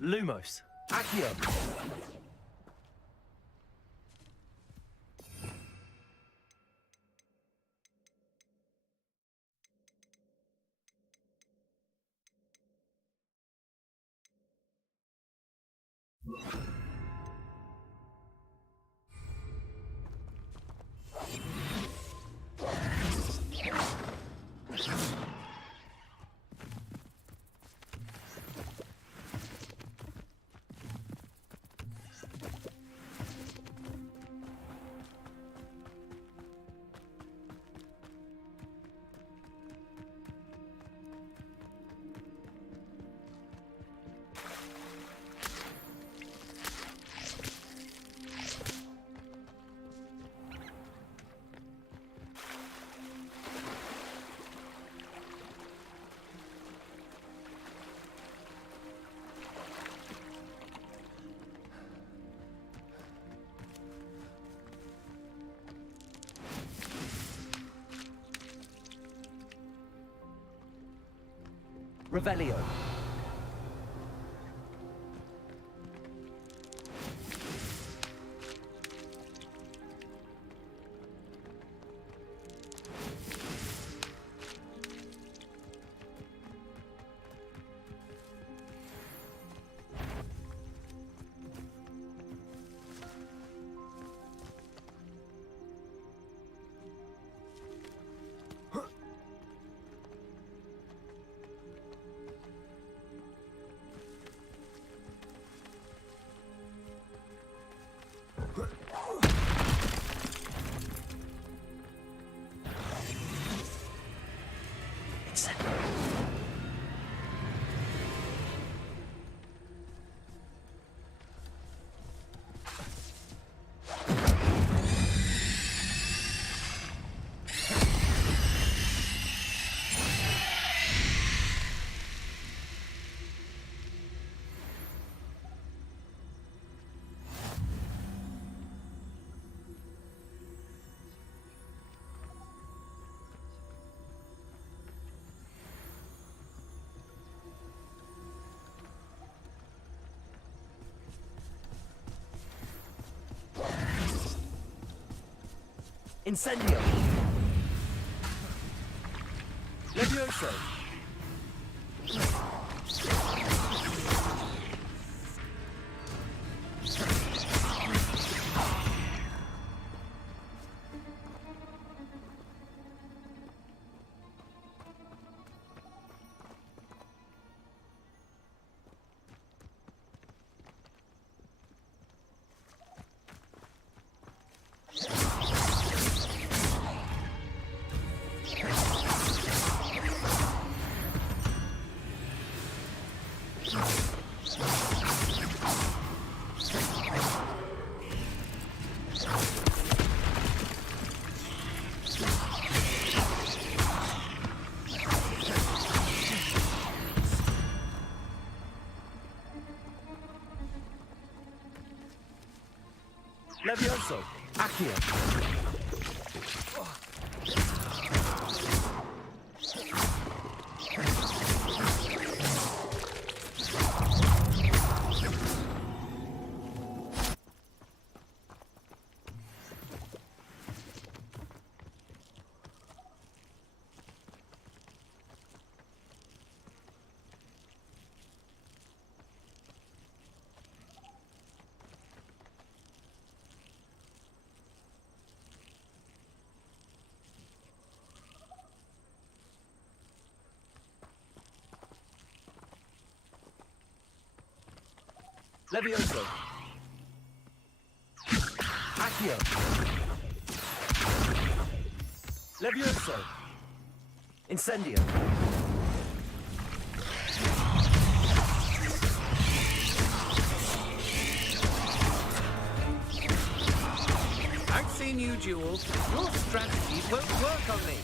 Lumos. Accio. Revelio. Incendio! Levioso! Levioso! Accio! Levioso! Accio! Levioso! Incendio! I've seen you, Jewel. Your strategies won't work on me.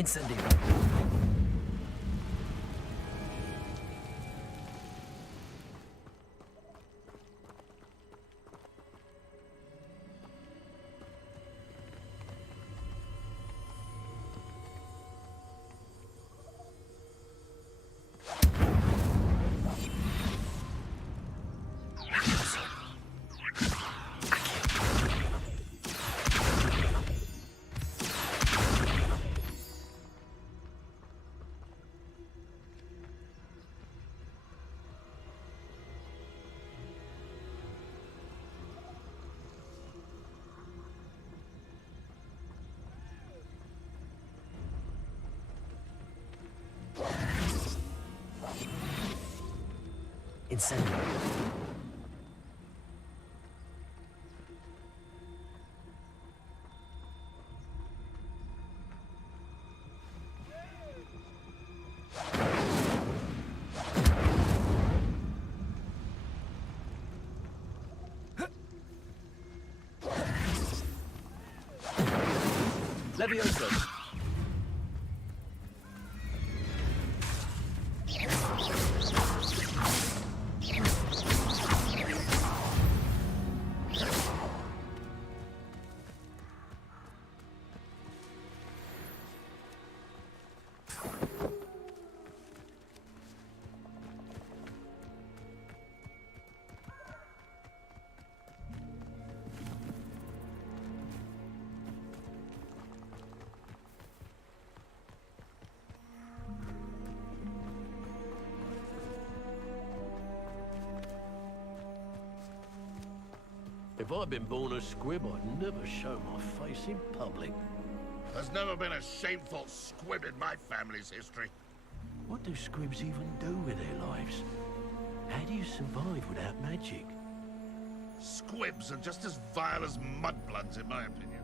Incendio! Incendio! Leviosa! If I'd been born a squib, I'd never show my face in public. There's never been a shameful squib in my family's history. What do squibs even do with their lives? How do you survive without magic? Squibs are just as vile as mudbloods, in my opinion.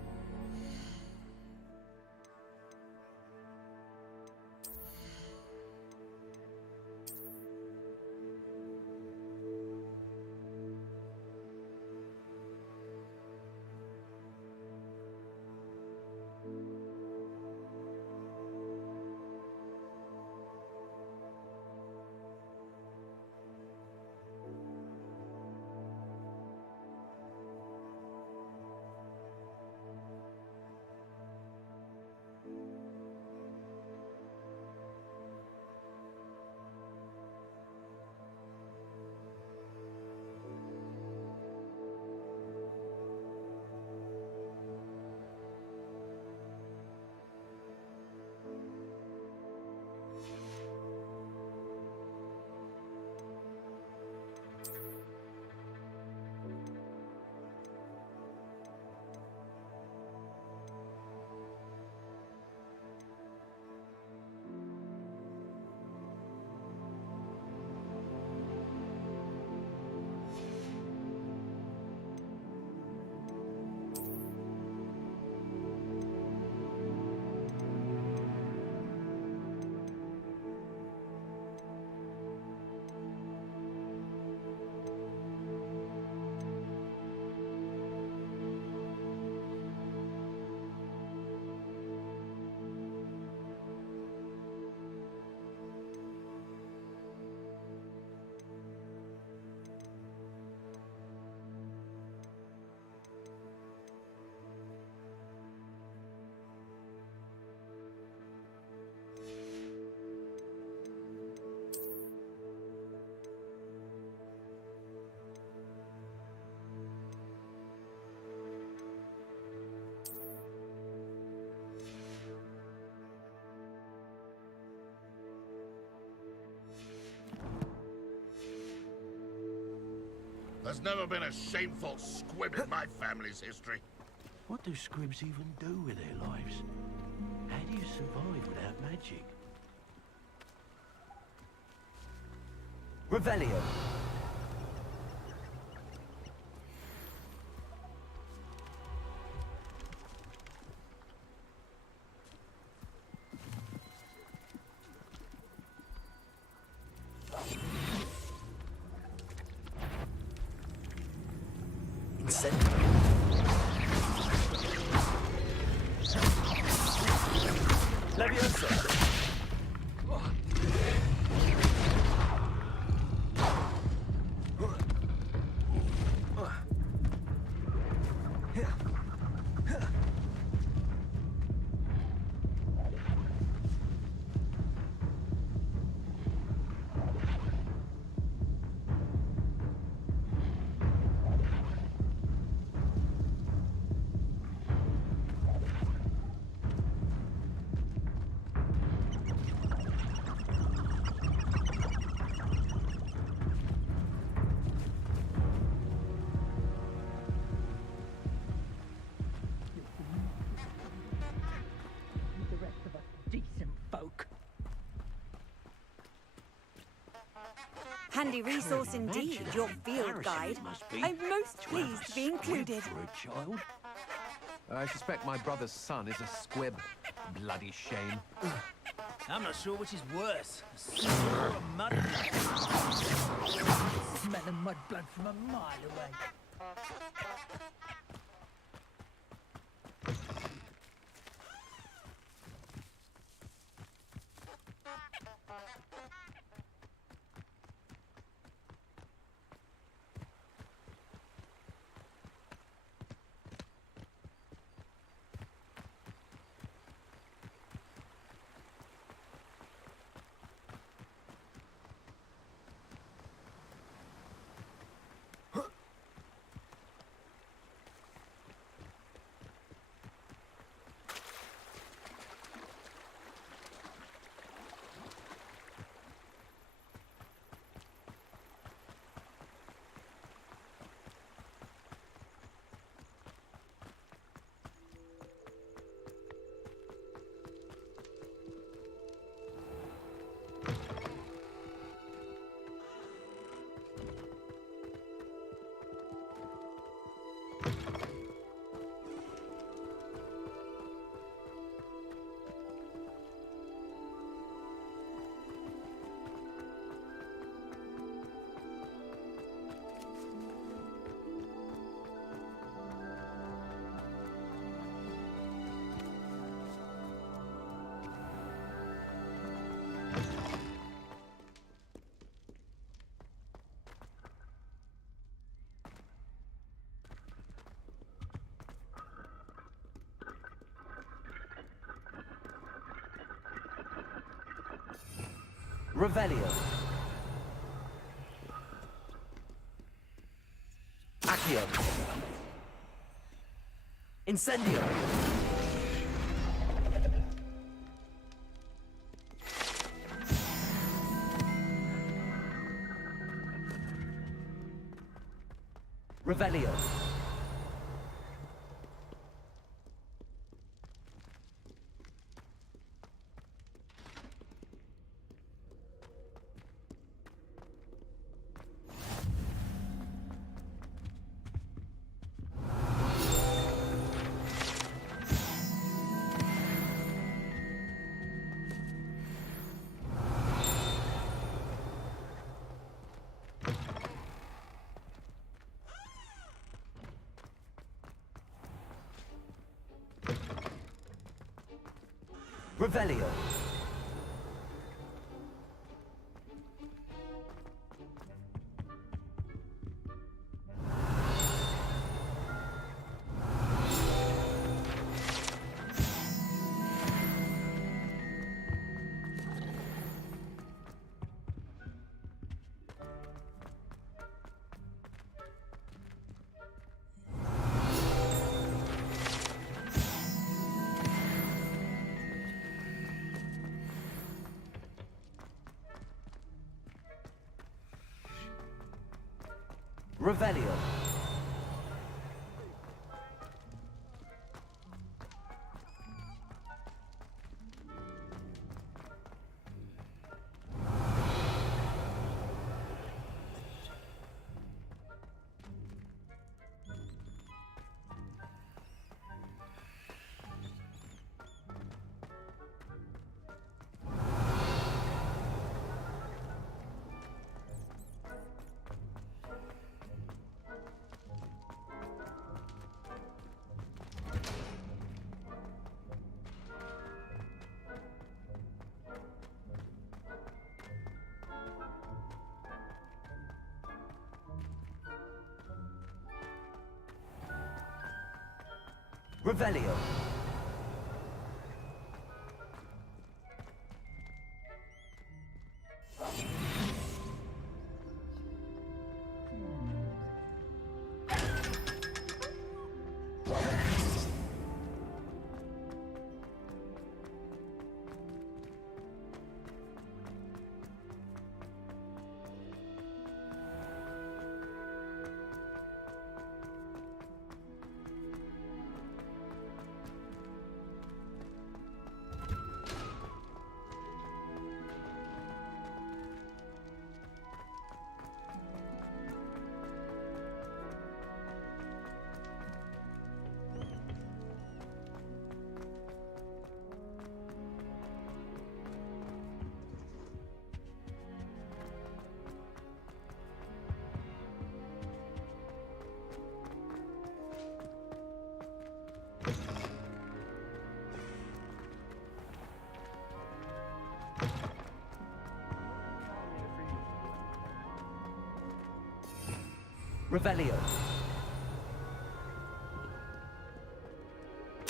There's never been a shameful squib in my family's history. What do squibs even do with their lives? How do you survive without magic? Revelio. Handy resource indeed, your field guide. I'm most pleased to be included. I suspect my brother's son is a squib. Bloody shame. I'm not sure which is worse. Smell the mud blood from a mile away. Revelio. Accio. Incendio. Revelio. Revelio. Revelio. Revelio. Revelio.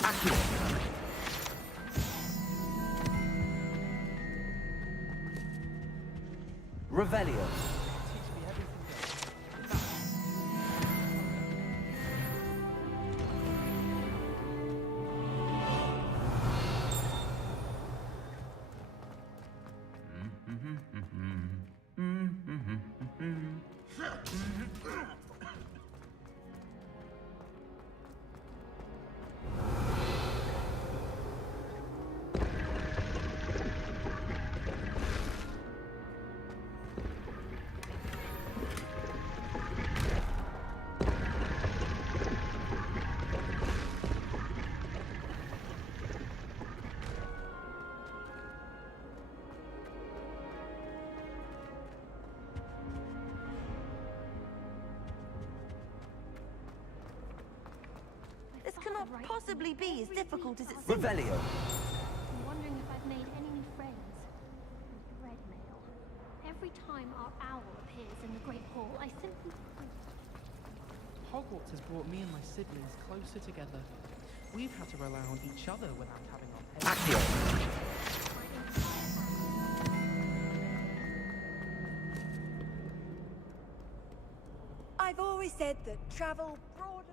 Accio. Revelio. This cannot possibly be as difficult as it seems. Revelio. I'm wondering if I've made any new friends. Red mail. Every time our owl appears in the Great Hall, I simply... Hogwarts has brought me and my siblings closer together. We've had to rely on each other without having our heads. Accio. always said that travel broadens.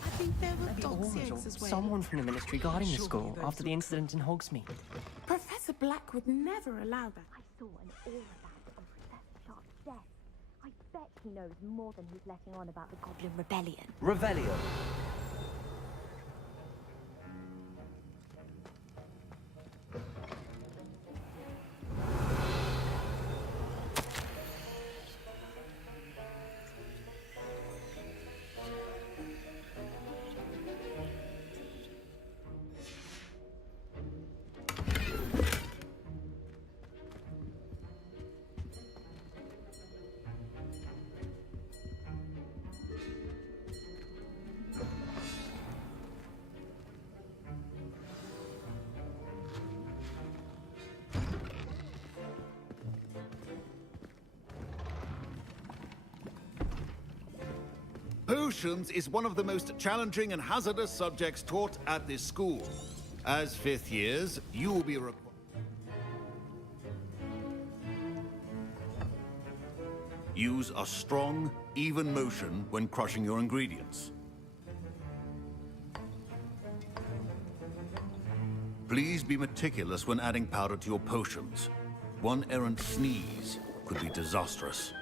I think there were dossiers as well. Someone from the ministry guarding the school after the incident in Hogsmeade. Professor Black would never allow that. I saw an aura bag on Professor Sharp's desk. I bet he knows more than he's letting on about the Goblin Rebellion. Revelio. Potions is one of the most challenging and hazardous subjects taught at this school. As fifth years, you will be required. Use a strong, even motion when crushing your ingredients. Please be meticulous when adding powder to your potions. One errant sneeze could be disastrous.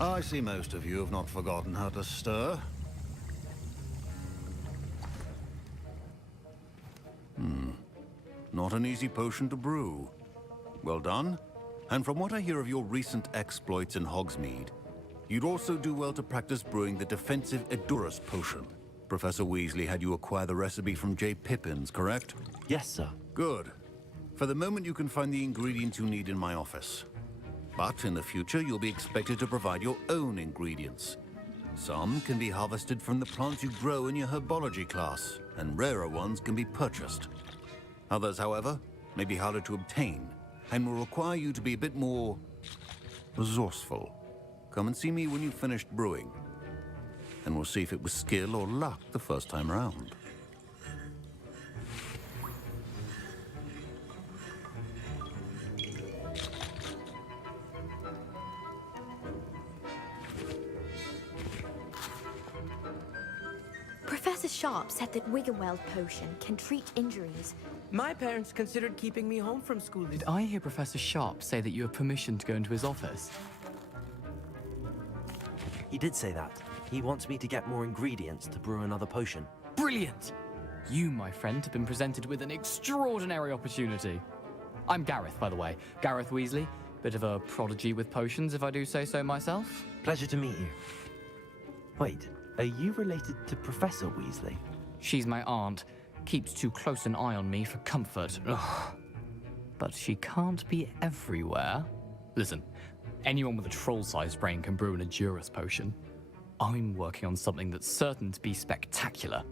I see most of you have not forgotten how to stir. Not an easy potion to brew. Well done. And from what I hear of your recent exploits in Hogsmeade, you'd also do well to practice brewing the defensive Edurus potion. Professor Weasley had you acquire the recipe from J. Pippin's, correct? Yes, sir. Good. For the moment, you can find the ingredients you need in my office. But in the future, you'll be expected to provide your own ingredients. Some can be harvested from the plants you grow in your herbology class, and rarer ones can be purchased. Others, however, may be harder to obtain, and will require you to be a bit more resourceful. Come and see me when you've finished brewing, and we'll see if it was skill or luck the first time around. Professor Sharp said that Wiggenweld potion can treat injuries. My parents considered keeping me home from school. Did I hear Professor Sharp say that you have permission to go into his office? He did say that. He wants me to get more ingredients to brew another potion. Brilliant! You, my friend, have been presented with an extraordinary opportunity. I'm Gareth, by the way. Gareth Weasley. Bit of a prodigy with potions, if I do say so myself. Pleasure to meet you. Wait, are you related to Professor Weasley? She's my aunt. Keeps too close an eye on me for comfort. Ugh. But she can't be everywhere. Listen, anyone with a troll-sized brain can brew an Edurus potion. I'm working on something that's certain to be spectacular.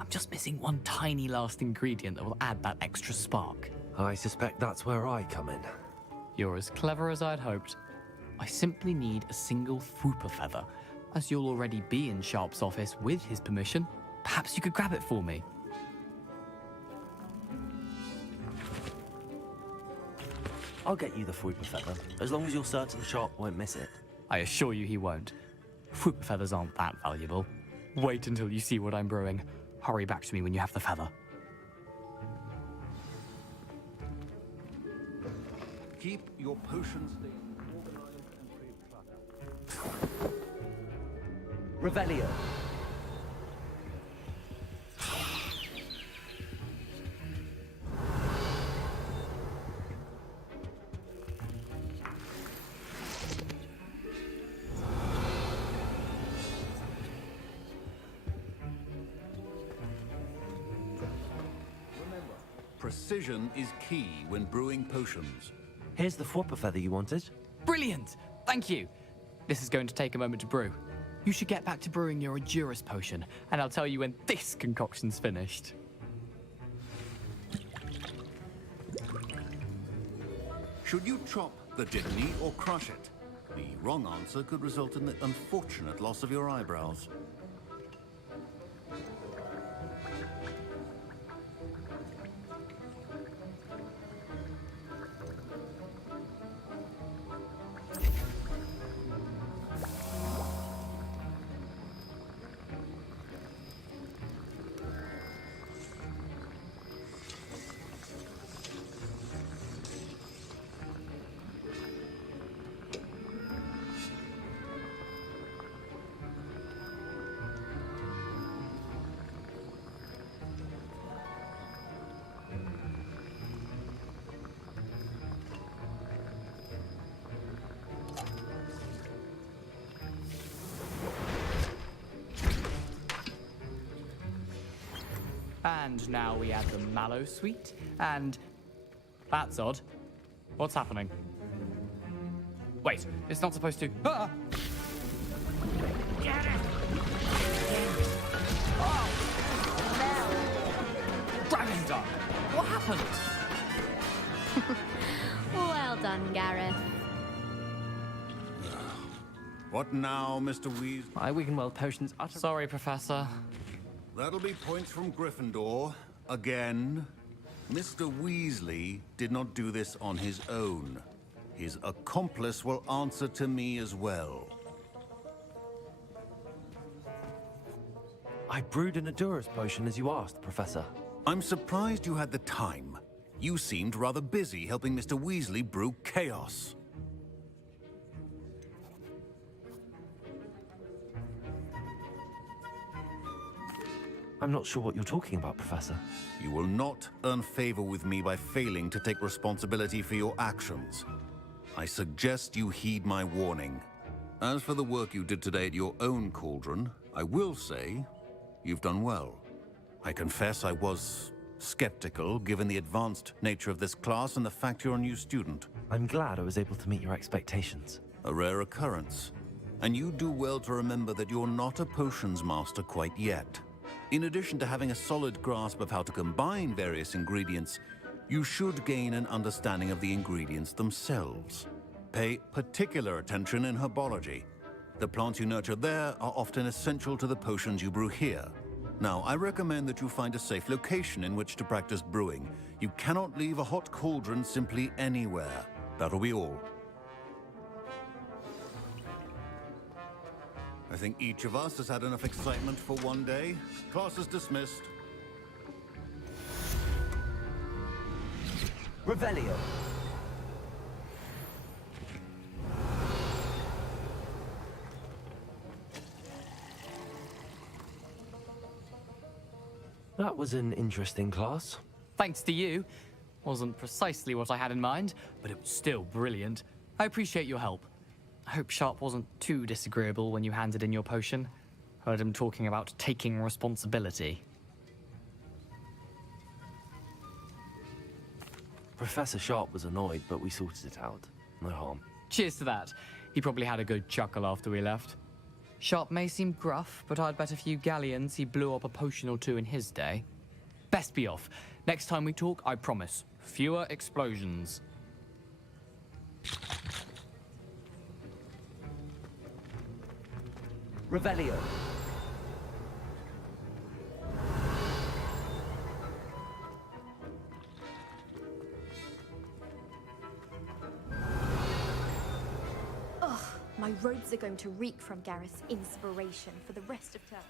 I'm just missing one tiny last ingredient that will add that extra spark. I suspect that's where I come in. You're as clever as I'd hoped. I simply need a single Fwooper feather. As you'll already be in Sharp's office with his permission, perhaps you could grab it for me. I'll get you the Fwooper feather, as long as you're certain Sharp won't miss it. I assure you he won't. Fwooper feathers aren't that valuable. Wait until you see what I'm brewing. Hurry back to me when you have the feather. Keep your potions organized and free of clutter. Revelio. Precision is key when brewing potions. Here's the Fwopper feather you wanted. Brilliant! Thank you. This is going to take a moment to brew. You should get back to brewing your Edurus potion, and I'll tell you when this concoction's finished. Should you chop the dittany or crush it? The wrong answer could result in the unfortunate loss of your eyebrows. And now we add the mallow sweet, and... That's odd. What's happening? Wait, it's not supposed to... Ah! Get it! Oh! Dragon Dog! What happened? Well done, Gareth. What now, Mr. Weasley? My Wiggenweld potions utter... Sorry, Professor. That'll be points from Gryffindor. Again. Mr. Weasley did not do this on his own. His accomplice will answer to me as well. I brewed an Edurus potion as you asked, Professor. I'm surprised you had the time. You seemed rather busy helping Mr. Weasley brew chaos. I'm not sure what you're talking about, Professor. You will not earn favor with me by failing to take responsibility for your actions. I suggest you heed my warning. As for the work you did today at your own cauldron, I will say you've done well. I confess I was skeptical, given the advanced nature of this class and the fact you're a new student. I'm glad I was able to meet your expectations. A rare occurrence. And you do well to remember that you're not a potions master quite yet. In addition to having a solid grasp of how to combine various ingredients, you should gain an understanding of the ingredients themselves. Pay particular attention in herbology. The plants you nurture there are often essential to the potions you brew here. Now, I recommend that you find a safe location in which to practice brewing. You cannot leave a hot cauldron simply anywhere. That'll be all. I think each of us has had enough excitement for one day. Class is dismissed. Revelio. That was an interesting class. Thanks to you. Wasn't precisely what I had in mind, but it was still brilliant. I appreciate your help. I hope Sharp wasn't too disagreeable when you handed in your potion. Heard him talking about taking responsibility. Professor Sharp was annoyed, but we sorted it out. No harm. Cheers to that. He probably had a good chuckle after we left. Sharp may seem gruff, but I'd bet a few galleons he blew up a potion or two in his day. Best be off. Next time we talk, I promise, fewer explosions. Revelio. Ugh, my robes are going to reek from Gareth's inspiration for the rest of term.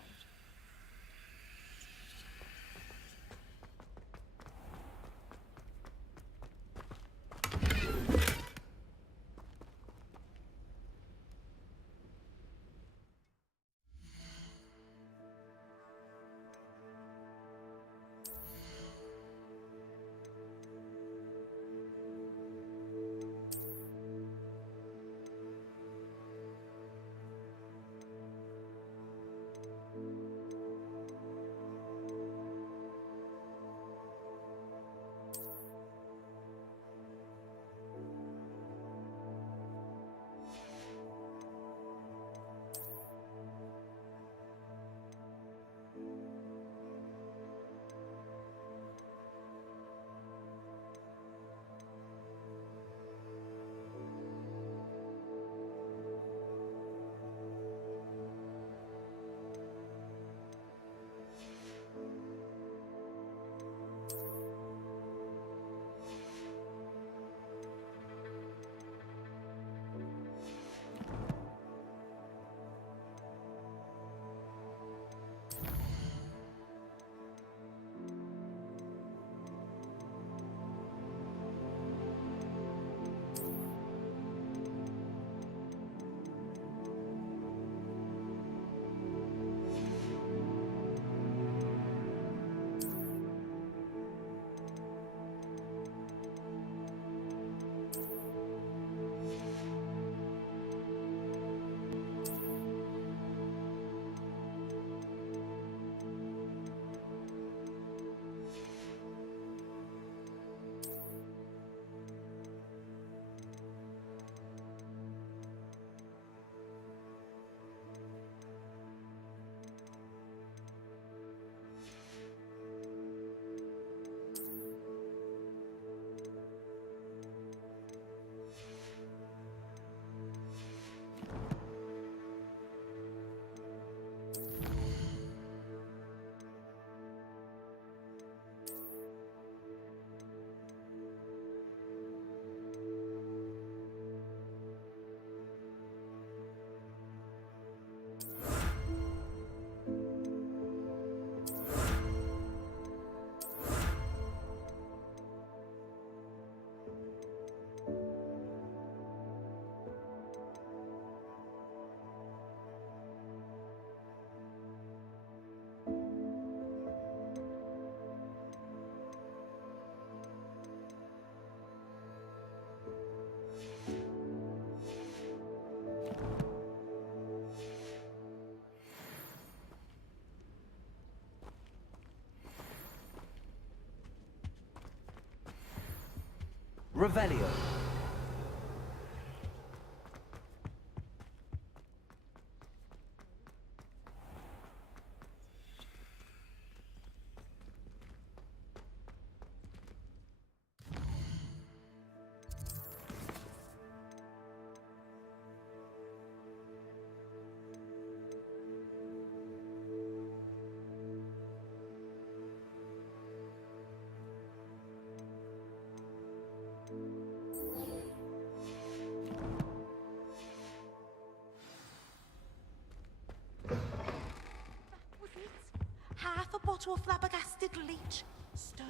Revelio. Was it? Half a bottle of flabbergasted leech, stirred.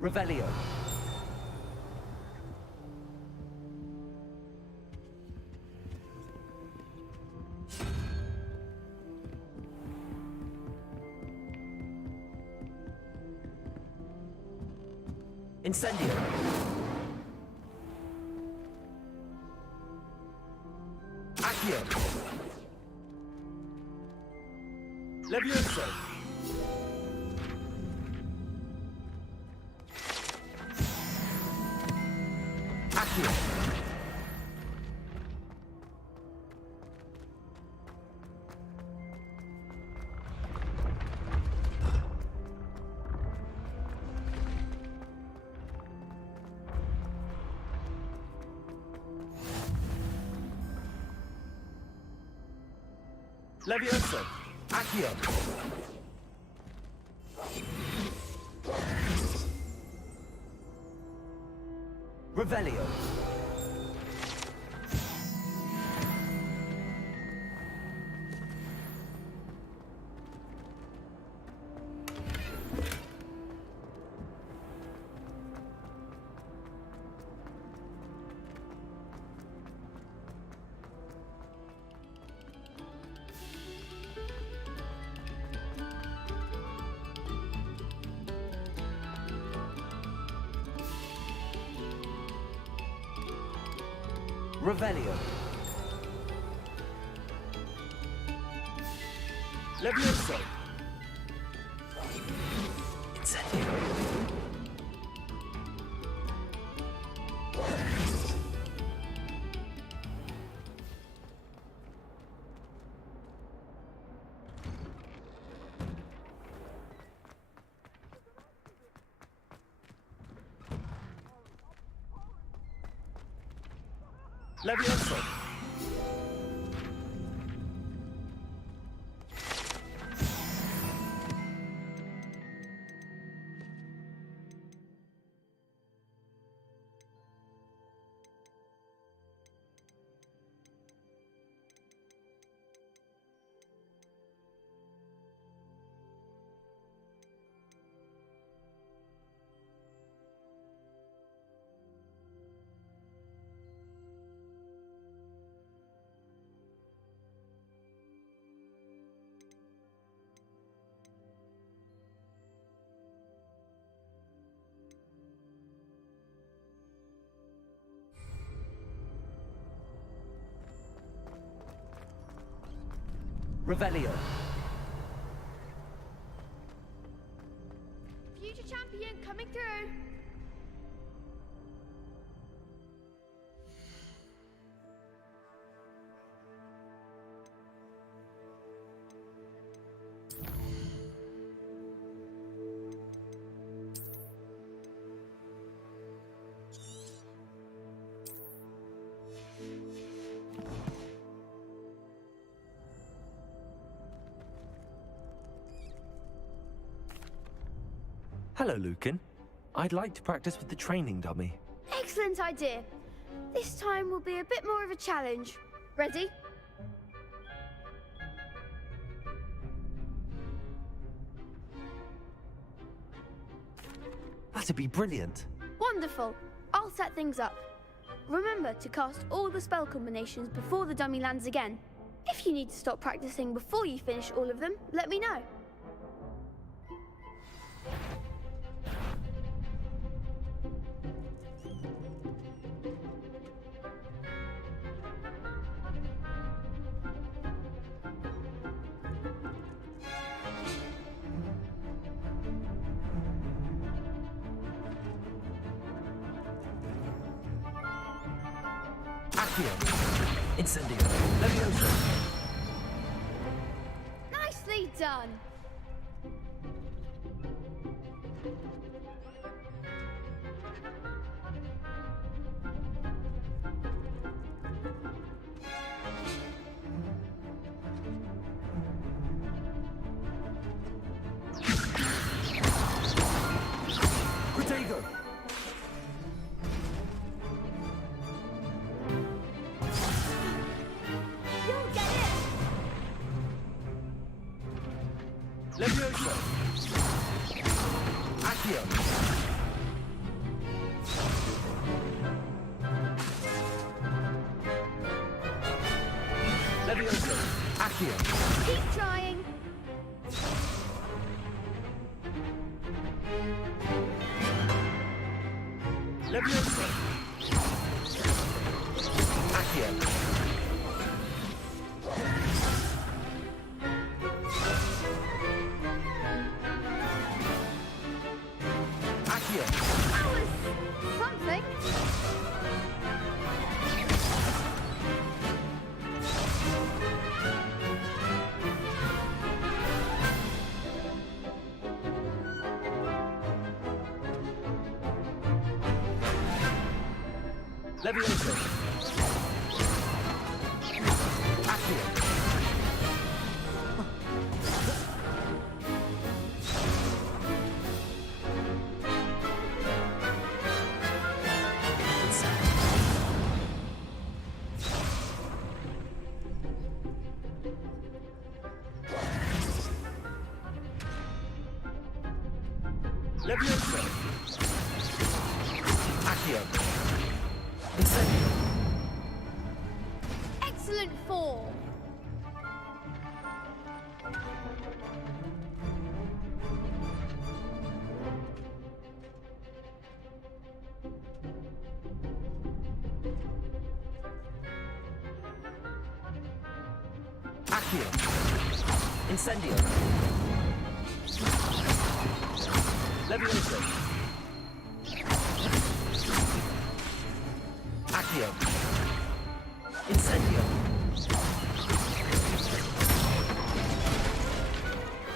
Revelio. Incendio. Accio. Levioso. Accio. Levioso. Accio. Revelio. Revelio. Levioso. Incendio. Levioso. Revelio. Future champion coming through. Hello, Lucan. I'd like to practice with the training dummy. Excellent idea. This time will be a bit more of a challenge. Ready? That'd be brilliant. Wonderful. I'll set things up. Remember to cast all the spell combinations before the dummy lands again. If you need to stop practicing before you finish all of them, let me know. Incendio. Levioso. Nicely done. Protego. Levioso. Accio. Levioso. Accio. Keep trying. Levioso. Accio. That was something. Levioso. Accio. Levioso. Accio. Incendio. Excellent form. Accio. Incendio. Levioso. Accio. Incendio.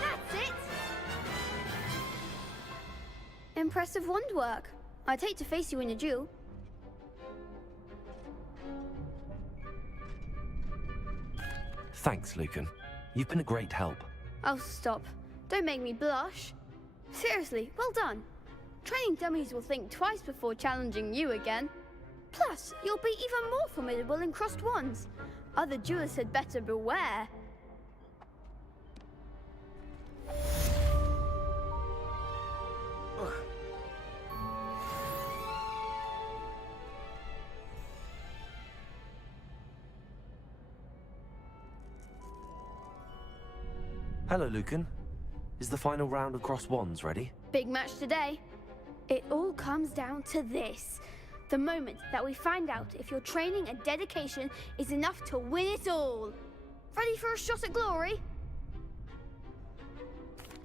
That's it. Impressive wand work. I'd hate to face you in a duel. Thanks, Lucan. You've been a great help. Oh, stop. Don't make me blush. Seriously, well done. Training dummies will think twice before challenging you again. Plus, you'll be even more formidable in crossed wands. Other duelists had better beware. Hello, Lucan. Is the final round of cross wands ready? Big match today. It all comes down to this. The moment that we find out if your training and dedication is enough to win it all. Ready for a shot at glory?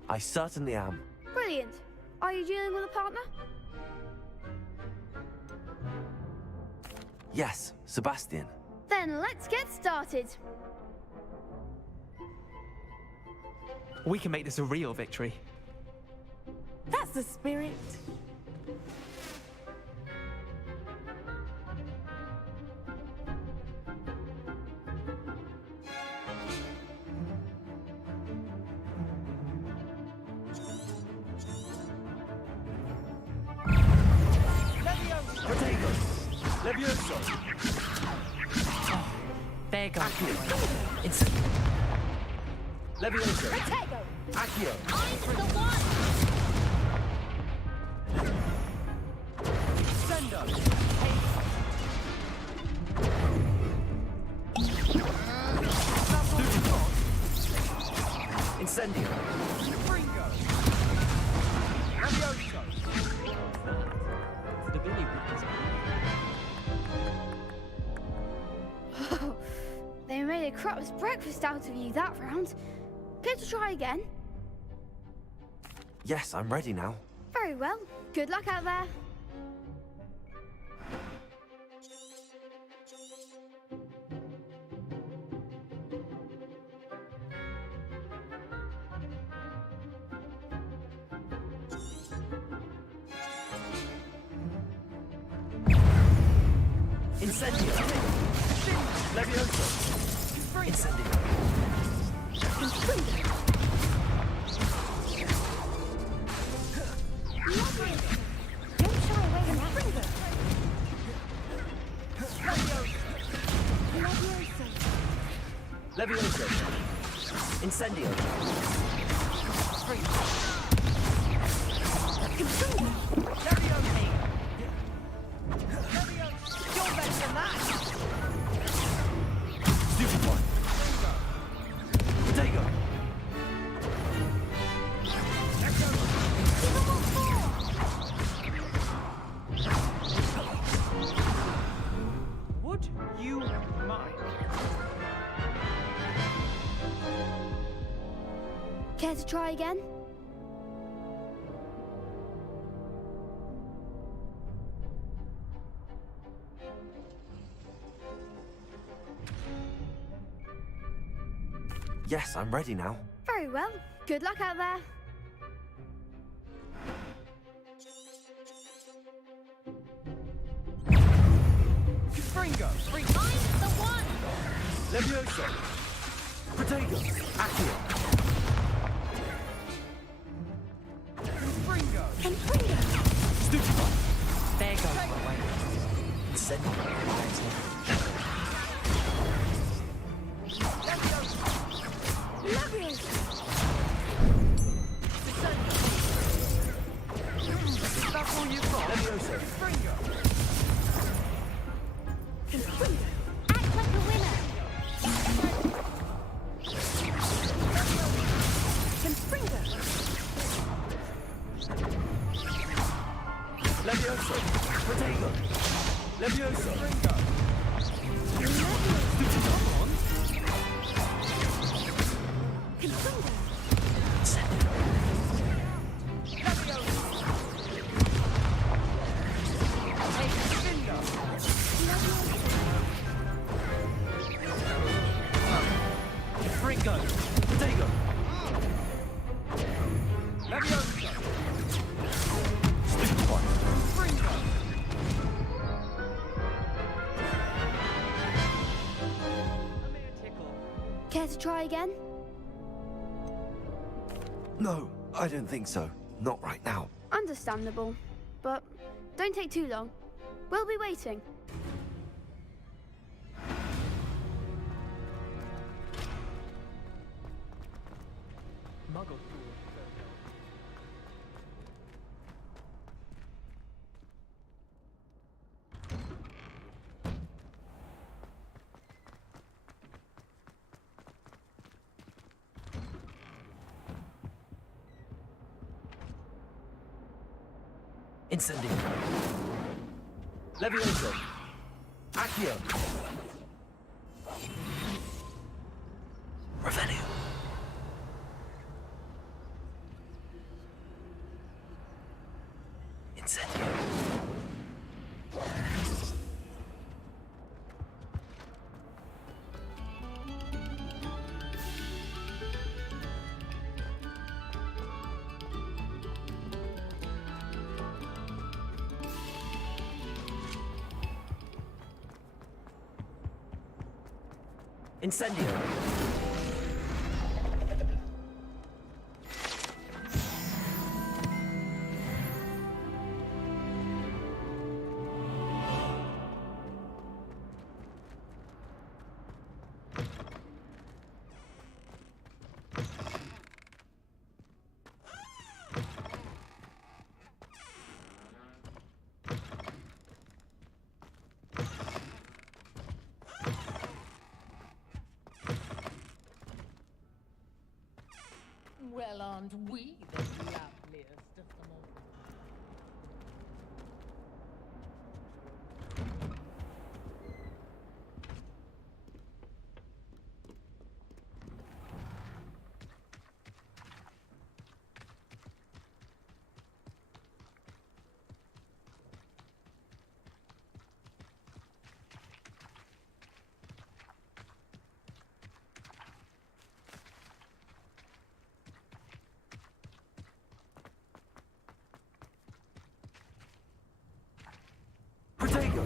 I certainly am. Brilliant. Are you dealing with a partner? Yes, Sebastian. Then let's get started. We can make this a real victory. That's the spirit. Levioso. There goes. It's Levioso. Protego. Accio. I'm the one. Incendio! Fringo! Levioso! The Billy Whippers. Oh, they made a crup's breakfast out of you that round. Care to try again? Yes, I'm ready now. Very well. Good luck out there. Incendio! Levioso! Incendio! Don't shy away from that. Levioso! Incendio! You're better than that! Stupid one! Potato! Would you mind? Care to try again? Yes, I'm ready now. Very well. Good luck out there. Fringo! Find the one! Levioso! Potato! Accio! Fringo! Stupid one! There goes my way. Incendio! That's all you've got. Levioso! Fringo! Act like a winner. Levioso! Potato! Levioso! Fringo! Stupid one! Fringo! Potato! Levioso! Stupid one! Fringo! Care to try again? No, I don't think so. Not right now. Understandable. But don't take too long. We'll be waiting. Muggle. Incendio! Levioso! Accio! Revelio! Incendio! Incendio! Well, aren't we the loveliest of them all? Protego!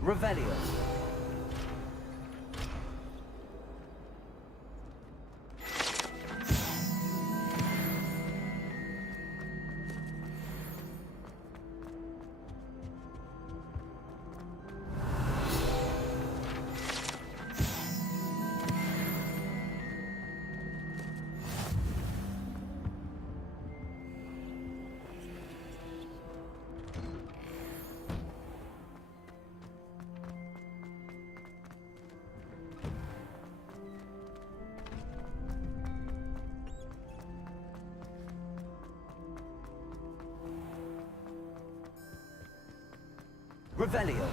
Revelio. Revelio.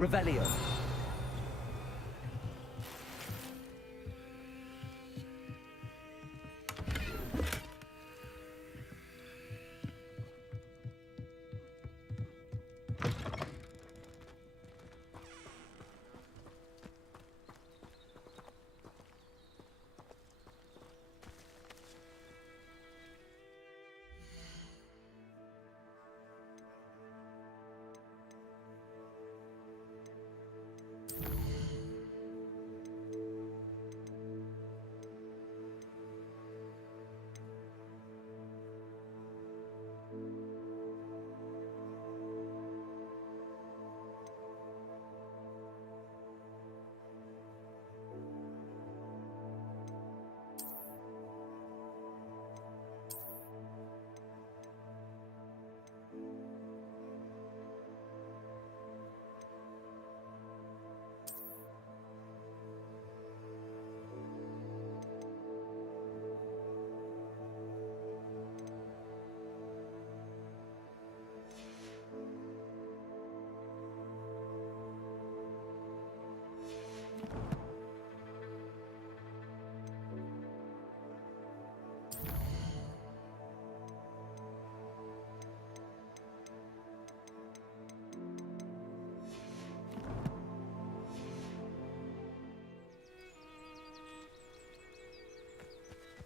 Revelio.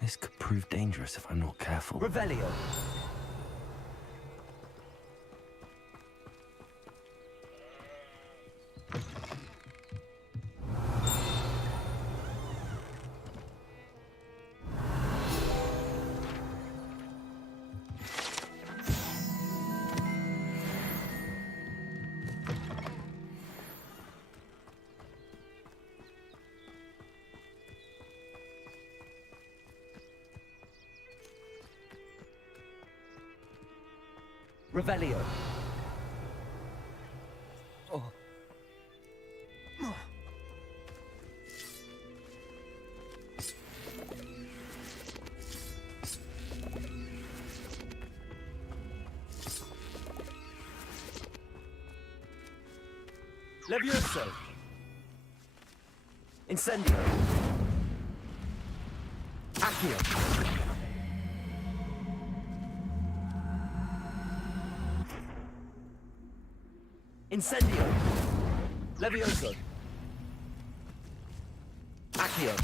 This could prove dangerous if I'm not careful. Revelio. Revelio. Oh. Levioso. Incendio. Accio. Incendio. Levioso. Accio.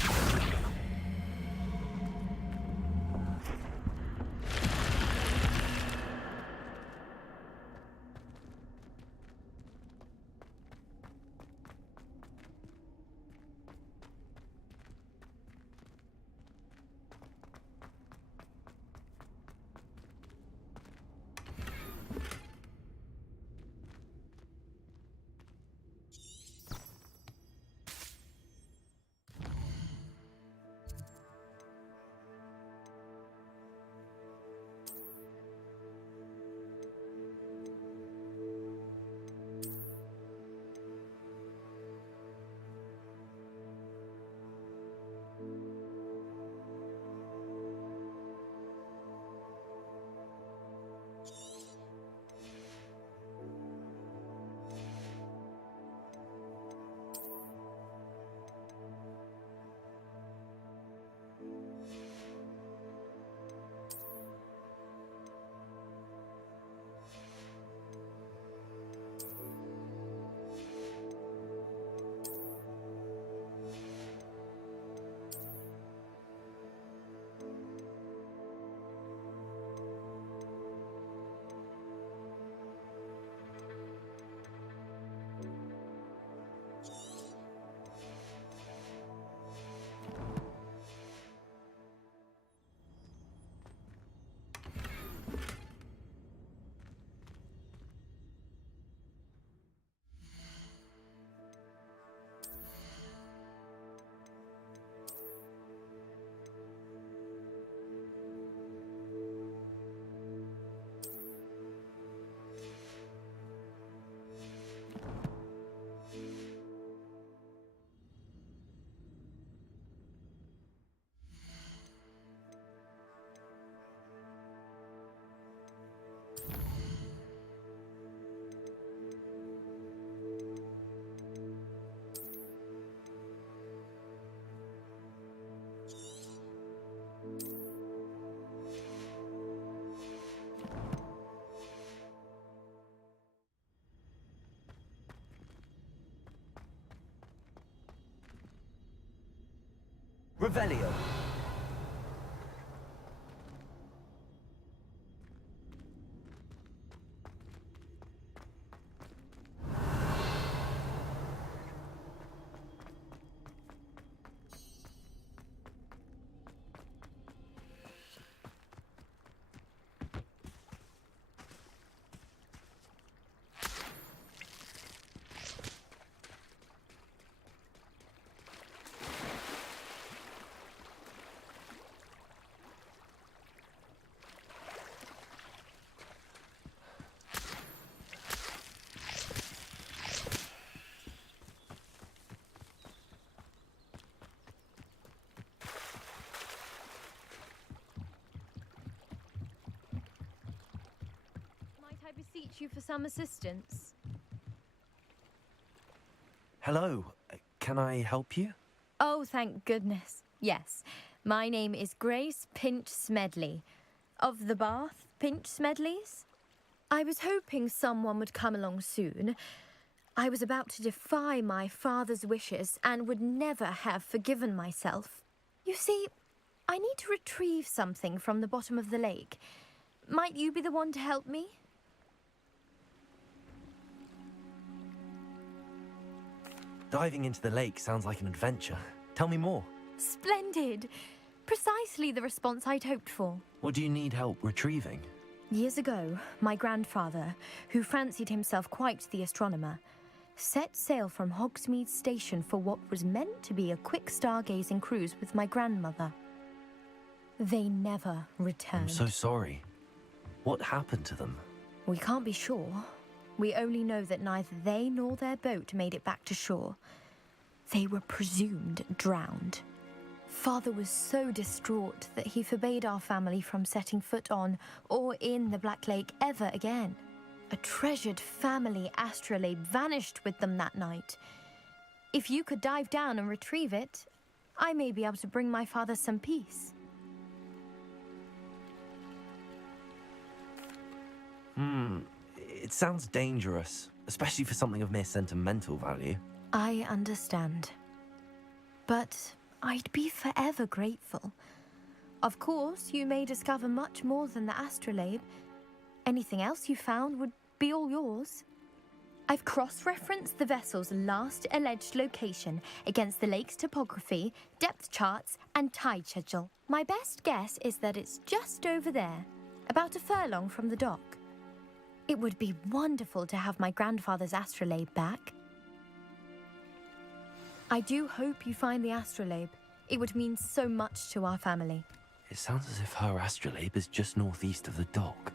Revelio. I beseech you for some assistance? Hello. Can I help you? Oh, thank goodness. Yes. My name is Grace Pinch Smedley. Of the Bath Pinch Smedleys? I was hoping someone would come along soon. I was about to defy my father's wishes and would never have forgiven myself. You see, I need to retrieve something from the bottom of the lake. Might you be the one to help me? Diving into the lake sounds like an adventure. Tell me more. Splendid! Precisely the response I'd hoped for. What do you need help retrieving? Years ago, my grandfather, who fancied himself quite the astronomer, set sail from Hogsmeade Station for what was meant to be a quick stargazing cruise with my grandmother. They never returned. I'm so sorry. What happened to them? We can't be sure. We only know that neither they nor their boat made it back to shore. They were presumed drowned. Father was so distraught that he forbade our family from setting foot on or in the Black Lake ever again. A treasured family astrolabe vanished with them that night. If you could dive down and retrieve it, I may be able to bring my father some peace. It sounds dangerous, especially for something of mere sentimental value. I understand. But I'd be forever grateful. Of course, you may discover much more than the astrolabe. Anything else you found would be all yours. I've cross-referenced the vessel's last alleged location against the lake's topography, depth charts, and tide schedule. My best guess is that it's just over there, about a furlong from the dock. It would be wonderful to have my grandfather's astrolabe back. I do hope you find the astrolabe. It would mean so much to our family. It sounds as if her astrolabe is just northeast of the dock.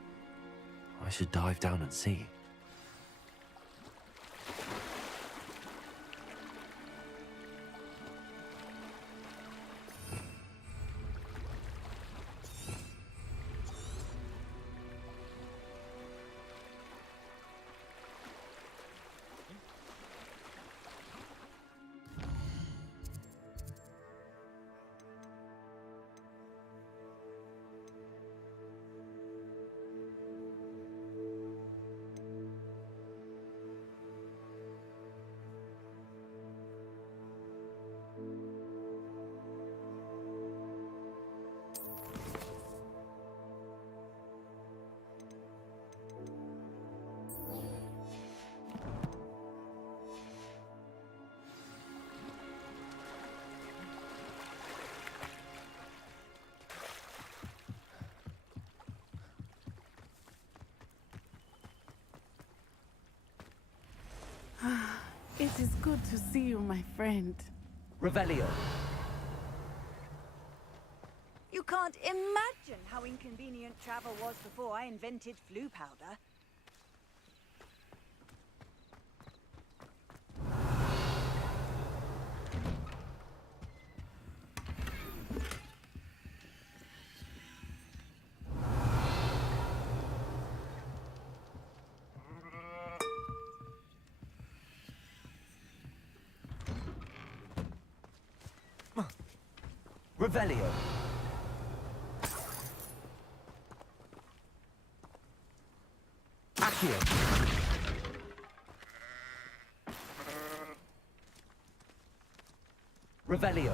I should dive down and see. It is good to see you, my friend. Revelio. You can't imagine how inconvenient travel was before I invented flu powder. Revelio. Accio. Revelio.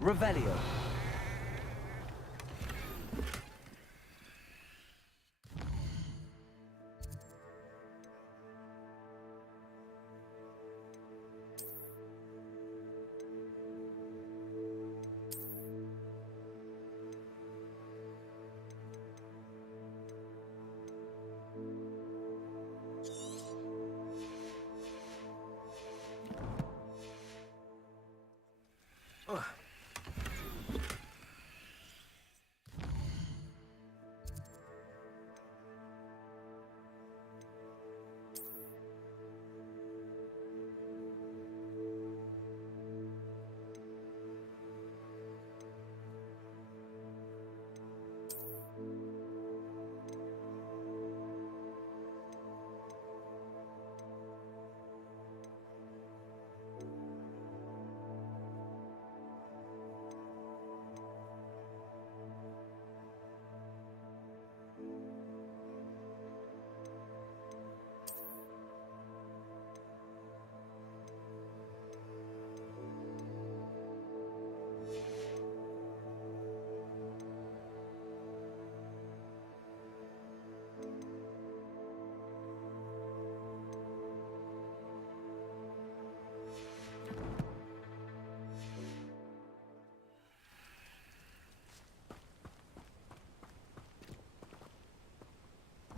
Revelio.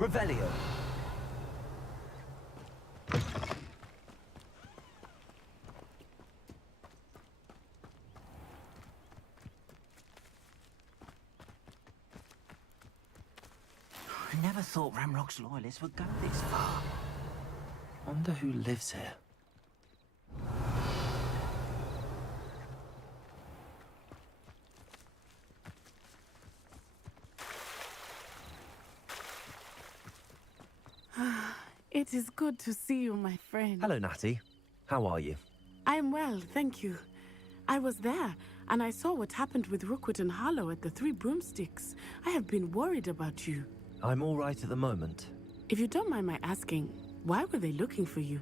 Revelio. I never thought Ramrock's loyalists would go this far. Wonder who lives here. It is good to see you, my friend. Hello, Natty. How are you? I'm well, thank you. I was there, and I saw what happened with Rookwood and Harlow at the Three Broomsticks. I have been worried about you. I'm all right at the moment. If you don't mind my asking, why were they looking for you?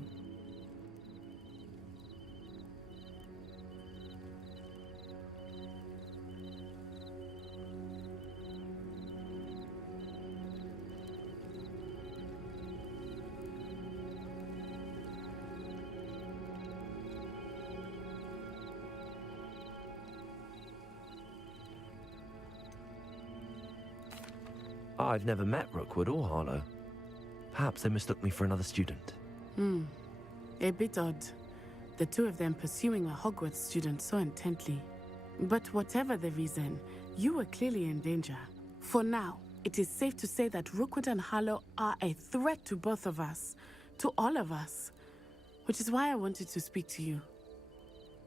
I've never met Rookwood or Harlow. Perhaps they mistook me for another student. A bit odd. The two of them pursuing a Hogwarts student so intently. But whatever the reason, you were clearly in danger. For now, it is safe to say that Rookwood and Harlow are a threat to both of us. To all of us. Which is why I wanted to speak to you.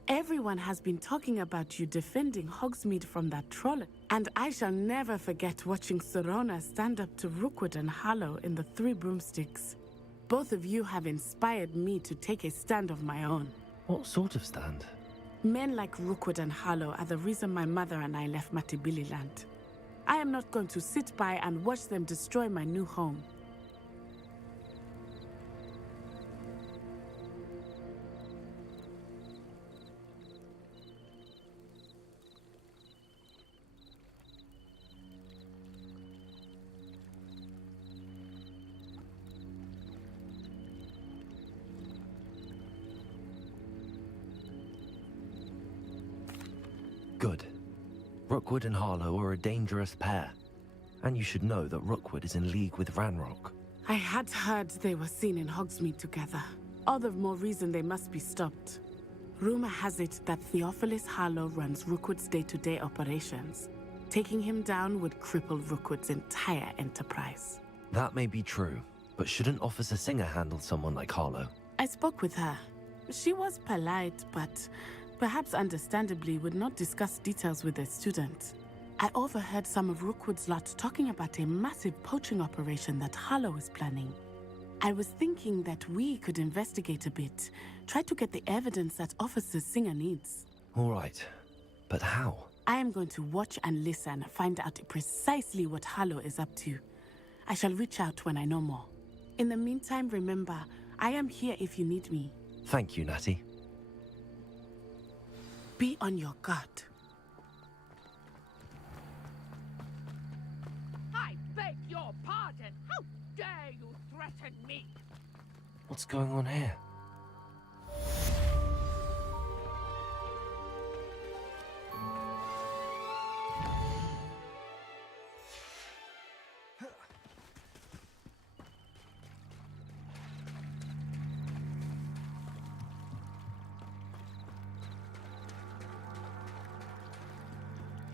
Everyone has been talking about you defending Hogsmeade from that troll, and I shall never forget watching Serona stand up to Rookwood and Harlow in the Three Broomsticks. Both of you have inspired me to take a stand of my own. What sort of stand? Men like Rookwood and Harlow are the reason my mother and I left Matibililand. I am not going to sit by and watch them destroy my new home. Good. Rookwood and Harlow are a dangerous pair. And you should know that Rookwood is in league with Ranrock. I had heard they were seen in Hogsmeade together. All the more reason they must be stopped. Rumor has it that Theophilus Harlow runs Rookwood's day-to-day operations. Taking him down would cripple Rookwood's entire enterprise. That may be true, but shouldn't Officer Singer handle someone like Harlow? I spoke with her. She was polite, but perhaps understandably would not discuss details with a student. I overheard some of Rookwood's lot talking about a massive poaching operation that Harlow is planning. I was thinking that we could investigate a bit, try to get the evidence that Officer Singer needs. All right, but how? I am going to watch and listen, find out precisely what Harlow is up to. I shall reach out when I know more. In the meantime, remember, I am here if you need me. Thank you, Natty. Be on your guard. I beg your pardon. How dare you threaten me? What's going on here?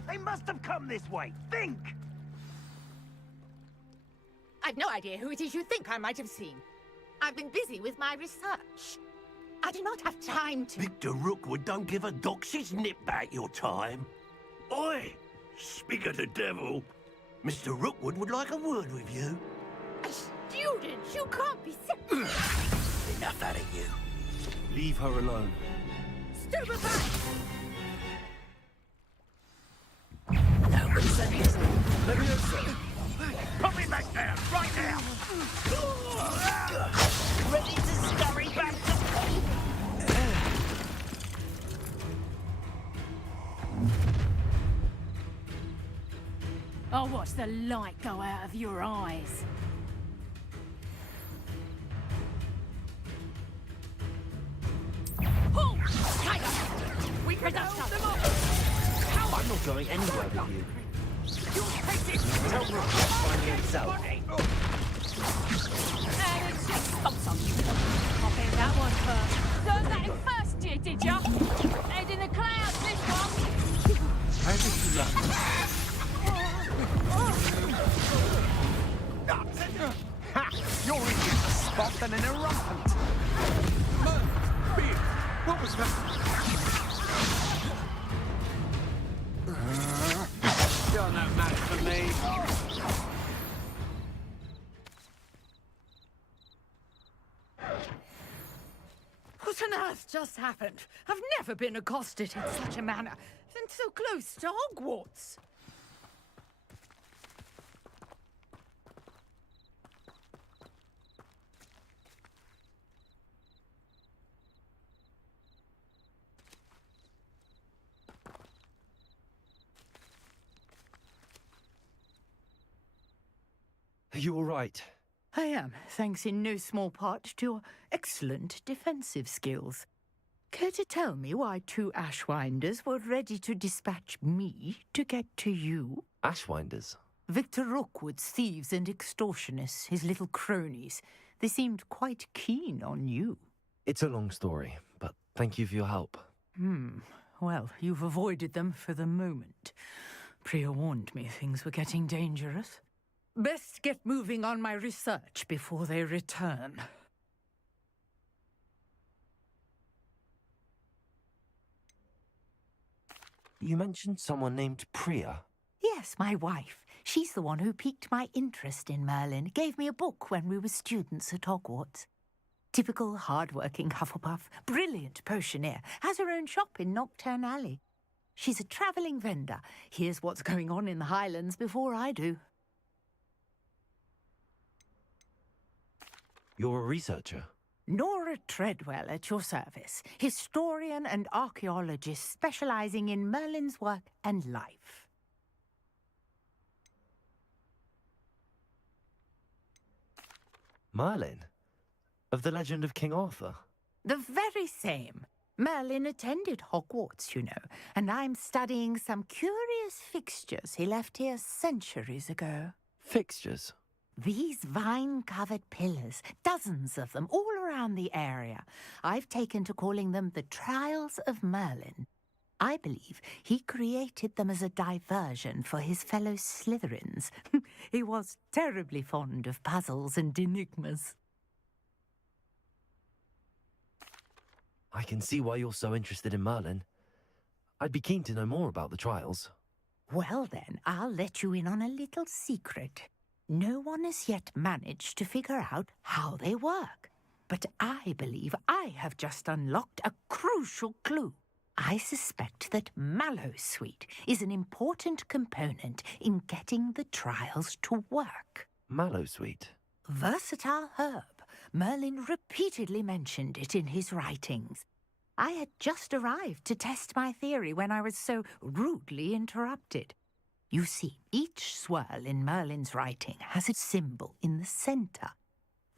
They must have come this way. Think! I've no idea who it is you think I might have seen. I've been busy with my research. I do not have time to... Victor Rookwood don't give a doxy's nip back your time. Oi! Speak of the devil. Mr. Rookwood would like a word with you. A student? You can't be serious. Enough out of you. Leave her alone. Stupefy! Put me back there, right now! Ready to scurry back to... I'll watch the light go out of your eyes. Pull! Tiger! We present them up! I'm not going anywhere with you. You'll take it! Tell Rookwood to find himself. And it's just stomps on you. I'll bet that one first. Learned that in first year, did ya? Head in the clouds, this one. How did you learn? Ha! You're easier to spot than an irrelevant. What was that? You're no match for me. What on earth just happened? I've never been accosted in such a manner, and so close to Hogwarts. Are you all right? I am, thanks in no small part to your excellent defensive skills. Care to tell me why 2 Ashwinders were ready to dispatch me to get to you? Ashwinders? Victor Rookwood's thieves and extortionists, his little cronies. They seemed quite keen on you. It's a long story, but thank you for your help. Well, you've avoided them for the moment. Priya warned me things were getting dangerous. Best get moving on my research before they return. You mentioned someone named Priya. Yes, my wife. She's the one who piqued my interest in Merlin. Gave me a book when we were students at Hogwarts. Typical hard-working Hufflepuff, brilliant potioneer, has her own shop in Nocturne Alley. She's a travelling vendor. Hears what's going on in the Highlands before I do. You're a researcher? Nora Treadwell at your service, historian and archaeologist specialising in Merlin's work and life. Merlin? Of the legend of King Arthur? The very same. Merlin attended Hogwarts, you know, and I'm studying some curious fixtures he left here centuries ago. Fixtures? These vine-covered pillars, dozens of them, all around the area. I've taken to calling them the Trials of Merlin. I believe he created them as a diversion for his fellow Slytherins. He was terribly fond of puzzles and enigmas. I can see why you're so interested in Merlin. I'd be keen to know more about the trials. Well then, I'll let you in on a little secret. No one has yet managed to figure out how they work. But I believe I have just unlocked a crucial clue. I suspect that Mallowsweet is an important component in getting the trials to work. Mallowsweet? Versatile herb. Merlin repeatedly mentioned it in his writings. I had just arrived to test my theory when I was so rudely interrupted. You see, each swirl in Merlin's writing has a symbol in the centre.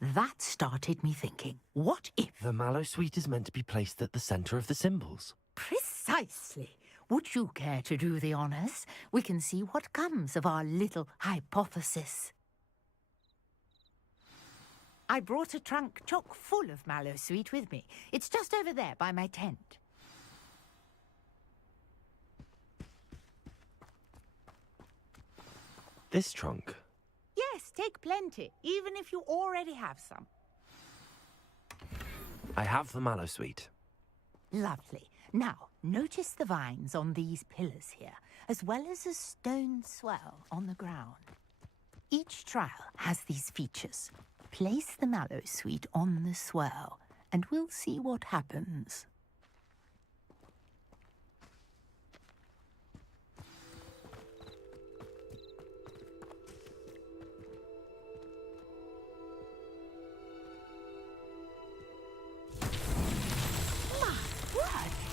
That started me thinking, what if... The Mallowsweet is meant to be placed at the centre of the symbols. Precisely. Would you care to do the honours? We can see what comes of our little hypothesis. I brought a trunk chock full of Mallowsweet with me. It's just over there by my tent. This trunk? Yes, take plenty, even if you already have some. I have the Mallowsweet. Lovely. Now, notice the vines on these pillars here, as well as a stone swell on the ground. Each trial has these features. Place the Mallowsweet on the swirl, and we'll see what happens.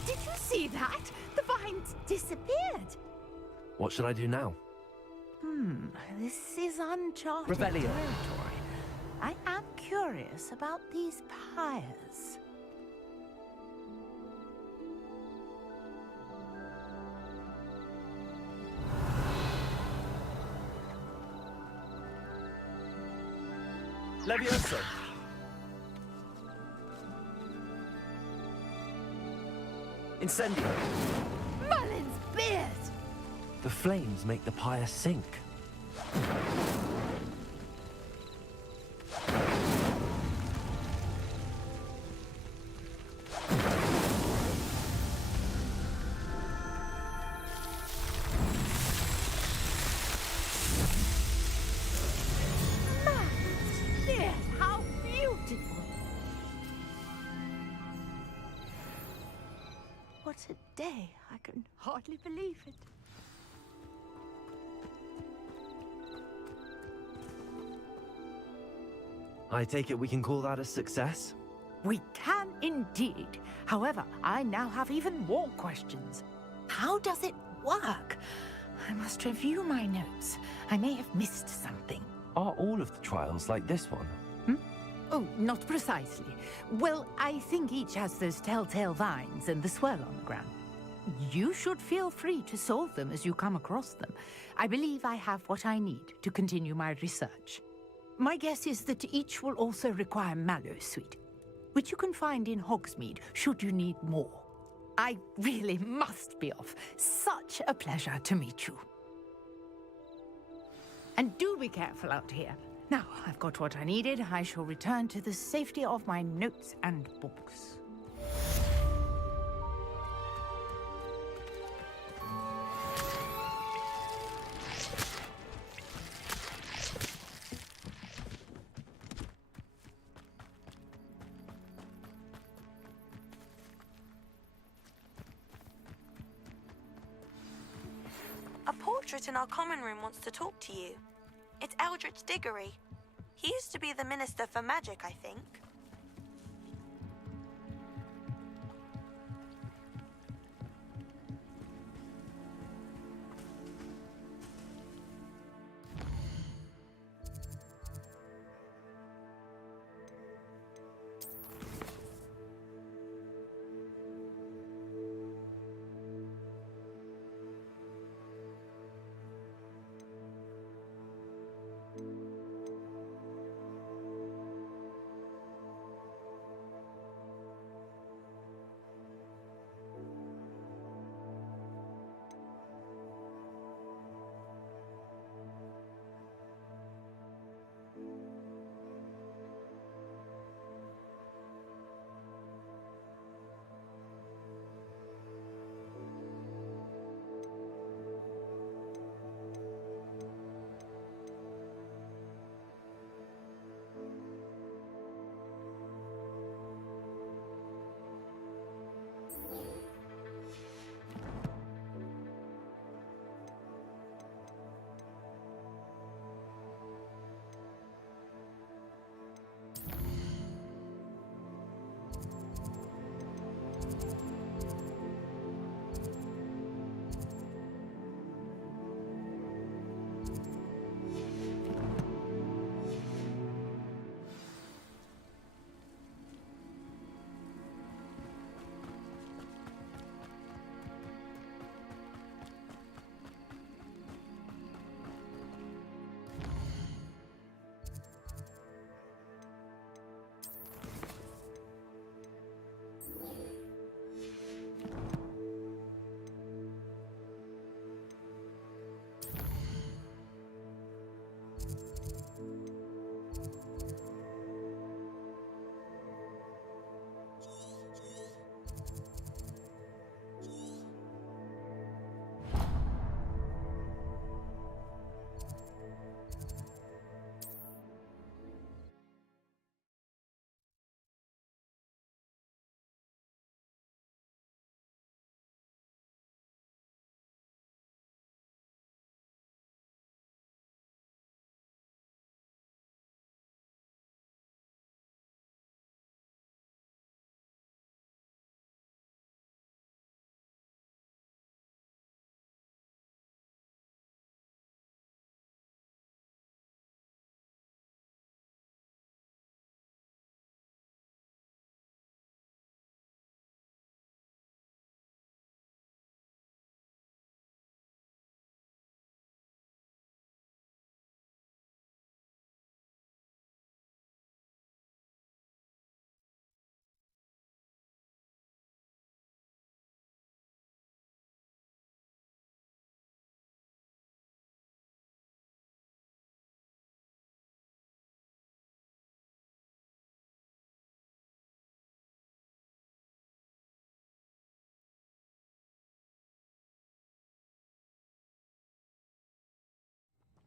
Did you see that? The vines disappeared. What should I do now? This is uncharted Revelio. territory. I am curious about these pyres. Levioso! Incendio! Merlin's beard! The flames make the pyre sink. Dear, how beautiful! What a day. I can hardly believe it. I take it we can call that a success? We can indeed. However, I now have even more questions. How does it work? I must review my notes. I may have missed something. Are all of the trials like this one? Oh, not precisely. Well, I think each has those telltale vines and the swirl on the ground. You should feel free to solve them as you come across them. I believe I have what I need to continue my research. My guess is that each will also require Mallowsweet, which you can find in Hogsmeade should you need more. I really must be off. Such a pleasure to meet you. And do be careful out here. Now, I've got what I needed. I shall return to the safety of my notes and books. A portrait in our common room wants to talk to you. It's Eldritch Diggory. He used to be the Minister for Magic, I think.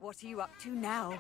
What are you up to now?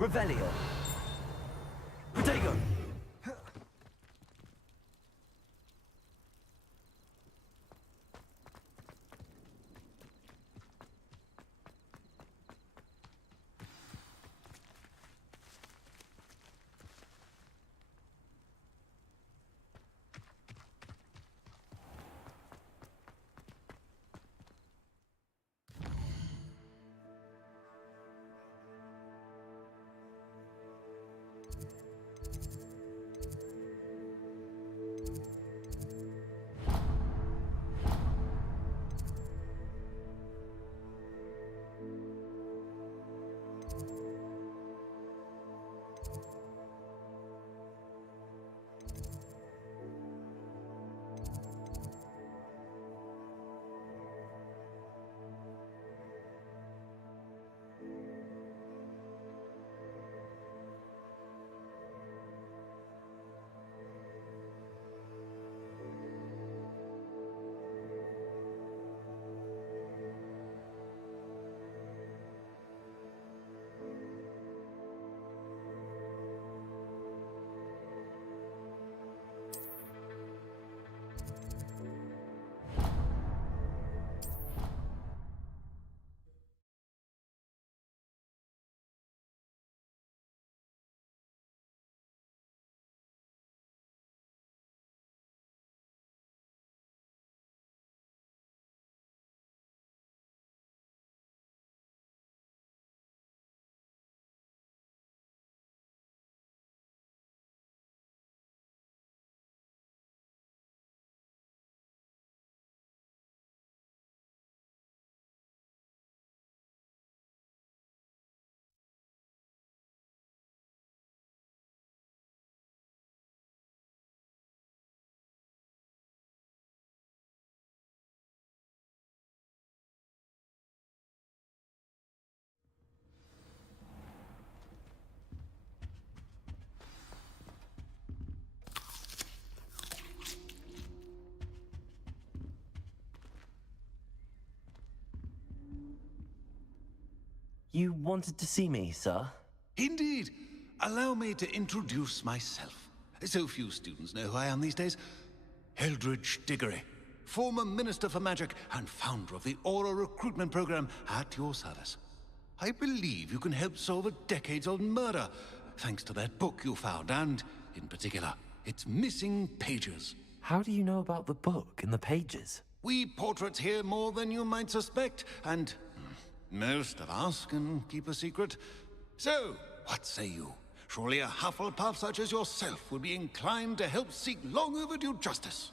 Revelio. Protego. You wanted to see me, sir? Indeed. Allow me to introduce myself. So few students know who I am these days. Eldridge Diggory, former Minister for Magic and founder of the Aura Recruitment Program, at your service. I believe you can help solve a decades-old murder, thanks to that book you found, and, in particular, its missing pages. How do you know about the book and the pages? We portraits hear more than you might suspect, and most of us can keep a secret. So, what say you? Surely a Hufflepuff such as yourself would be inclined to help seek long overdue justice.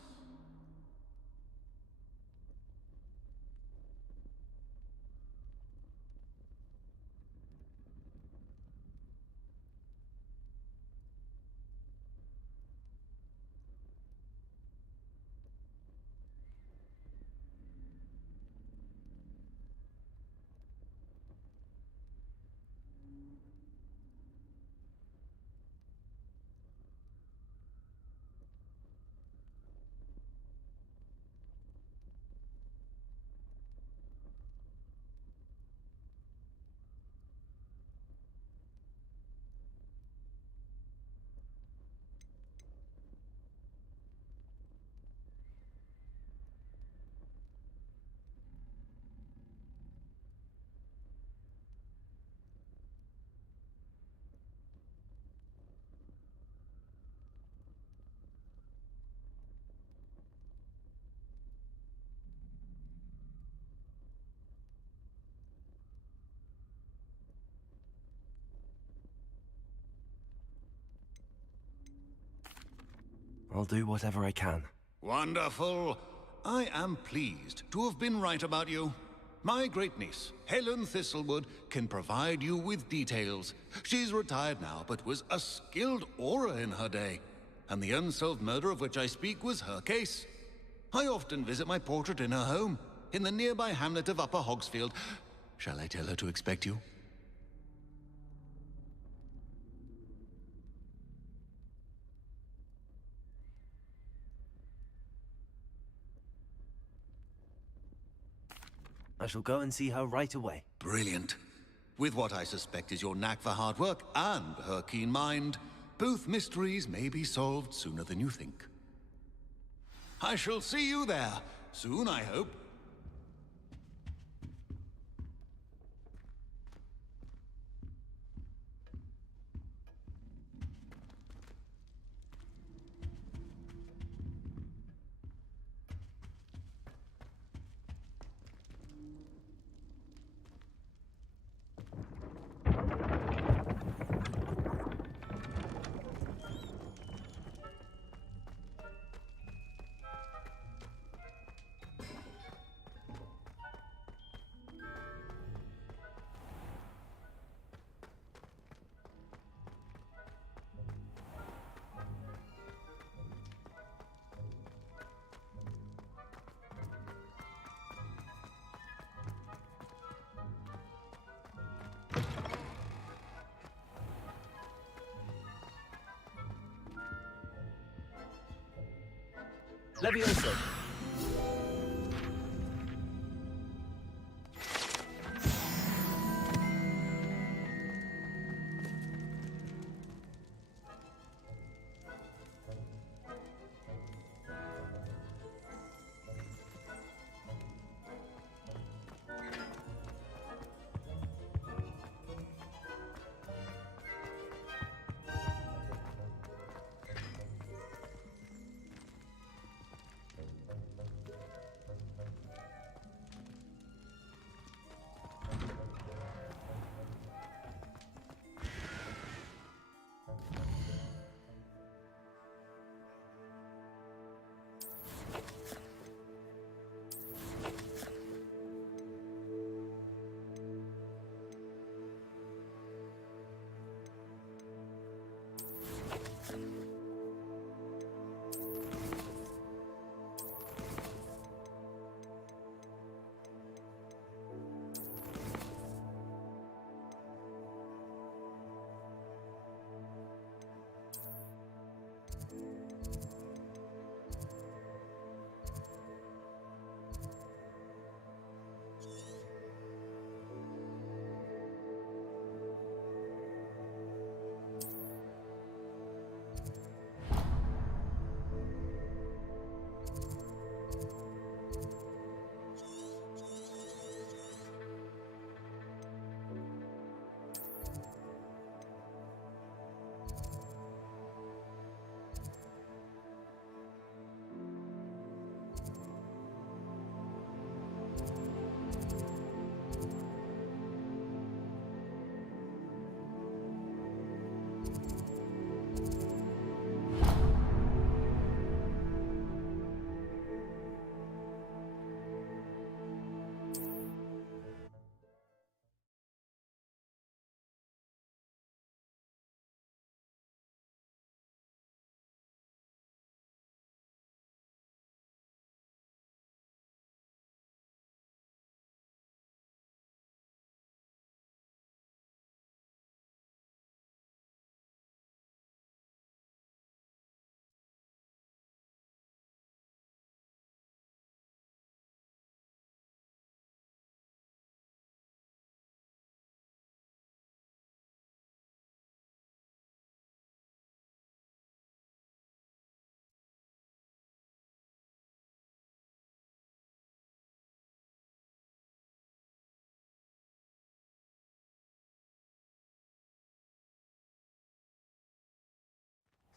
I'll do whatever I can. Wonderful. I am pleased to have been right about you. My great-niece, Helen Thistlewood, can provide you with details. She's retired now, but was a skilled aura in her day. And the unsolved murder of which I speak was her case. I often visit my portrait in her home, in the nearby hamlet of Upper Hogsfield. Shall I tell her to expect you? I shall go and see her right away. Brilliant. With what I suspect is your knack for hard work and her keen mind, both mysteries may be solved sooner than you think. I shall see you there, soon I hope. Levioso.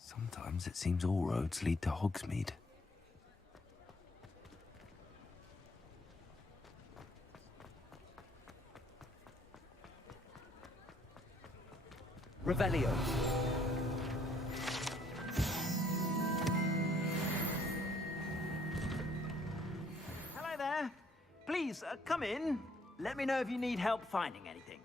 Sometimes it seems all roads lead to Hogsmeade. Revelio. come in. Let me know if you need help finding anything.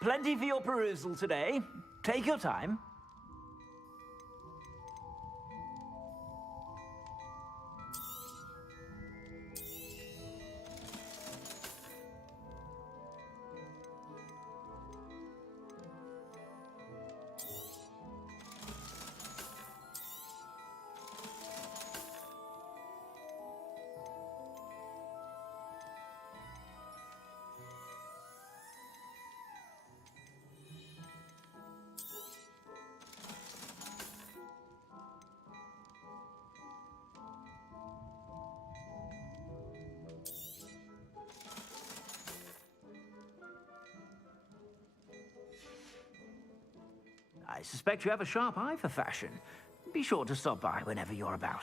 Plenty for your perusal today. Take your time. I suspect you have a sharp eye for fashion. Be sure to stop by whenever you're about.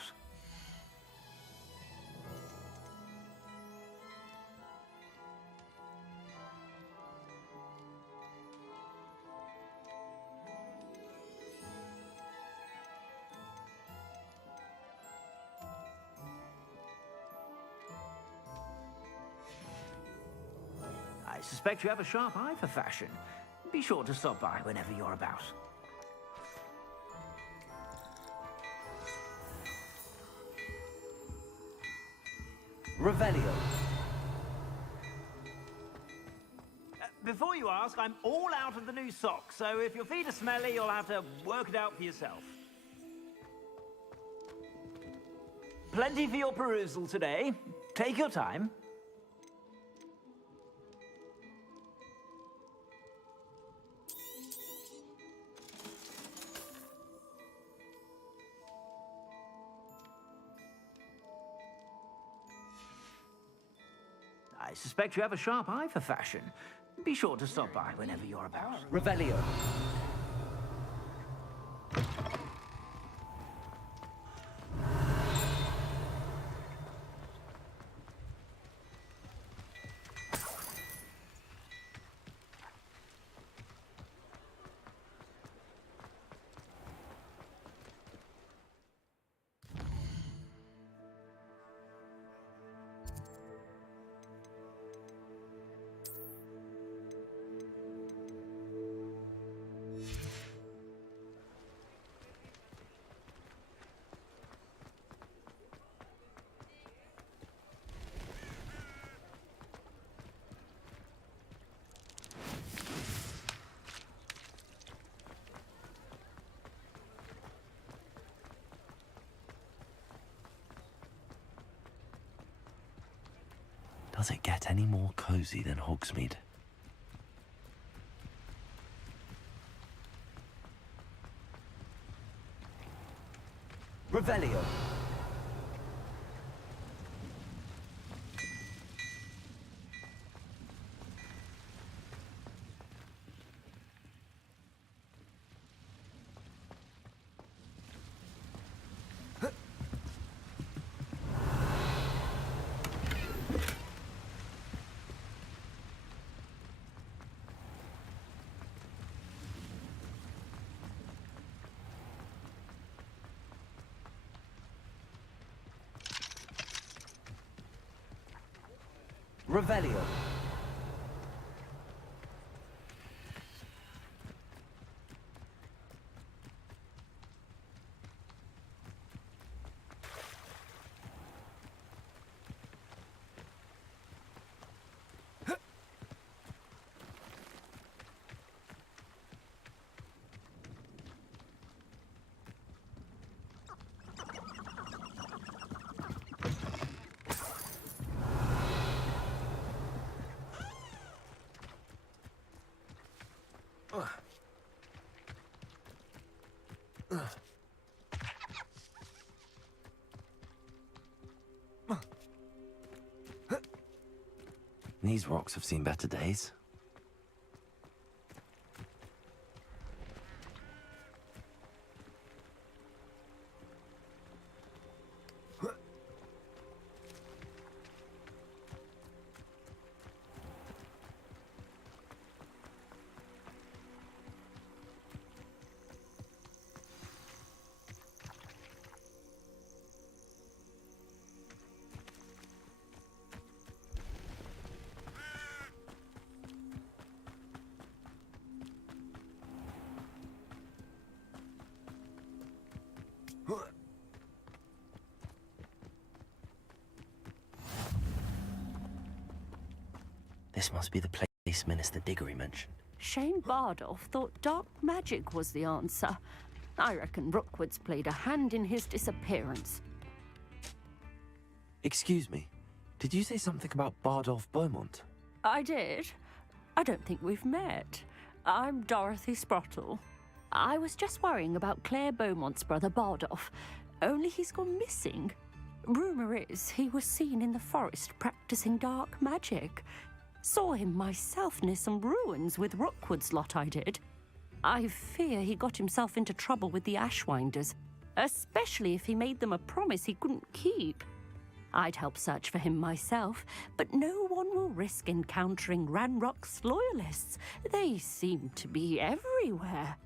I suspect you have a sharp eye for fashion. Be sure to stop by whenever you're about. Revelio. Before you ask, I'm all out of the new socks, so if your feet are smelly, you'll have to work it out for yourself. Plenty for your perusal today. Take your time. I suspect you have a sharp eye for fashion. Be sure to stop by whenever you're about. Revelio. Does it get any more cozy than Hogsmeade? Revelio. Revelio. These rocks have seen better days. This must be the place Minister Diggory mentioned. Shane Bardolph thought dark magic was the answer. I reckon Rookwood's played a hand in his disappearance. Excuse me, did you say something about Bardolph Beaumont? I did. I don't think we've met. I'm Dorothy Sprottle. I was just worrying about Claire Beaumont's brother Bardolph, only he's gone missing. Rumour is he was seen in the forest practicing dark magic. Saw him myself near some ruins with Rookwood's lot I did. I fear he got himself into trouble with the Ashwinders, especially if he made them a promise he couldn't keep. I'd help search for him myself, but no one will risk encountering Ranrock's loyalists. They seem to be everywhere.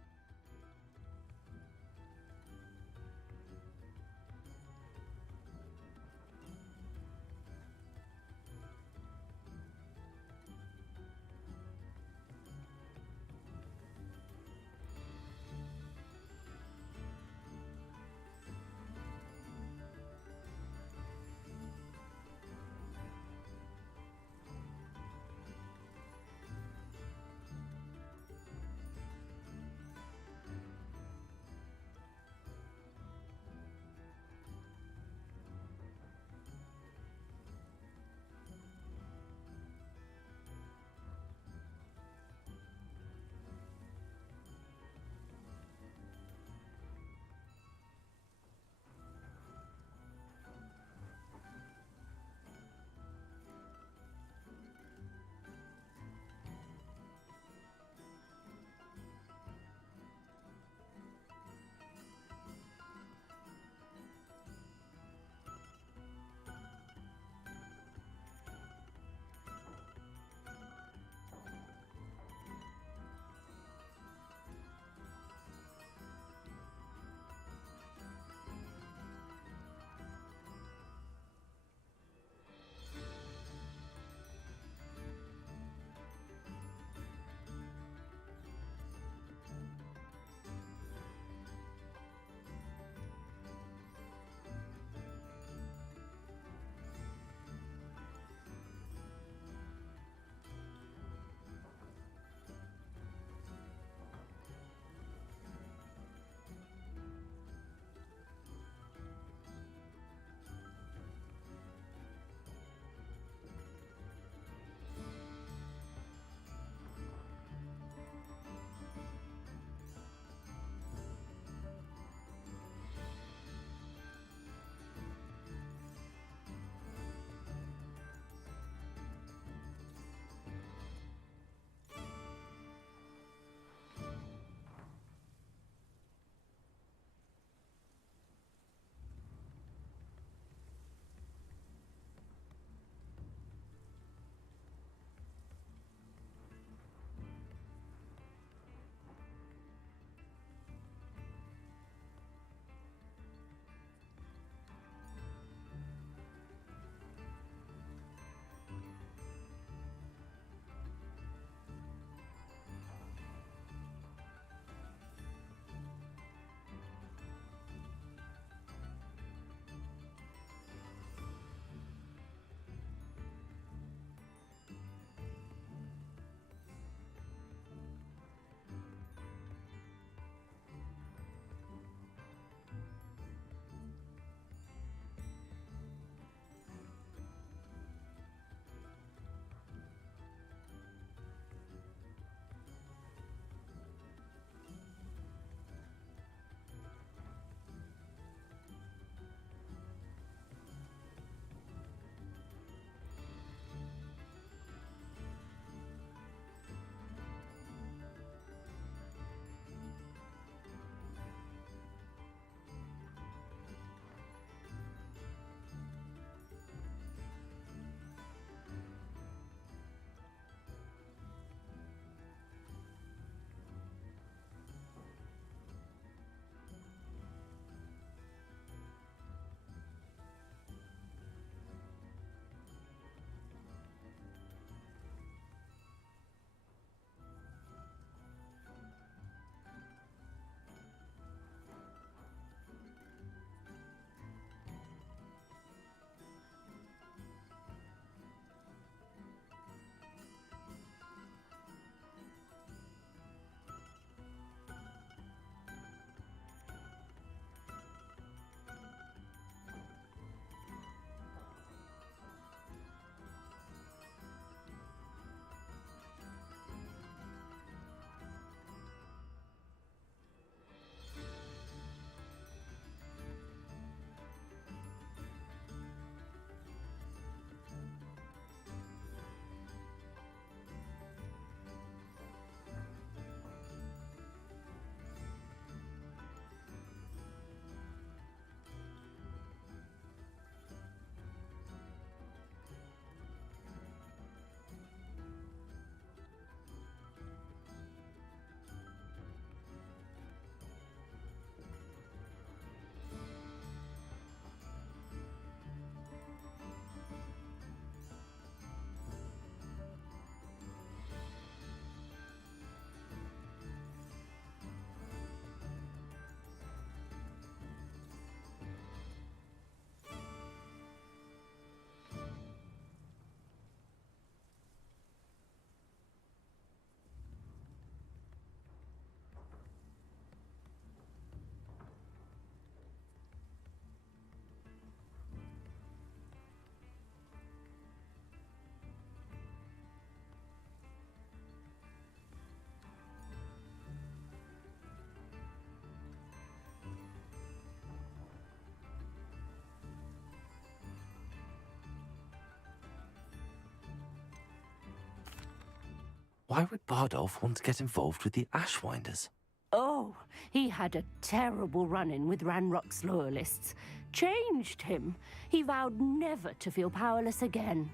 Why would Bardolph want to get involved with the Ashwinders? Oh, he had a terrible run-in with Ranrock's loyalists. Changed him. He vowed never to feel powerless again.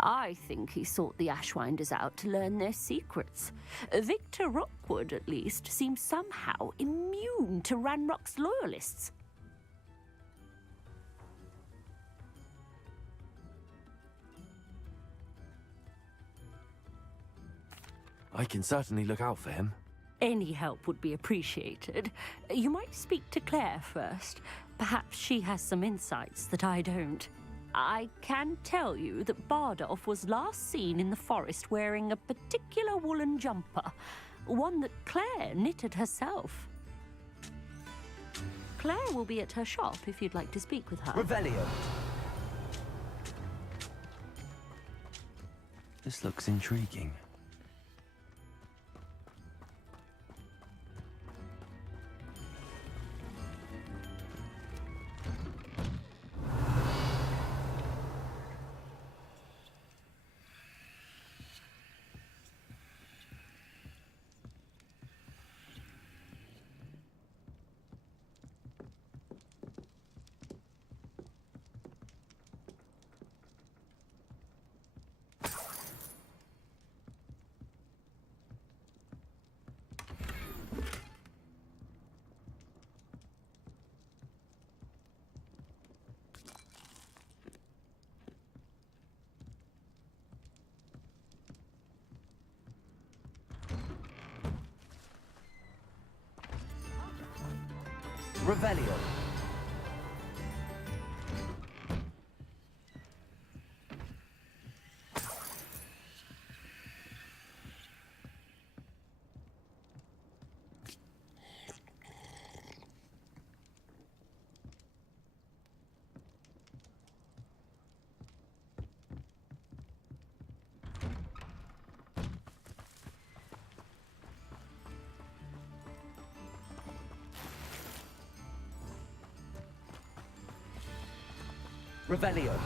I think he sought the Ashwinders out to learn their secrets. Victor Rookwood, at least, seems somehow immune to Ranrock's loyalists. I can certainly look out for him. Any help would be appreciated. You might speak to Claire first. Perhaps she has some insights that I don't. I can tell you that Bardolph was last seen in the forest wearing a particular woolen jumper, one that Claire knitted herself. Claire will be at her shop if you'd like to speak with her. Revelio. This looks intriguing. Revelio. Revelio.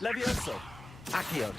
Levioso. Accio.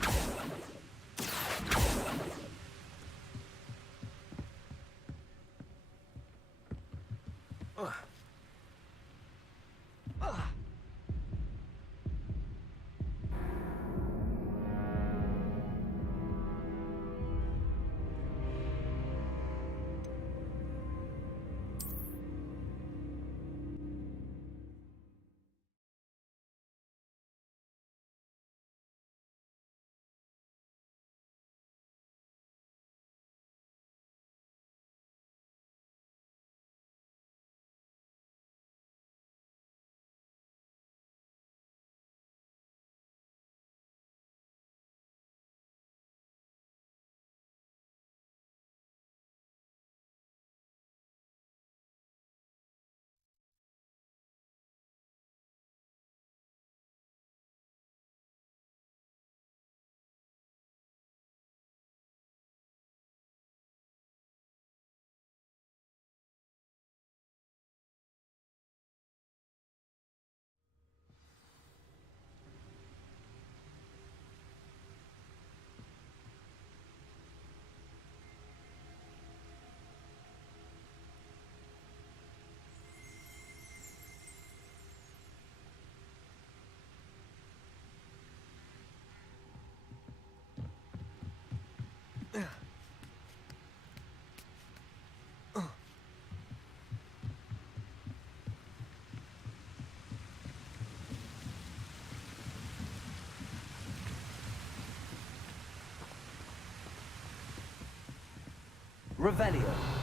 Revelio.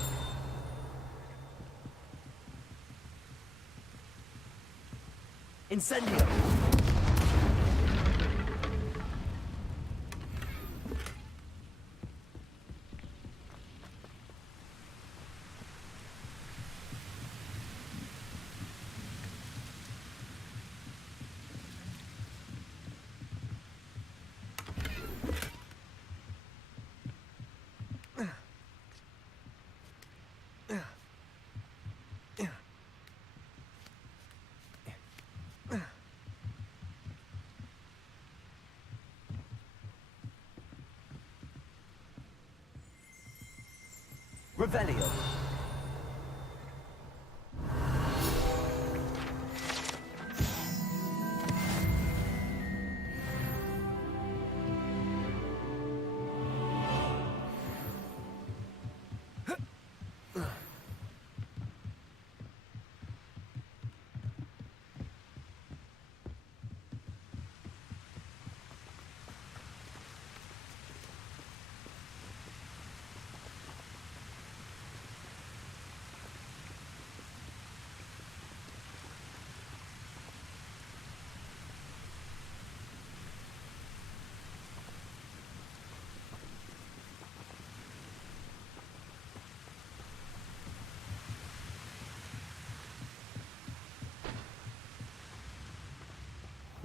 Incendio! Revelio.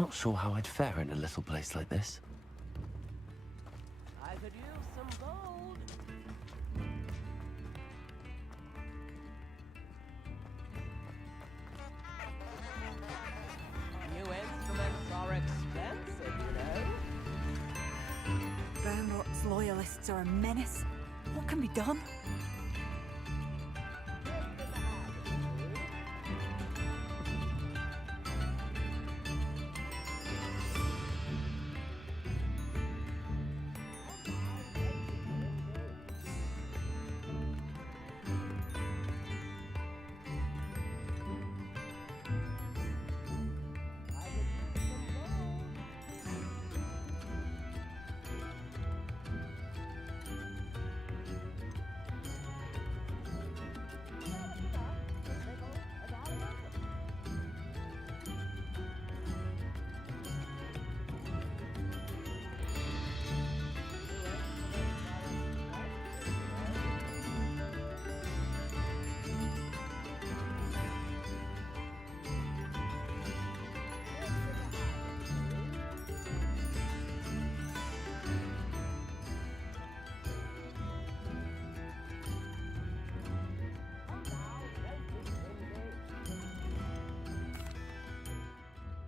Not sure how I'd fare in a little place like this. I could use some gold. New instruments are expensive, you know. Brownrock's loyalists are a menace. What can be done?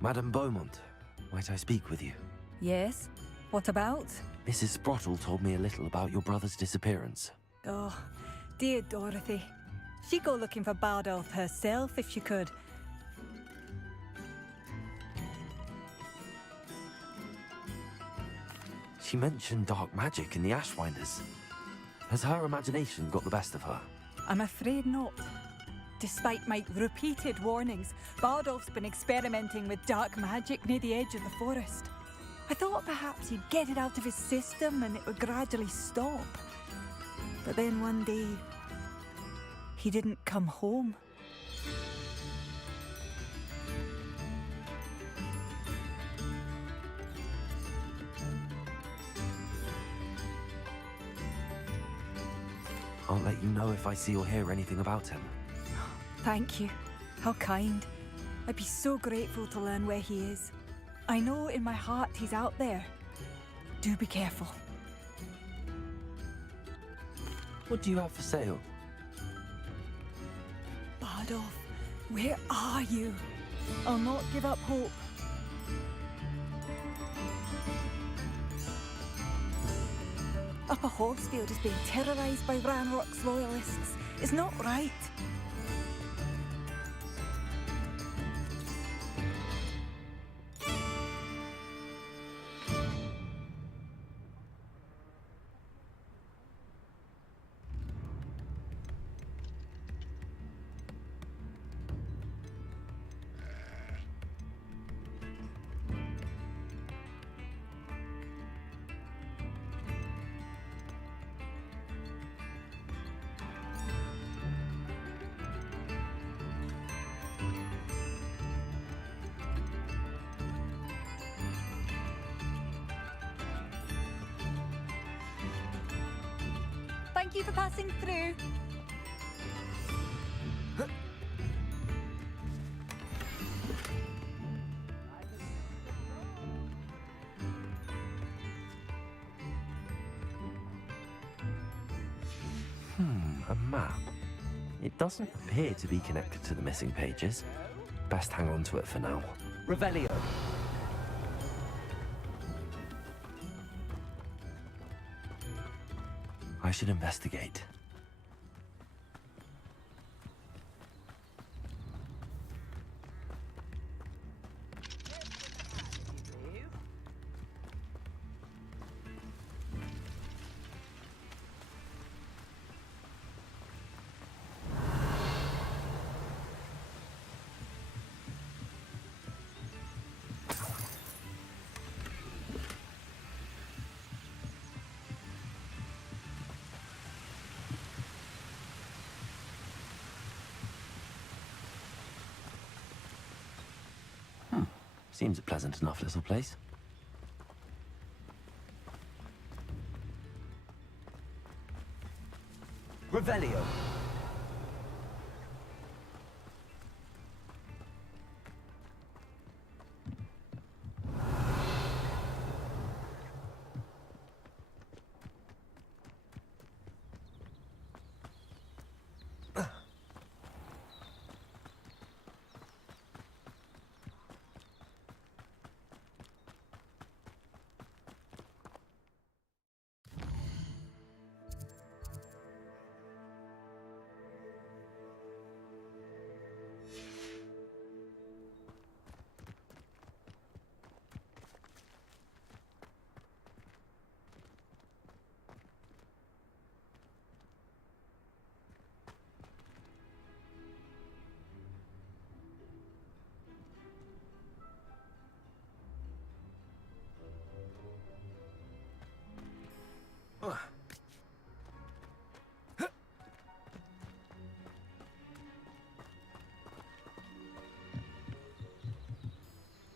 Madame Beaumont, might I speak with you? Yes? What about? Mrs. Sprottle told me a little about your brother's disappearance. Oh, dear Dorothy. She'd go looking for Bardolph herself if she could. She mentioned dark magic in the Ashwinders. Has her imagination got the best of her? I'm afraid not. Despite my repeated warnings, Bardolph's been experimenting with dark magic near the edge of the forest. I thought perhaps he'd get it out of his system and it would gradually stop. But then one day, he didn't come home. I'll let you know if I see or hear anything about him. Thank you. How kind. I'd be so grateful to learn where he is. I know in my heart he's out there. Do be careful. What do you have for sale? Bardolph, where are you? I'll not give up hope. Upper Hogsfield is being terrorised by Ranrock's loyalists. It's not right. Thank you for passing through. A map. It doesn't appear to be connected to the missing pages. Best hang on to it for now. Revelio. I should investigate. Seems a pleasant enough little place. Revelio.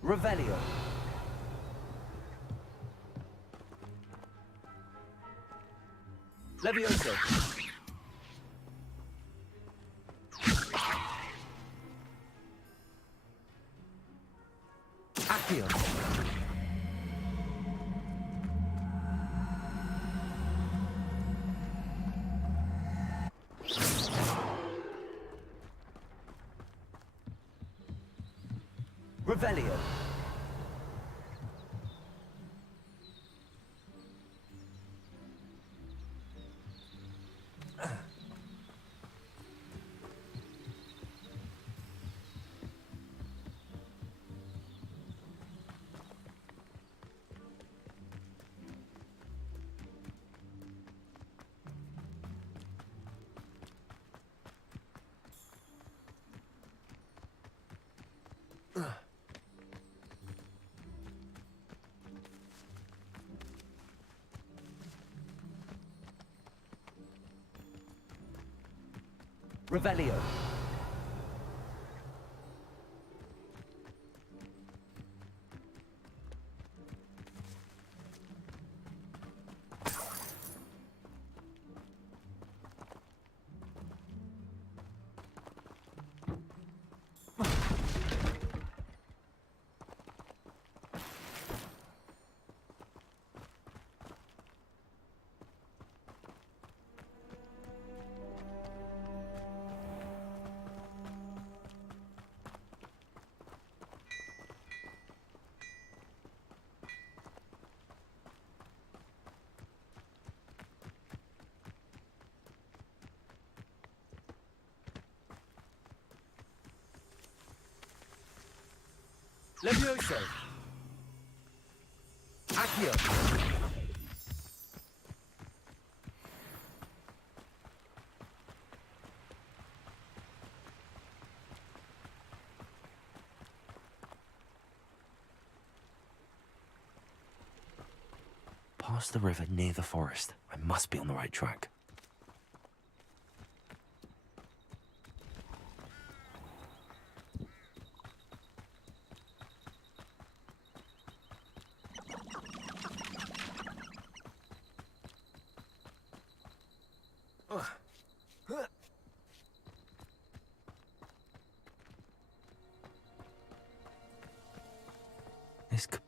Revelio. Levioso. Accio. Revelio. Revelio. Levioso. Accio. Past the river near the forest. I must be on the right track.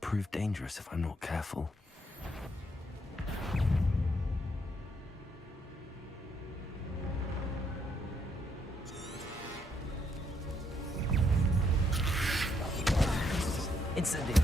prove dangerous if I'm not careful. Incendiary.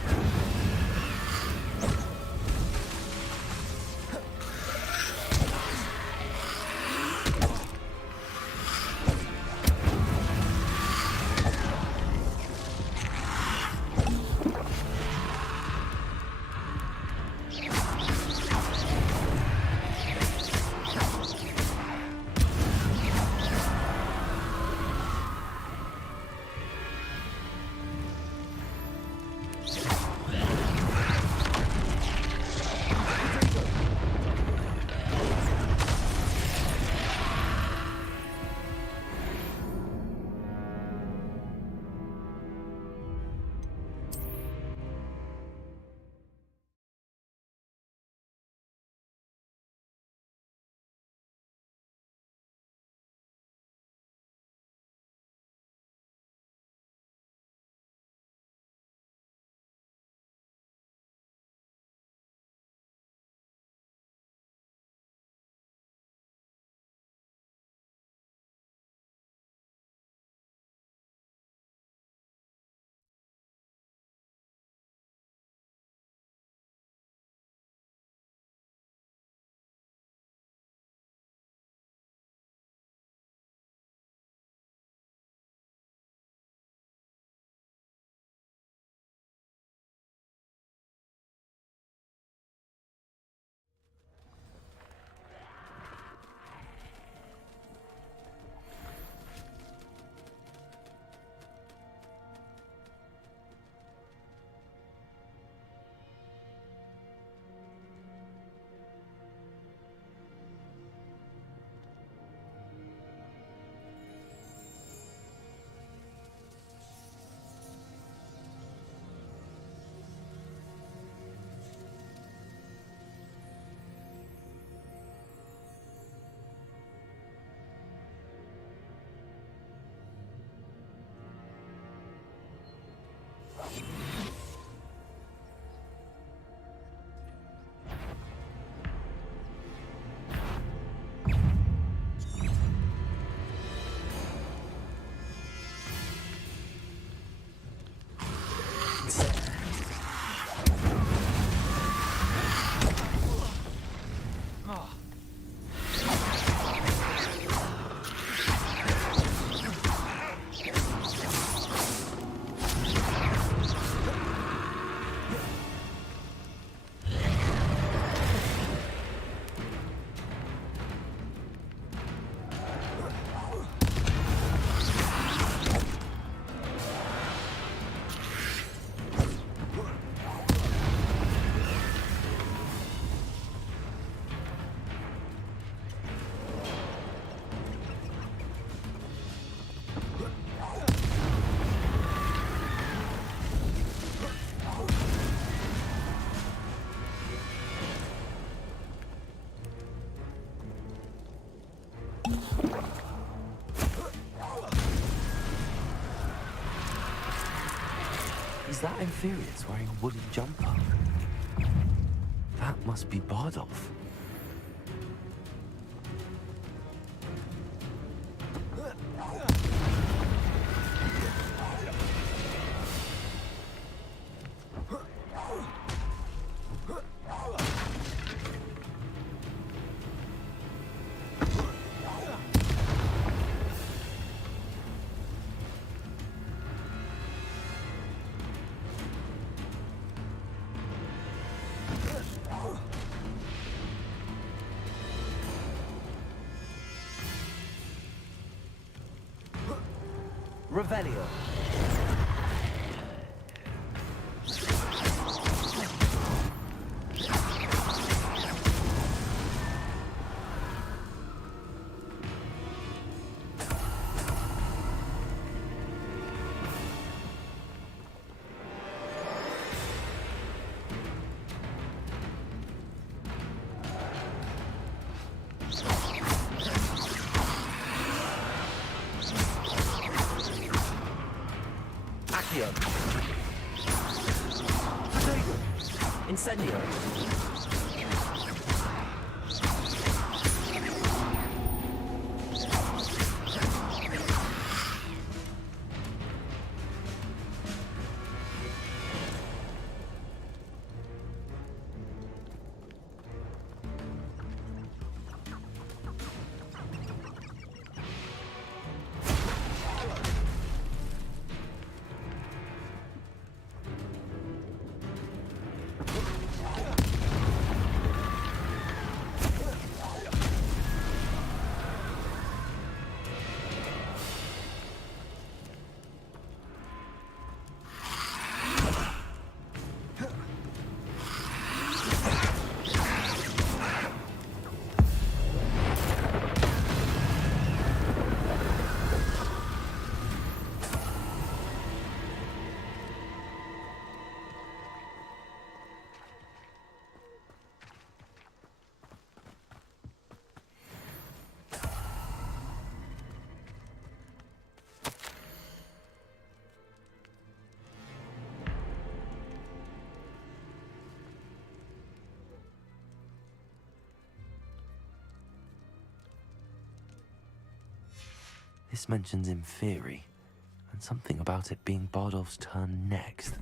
Is that Inferius wearing a woolly jumper? That must be Bardolph. Revelio. Accio. Incendio. This mentions Inferi, and something about it being Bardolph's turn next.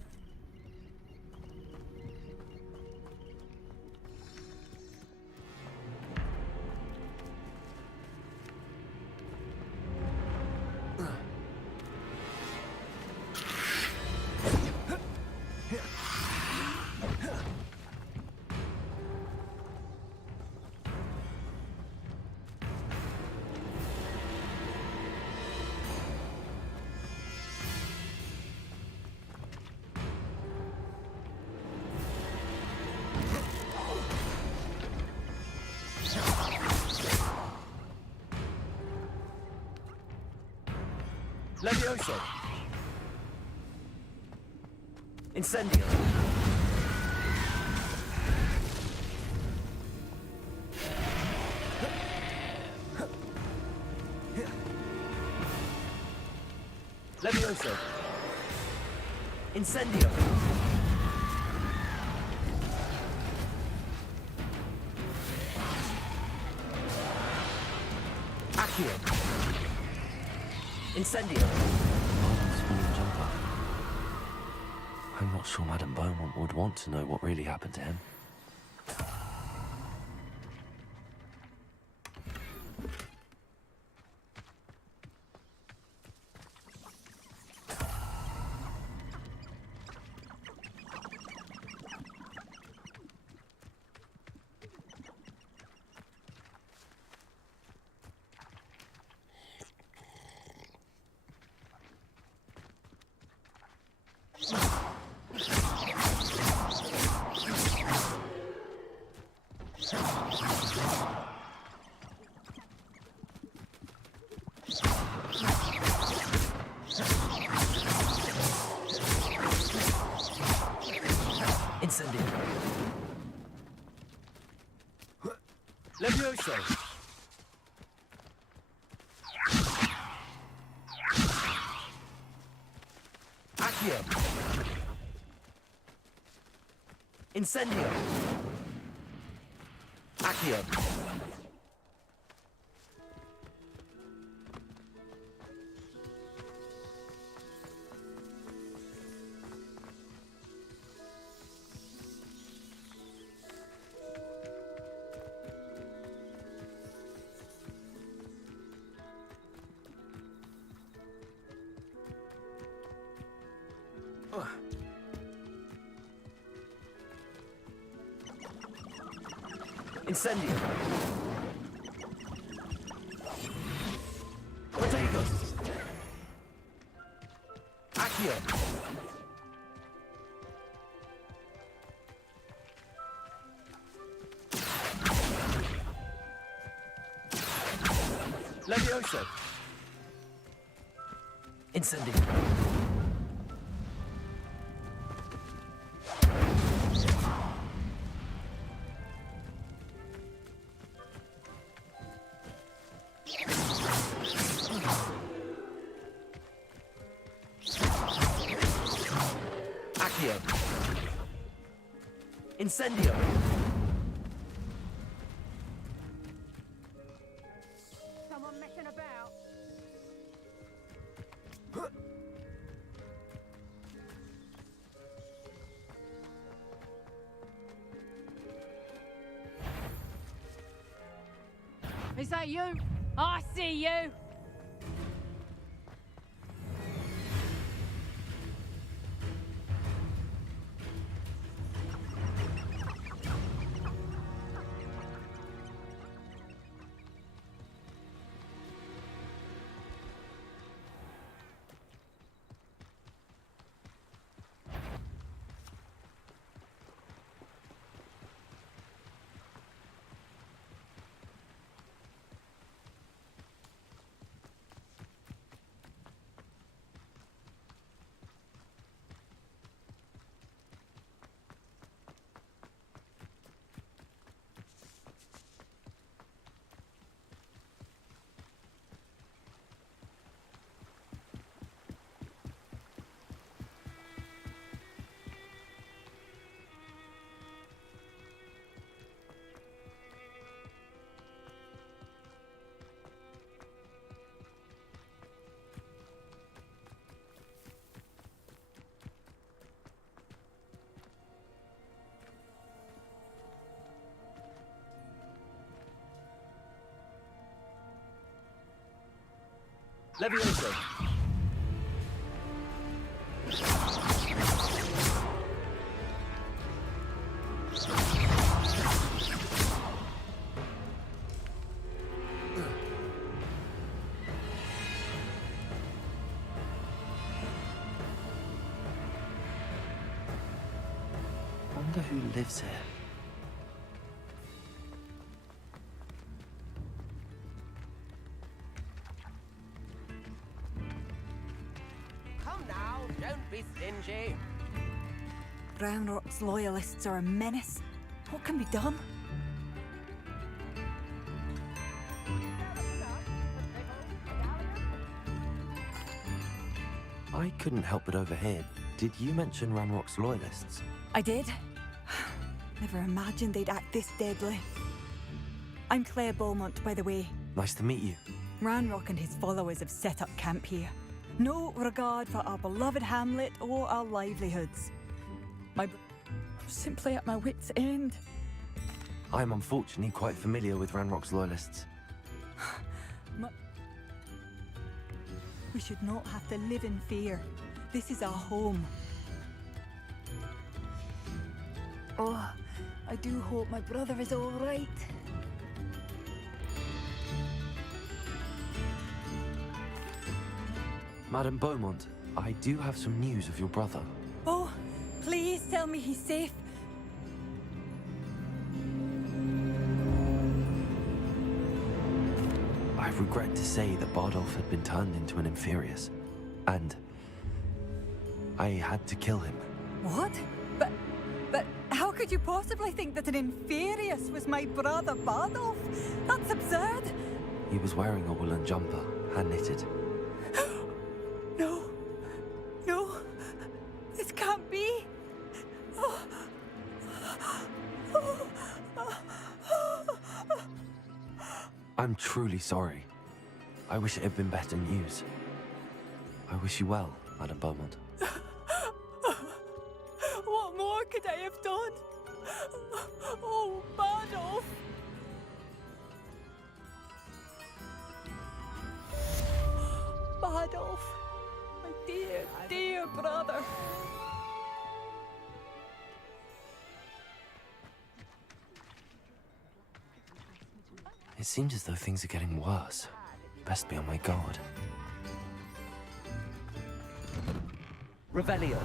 Levioso. Incendio. Levioso. Incendio. Accio. Incendio. Spinning jumper. I'm not sure Madame Beaumont would want to know what really happened to him. Incendio. Levioso. Accio. Incendio. Accio. Incendio. Protego. Accio. Levioso. Incendio. Incendio! Someone messing about? Is that you? I see you! Levioso! Wonder who lives here. Come now, don't be stingy. Ranrock's loyalists are a menace. What can be done? I couldn't help but overhear. Did you mention Ranrock's loyalists? I did. Never imagined they'd act this deadly. I'm Claire Beaumont, by the way. Nice to meet you. Ranrock and his followers have set up camp here. No regard for our beloved hamlet or our livelihoods. I'm simply at my wit's end. I'm unfortunately quite familiar with Ranrock's loyalists. We should not have to live in fear. This is our home. Oh, I do hope my brother is all right. Madame Beaumont, I do have some news of your brother. Oh, please tell me he's safe. I regret to say that Bardolph had been turned into an Inferius, and I had to kill him. What? But how could you possibly think that an Inferius was my brother Bardolph? That's absurd. He was wearing a woolen jumper, hand-knitted. No, this can't be. I'm truly sorry. I wish it had been better news. I wish you well, Madame Beaumont. What more could I have done? Oh, Bardolph! Bardolph, my dear, dear brother. It seems as though things are getting worse. Best be on my guard. Revelio.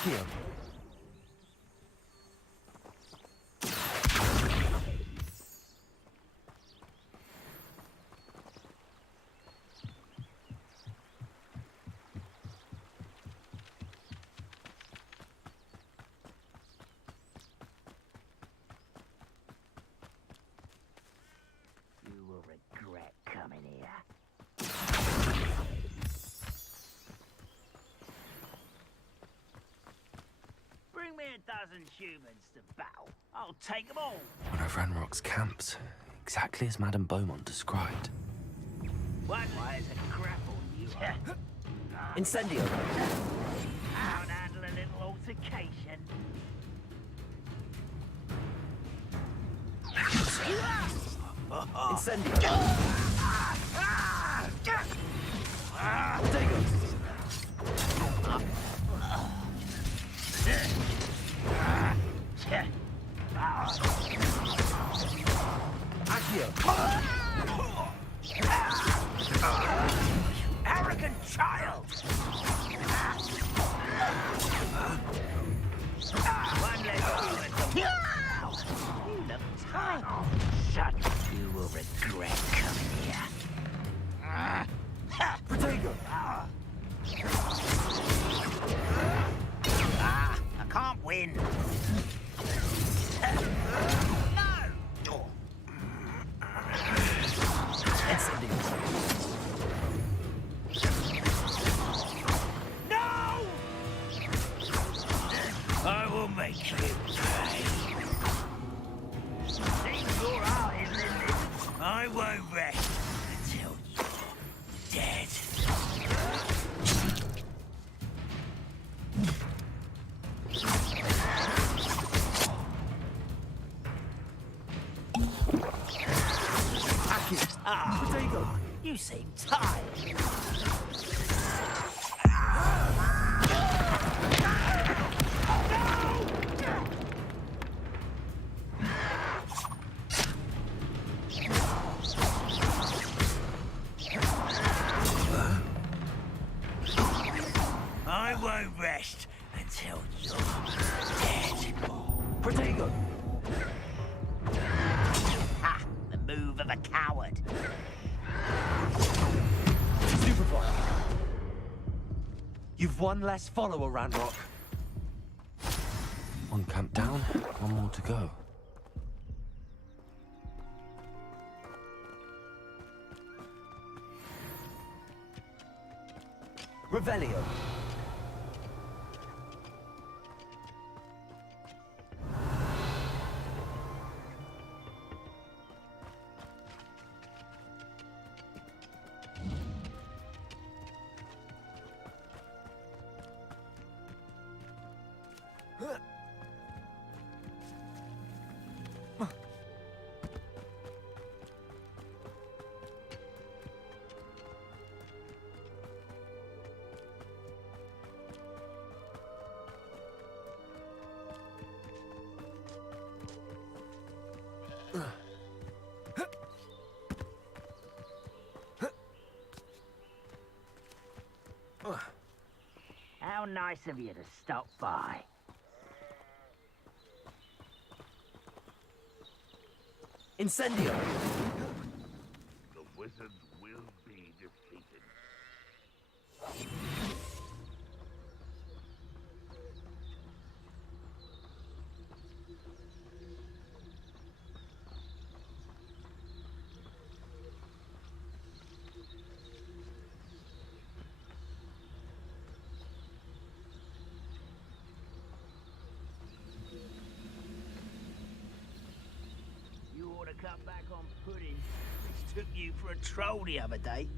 Accio. You will regret coming here. Bring me 12 humans to battle. I'll take them all. One of Renrock's camps, exactly as Madame Beaumont described. One way to grapple you. Incendio. I'll handle a little altercation. Incendio. Arrogant child! One leg forward. You look tired. Son, you will regret coming here. Protego! I can't win. No! I will make you pay. Seems your heart is in it. I won't rest until you're dead. Ah, you seem tired. I won't rest until you're dead. Protego! Ha! The move of a coward. Stupefy. You've one less follower, Ranrock. One camp down, one more to go. Revelio. How nice of you to stop by. Incendio. The wizards will be defeated. You ought to come back on pudding, which took you for a troll the other day.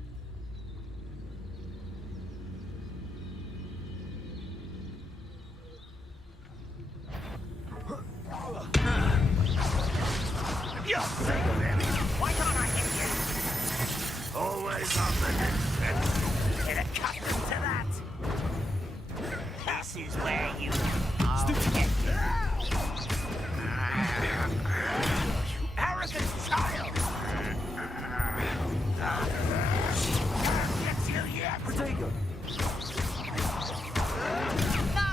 Why can't I hit you? Always on the defense. Get accustomed to that. This is where you are. You arrogant child! Get you yet! Protego. No!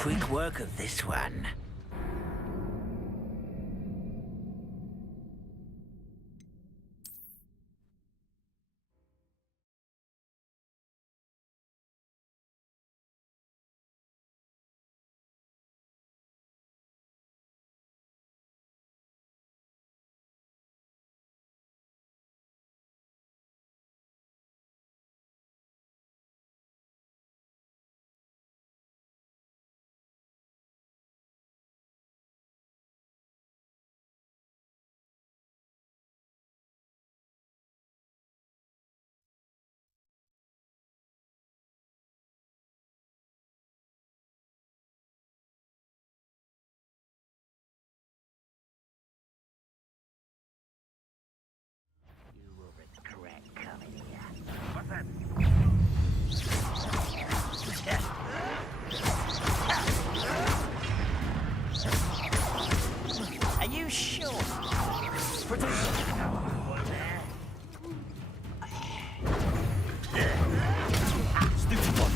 quick work of this one. Are you sure? Stupid one.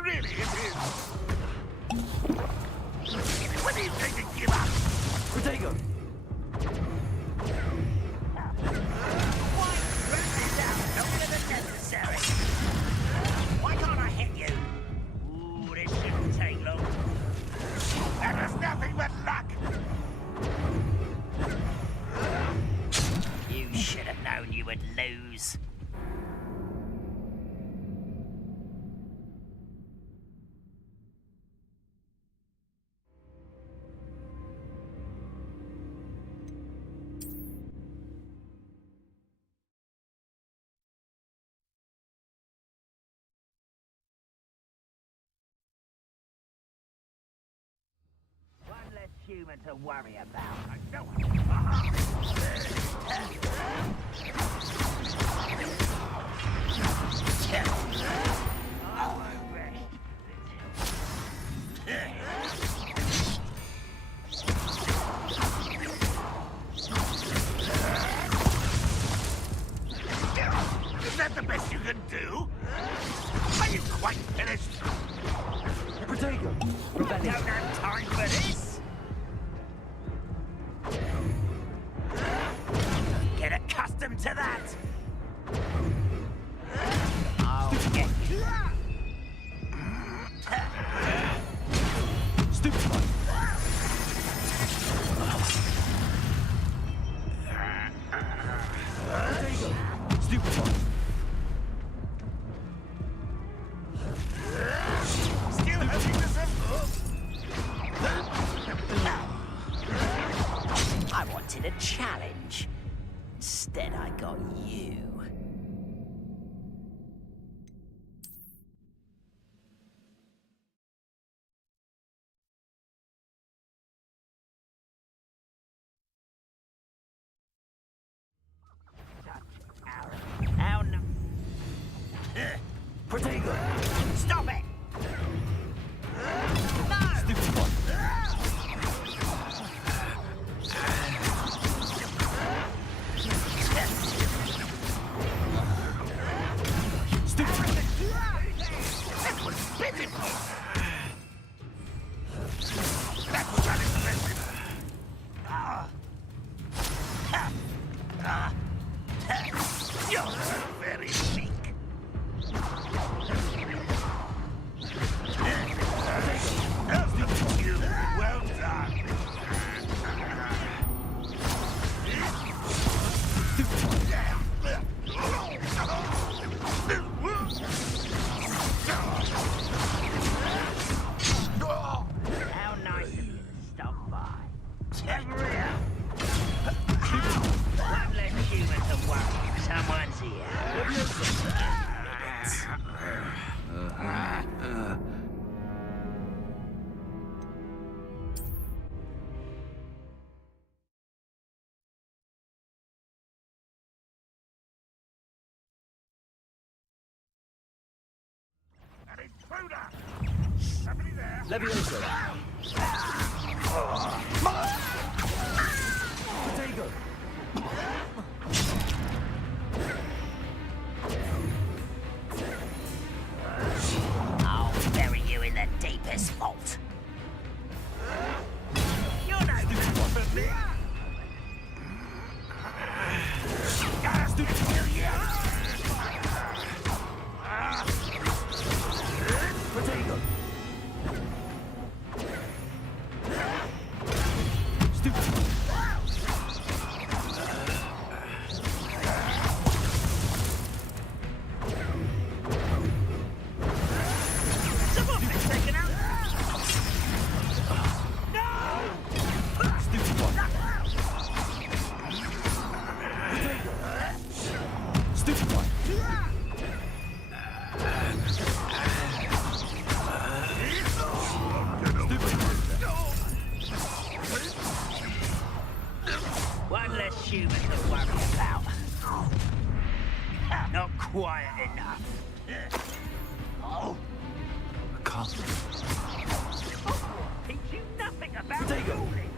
Really, it is. When do you think to give up? Protego! Why can't I hit you? Ooh, this shouldn't take long. That was nothing but luck. You should have known you would lose. Human to worry about. I know. Is that the best you can do? Are you quite finished? Protego! I don't have time for this. Get accustomed to that! I'll get you. Stupid one. Protego! Stupid one. Still hoping for some... I wanted a challenge. Instead, I got you. How no... Protego! Stop it! No! Stupid one. That was pitiful! That was unexpected! You're very weak. Well done. How nice of you to stop by. Maria! One less human to worry. Someone's here. An intruder! Somebody there! Levioso! enough. Oh. I can't. Teach you nothing about There you go. ruling.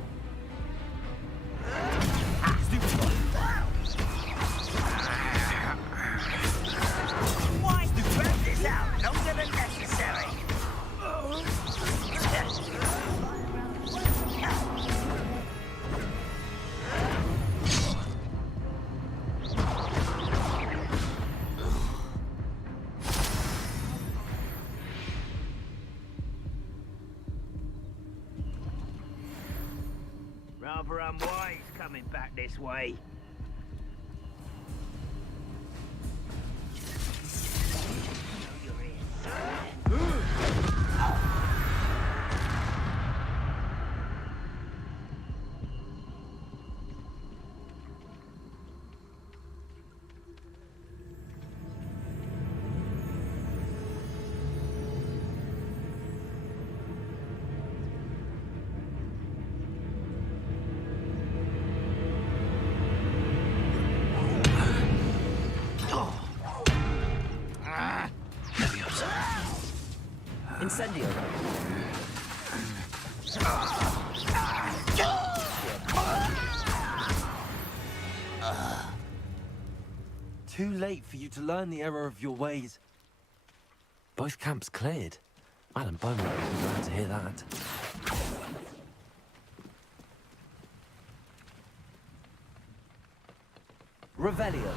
Why spread this out longer than necessary? Rather unwise coming back this way. Incendio. Too late for you to learn the error of your ways. Both camps cleared. Madam Bowman would be glad to hear that. Revelio.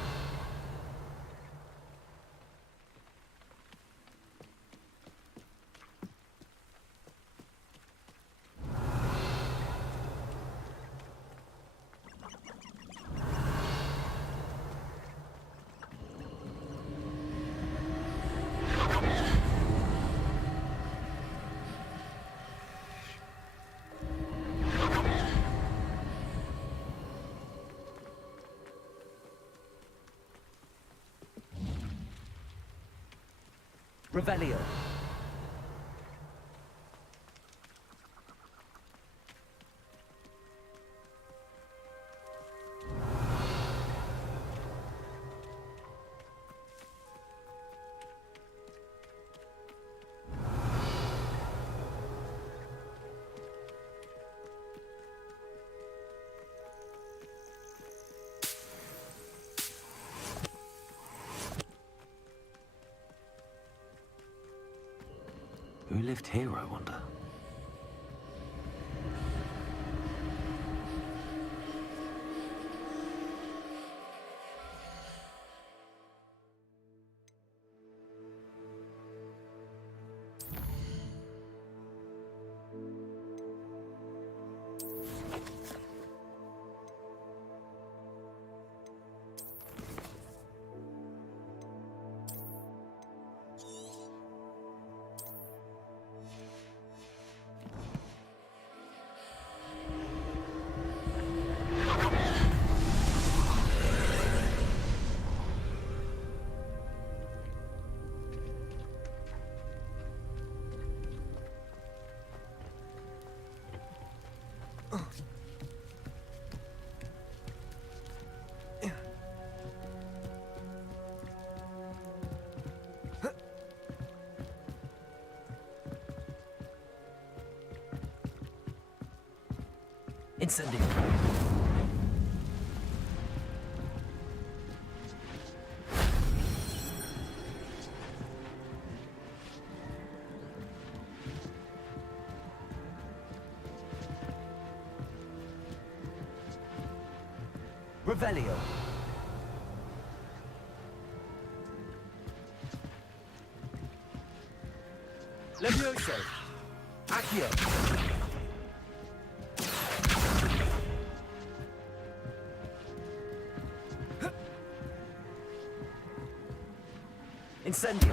Revelio. Who lived here, I wonder? Incendio. Revelio. Levioso. Accio. Incendio.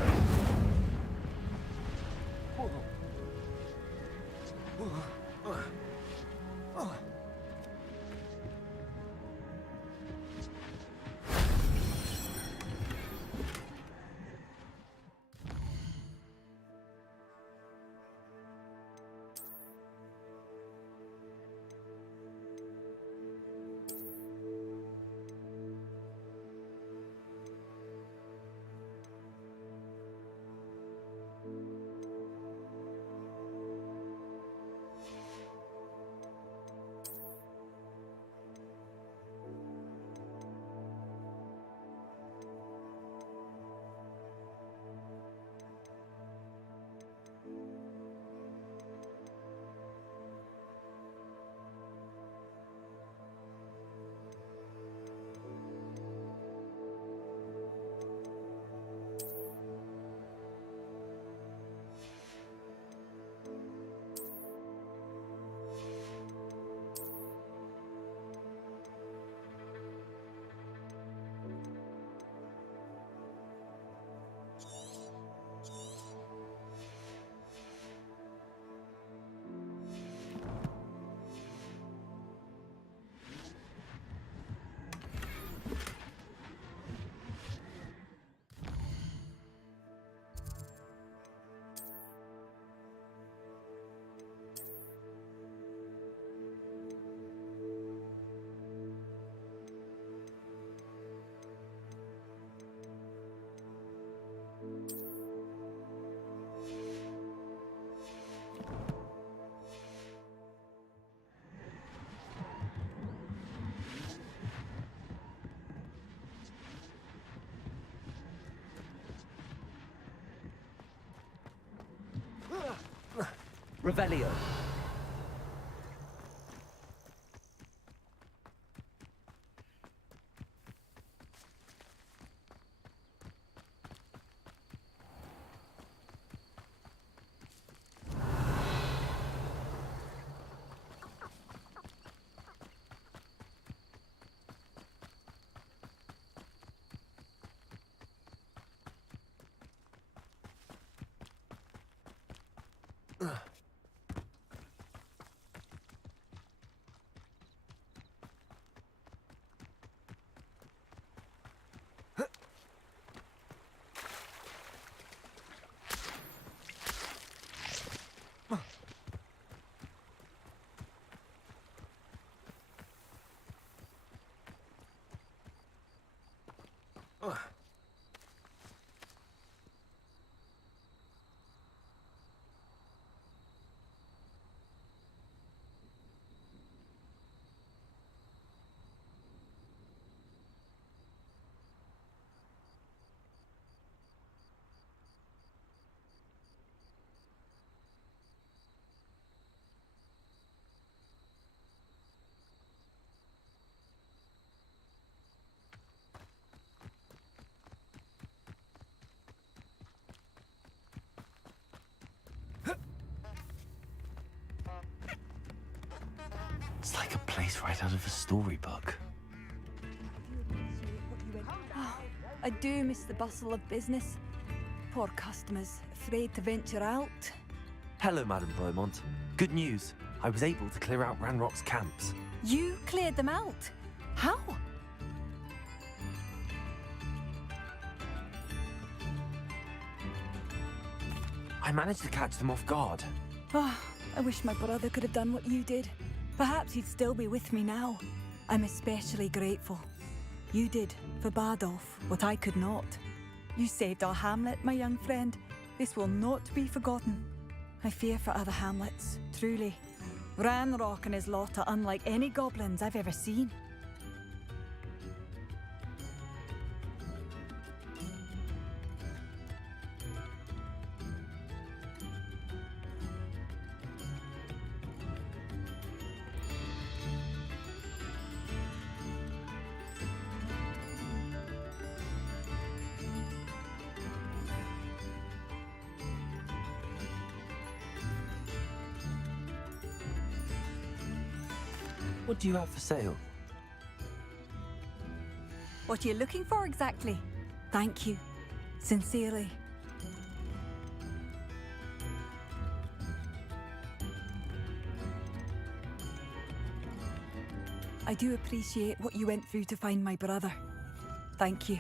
Revelio. It's like a place right out of a storybook. Oh, I do miss the bustle of business. Poor customers, afraid to venture out. Hello, Madam Beaumont. Good news. I was able to clear out Ranrock's camps. You cleared them out? How? I managed to catch them off guard. Oh, I wish my brother could have done what you did. Perhaps he'd still be with me now. I'm especially grateful. You did, for Bardolph, what I could not. You saved our hamlet, my young friend. This will not be forgotten. I fear for other hamlets, truly. Ranrock and his lot are unlike any goblins I've ever seen. What do you have for sale? What are you looking for exactly? Thank you. Sincerely. I do appreciate what you went through to find my brother. Thank you.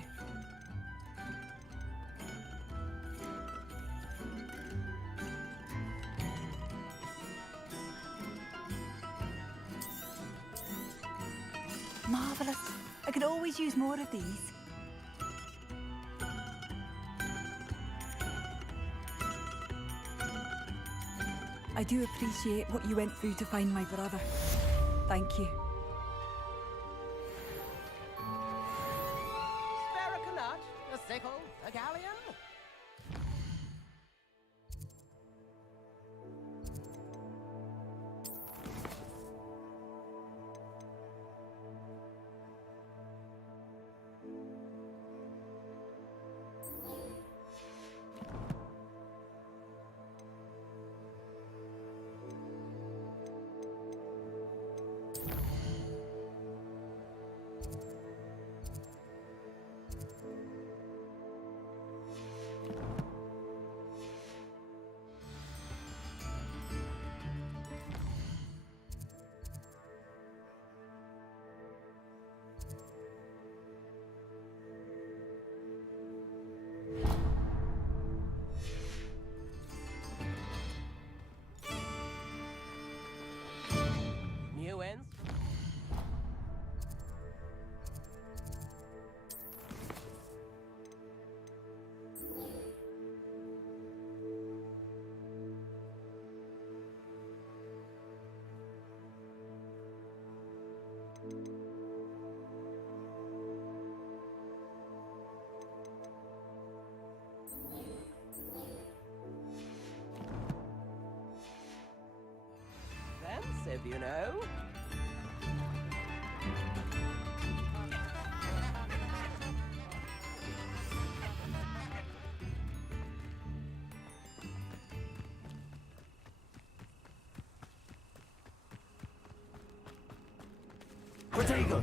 Marvellous. I could always use more of these. I do appreciate what you went through to find my brother. Thank you. Spare a nut, a sickle, a galleon. impressive, you know. Protego!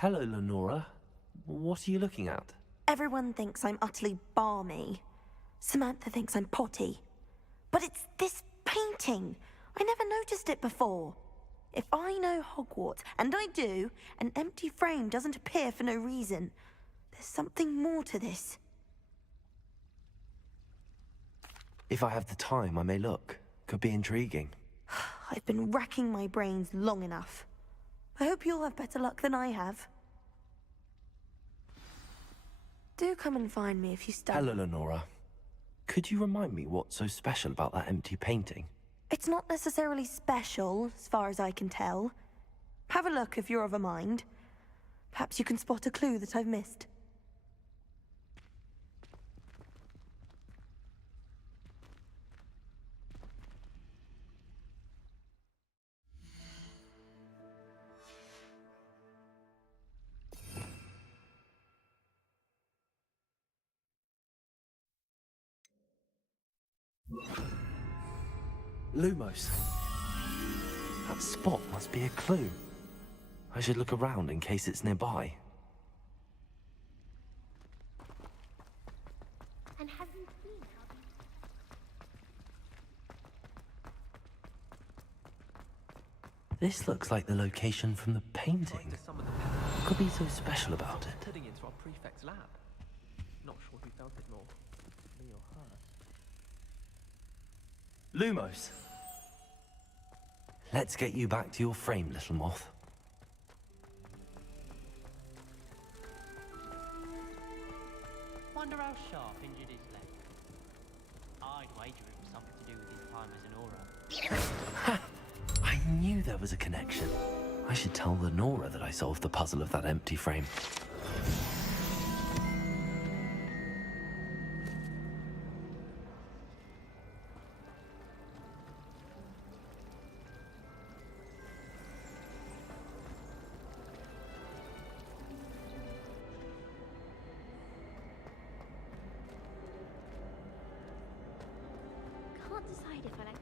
Hello, Lenora. What are you looking at? Everyone thinks I'm utterly balmy. Samantha thinks I'm potty. But it's this painting. I never noticed it before. If I know Hogwarts, and I do, an empty frame doesn't appear for no reason. There's something more to this. If I have the time, I may look. Could be intriguing. I've been racking my brains long enough. I hope you'll have better luck than I have. Do come and find me if you study. Hello, Lenora. Could you remind me what's so special about that empty painting? It's not necessarily special, as far as I can tell. Have a look if you're of a mind. Perhaps you can spot a clue that I've missed. Lumos. That spot must be a clue. I should look around in case it's nearby. And have you seen how This looks like the location from the painting. What could be so special about it? Heading into our prefect's lab. Not sure who felt it more, me or her. Lumos. Let's get you back to your frame, little moth. Wonder how sharp injured his leg. I'd wager it was something to do with his time as an aura. I knew there was a connection. I should tell the Nora that I solved the puzzle of that empty frame. can't decide if I like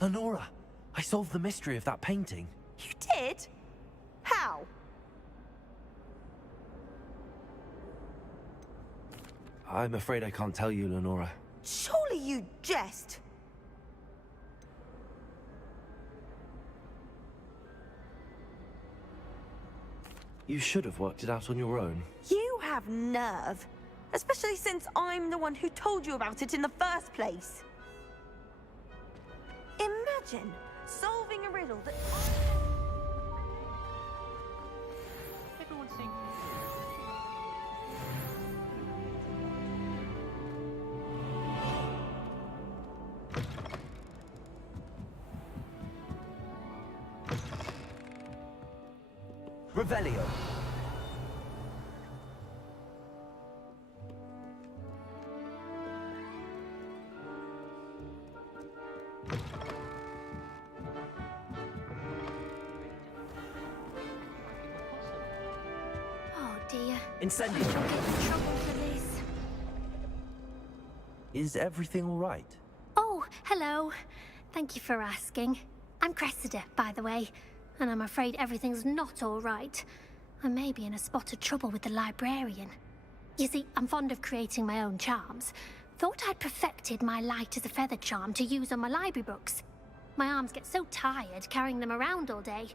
Lenora, I solved the mystery of that painting. You did? How? I'm afraid I can't tell you, Lenora. Surely you jest. You should have worked it out on your own. You have nerve. Especially since I'm the one who told you about it in the first place. Imagine solving a riddle that... Everyone seems Revelio. Oh dear. Incendio. I'll get in trouble for this. Is everything all right? Oh, hello. Thank you for asking. I'm Cressida, by the way, and I'm afraid everything's not all right. I may be in a spot of trouble with the librarian. You see, I'm fond of creating my own charms. Thought I'd perfected my light as a feather charm to use on my library books. My arms get so tired carrying them around all day.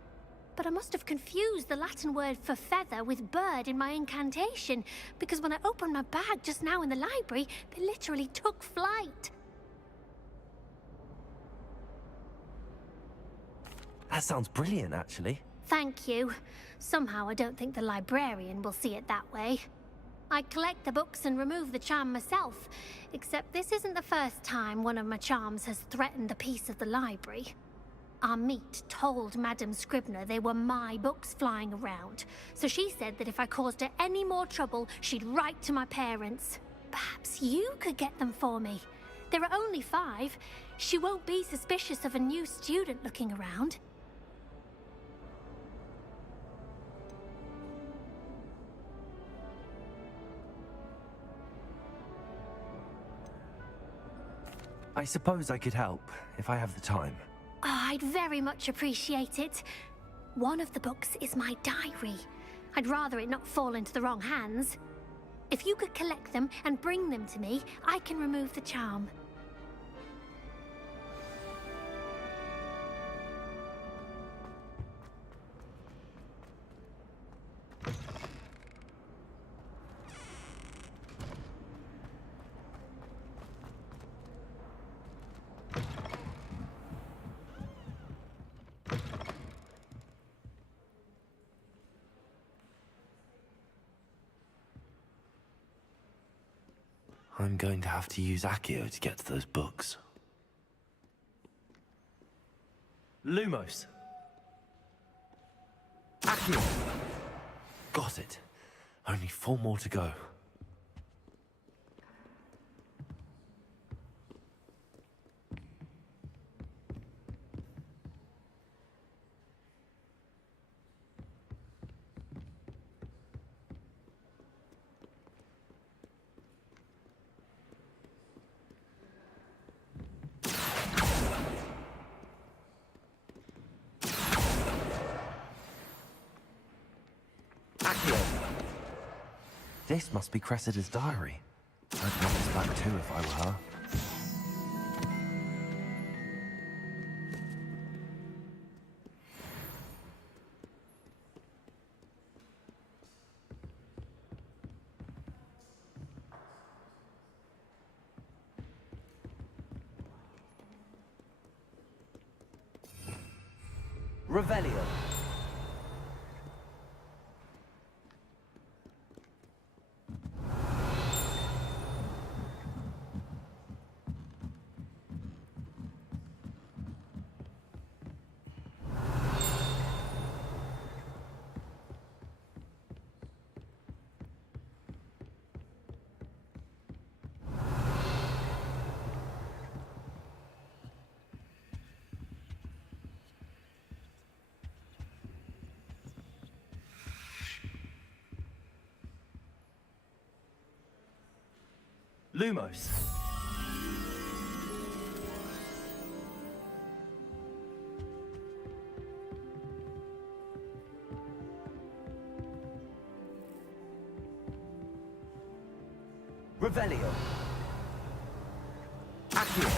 But I must have confused the Latin word for feather with bird in my incantation, because when I opened my bag just now in the library, they literally took flight. That sounds brilliant, actually. Thank you. Somehow I don't think the librarian will see it that way. I collect the books and remove the charm myself, except this isn't the first time one of my charms has threatened the peace of the library. Our meet told Madame Scribner they were my books flying around, so she said that if I caused her any more trouble, she'd write to my parents. Perhaps you could get them for me. There are only 5. She won't be suspicious of a new student looking around. I suppose I could help, if I have the time. Oh, I'd very much appreciate it. One of the books is my diary. I'd rather it not fall into the wrong hands. If you could collect them and bring them to me, I can remove the charm. I'm going to have to use Accio to get to those books. Lumos. Accio. Got it. Only 4 more to go. This must be Cressida's diary. I'd want this back too if I were her. Revelio. Lumos. Revelio. Accio.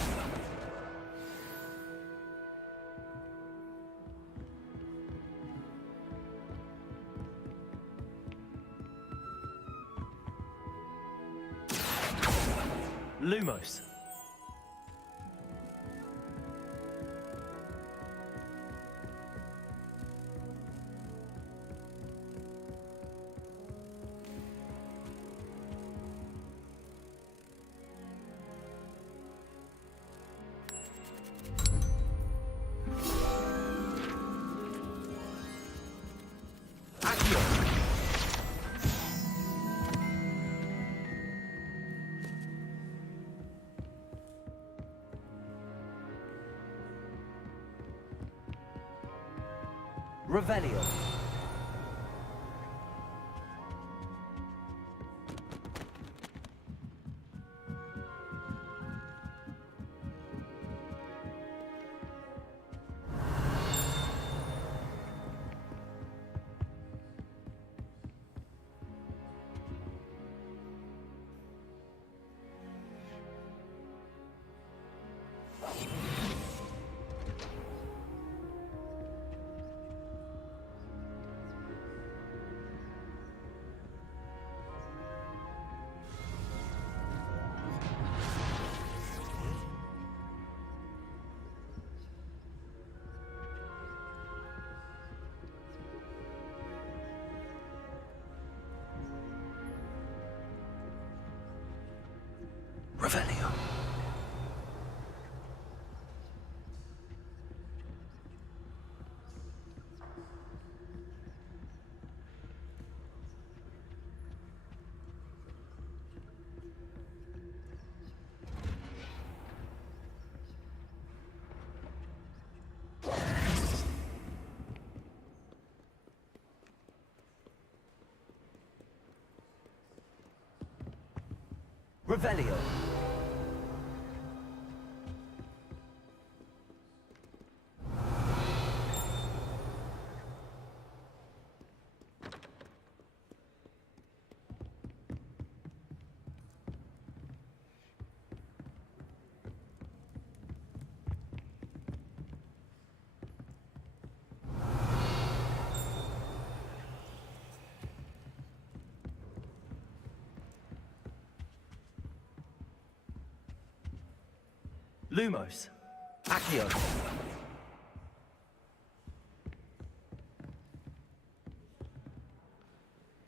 Lumos. Revelio. Revelio. Revelio. Lumos. Accio.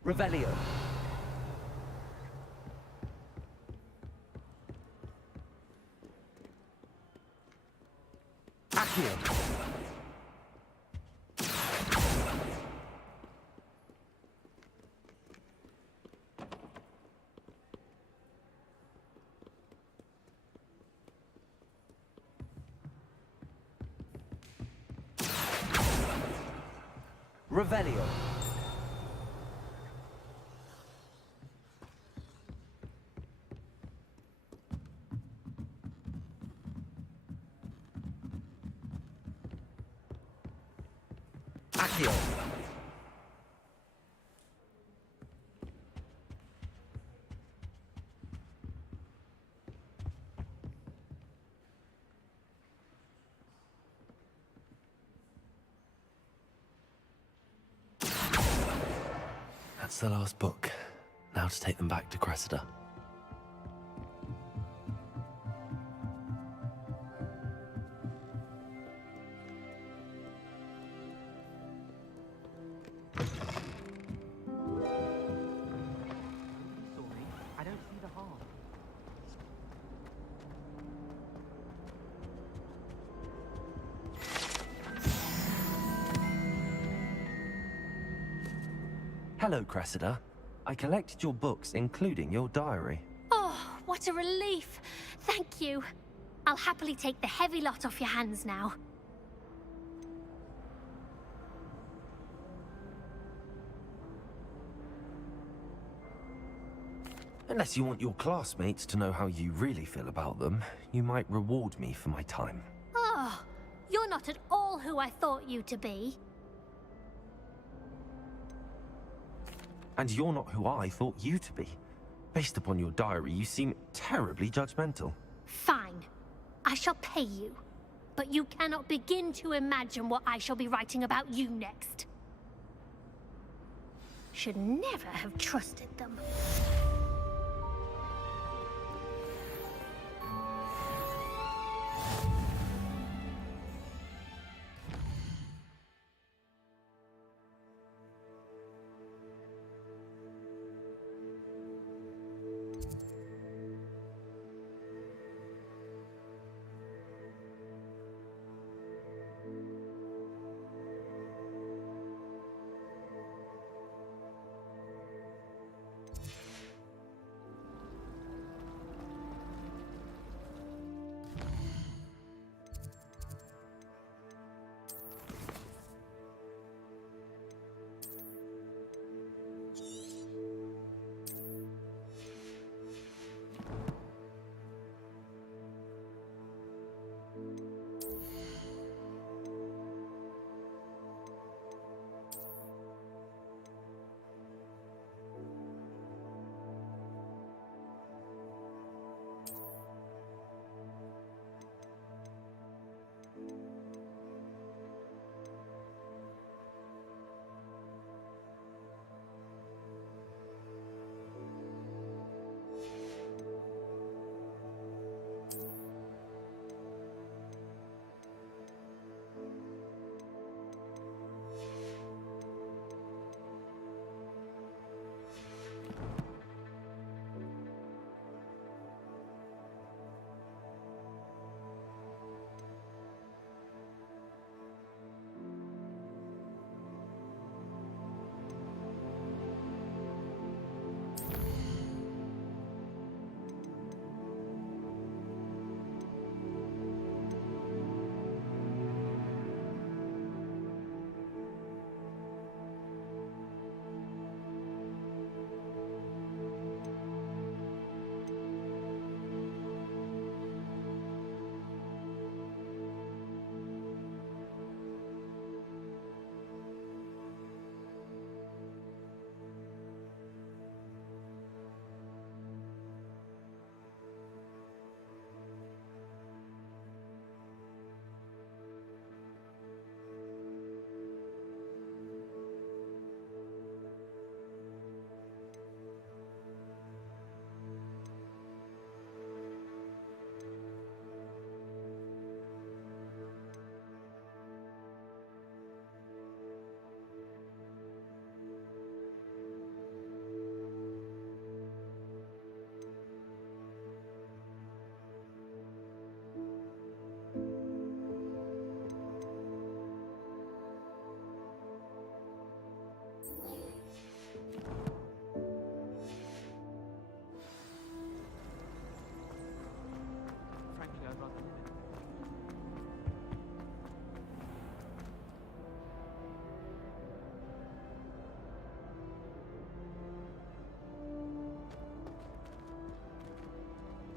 Revelio. Revelio. Accio. That's the last book. Now to take them back to Cressida. Sorry, I don't see the harm. Hello, Cressida. I collected your books, including your diary. Oh, what a relief. Thank you. I'll happily take the heavy lot off your hands now. Unless you want your classmates to know how you really feel about them, you might reward me for my time. Oh, you're not at all who I thought you to be. And you're not who I thought you to be. Based upon your diary, you seem terribly judgmental. Fine. I shall pay you. But you cannot begin to imagine what I shall be writing about you next. Should never have trusted them.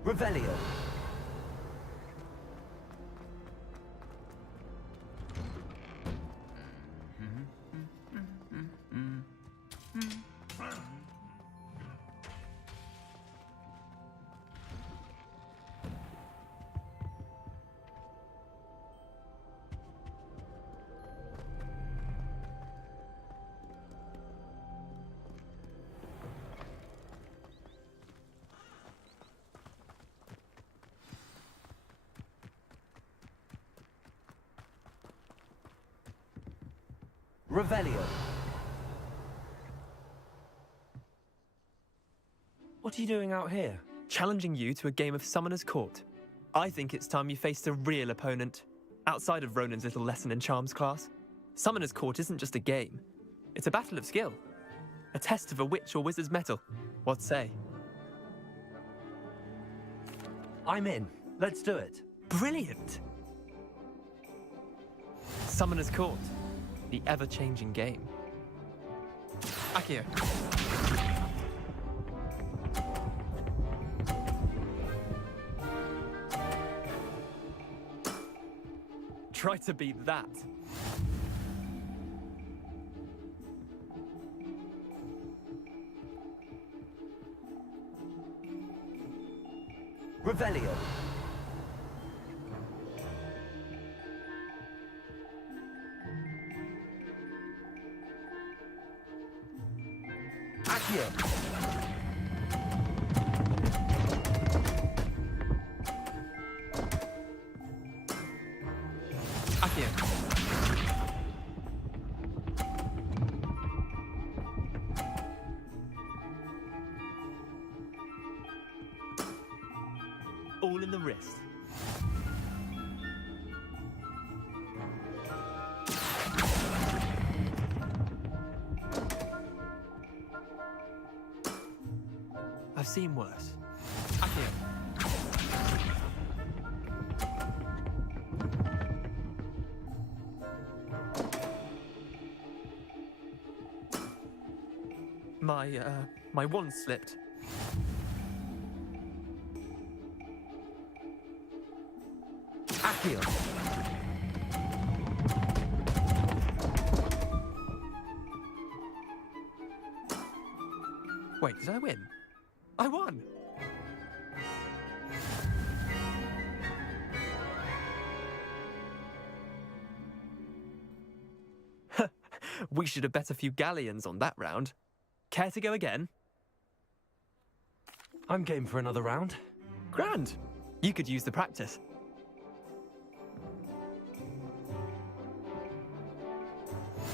Revelio. Revelio. What are you doing out here? Challenging you to a game of Summoner's Court. I think it's time you faced a real opponent, outside of Ronan's little lesson in charms class. Summoner's Court isn't just a game. It's a battle of skill. A test of a witch or wizard's mettle. What say? I'm in. Let's do it. Brilliant! Summoner's Court. The ever-changing game. Akio. Try to beat that. Revelio. Accio. Akio. All in the wrist. I've seen worse. Akio. My wand slipped. Accio. Wait, did I win? I won! We should have bet a few galleons on that round. Care to go again? I'm game for another round. Grand! You could use the practice.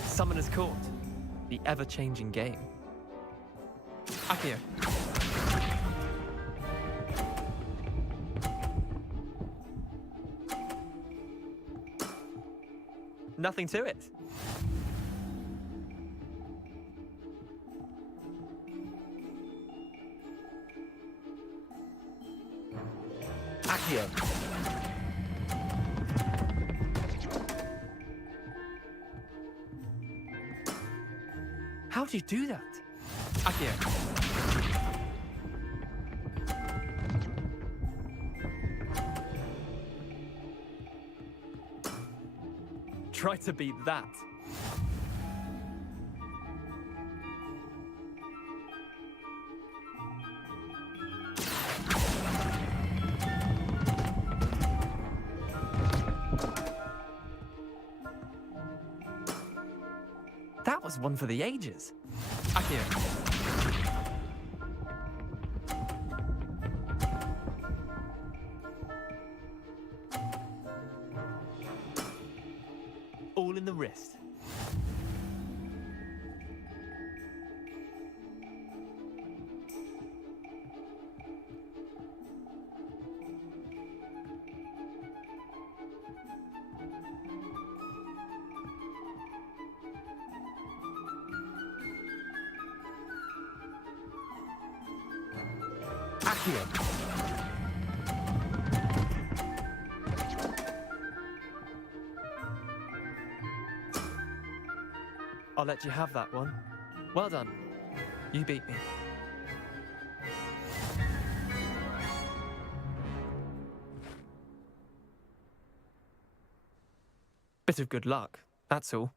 Summoner's Court. The ever-changing game. Akio. Nothing to it. Accio. How do you do that? Akio. Try to beat that. That was one for the ages. Akio. All in the wrist. Accio. I'll let you have that one. Well done. You beat me. Bit of good luck, that's all.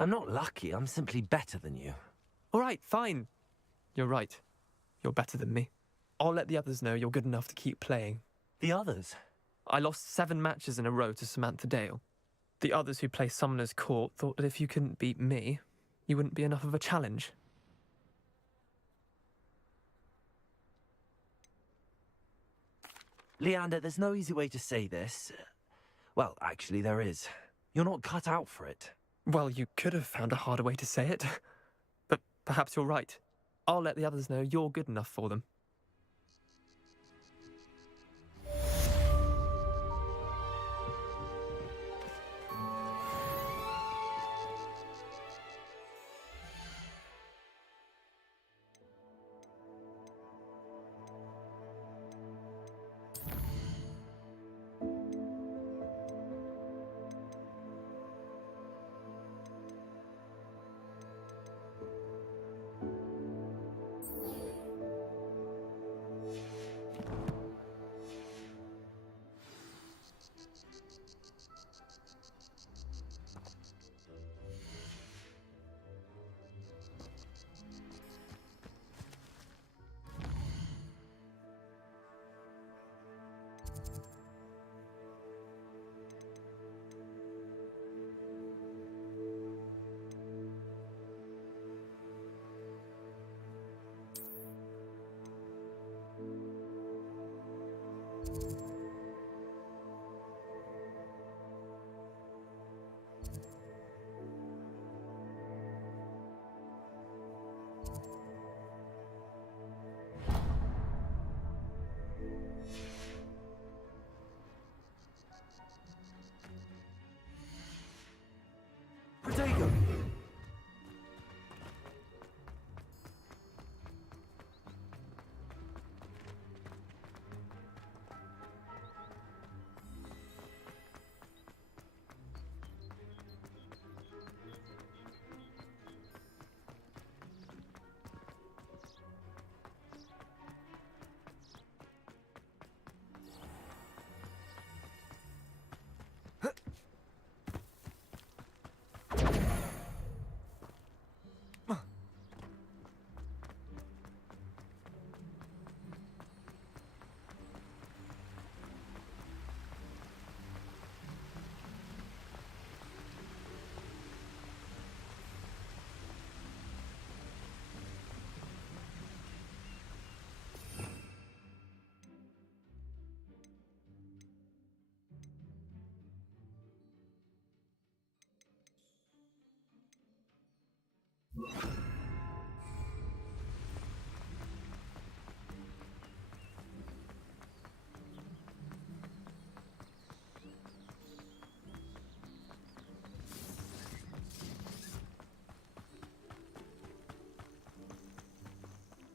I'm not lucky, I'm simply better than you. All right, fine. You're right. You're better than me. I'll let the others know you're good enough to keep playing. The others? I lost 7 matches in a row to Samantha Dale. The others who play Summoner's Court thought that if you couldn't beat me, you wouldn't be enough of a challenge. Leander, there's no easy way to say this. Well, actually, there is. You're not cut out for it. Well, you could have found a harder way to say it. But perhaps you're right. I'll let the others know you're good enough for them. Protego!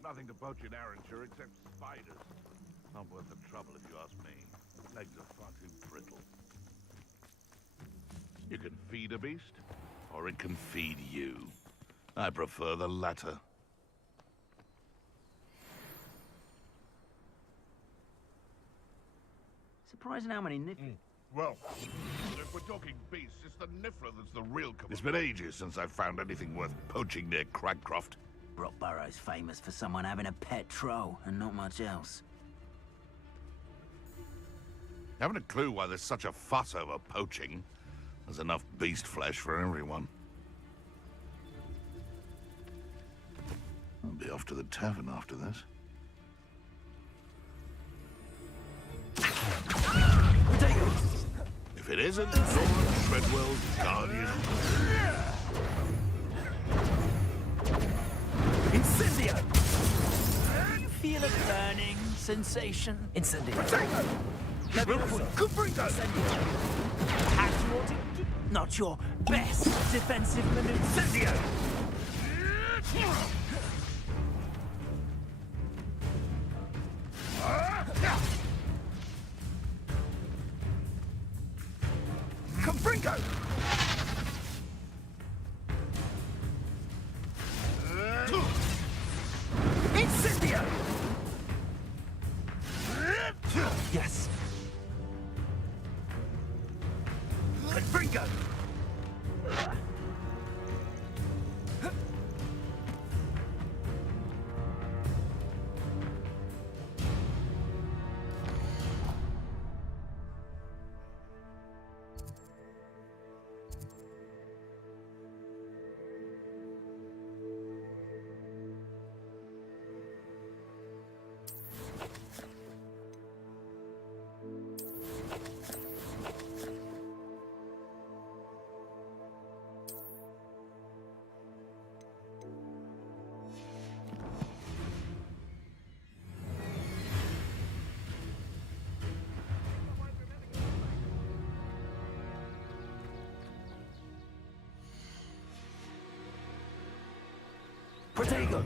Nothing to poach in Arranshire except spiders. Not worth the trouble if you ask me. Legs are far too brittle. You can feed a beast, or it can feed you. I prefer the latter. Surprising how many Well, if we're talking beasts, it's the Niffler that's the real... It's been ages since I've found anything worth poaching near Cragcroft. Brockborough's famous for someone having a pet troll and not much else. Haven't a clue why there's such a fuss over poaching. There's enough beast flesh for everyone. I'll be off to the tavern after this. If it isn't Lord Treadwell's guardian... Incendio! You feel a burning sensation? Incendio. Perhaps you ought to... Not your best defensive maneuver. Incendio! Confringo! Incendio! Protego!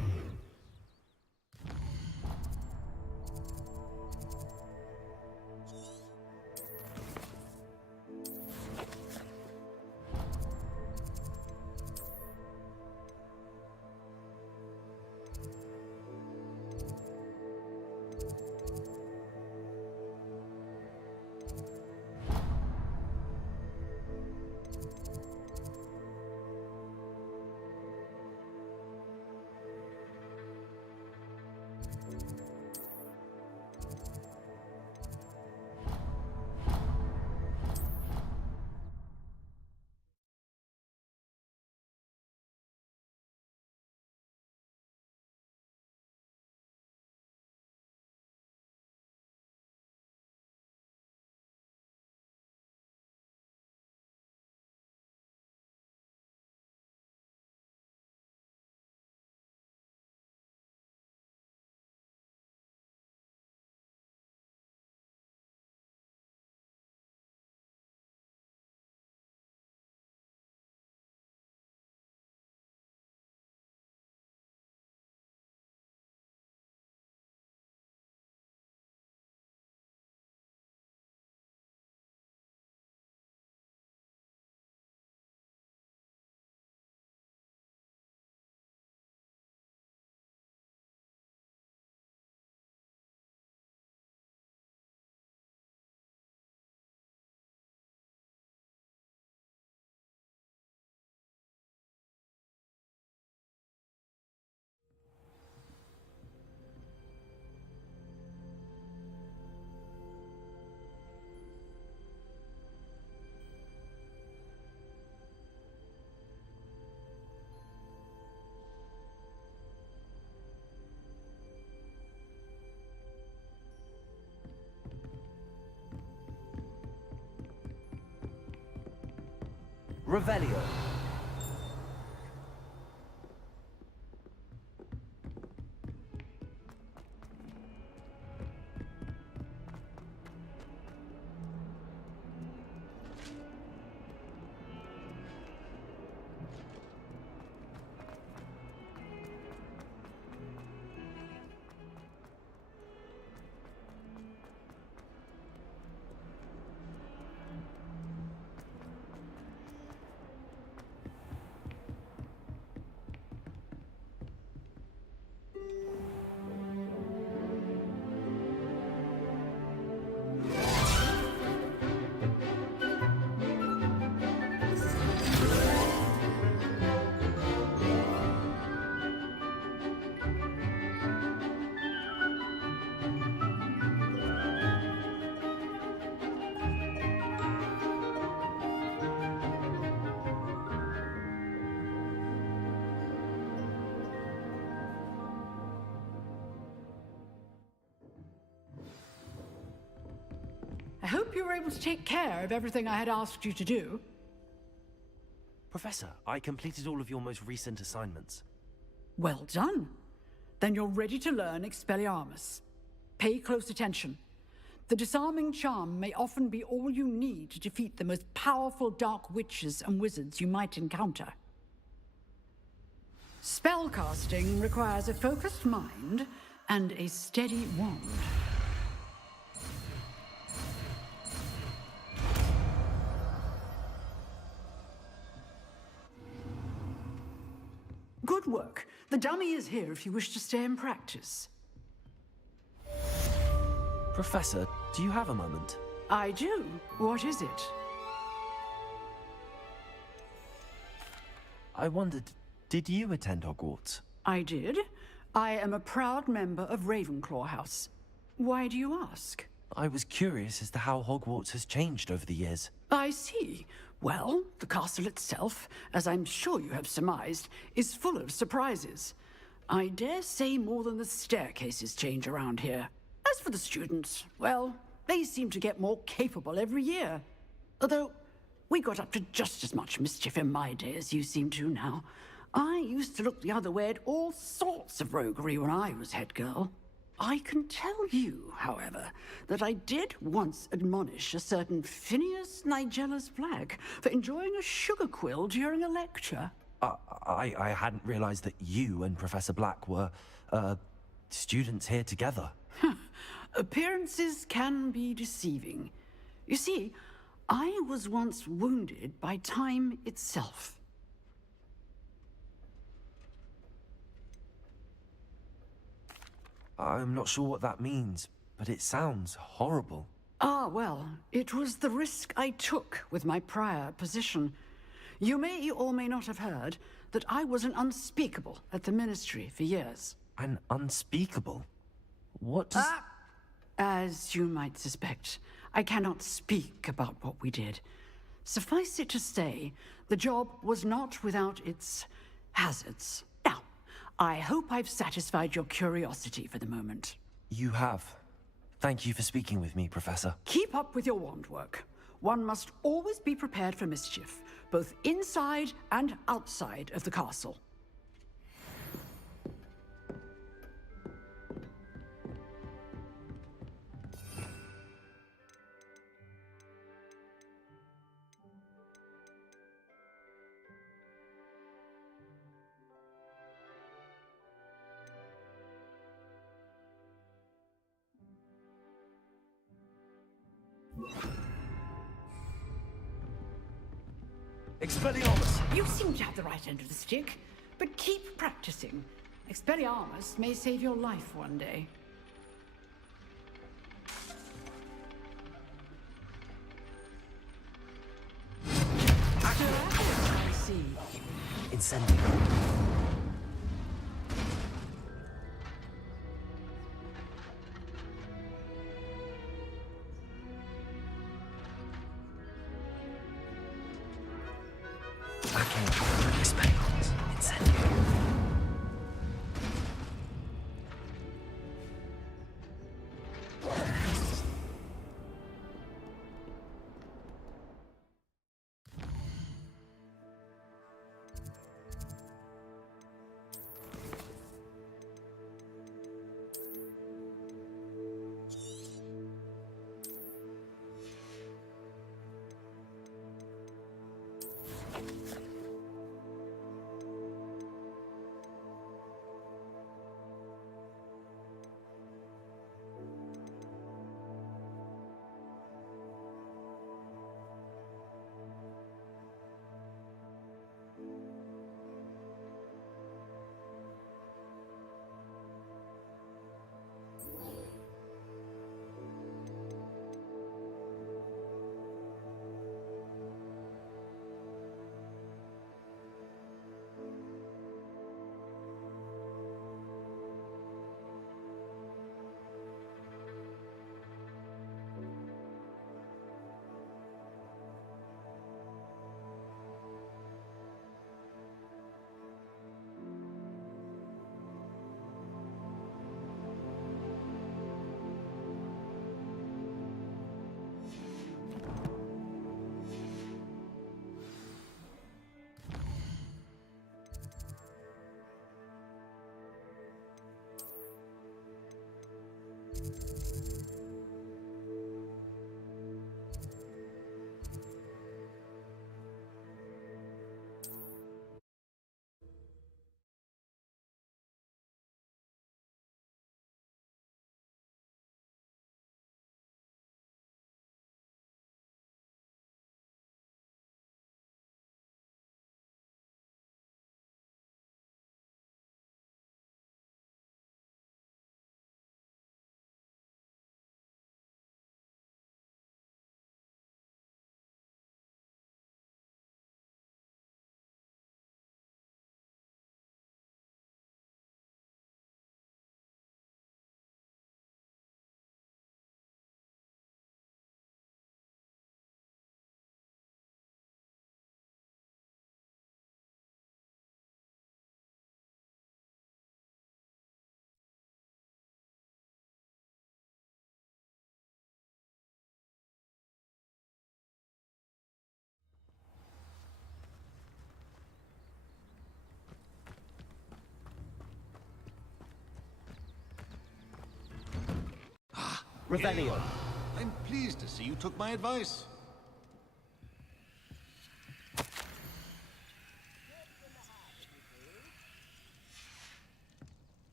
Revelio. I hope you were able to take care of everything I had asked you to do. Professor, I completed all of your most recent assignments. Well done. Then you're ready to learn Expelliarmus. Pay close attention. The disarming charm may often be all you need to defeat the most powerful dark witches and wizards you might encounter. Spellcasting requires a focused mind and a steady wand. Good work. The dummy is here if you wish to stay and practice. Professor, do you have a moment? I do. What is it? I wondered, did you attend Hogwarts? I did. I am a proud member of Ravenclaw House. Why do you ask? I was curious as to how Hogwarts has changed over the years. I see. Well, the castle itself, as I'm sure you have surmised, is full of surprises. I dare say more than the staircases change around here. As for the students, well, they seem to get more capable every year. Although, we got up to just as much mischief in my day as you seem to now. I used to look the other way at all sorts of roguery when I was head girl. I can tell you, however, that I did once admonish a certain Phineas Nigellus Black for enjoying a sugar quill during a lecture. I hadn't realized that you and Professor Black were, students here together. Appearances can be deceiving. You see, I was once wounded by time itself. I'm not sure what that means, but it sounds horrible. Ah, well, it was the risk I took with my prior position. You may or may not have heard that I was an unspeakable at the Ministry for years. An unspeakable? What does... As you might suspect, I cannot speak about what we did. Suffice it to say, the job was not without its hazards. Now, I hope I've satisfied your curiosity for the moment. You have. Thank you for speaking with me, Professor. Keep up with your wand work. One must always be prepared for mischief, both inside and outside of the castle. Expelliarmus! You seem to have the right end of the stick, but keep practicing. Expelliarmus may save your life one day. I see. Incendio. Revelio. I'm pleased to see you took my advice.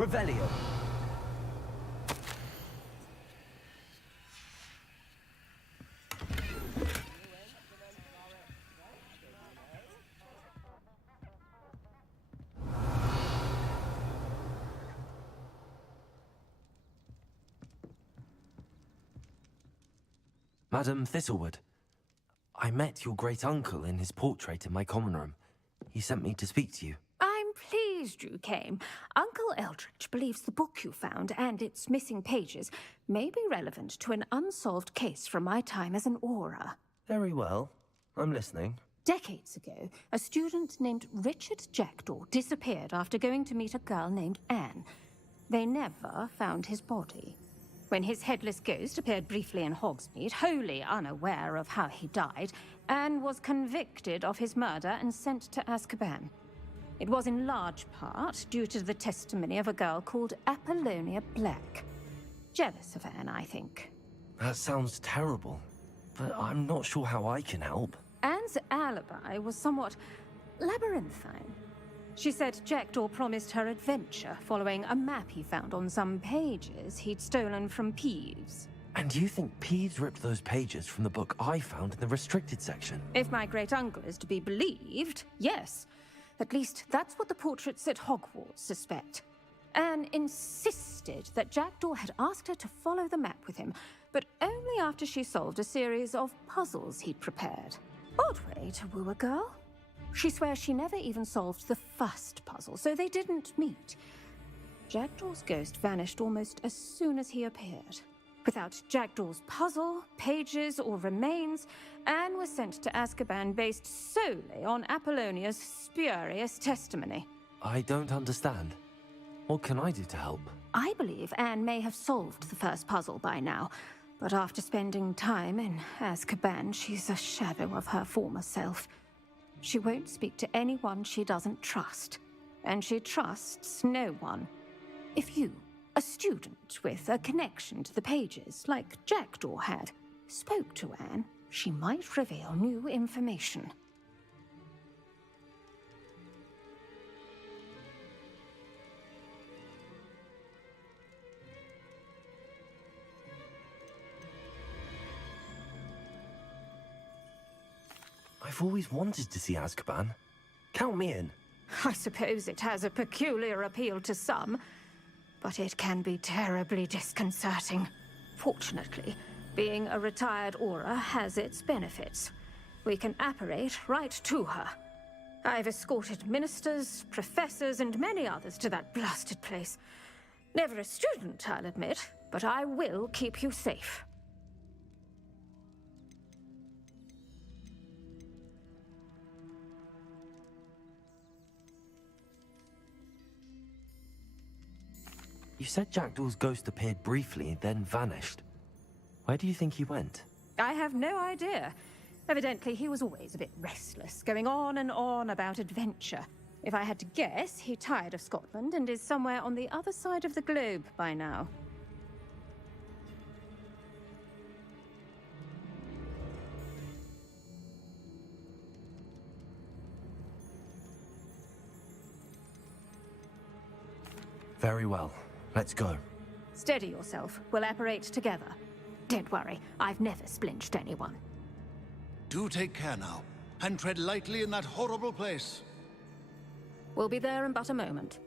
Revelio. Madam Thistlewood, I met your great-uncle in his portrait in my common room. He sent me to speak to you. I'm pleased you came. Uncle Eldridge believes the book you found and its missing pages may be relevant to an unsolved case from my time as an Auror. Very well. I'm listening. Decades ago, a student named Richard Jackdaw disappeared after going to meet a girl named Anne. They never found his body. When his headless ghost appeared briefly in Hogsmeade, wholly unaware of how he died, Anne was convicted of his murder and sent to Azkaban. It was in large part due to the testimony of a girl called Apollonia Black. Jealous of Anne, I think. That sounds terrible, but I'm not sure how I can help. Anne's alibi was somewhat labyrinthine. She said Jackdaw promised her adventure following a map he found on some pages he'd stolen from Peeves. And you think Peeves ripped those pages from the book I found in the restricted section? If my great-uncle is to be believed, yes. At least that's what the portraits at Hogwarts suspect. Anne insisted that Jackdaw had asked her to follow the map with him, but only after she solved a series of puzzles he'd prepared. Odd way to woo a girl. She swears she never even solved the first puzzle, so they didn't meet. Jackdaw's ghost vanished almost as soon as he appeared. Without Jackdaw's puzzle, pages, or remains, Anne was sent to Azkaban based solely on Apollonia's spurious testimony. I don't understand. What can I do to help? I believe Anne may have solved the first puzzle by now, but after spending time in Azkaban, she's a shadow of her former self. She won't speak to anyone she doesn't trust, and she trusts no one. If you, a student with a connection to the pages, like Jackdaw had, spoke to Anne, she might reveal new information. I've always wanted to see Azkaban. Count me in. I suppose it has a peculiar appeal to some, but it can be terribly disconcerting. Fortunately, being a retired Auror has its benefits. We can apparate right to her. I've escorted ministers, professors, and many others to that blasted place. Never a student, I'll admit, but I will keep you safe. You said Jackdaw's ghost appeared briefly, then vanished. Where do you think he went? I have no idea. Evidently, he was always a bit restless, going on and on about adventure. If I had to guess, he tired of Scotland and is somewhere on the other side of the globe by now. Very well. Let's go. Steady yourself. We'll apparate together. Don't worry, I've never splinched anyone. Do take care now, and tread lightly in that horrible place. We'll be there in but a moment.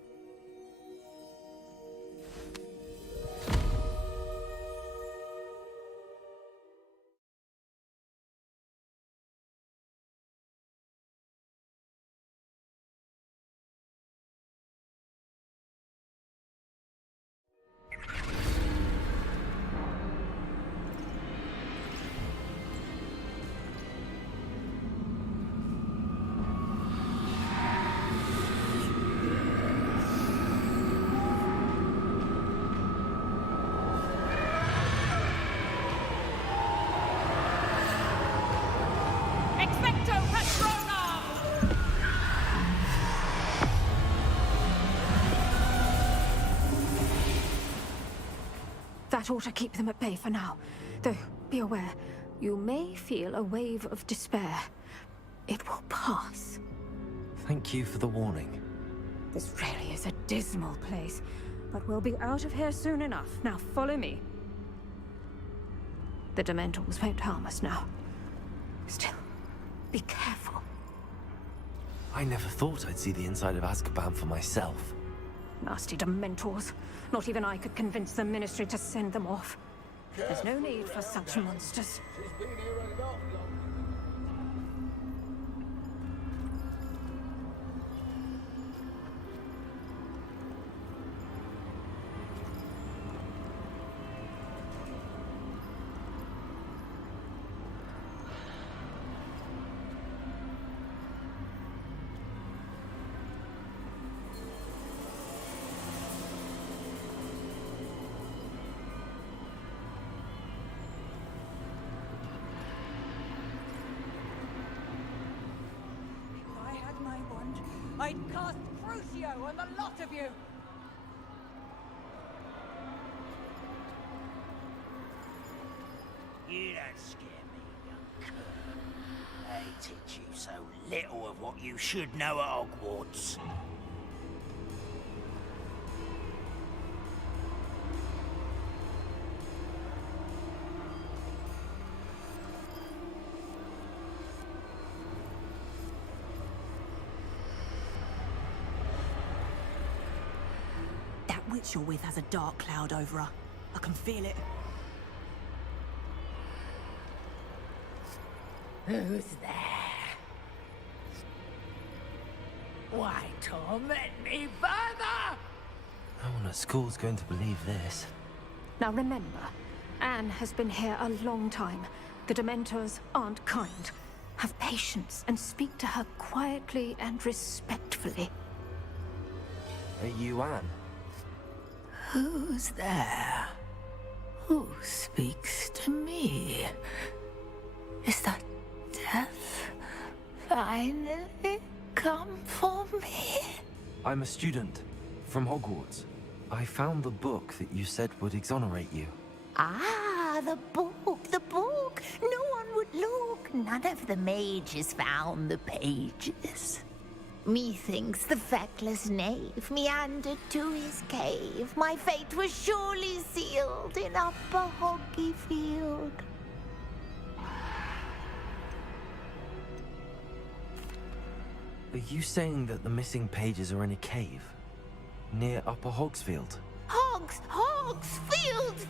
That ought to keep them at bay for now. Though, be aware, you may feel a wave of despair. It will pass. Thank you for the warning. This really is a dismal place. but we'll be out of here soon enough. Now follow me. The Dementors won't harm us now. Still, be careful. I never thought I'd see the inside of Azkaban for myself. Nasty Dementors. Not even I could convince the Ministry to send them off. There's no need for such monsters. I'd cast Crucio on the lot of you! You don't scare me, young cur. They teach you so little of what you should know at Hogwarts. That witch you're with has a dark cloud over her. I can feel it. Who's there? Why torment me further? No one at school's going to believe this. Now remember, Anne has been here a long time. The Dementors aren't kind. Have patience and speak to her quietly and respectfully. Are you Anne? Who's there? Who speaks to me? Is that death finally come for me? I'm a student from Hogwarts. I found the book that you said would exonerate you. Ah, the book, the book. No one would look. None of the mages found the pages. Methinks the feckless knave meandered to his cave. My fate was surely sealed in Upper Hoggyfield. Are you saying that the missing pages are in a cave? Near Upper Hogsfield? Hogsfield,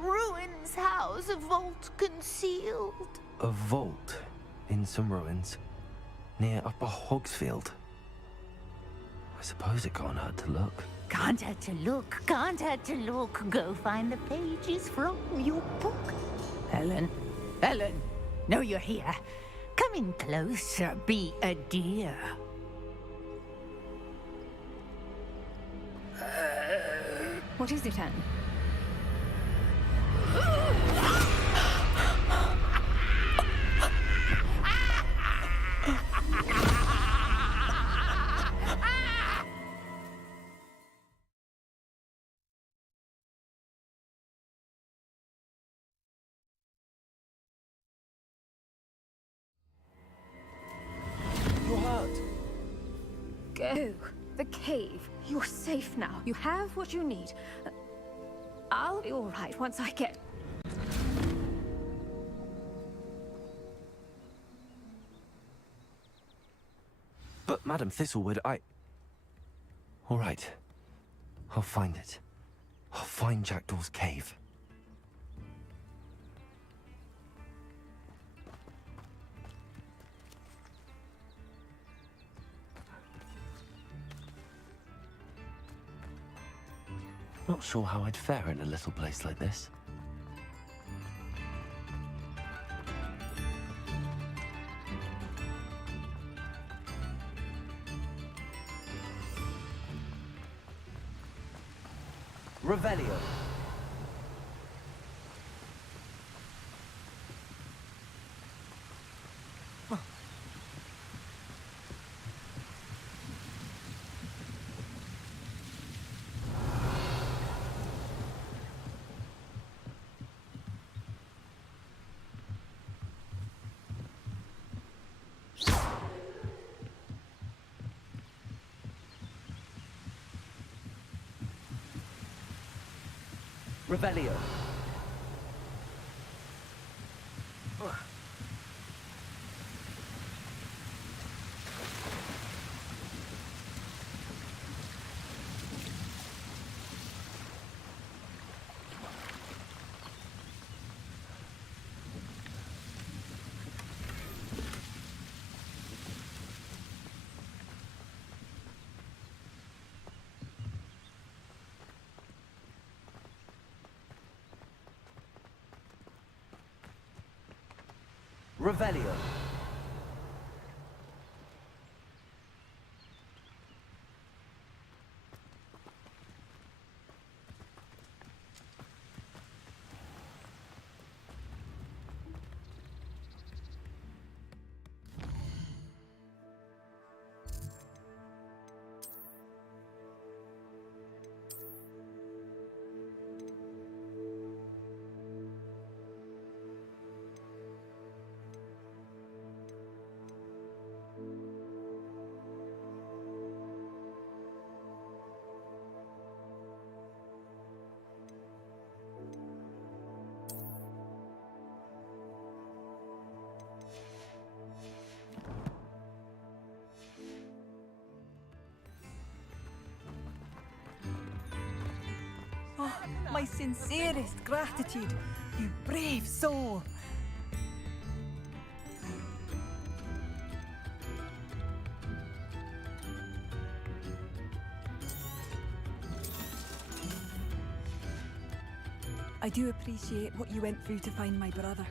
ruins house, a vault concealed. A vault in some ruins? Near Upper Hogsfield? I suppose it can't hurt to look. Can't hurt to look, can't hurt to look. Go find the pages from your book. Helen, know you're here. Come in closer, be a dear. What is it, Anne? You're hurt. Go. The cave. You're safe now. You have what you need. I'll be all right once I get... But, Madam Thistlewood, All right. I'll find it. I'll find Jackdaw's cave. Not sure how I'd fare in a little place like this. Revelio. Revelio. Revelio. Oh, my sincerest gratitude, you brave soul. I do appreciate what you went through to find my brother.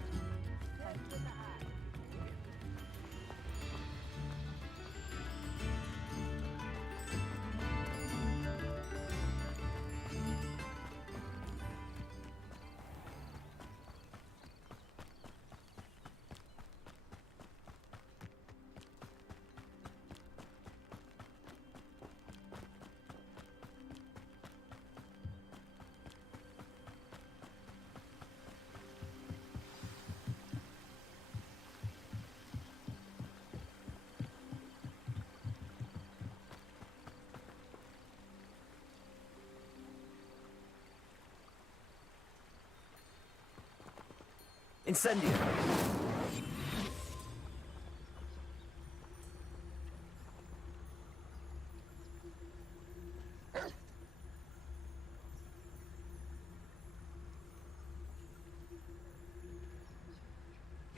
Incendio.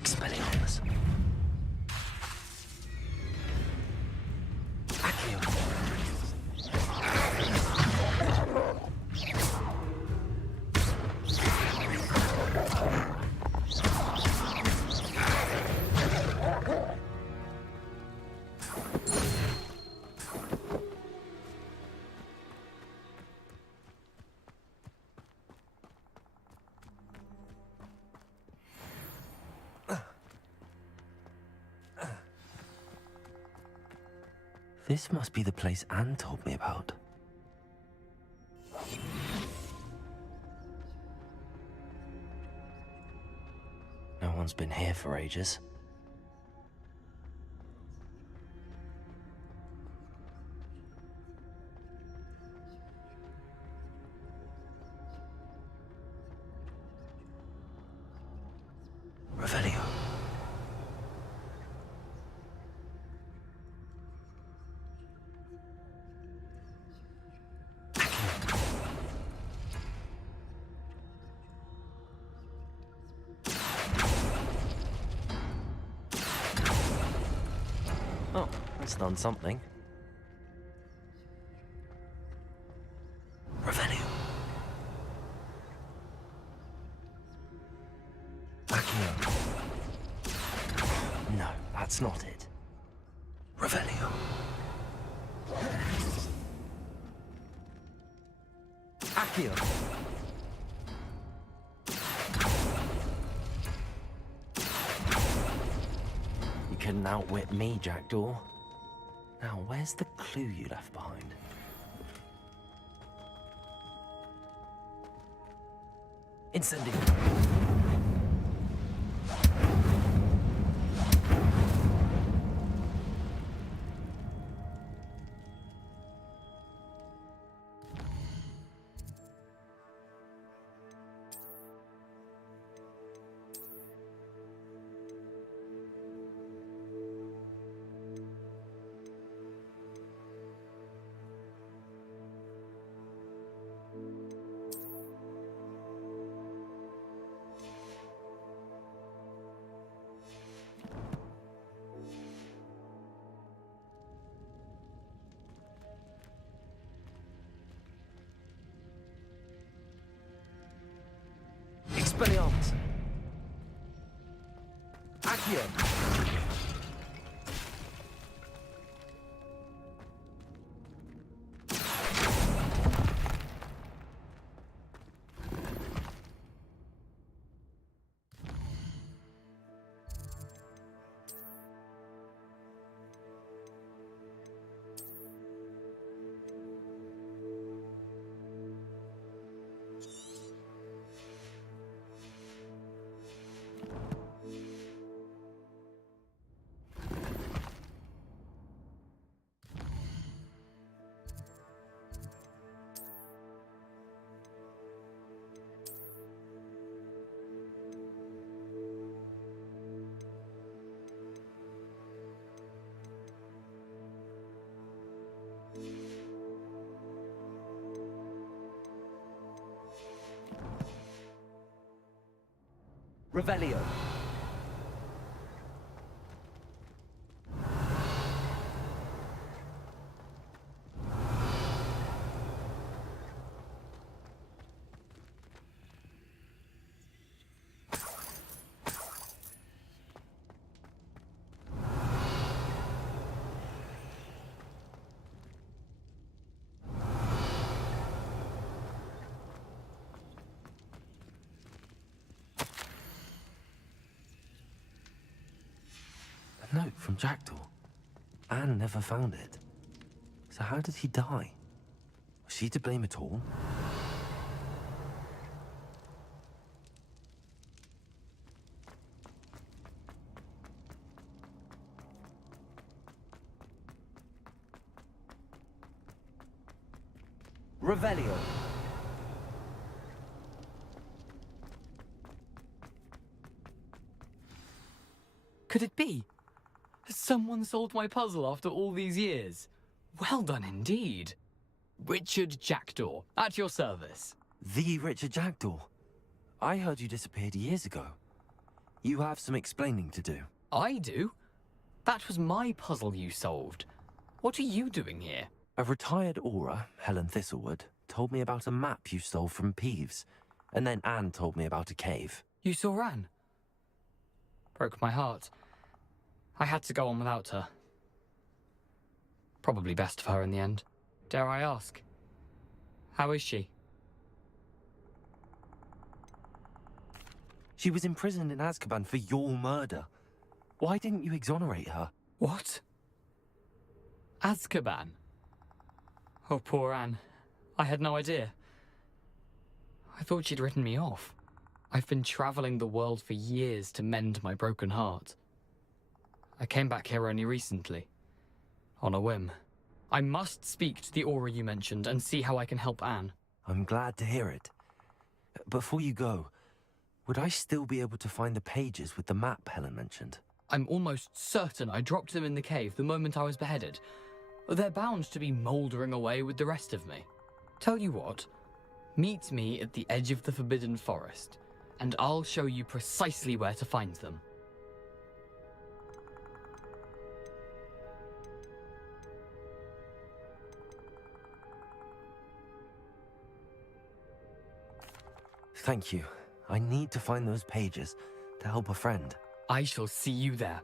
Expelliarmus. Accio. This must be the place Anne told me about. No one's been here for ages. Revelio. Oh, it's done something. Revelio. Accio. No, that's not it. Revelio. Accio. You couldn't outwit me, Jackdaw. Now, where's the clue you left behind? Incendio. Expelliarmus! Accio! Revelio. A note from Jackdaw. Anne never found it. So how did he die? Was she to blame at all? Revelio. Could it be? Has someone solved my puzzle after all these years? Well done indeed. Richard Jackdaw, at your service. The Richard Jackdaw? I heard you disappeared years ago. You have some explaining to do. I do? That was my puzzle you solved. What are you doing here? A retired aura, Helen Thistlewood, told me about a map you stole from Peeves, and then Anne told me about a cave. You saw Anne? Broke my heart. I had to go on without her. Probably best for her in the end. Dare I ask? How is she? She was imprisoned in Azkaban for your murder. Why didn't you exonerate her? What? Azkaban? Oh, poor Anne. I had no idea. I thought she'd written me off. I've been traveling the world for years to mend my broken heart. I came back here only recently. On a whim. I must speak to the aura you mentioned and see how I can help Anne. I'm glad to hear it. Before you go, would I still be able to find the pages with the map Helen mentioned? I'm almost certain I dropped them in the cave the moment I was beheaded. They're bound to be mouldering away with the rest of me. Tell you what, meet me at the edge of the Forbidden Forest, and I'll show you precisely where to find them. Thank you. I need to find those pages to help a friend. I shall see you there.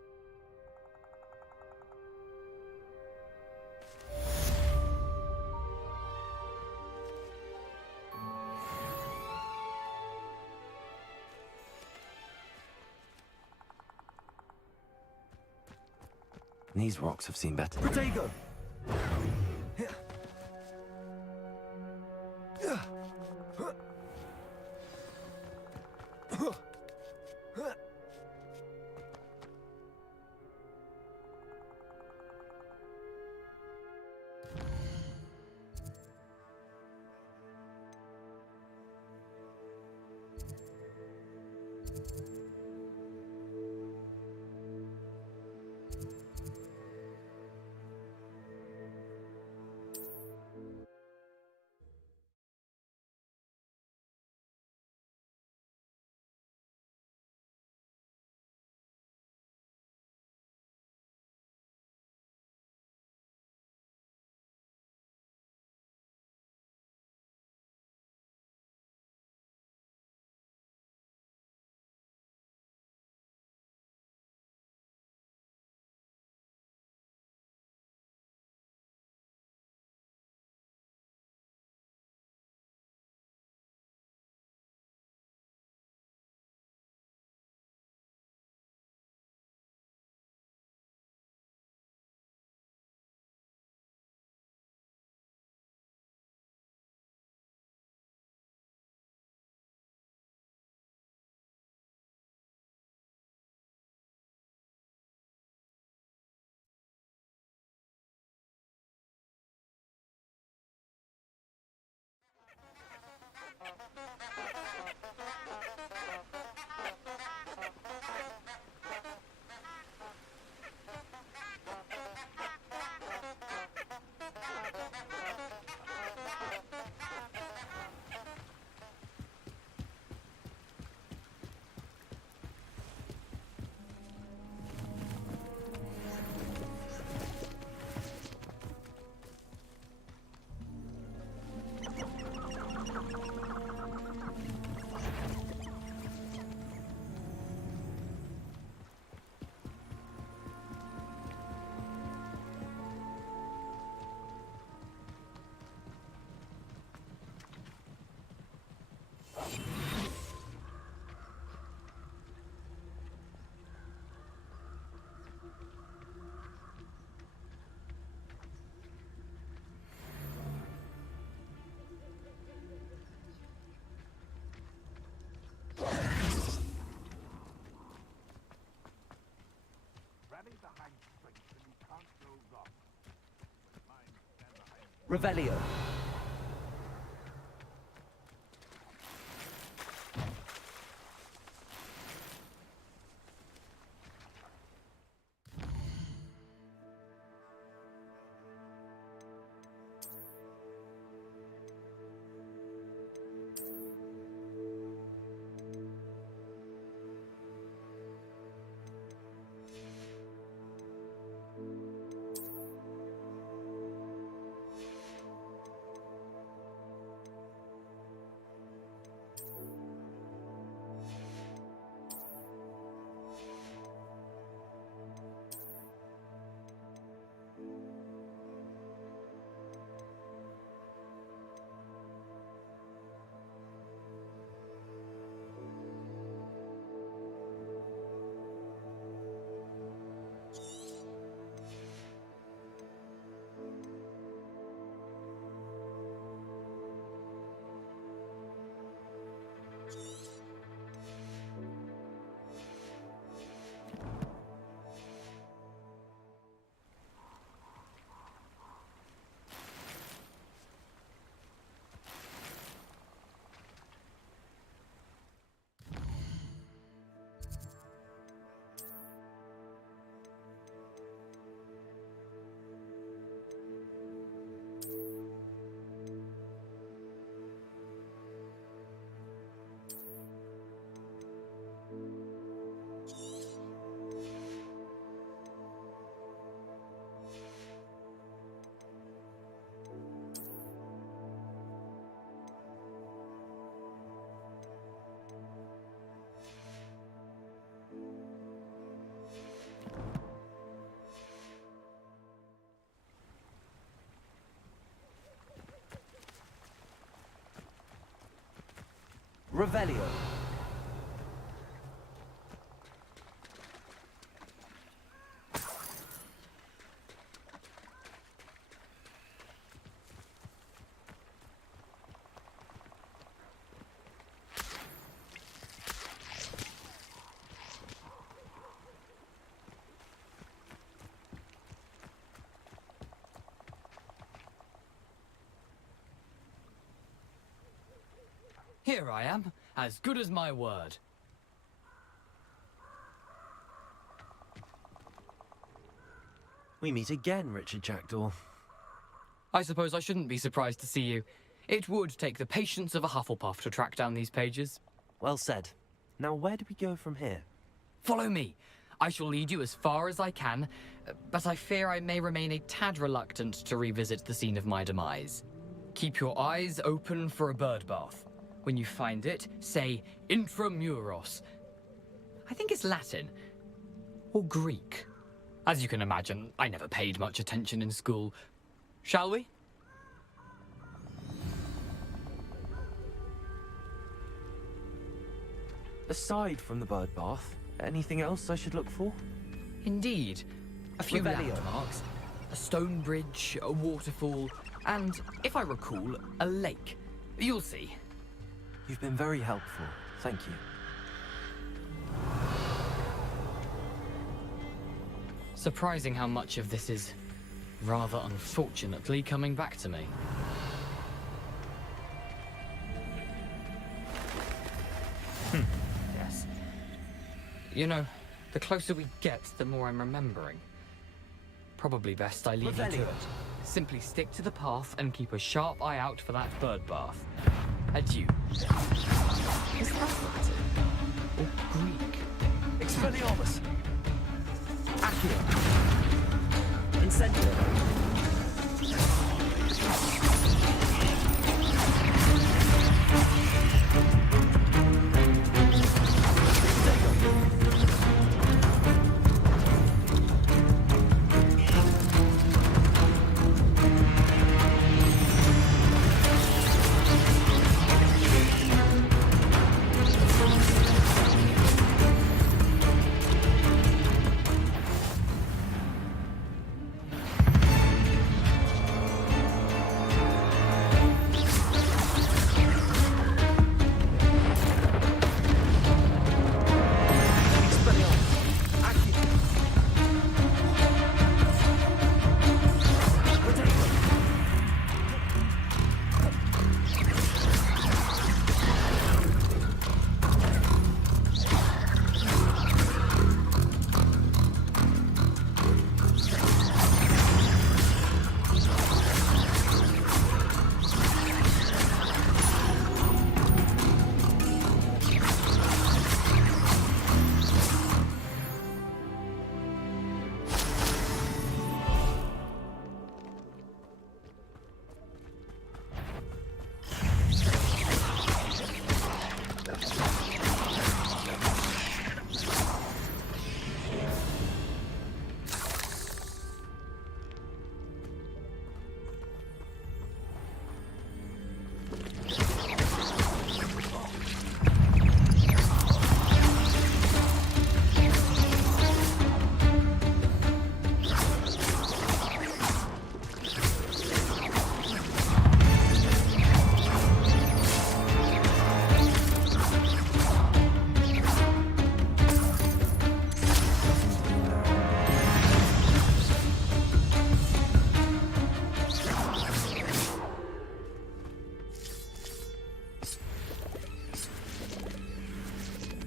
These rocks have seen better. Protego! Revelio. Revelio. Here I am, as good as my word. We meet again, Richard Jackdaw. I suppose I shouldn't be surprised to see you. It would take the patience of a Hufflepuff to track down these pages. Well said. Now where do we go from here? Follow me. I shall lead you as far as I can, but I fear I may remain a tad reluctant to revisit the scene of my demise. Keep your eyes open for a bird bath. When you find it, say intramuros. I think it's Latin. Or Greek. As you can imagine, I never paid much attention in school. Shall we? Aside from the bird bath, anything else I should look for? Indeed. A few Revelio. landmarks. A stone bridge, a waterfall, and, if I recall, a lake. You'll see. You've been very helpful. Thank you. Surprising how much of this is, rather unfortunately, coming back to me. Yes. You know, the closer we get, the more I'm remembering. Probably best I leave you to it. Simply stick to the path and keep a sharp eye out for that bird bath. Adieu. Is that Latin? Or Greek? Expelliarmus. Accio. Incendio.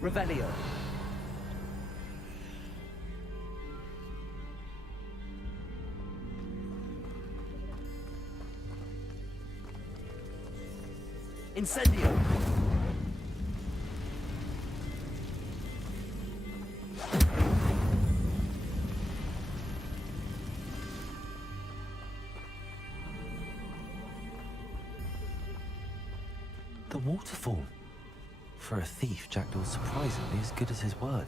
Revelio. Incendio. The waterfall. For a thief, Jackdaw's surprisingly as good as his word.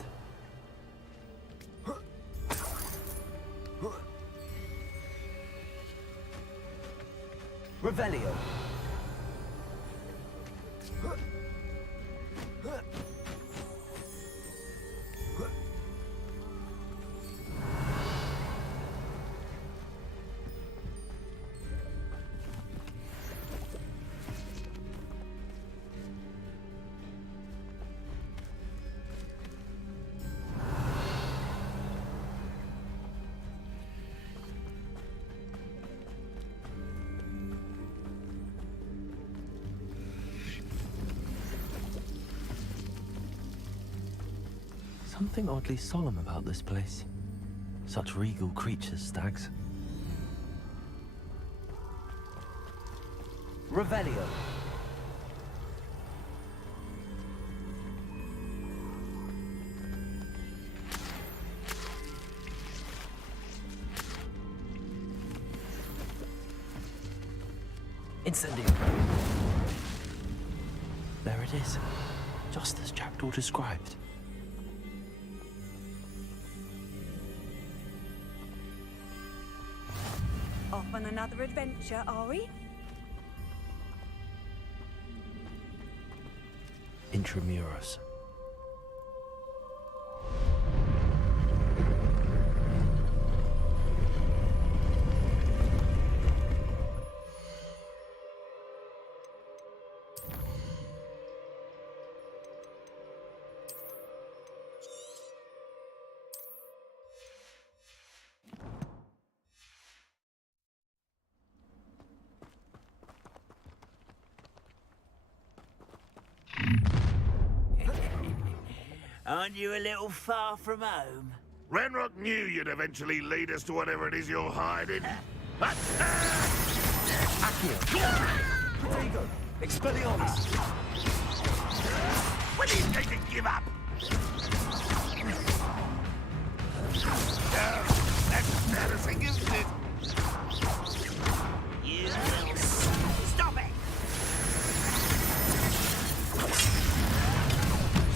Revelio. Something oddly solemn about this place. Such regal creatures, stags. Revelio. Incendio. There it is. Just as Jackdaw described. Off on another adventure, are we? Intramuros. Aren't you a little far from home? Renrock knew you'd eventually lead us to whatever it is you're hiding. Protego. Expelliarmus. When are you going to give up? No, that's embarrassing, isn't it? You will stop it!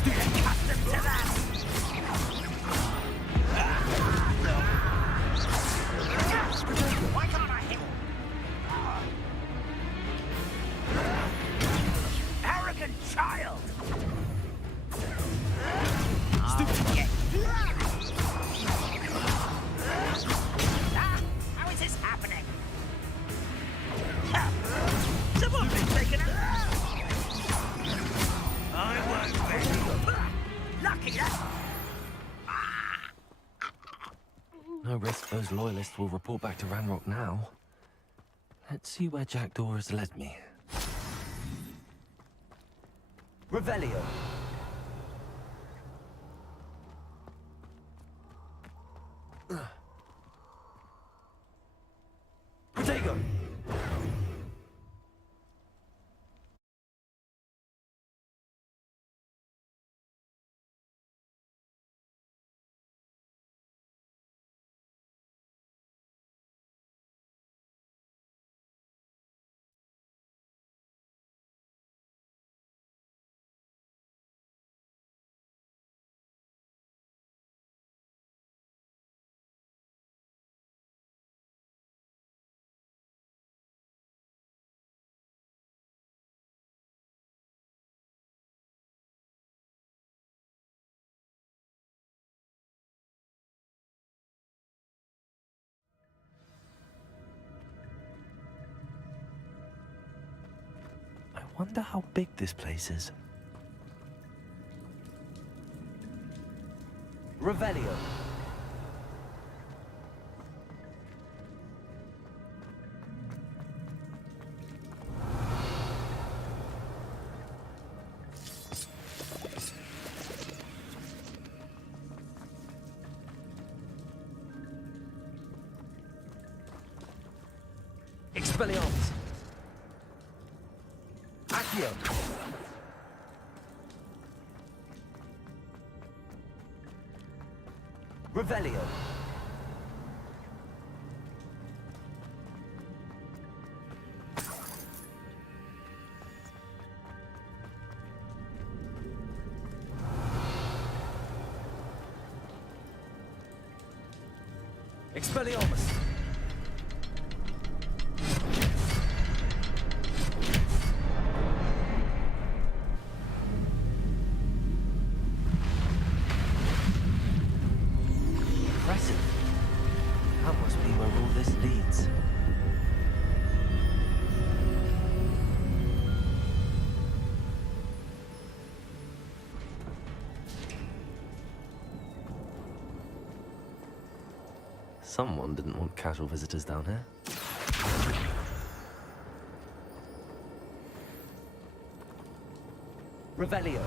Get accustomed to that! Why can't I hit? Arrogant child! How is this happening? Someone's been taken out! I won't be. Lucky that. No risk those loyalists will report back to Ranrock now. Let's see where Jackdaw has led me. Revelio. Protego. I wonder how big this place is. Revelio. Expelliarmus! Accio! Revelio! Expelliarmus! Impressive. That must be where all this leads. Someone didn't want casual visitors down here. Revelio!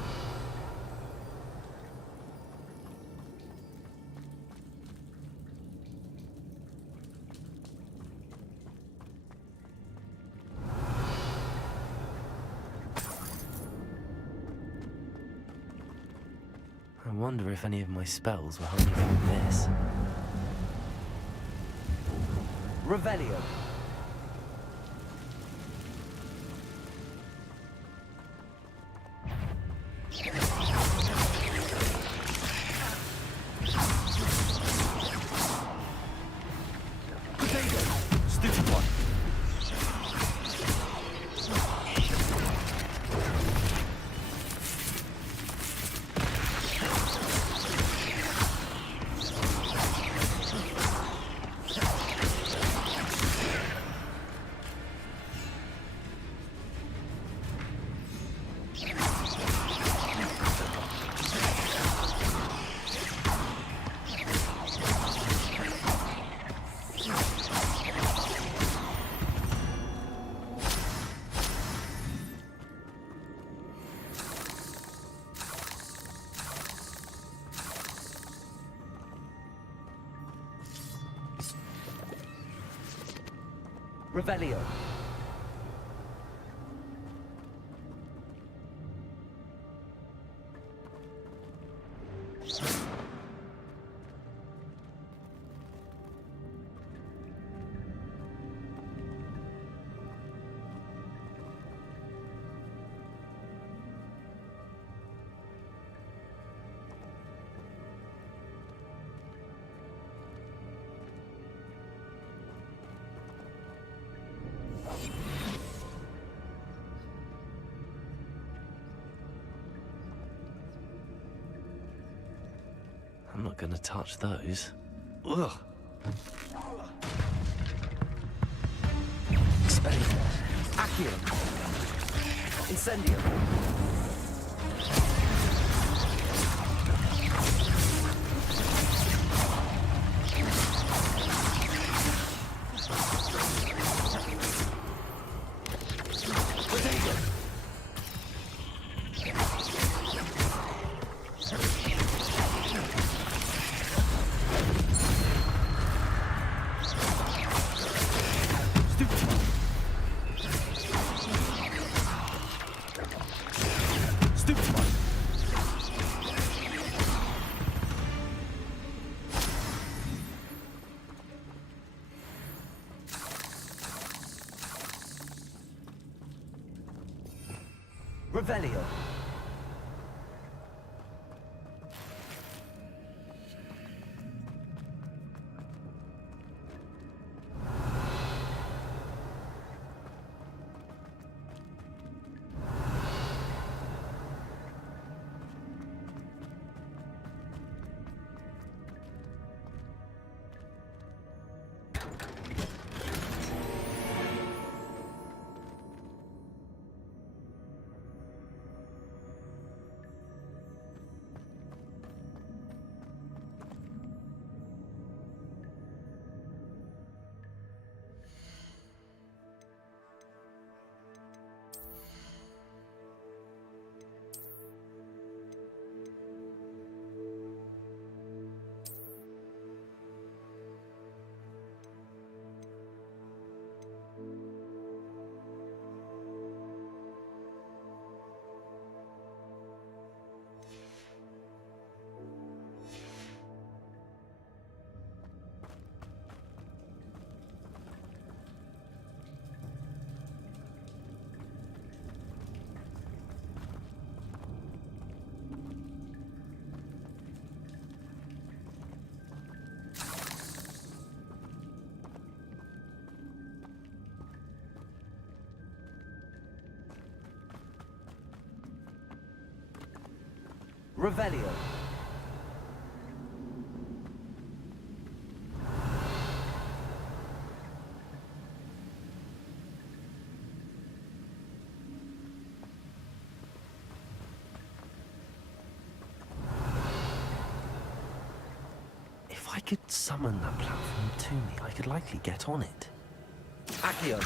I wonder if any of my spells were hiding from this. Revelio! Stupid one! Revelio! I'm not gonna touch those. Ugh. Expelliarmus! Accio! Incendio! Revelio! Revelio. If I could summon that platform to me, I could likely get on it. Accio.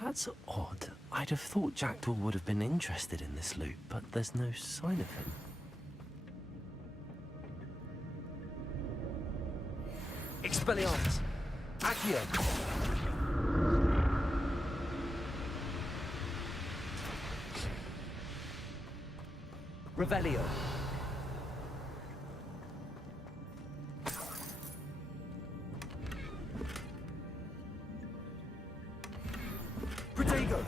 That's odd. I'd have thought Jackdaw would have been interested in this loot, but there's no sign of him. Expelliarmus. Accio. Revelio. Protego.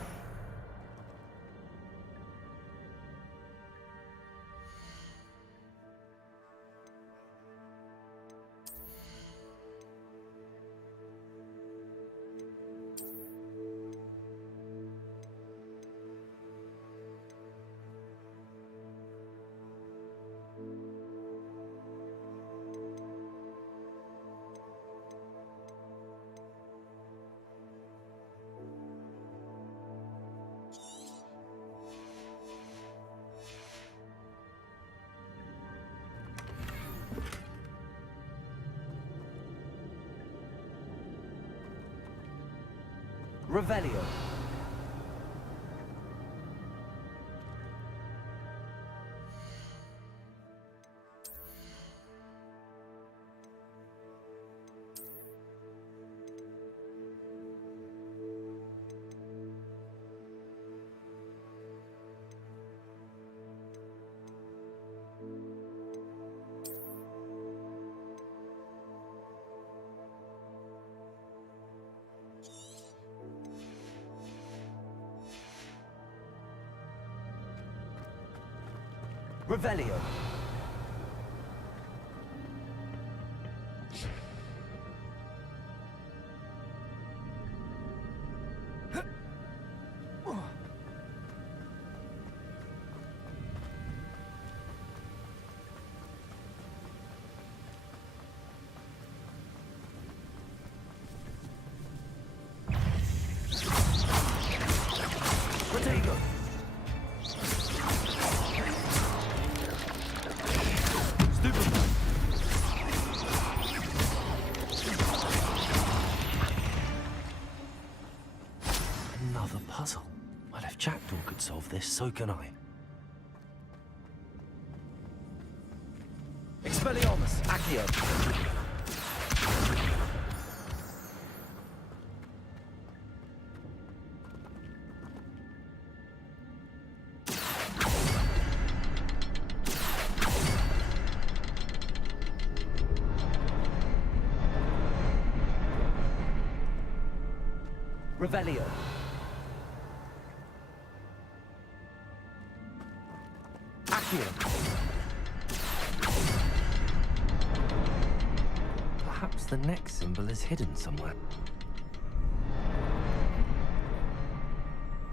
Revelio. Revelio. Protego. Another puzzle. Well, if Jackdaw could solve this, so can I. Expelliarmus. Accio. Revelio. Accio. Perhaps the next symbol is hidden somewhere.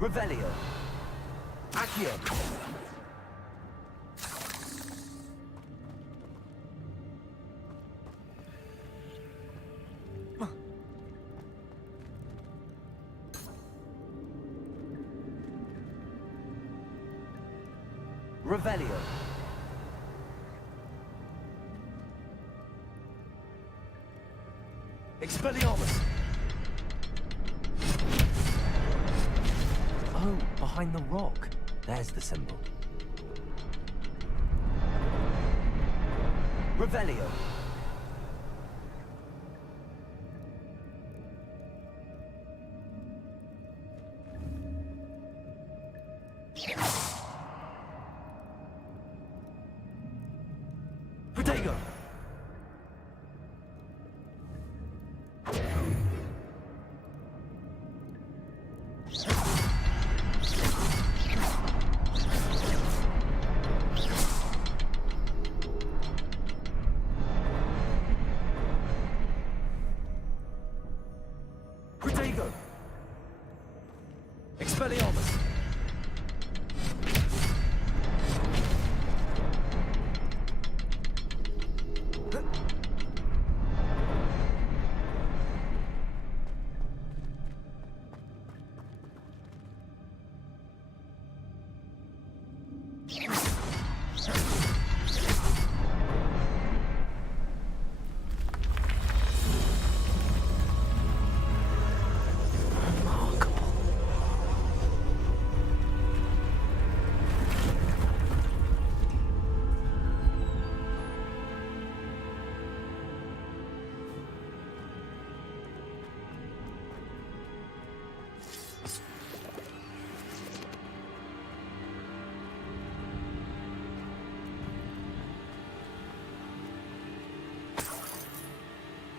Revelio. Accio. Revelio. Expelliarmus. Oh, behind the rock. There's the symbol. Revelio. Protego! Protego! Expelliarmus!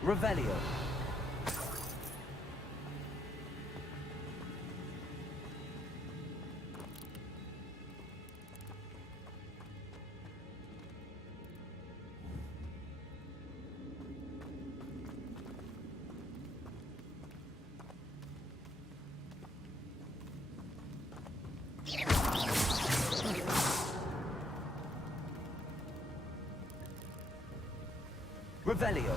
Revelio. Revelio.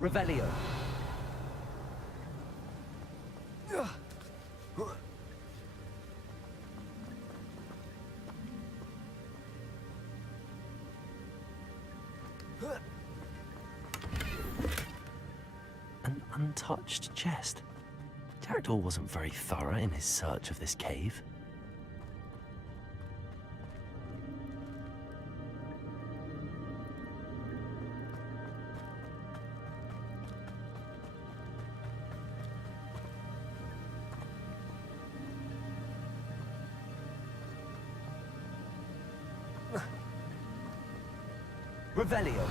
Revelio. An untouched chest. Jackdaw wasn't very thorough in his search of this cave. Revelio.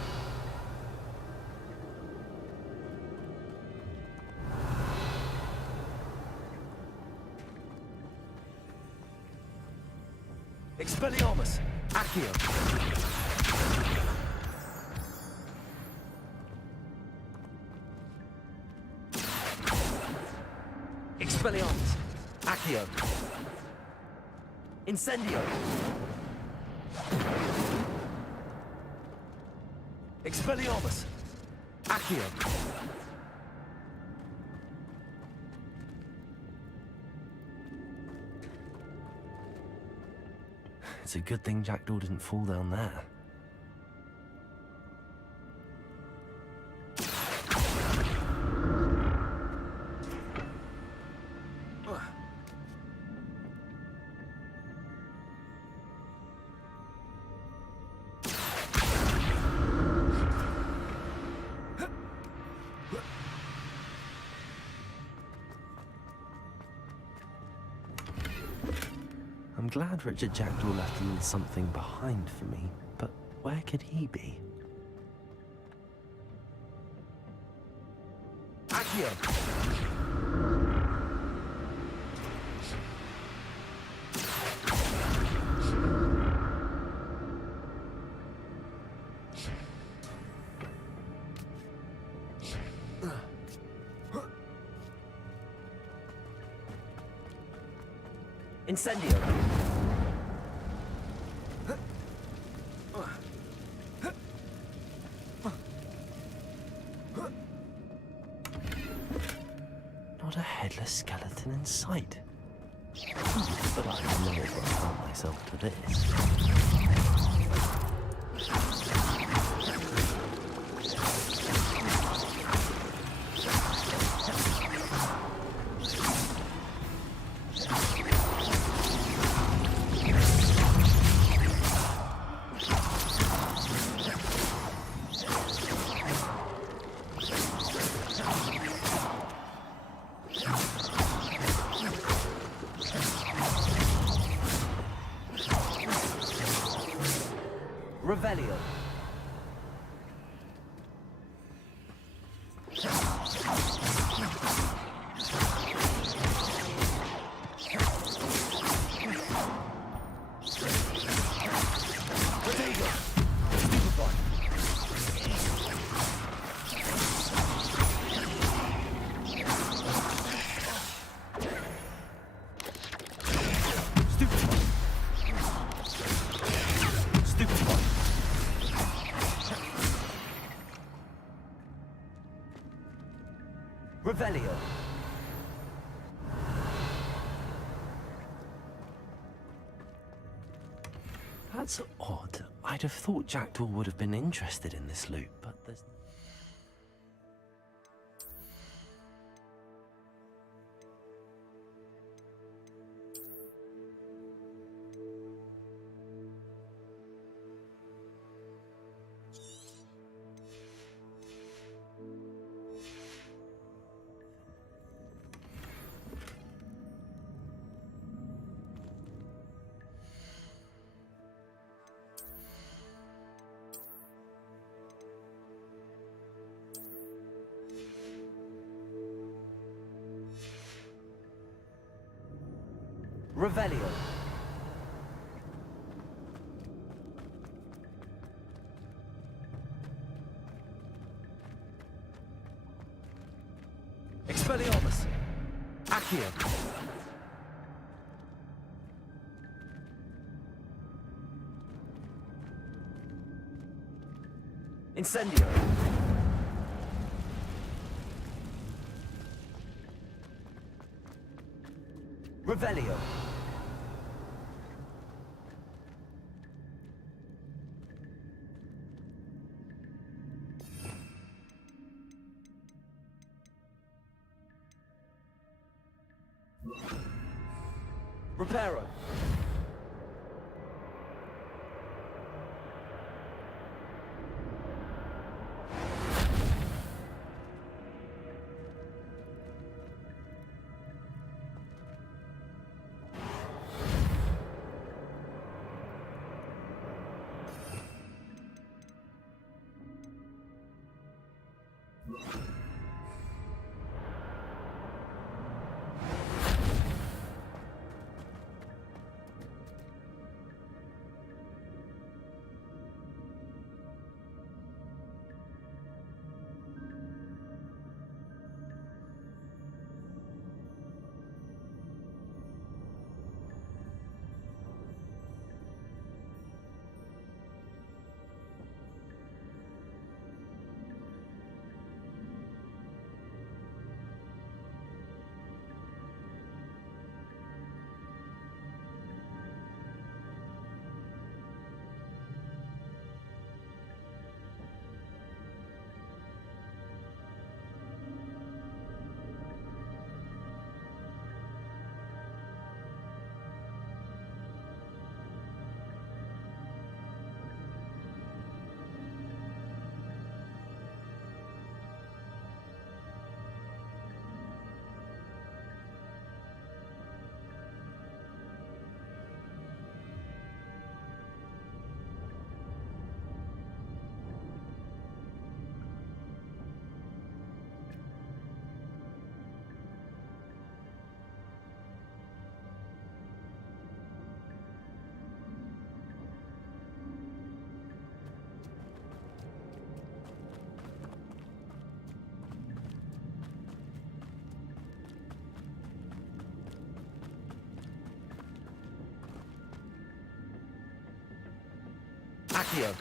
Expelliarmus. Accio. Expelliarmus. Accio. Incendio. Expelliarmus. Accio. It's a good thing Jackdaw didn't fall down there. I'm glad Richard Jackdaw left a little something behind for me, but where could he be? Accio. Incendio. Not a headless skeleton in sight. But I may as well help myself to this. Revelio. Revelio. That's odd. I'd have thought Jackdaw would have been interested in this loot, but there's... Revelio. Expelliarmus. Accio. Incendio. Revelio. Reparo. Accio.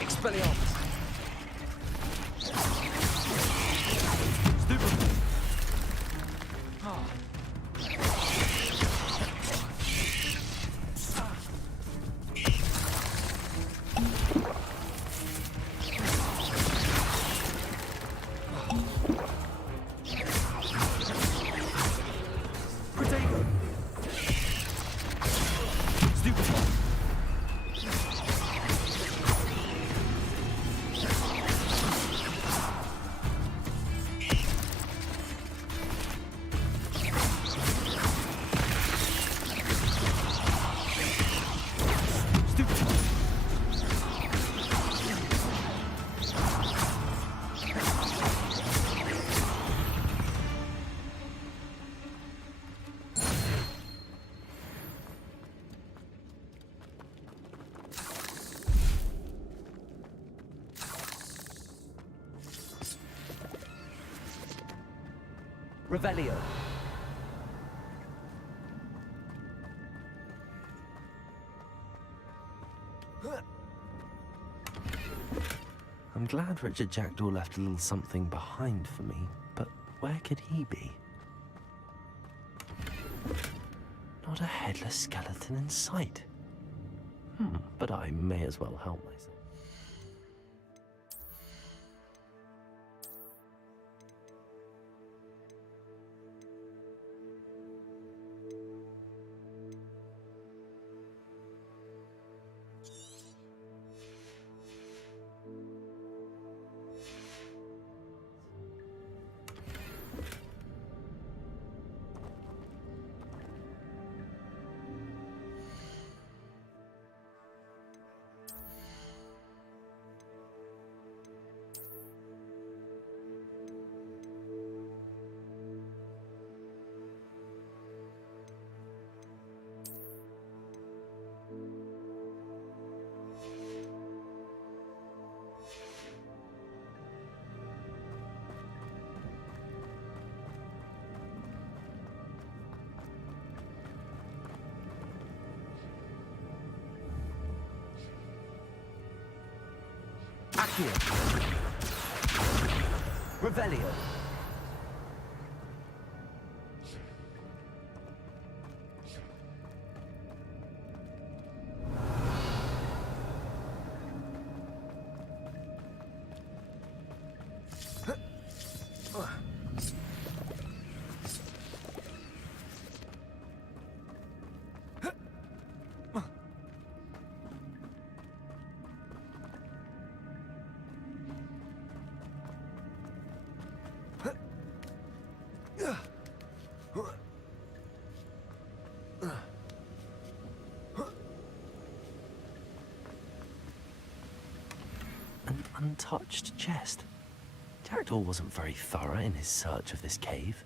Expelliarmus. Stupid. Oh. Revelio. I'm glad Richard Jackdaw left a little something behind for me, but where could he be? Not a headless skeleton in sight. But I may as well help myself. Accio. Revelio. An untouched chest. Jackdaw wasn't very thorough in his search of this cave.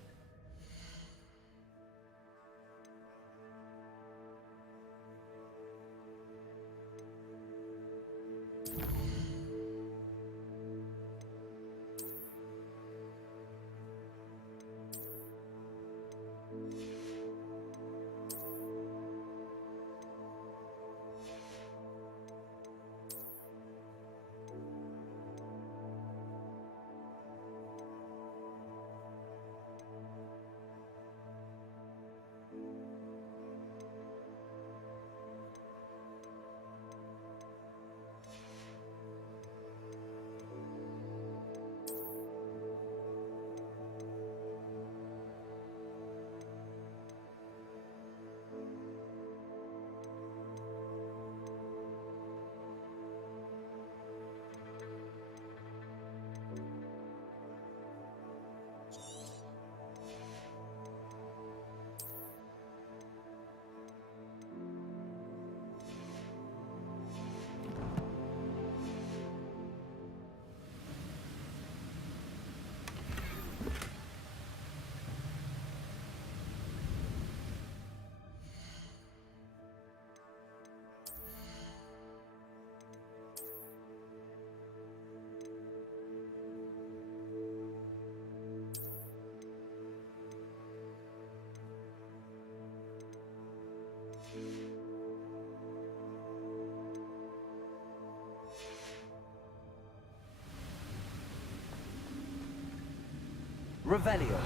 Revelio.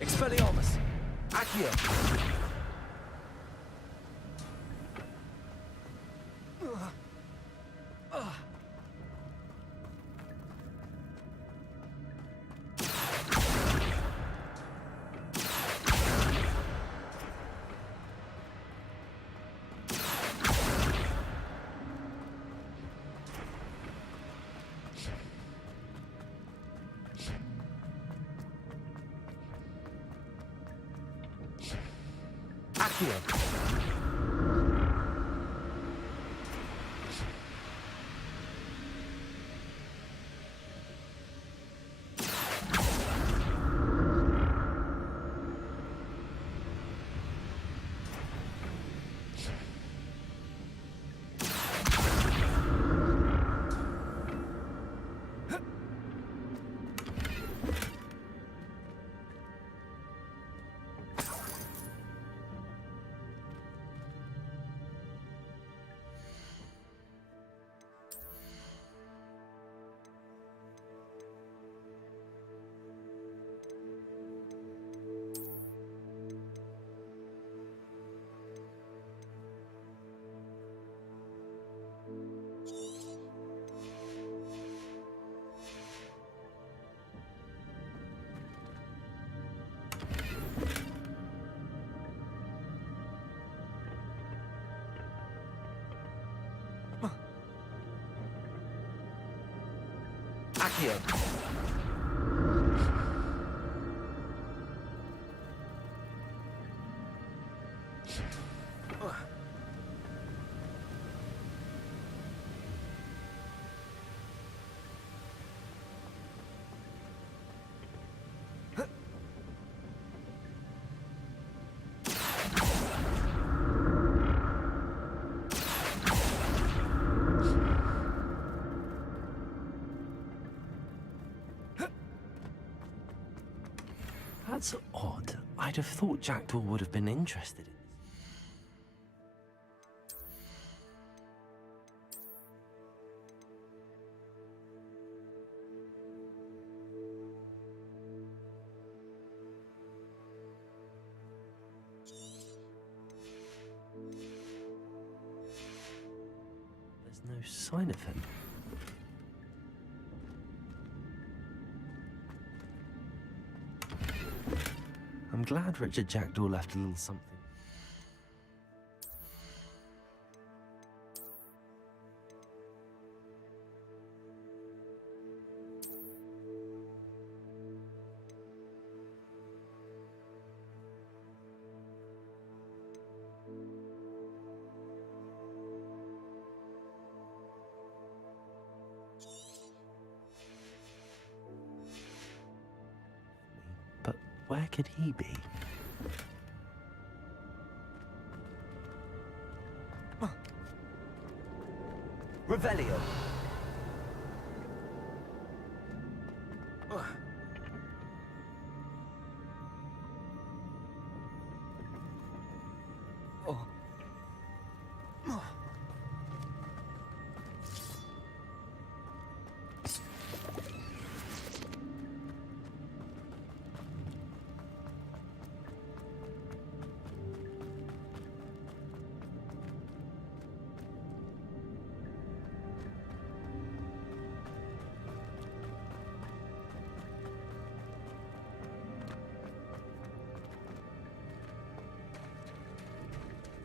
Expelliarmus. Accio. Accio. Accio. That's odd. I'd have thought Jackdaw would have been interested in this. There's no sign of him. I'm glad Richard Jackdaw left a little something. But where could he be? Revelio.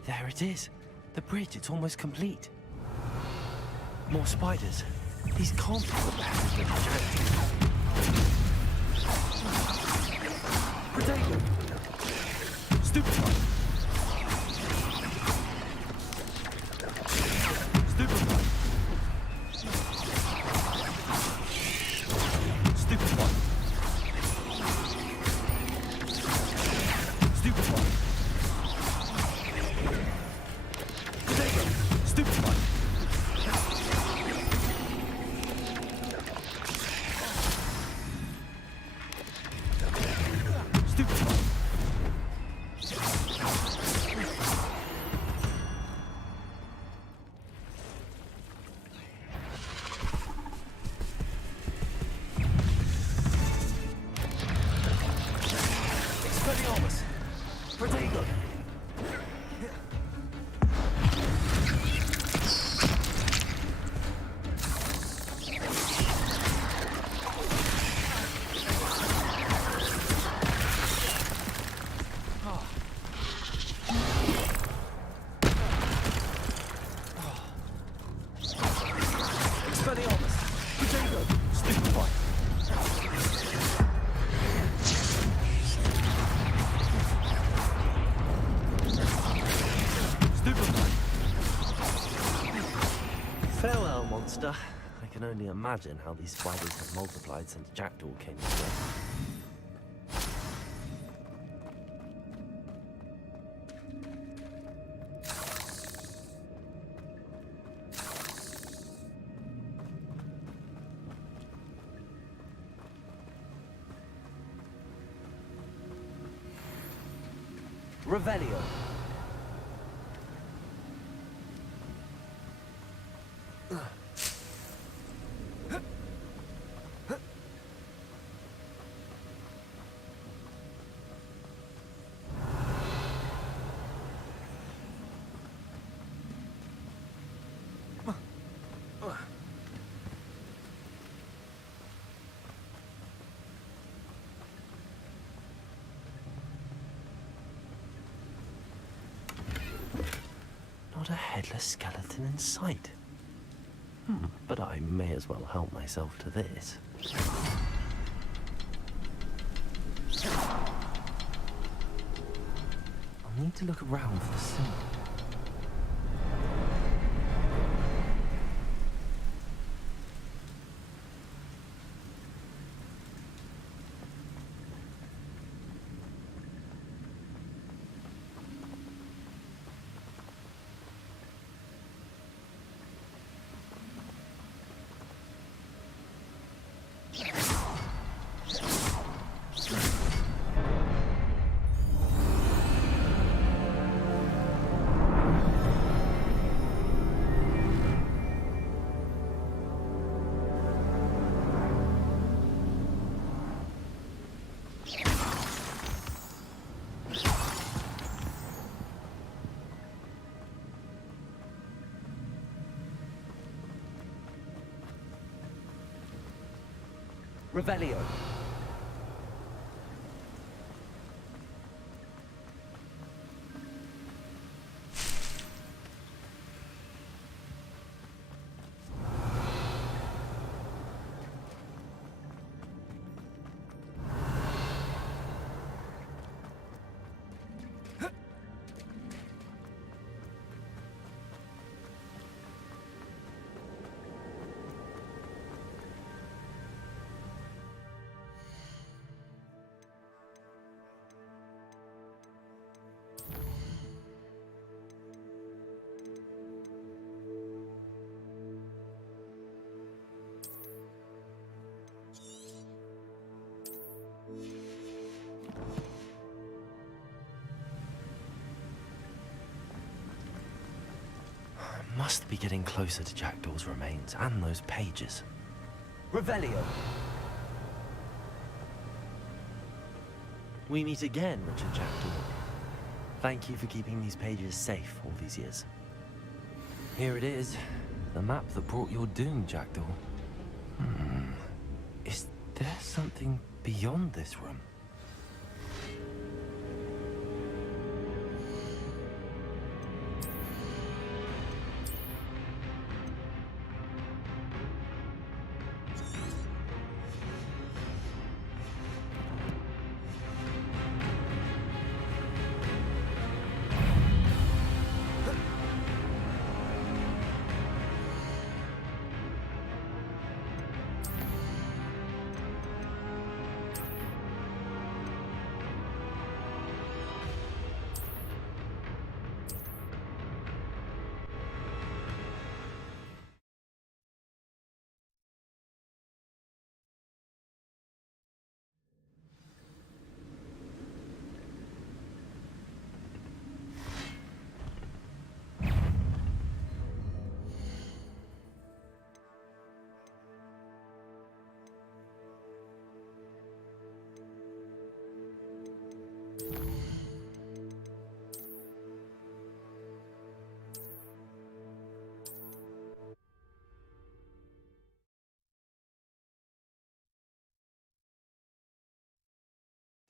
There it is. The bridge, it's almost complete. More spiders. These can't be the best of Potato! Stupefy! Stupefy! Stupefy! Stupefy! Expelliarmus! Protego! Expelliarmus! Protego! Stupefy! Farewell, monster. I can only imagine how these spiders have multiplied since Jackdaw came here. Revelio. Not a headless skeleton in sight. But I may as well help myself to this. I'll need to look around for the symbol. Revelio. Must be getting closer to Jackdaw's remains and those pages. Revelio. We meet again, Richard Jackdaw. Thank you for keeping these pages safe all these years. Here it is, the map that brought your doom, Jackdaw. Is there something beyond this room?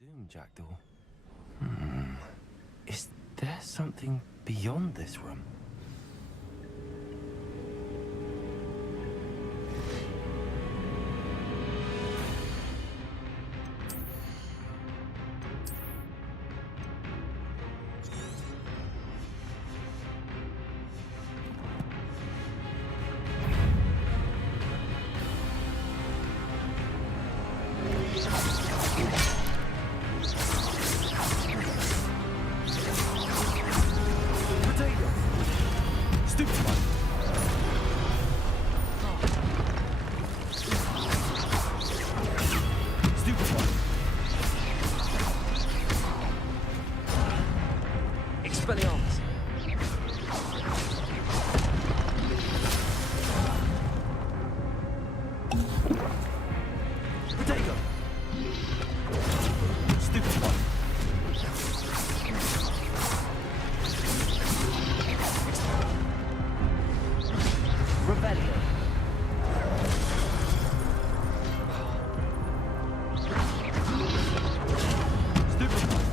Doom, Jackdaw. Is there something beyond this room? Protego! Stupid one! Revelio! Stupid one!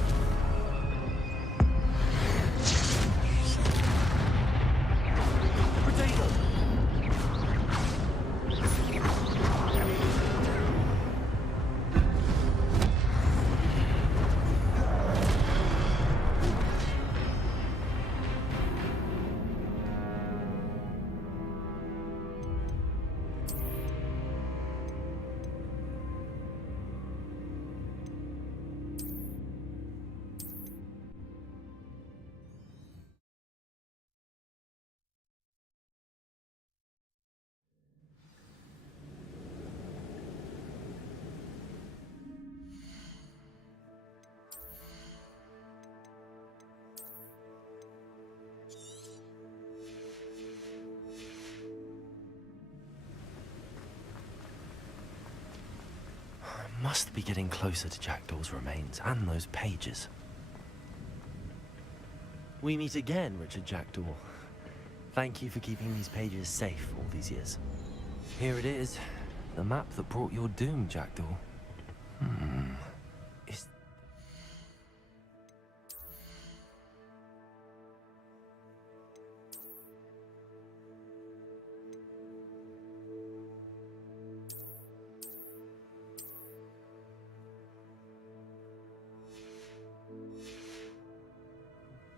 Protego! Must be getting closer to Jackdaw's remains and those pages. We meet again, Richard Jackdaw. Thank you for keeping these pages safe all these years. Here it is, the map that brought your doom, Jackdaw. Is...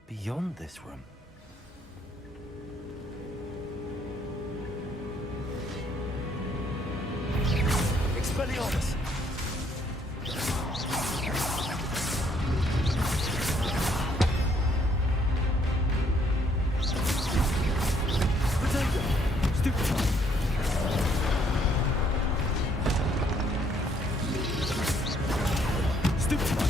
beyond this room. Expelliarmus! Protego! Stupid one! Stupid one!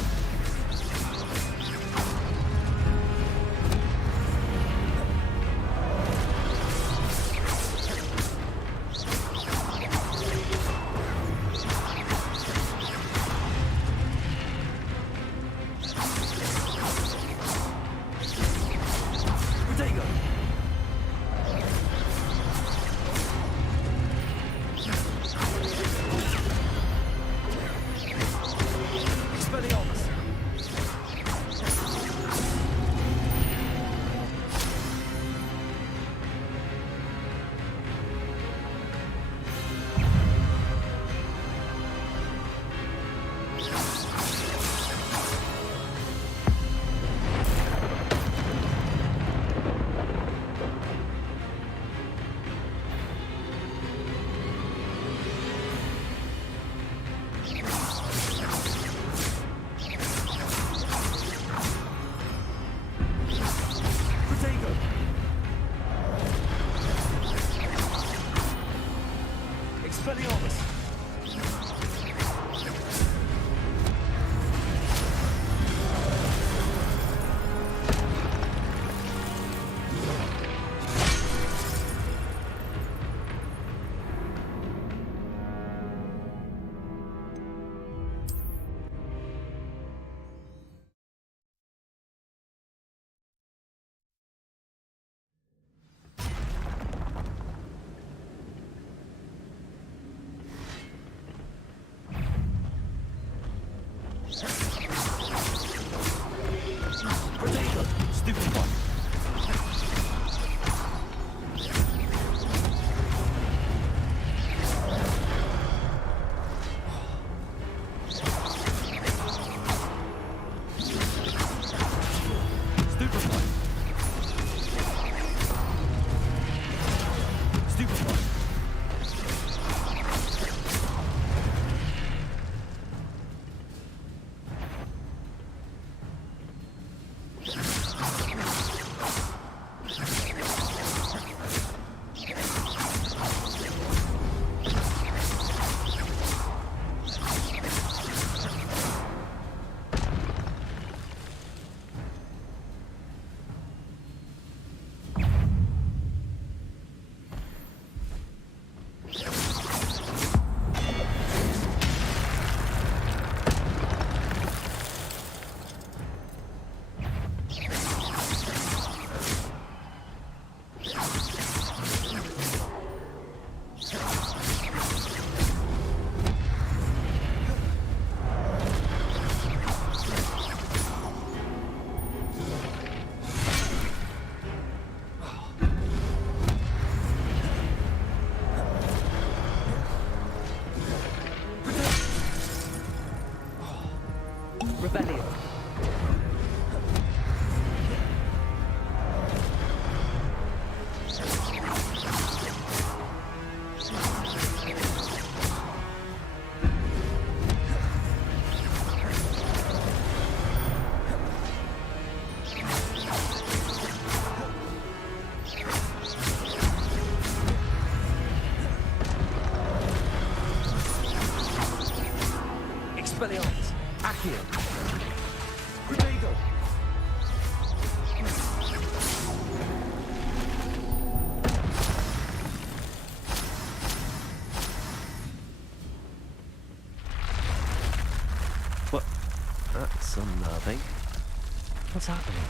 Protego! Expelliarmus! Protego! Expelliarmus! Expelliarmus! Accio! Protego! What? That's unnerving. What's happening?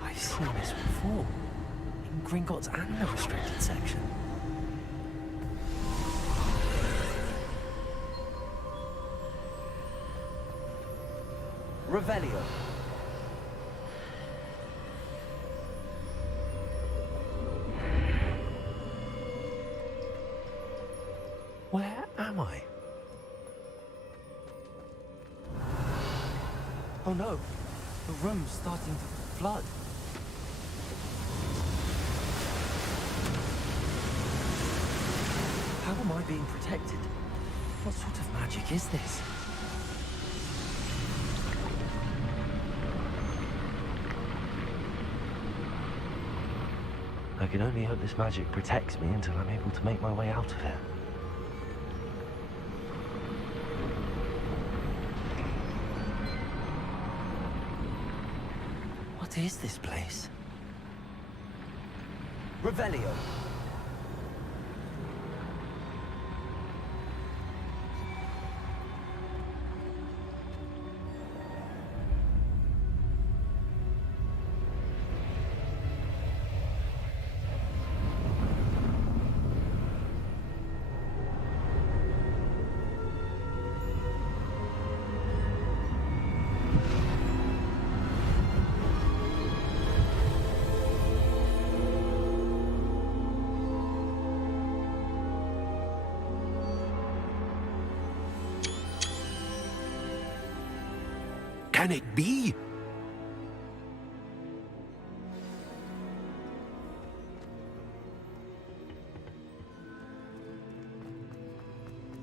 I've seen this before. In Gringotts and the restricted section. Revelio. Where am I? Oh no, the room's starting to flood. How am I being protected? What sort of magic is this? I can only hope this magic protects me until I'm able to make my way out of here. What is this place? Revelio. Can it be?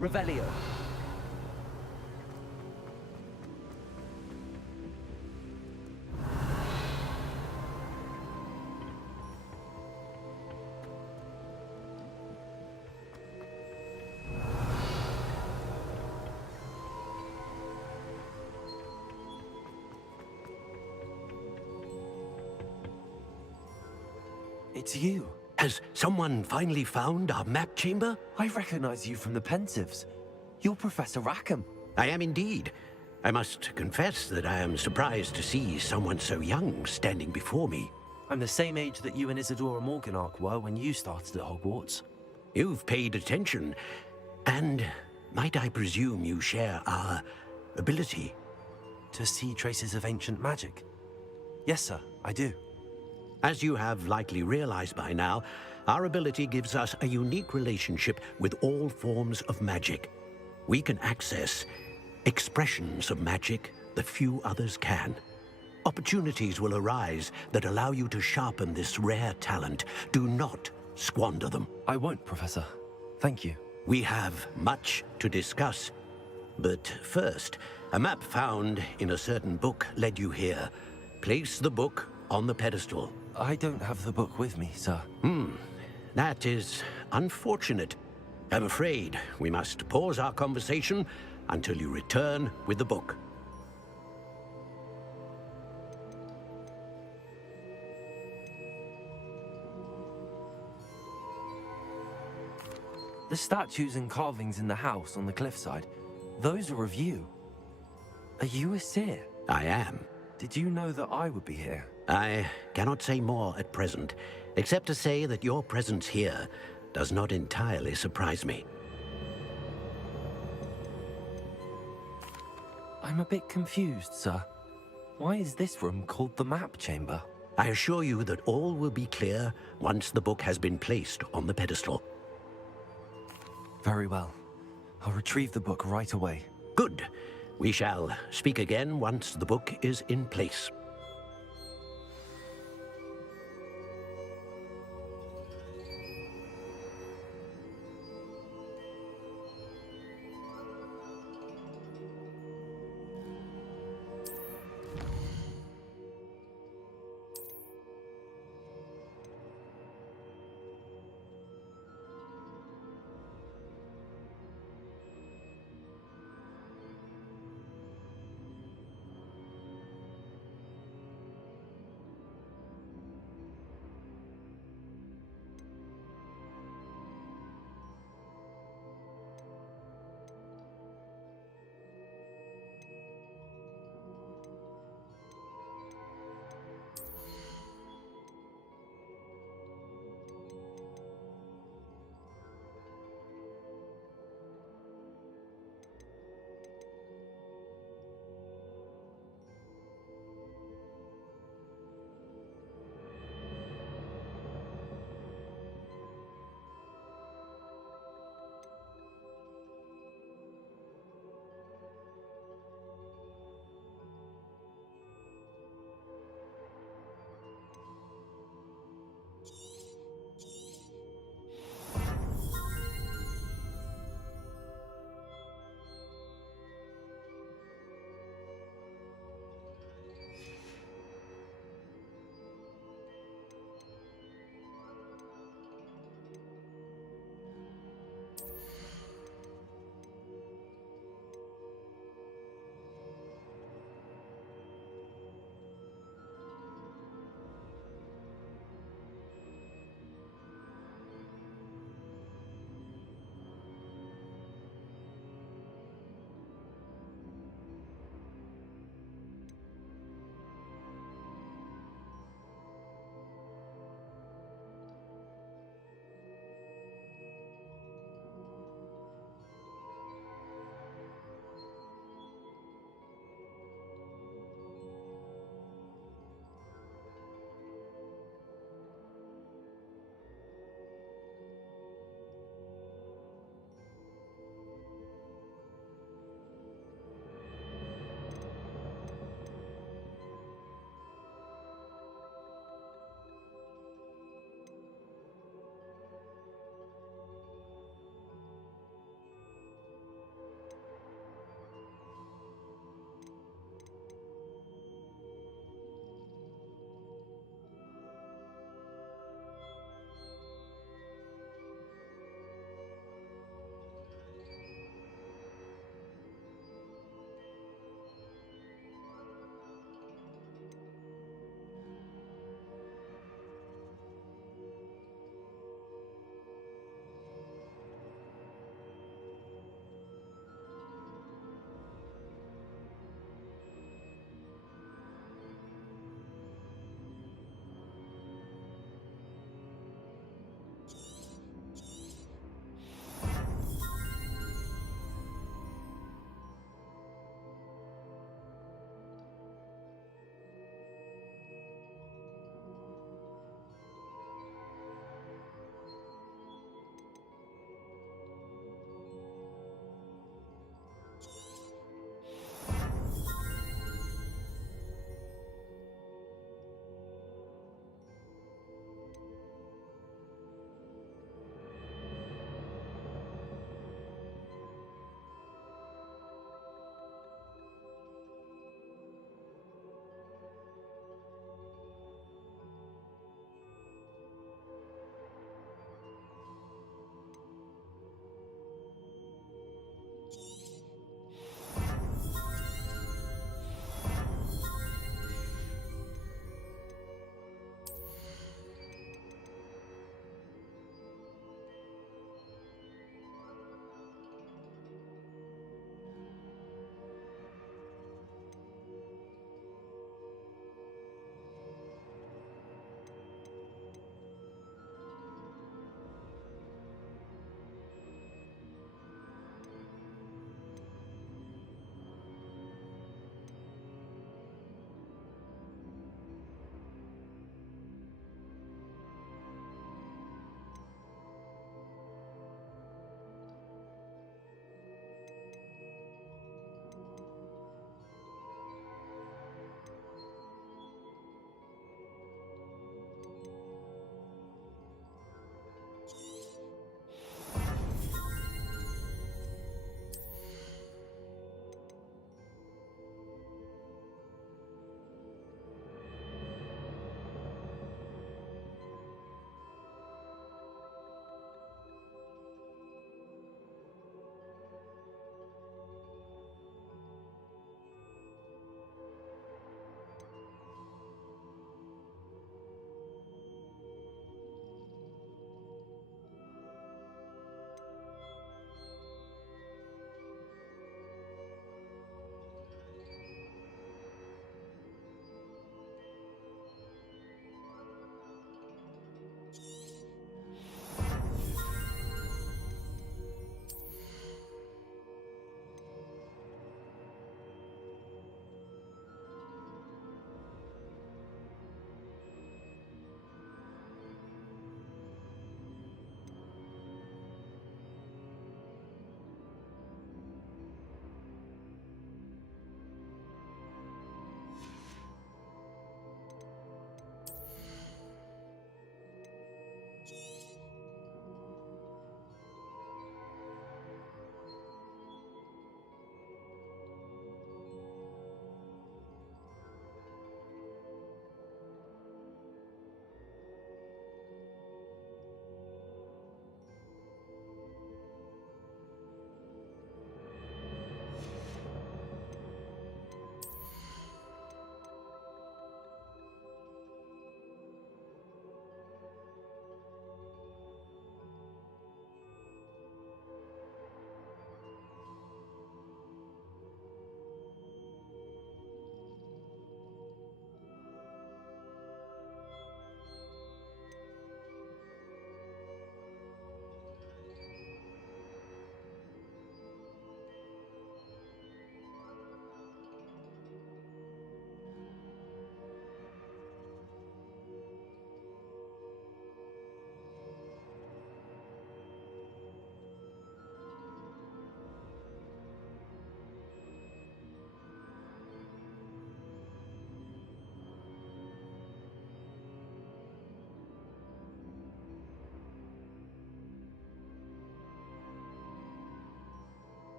Revelio. It's you. Has someone finally found our map chamber? I recognize you from the Pensives. You're Professor Rackham. I am indeed. I must confess that I am surprised to see someone so young standing before me. I'm the same age that you and Isadora Morganach were when you started at Hogwarts. You've paid attention, and might I presume you share our ability? To see traces of ancient magic? Yes, sir, I do. As you have likely realized by now, our ability gives us a unique relationship with all forms of magic. We can access expressions of magic that few others can. Opportunities will arise that allow you to sharpen this rare talent. Do not squander them. I won't, Professor. Thank you. We have much to discuss. But first, a map found in a certain book led you here. Place the book on the pedestal. I don't have the book with me, sir. That is unfortunate. I'm afraid we must pause our conversation until you return with the book. The statues and carvings in the house on the cliffside, those are of you. Are you a seer? I am. Did you know that I would be here? I cannot say more at present, except to say that your presence here does not entirely surprise me. I'm a bit confused, sir. Why is this room called the map chamber? I assure you that all will be clear once the book has been placed on the pedestal. Very well. I'll retrieve the book right away. Good. We shall speak again once the book is in place.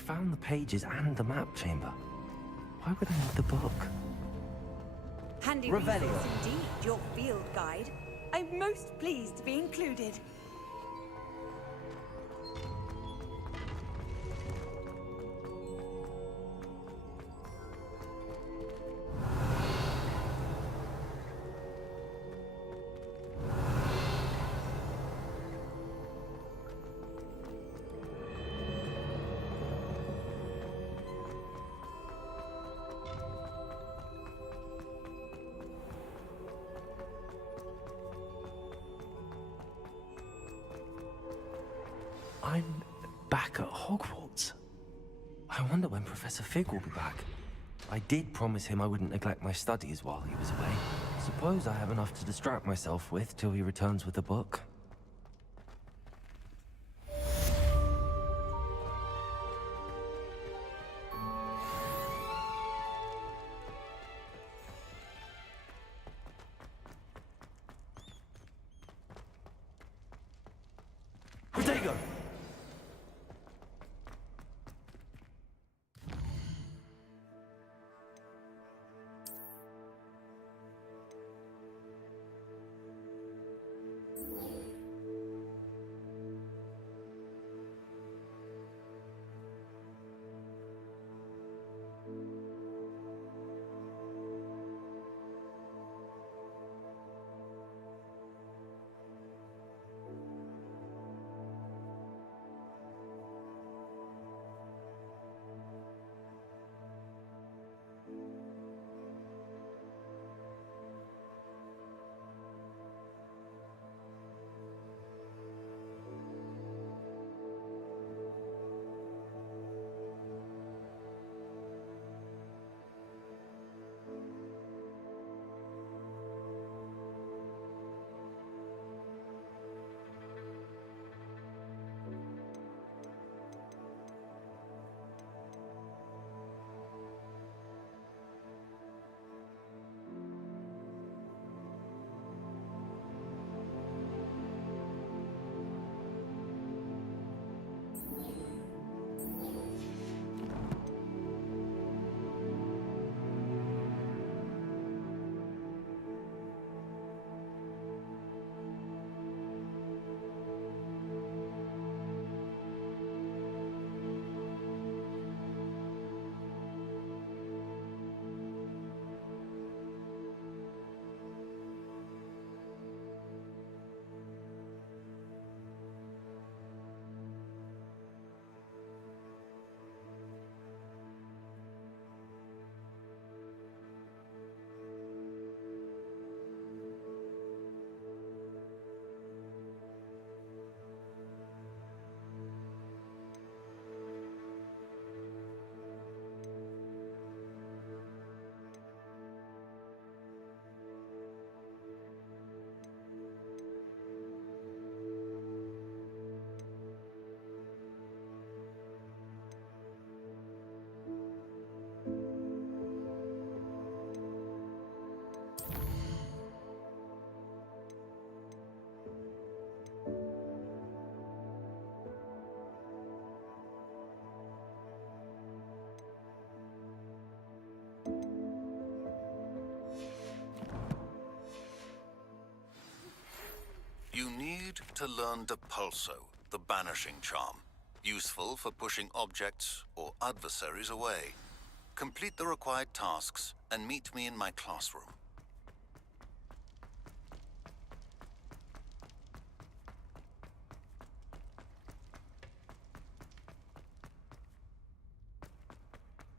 found the pages and the map chamber. Why would I need the book? Handy Revelio. resource indeed, your field guide. I'm most pleased to be included. I'm back at Hogwarts. I wonder when Professor Fig will be back. I did promise him I wouldn't neglect my studies while he was away. Suppose I have enough to distract myself with till he returns with the book. Protego! You need to learn Depulso, the banishing charm. Useful for pushing objects or adversaries away. Complete the required tasks and meet me in my classroom.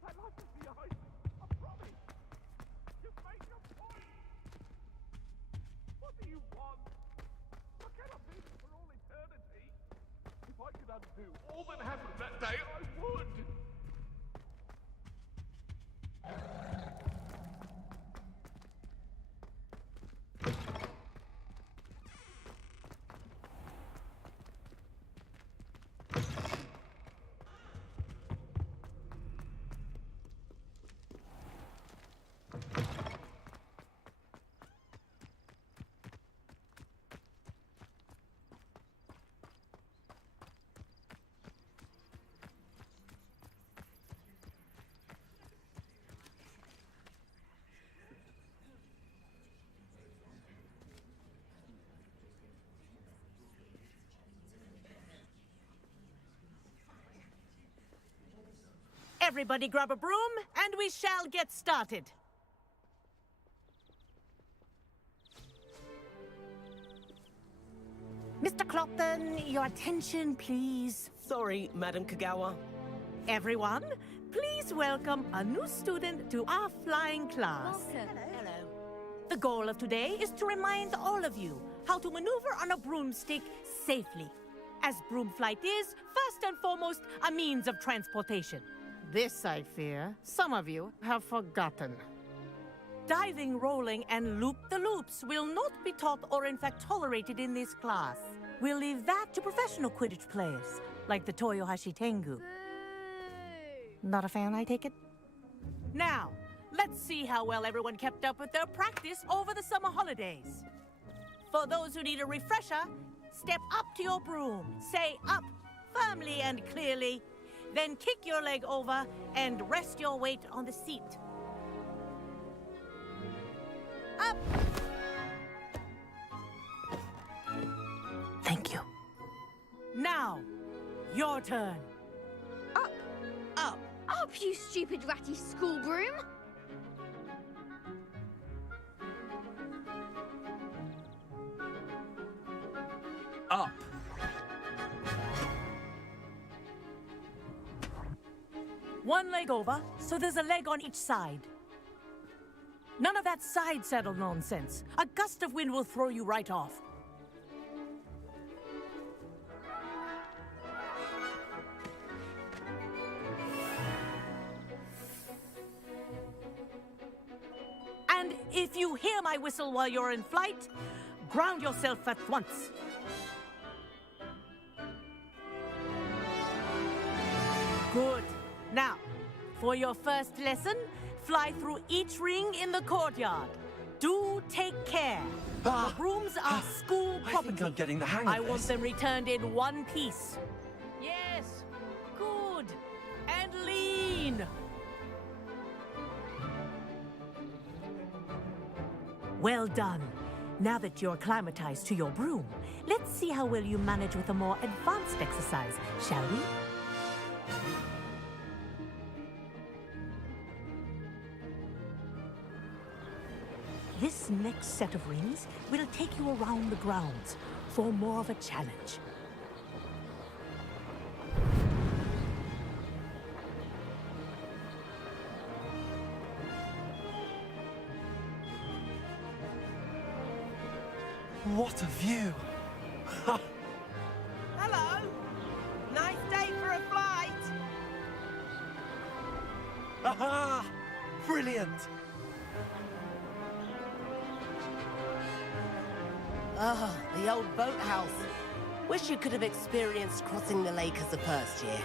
That light is behind me. I promise. You've made your point. What do you want? I cannot be for all eternity. If I could undo all that happened that day, I would. Everybody grab a broom, and we shall get started. Mr. Clopton, your attention, please. Sorry, Madam Kagawa. Everyone, please welcome a new student to our flying class. Hello. The goal of today is to remind all of you how to maneuver on a broomstick safely, as broom flight is, first and foremost, a means of transportation. This, I fear, some of you have forgotten. Diving, rolling, and loop-the-loops will not be taught or in fact tolerated in this class. We'll leave that to professional Quidditch players, like the Toyohashi Tengu. Not a fan, I take it? Now, let's see how well everyone kept up with their practice over the summer holidays. For those who need a refresher, step up to your broom, say up firmly and clearly, then kick your leg over and rest your weight on the seat. Up! Thank you. Now, your turn. Up! Up! Up, you stupid ratty school broom! Up. One leg over, so there's a leg on each side. None of that side saddle nonsense. A gust of wind will throw you right off. And if you hear my whistle while you're in flight, ground yourself at once. Good. Now, for your first lesson, fly through each ring in the courtyard. Do take care. The brooms are school property. I think I'm getting the hang of I this. want them returned in one piece. Yes. Good. And lean. Well done. Now that you're acclimatized to your broom, let's see how well you manage with a more advanced exercise, shall we? This next set of rings will take you around the grounds for more of a challenge. What a view! Hello! Nice day for a flight! Aha! Brilliant! Ah, the old boathouse. Wish you could have experienced crossing the lake as a first year.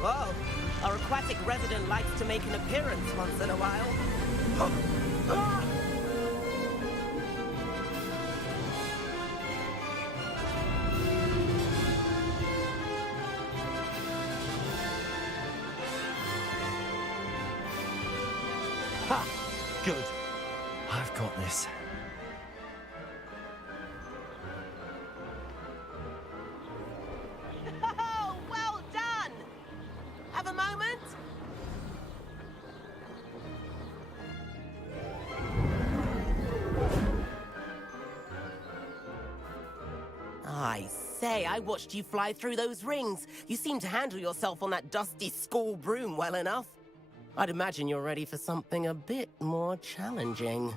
Whoa, our aquatic resident likes to make an appearance once in a while. Ha! Good. I've got this. Oh, well done! Have a moment? I say, I watched you fly through those rings. You seem to handle yourself on that dusty school broom well enough. I'd imagine you're ready for something a bit more challenging.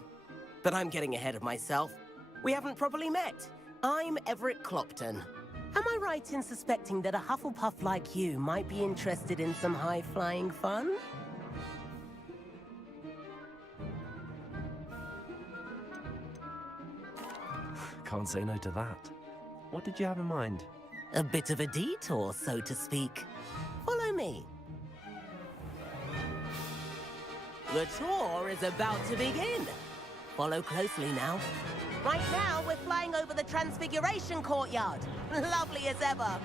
But I'm getting ahead of myself. We haven't properly met. I'm Everett Clopton. Am I right in suspecting that a Hufflepuff like you might be interested in some high-flying fun? Can't say no to that. What did you have in mind? A bit of a detour, so to speak. Follow me. The tour is about to begin. Follow closely now. Right now, we're flying over the Transfiguration Courtyard. Lovely as ever.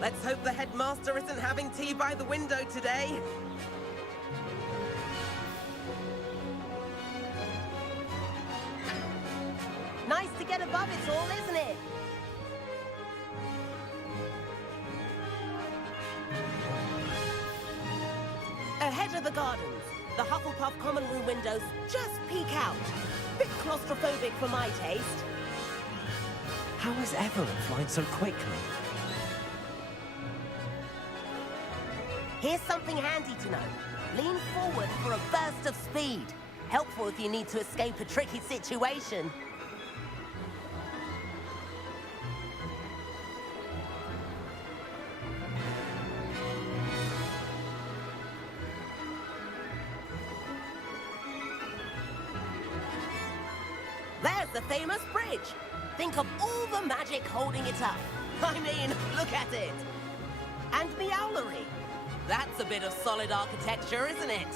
Let's hope the headmaster isn't having tea by the window today. Nice to get above it all, isn't it? Ahead of the gardens, the Hufflepuff common room windows just peek out. Bit claustrophobic for my taste. How is Evelyn flying so quickly? Here's something handy to know. Lean forward for a burst of speed. Helpful if you need to escape a tricky situation. There's the famous bridge. Think of all the magic holding it up. I mean, look at it. And the owlery. That's a bit of solid architecture, isn't it?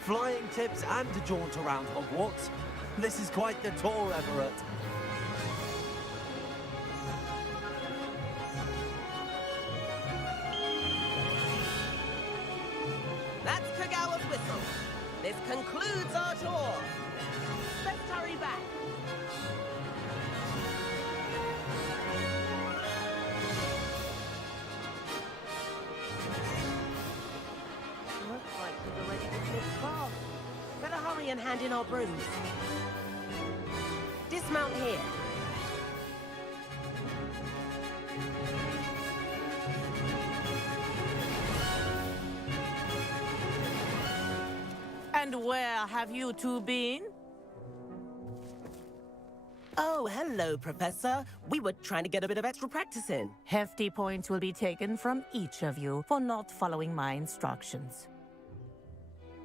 Flying tips and a jaunt around Hogwarts. This is quite the tour, Everett. That's Kagawa's whistle. This concludes our tour. Let's hurry back. Looks like we've already dismissed class. Better hurry and hand in our brooms. Dismount here. And where have you two been? Oh, hello, Professor. We were trying to get a bit of extra practice in. Hefty points will be taken from each of you for not following my instructions.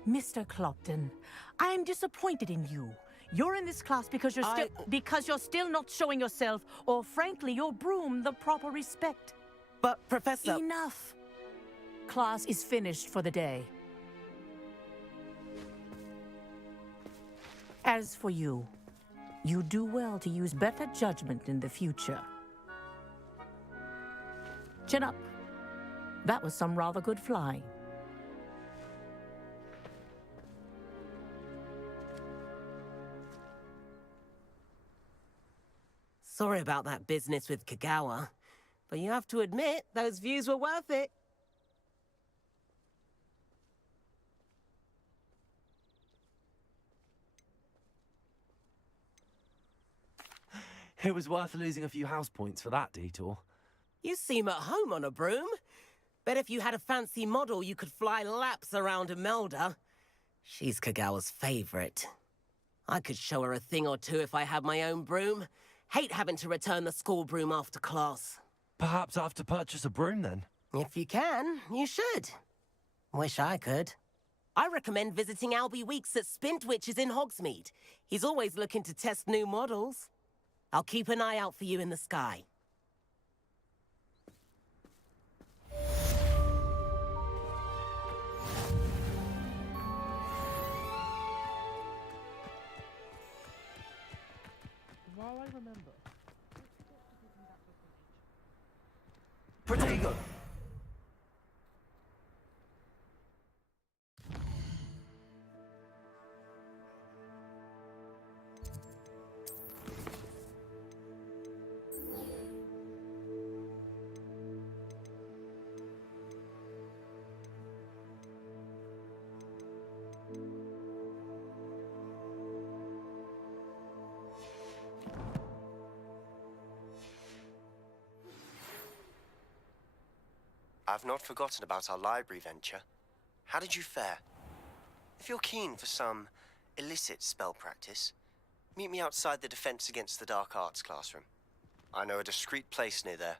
Mr. Clopton, I am disappointed in you. You're in this class because you're still not showing yourself, or frankly, your broom the proper respect. But, Professor... Enough. Class is finished for the day. As for you, you do well to use better judgment in the future. Chin up. That was some rather good flying. Sorry about that business with Kagawa, but you have to admit, those views were worth it. It was worth losing a few house points for that detour. You seem at home on a broom. Bet if you had a fancy model, you could fly laps around Imelda. She's Kagawa's favorite. I could show her a thing or two if I had my own broom. Hate having to return the school broom after class. Perhaps I have to purchase a broom then? If you can, you should. Wish I could. I recommend visiting Albie Weeks at Spintwitches in Hogsmeade. He's always looking to test new models. I'll keep an eye out for you in the sky. While I remember... Protego! I've not forgotten about our library venture. How did you fare? If you're keen for some illicit spell practice, meet me outside the Defense Against the Dark Arts classroom. I know a discreet place near there.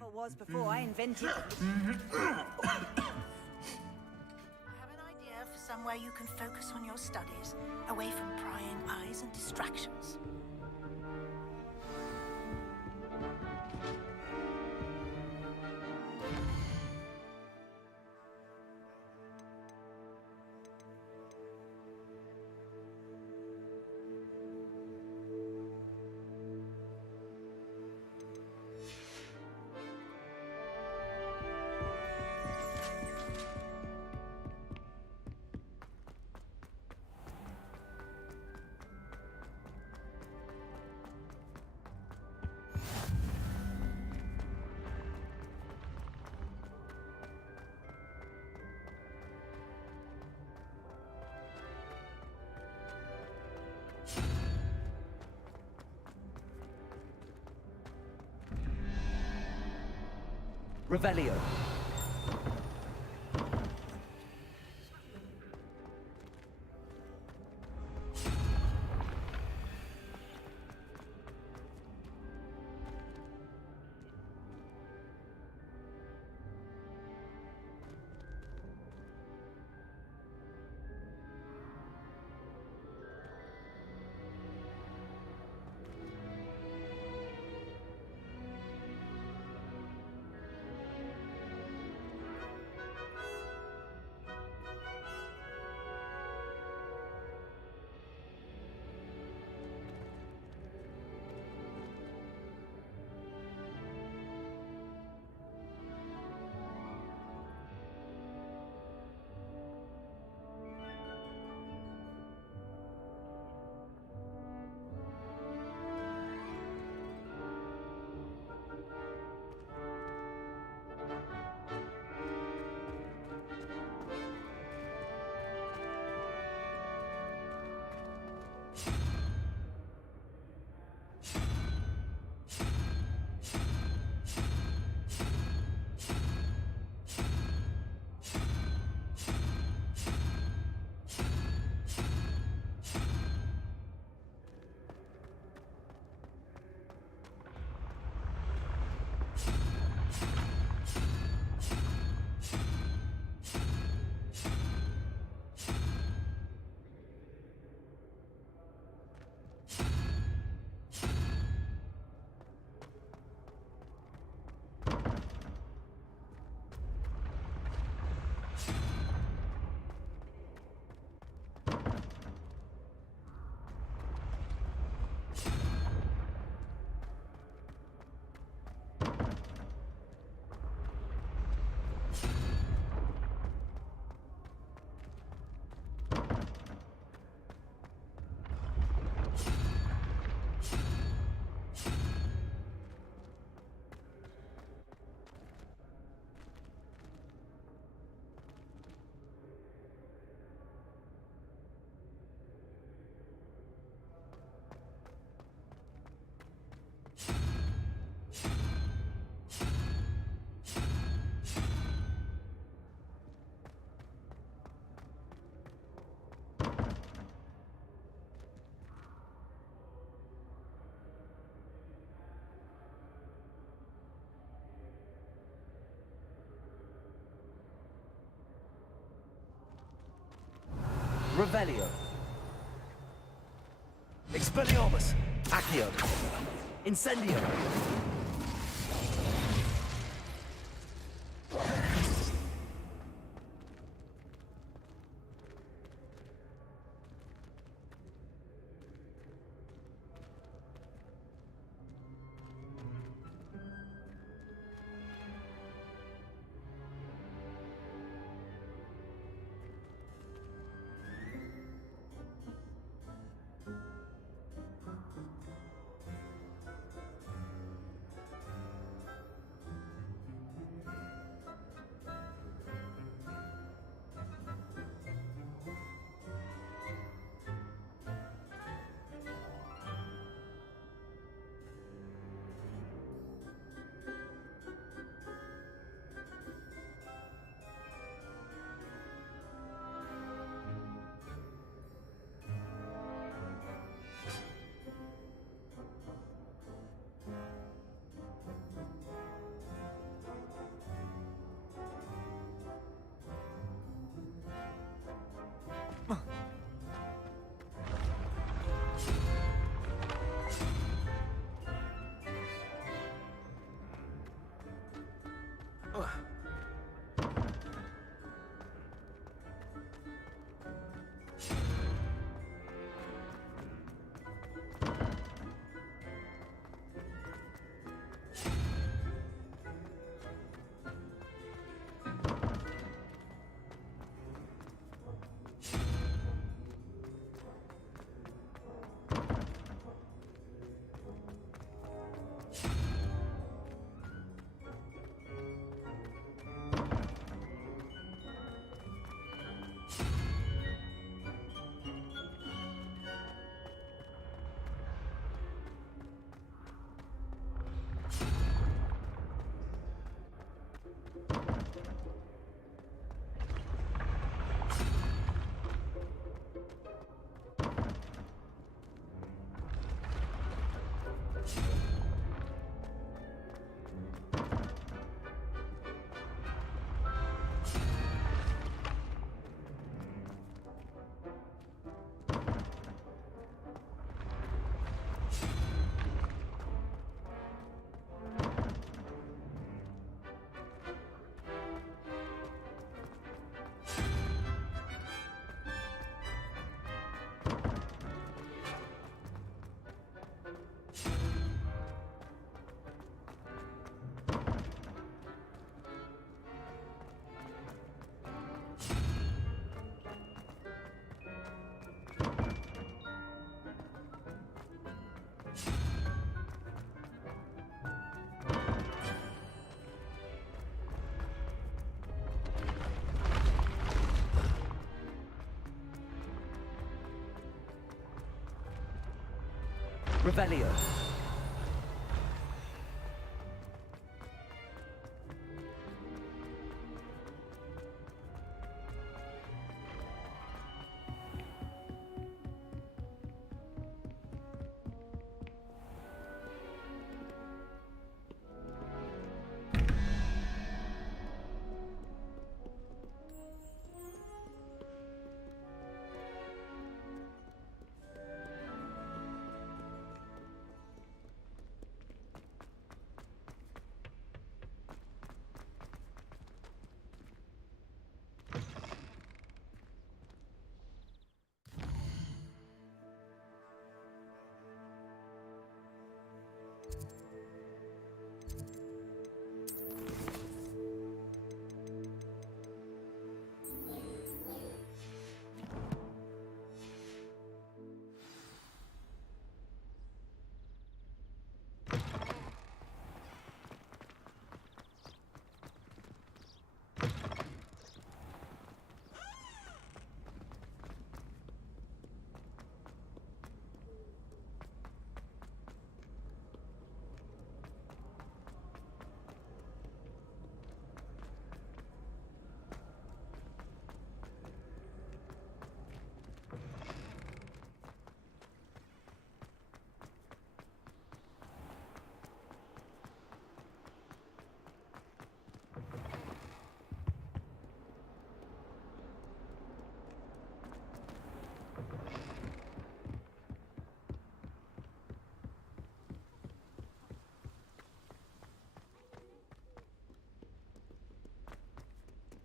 whatever it was before I invented it. I have an idea for somewhere you can focus on your studies, away from prying eyes and distractions. Revelio. Revelio. Expelliarmus. Accio. Incendio. Revelio.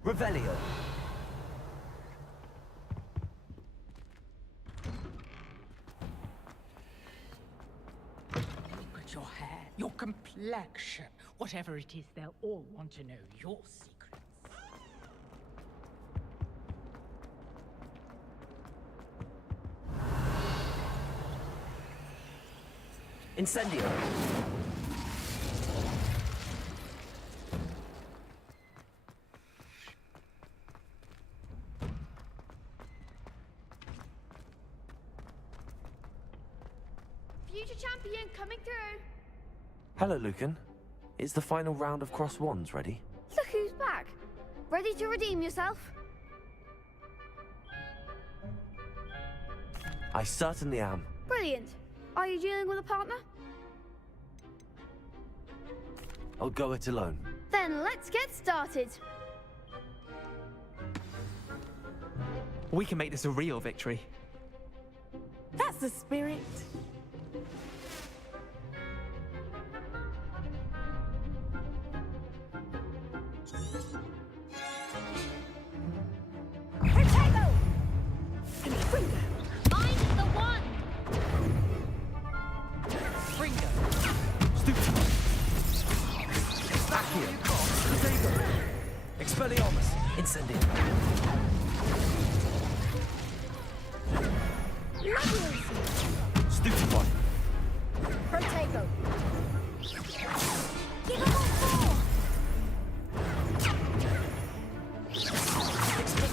Revelio. Look at your hair, your complexion. Whatever it is, they'll all want to know your secrets. Incendio. Future champion coming through. Hello, Lucan. Is the final round of Cross Wands ready? Look who's back. Ready to redeem yourself? I certainly am. Brilliant. Are you dealing with a partner? I'll go it alone. Then let's get started. We can make this a real victory. That's the spirit. Mind the one! Ringo. Stupid. Accio. Potato. Expelliarmus. Incendio. Stupid one. Protego. Give him all four!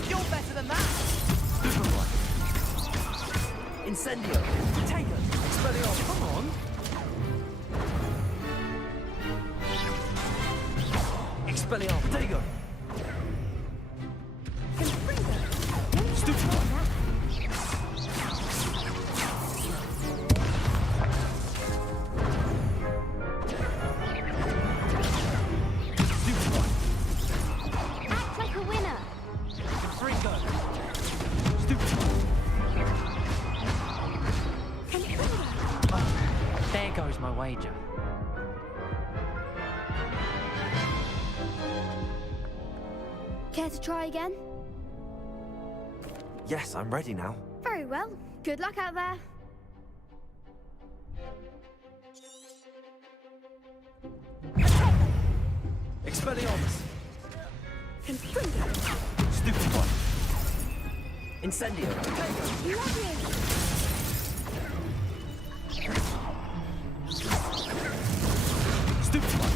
You're better than that. Stupid one. Incendio. Potato. Expelliarmus. Come on. Expelliarmus. Potato. Stupid one. Act like a winner! Fringo. Stupid one. There goes my wager. Care to try again? Yes, I'm ready now. Very well. Good luck out there. Expelliarmus. Stupid one. Incendio. Stupid one.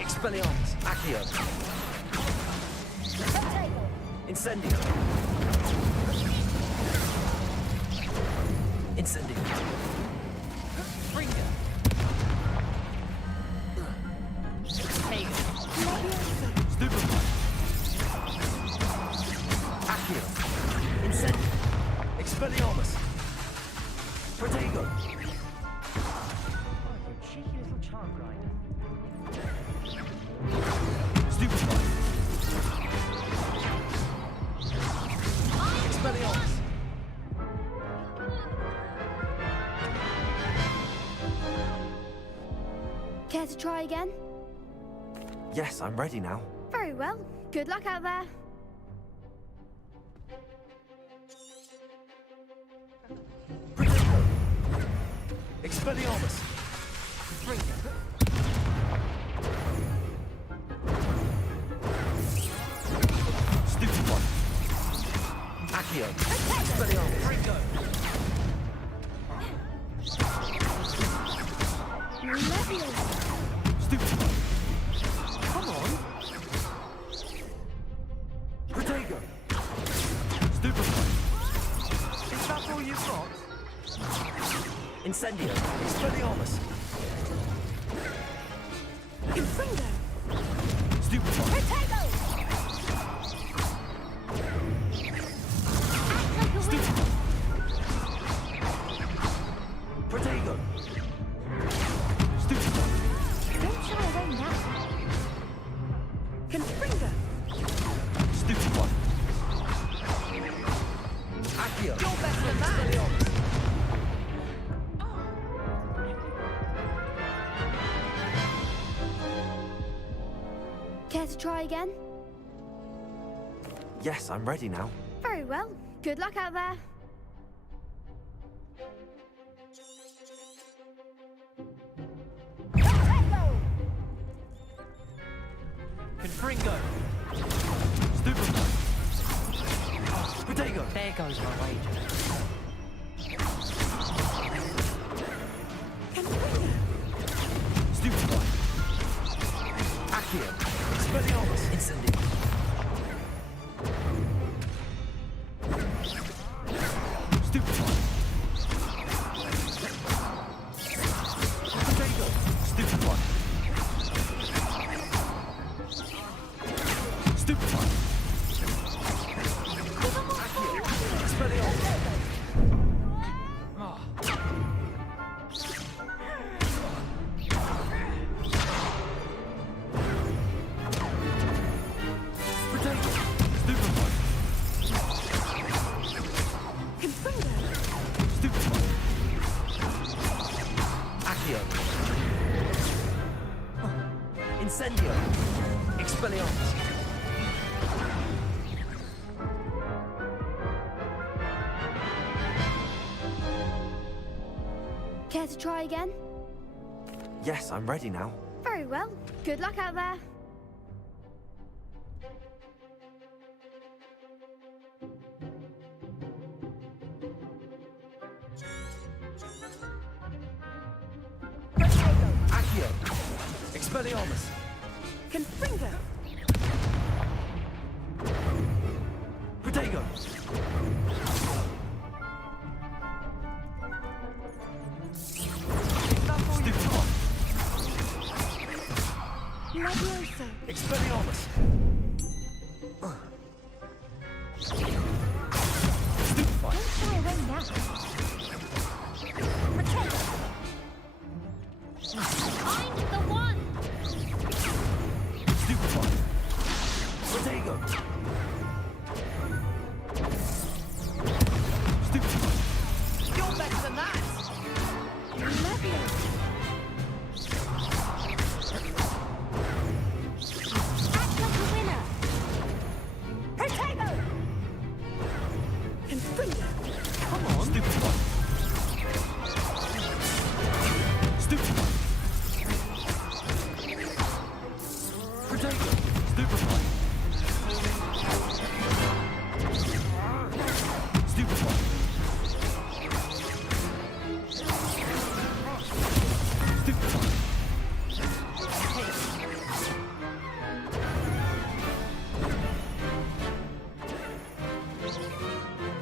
Expelliarmus. Accio. Incendio. Incendio. Springer. Taken. Stupefy. Accio. Incendio. Expelliarmus. Protego. You cheeky little charm grinder. Stupefy. Expelliarmus. Care to try again? Yes, I'm ready now. Very well. Good luck out there. Expelliarmus. Stupefy. Accio. Expelliarmus. Ringo. Stupefy. Come on. Protego. Stupefy. Is that all you've got? Incendio. Expelliarmus. Confringo. Stupefy. Protego. Stupefy. Protego. Stupefy. Don't shy away now. Confringo. Stupefy. Accio. You're better than that. Expelliarmus. Care to try again? Yes, I'm ready now. Very well. Good luck out there. Confringo. Stupefy. Protego. There goes my wager. Stupefy. Accio. Expelliarmus. Incendio. Stupefy. Protego. Stupefy. Stupefy. Accio. Expelliarmus. Protego. Stupefy. Stupefy. Accio. Incendio. Expelliarmus. Care to try again? Yes, I'm ready now. Very well. Good luck out there. Accio. Expelliarmus. Confringo. Protego. Stupefy. Levioso. Expelliarmus. Stupefy. Don't shy away now. Protego. I'm the one! Stupefy. Protego. Stupefy. You're better than that. Levioso. Act like a winner. Protego. Confringo. Come on. Stupefy. Stupefy. Protego. Stupefy. Stupefy. Stupefy.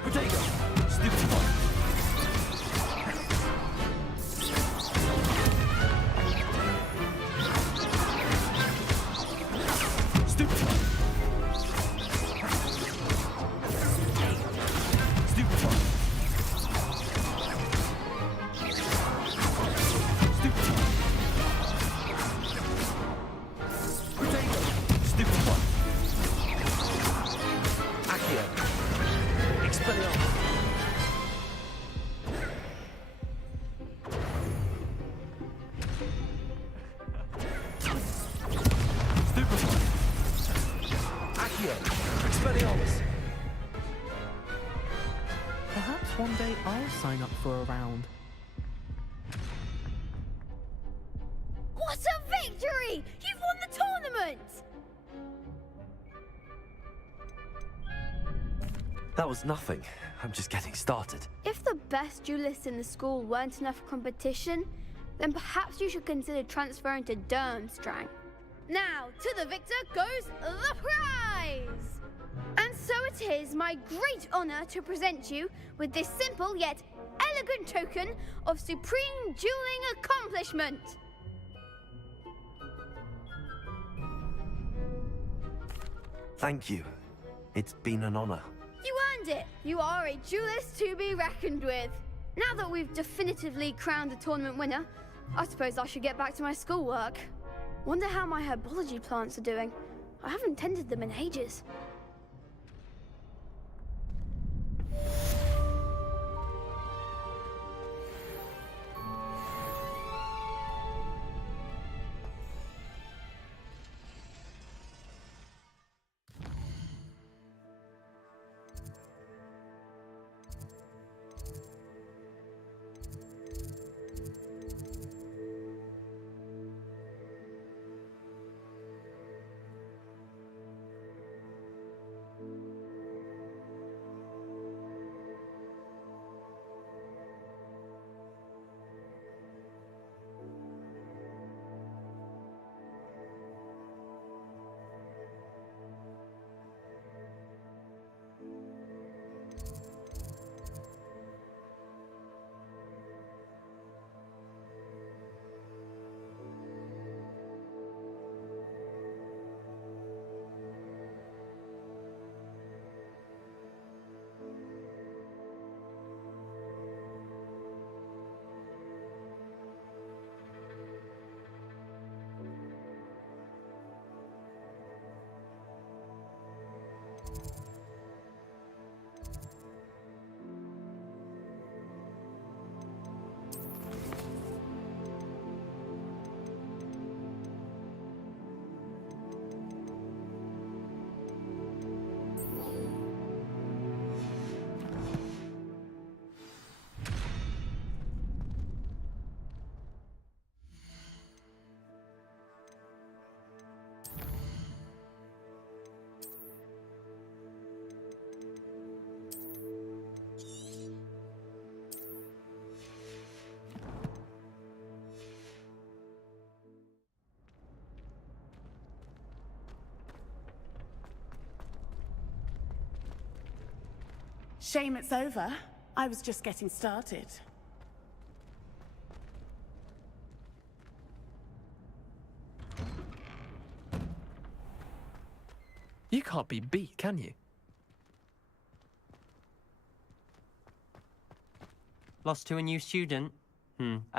Protego. Stupefy. I'll sign up for a round. What a victory! You've won the tournament! That was nothing. I'm just getting started. If the best duelists in the school weren't enough for competition, then perhaps you should consider transferring to Durmstrang. Now, to the victor goes the prize! And so it is my great honor to present you with this simple yet elegant token of supreme dueling accomplishment. Thank you. It's been an honor. You earned it! You are a duelist to be reckoned with. Now that we've definitively crowned the tournament winner, I suppose I should get back to my schoolwork. Wonder how my herbology plants are doing. I haven't tended them in ages. Shame it's over. I was just getting started. You can't be beat, can you? Lost to a new student?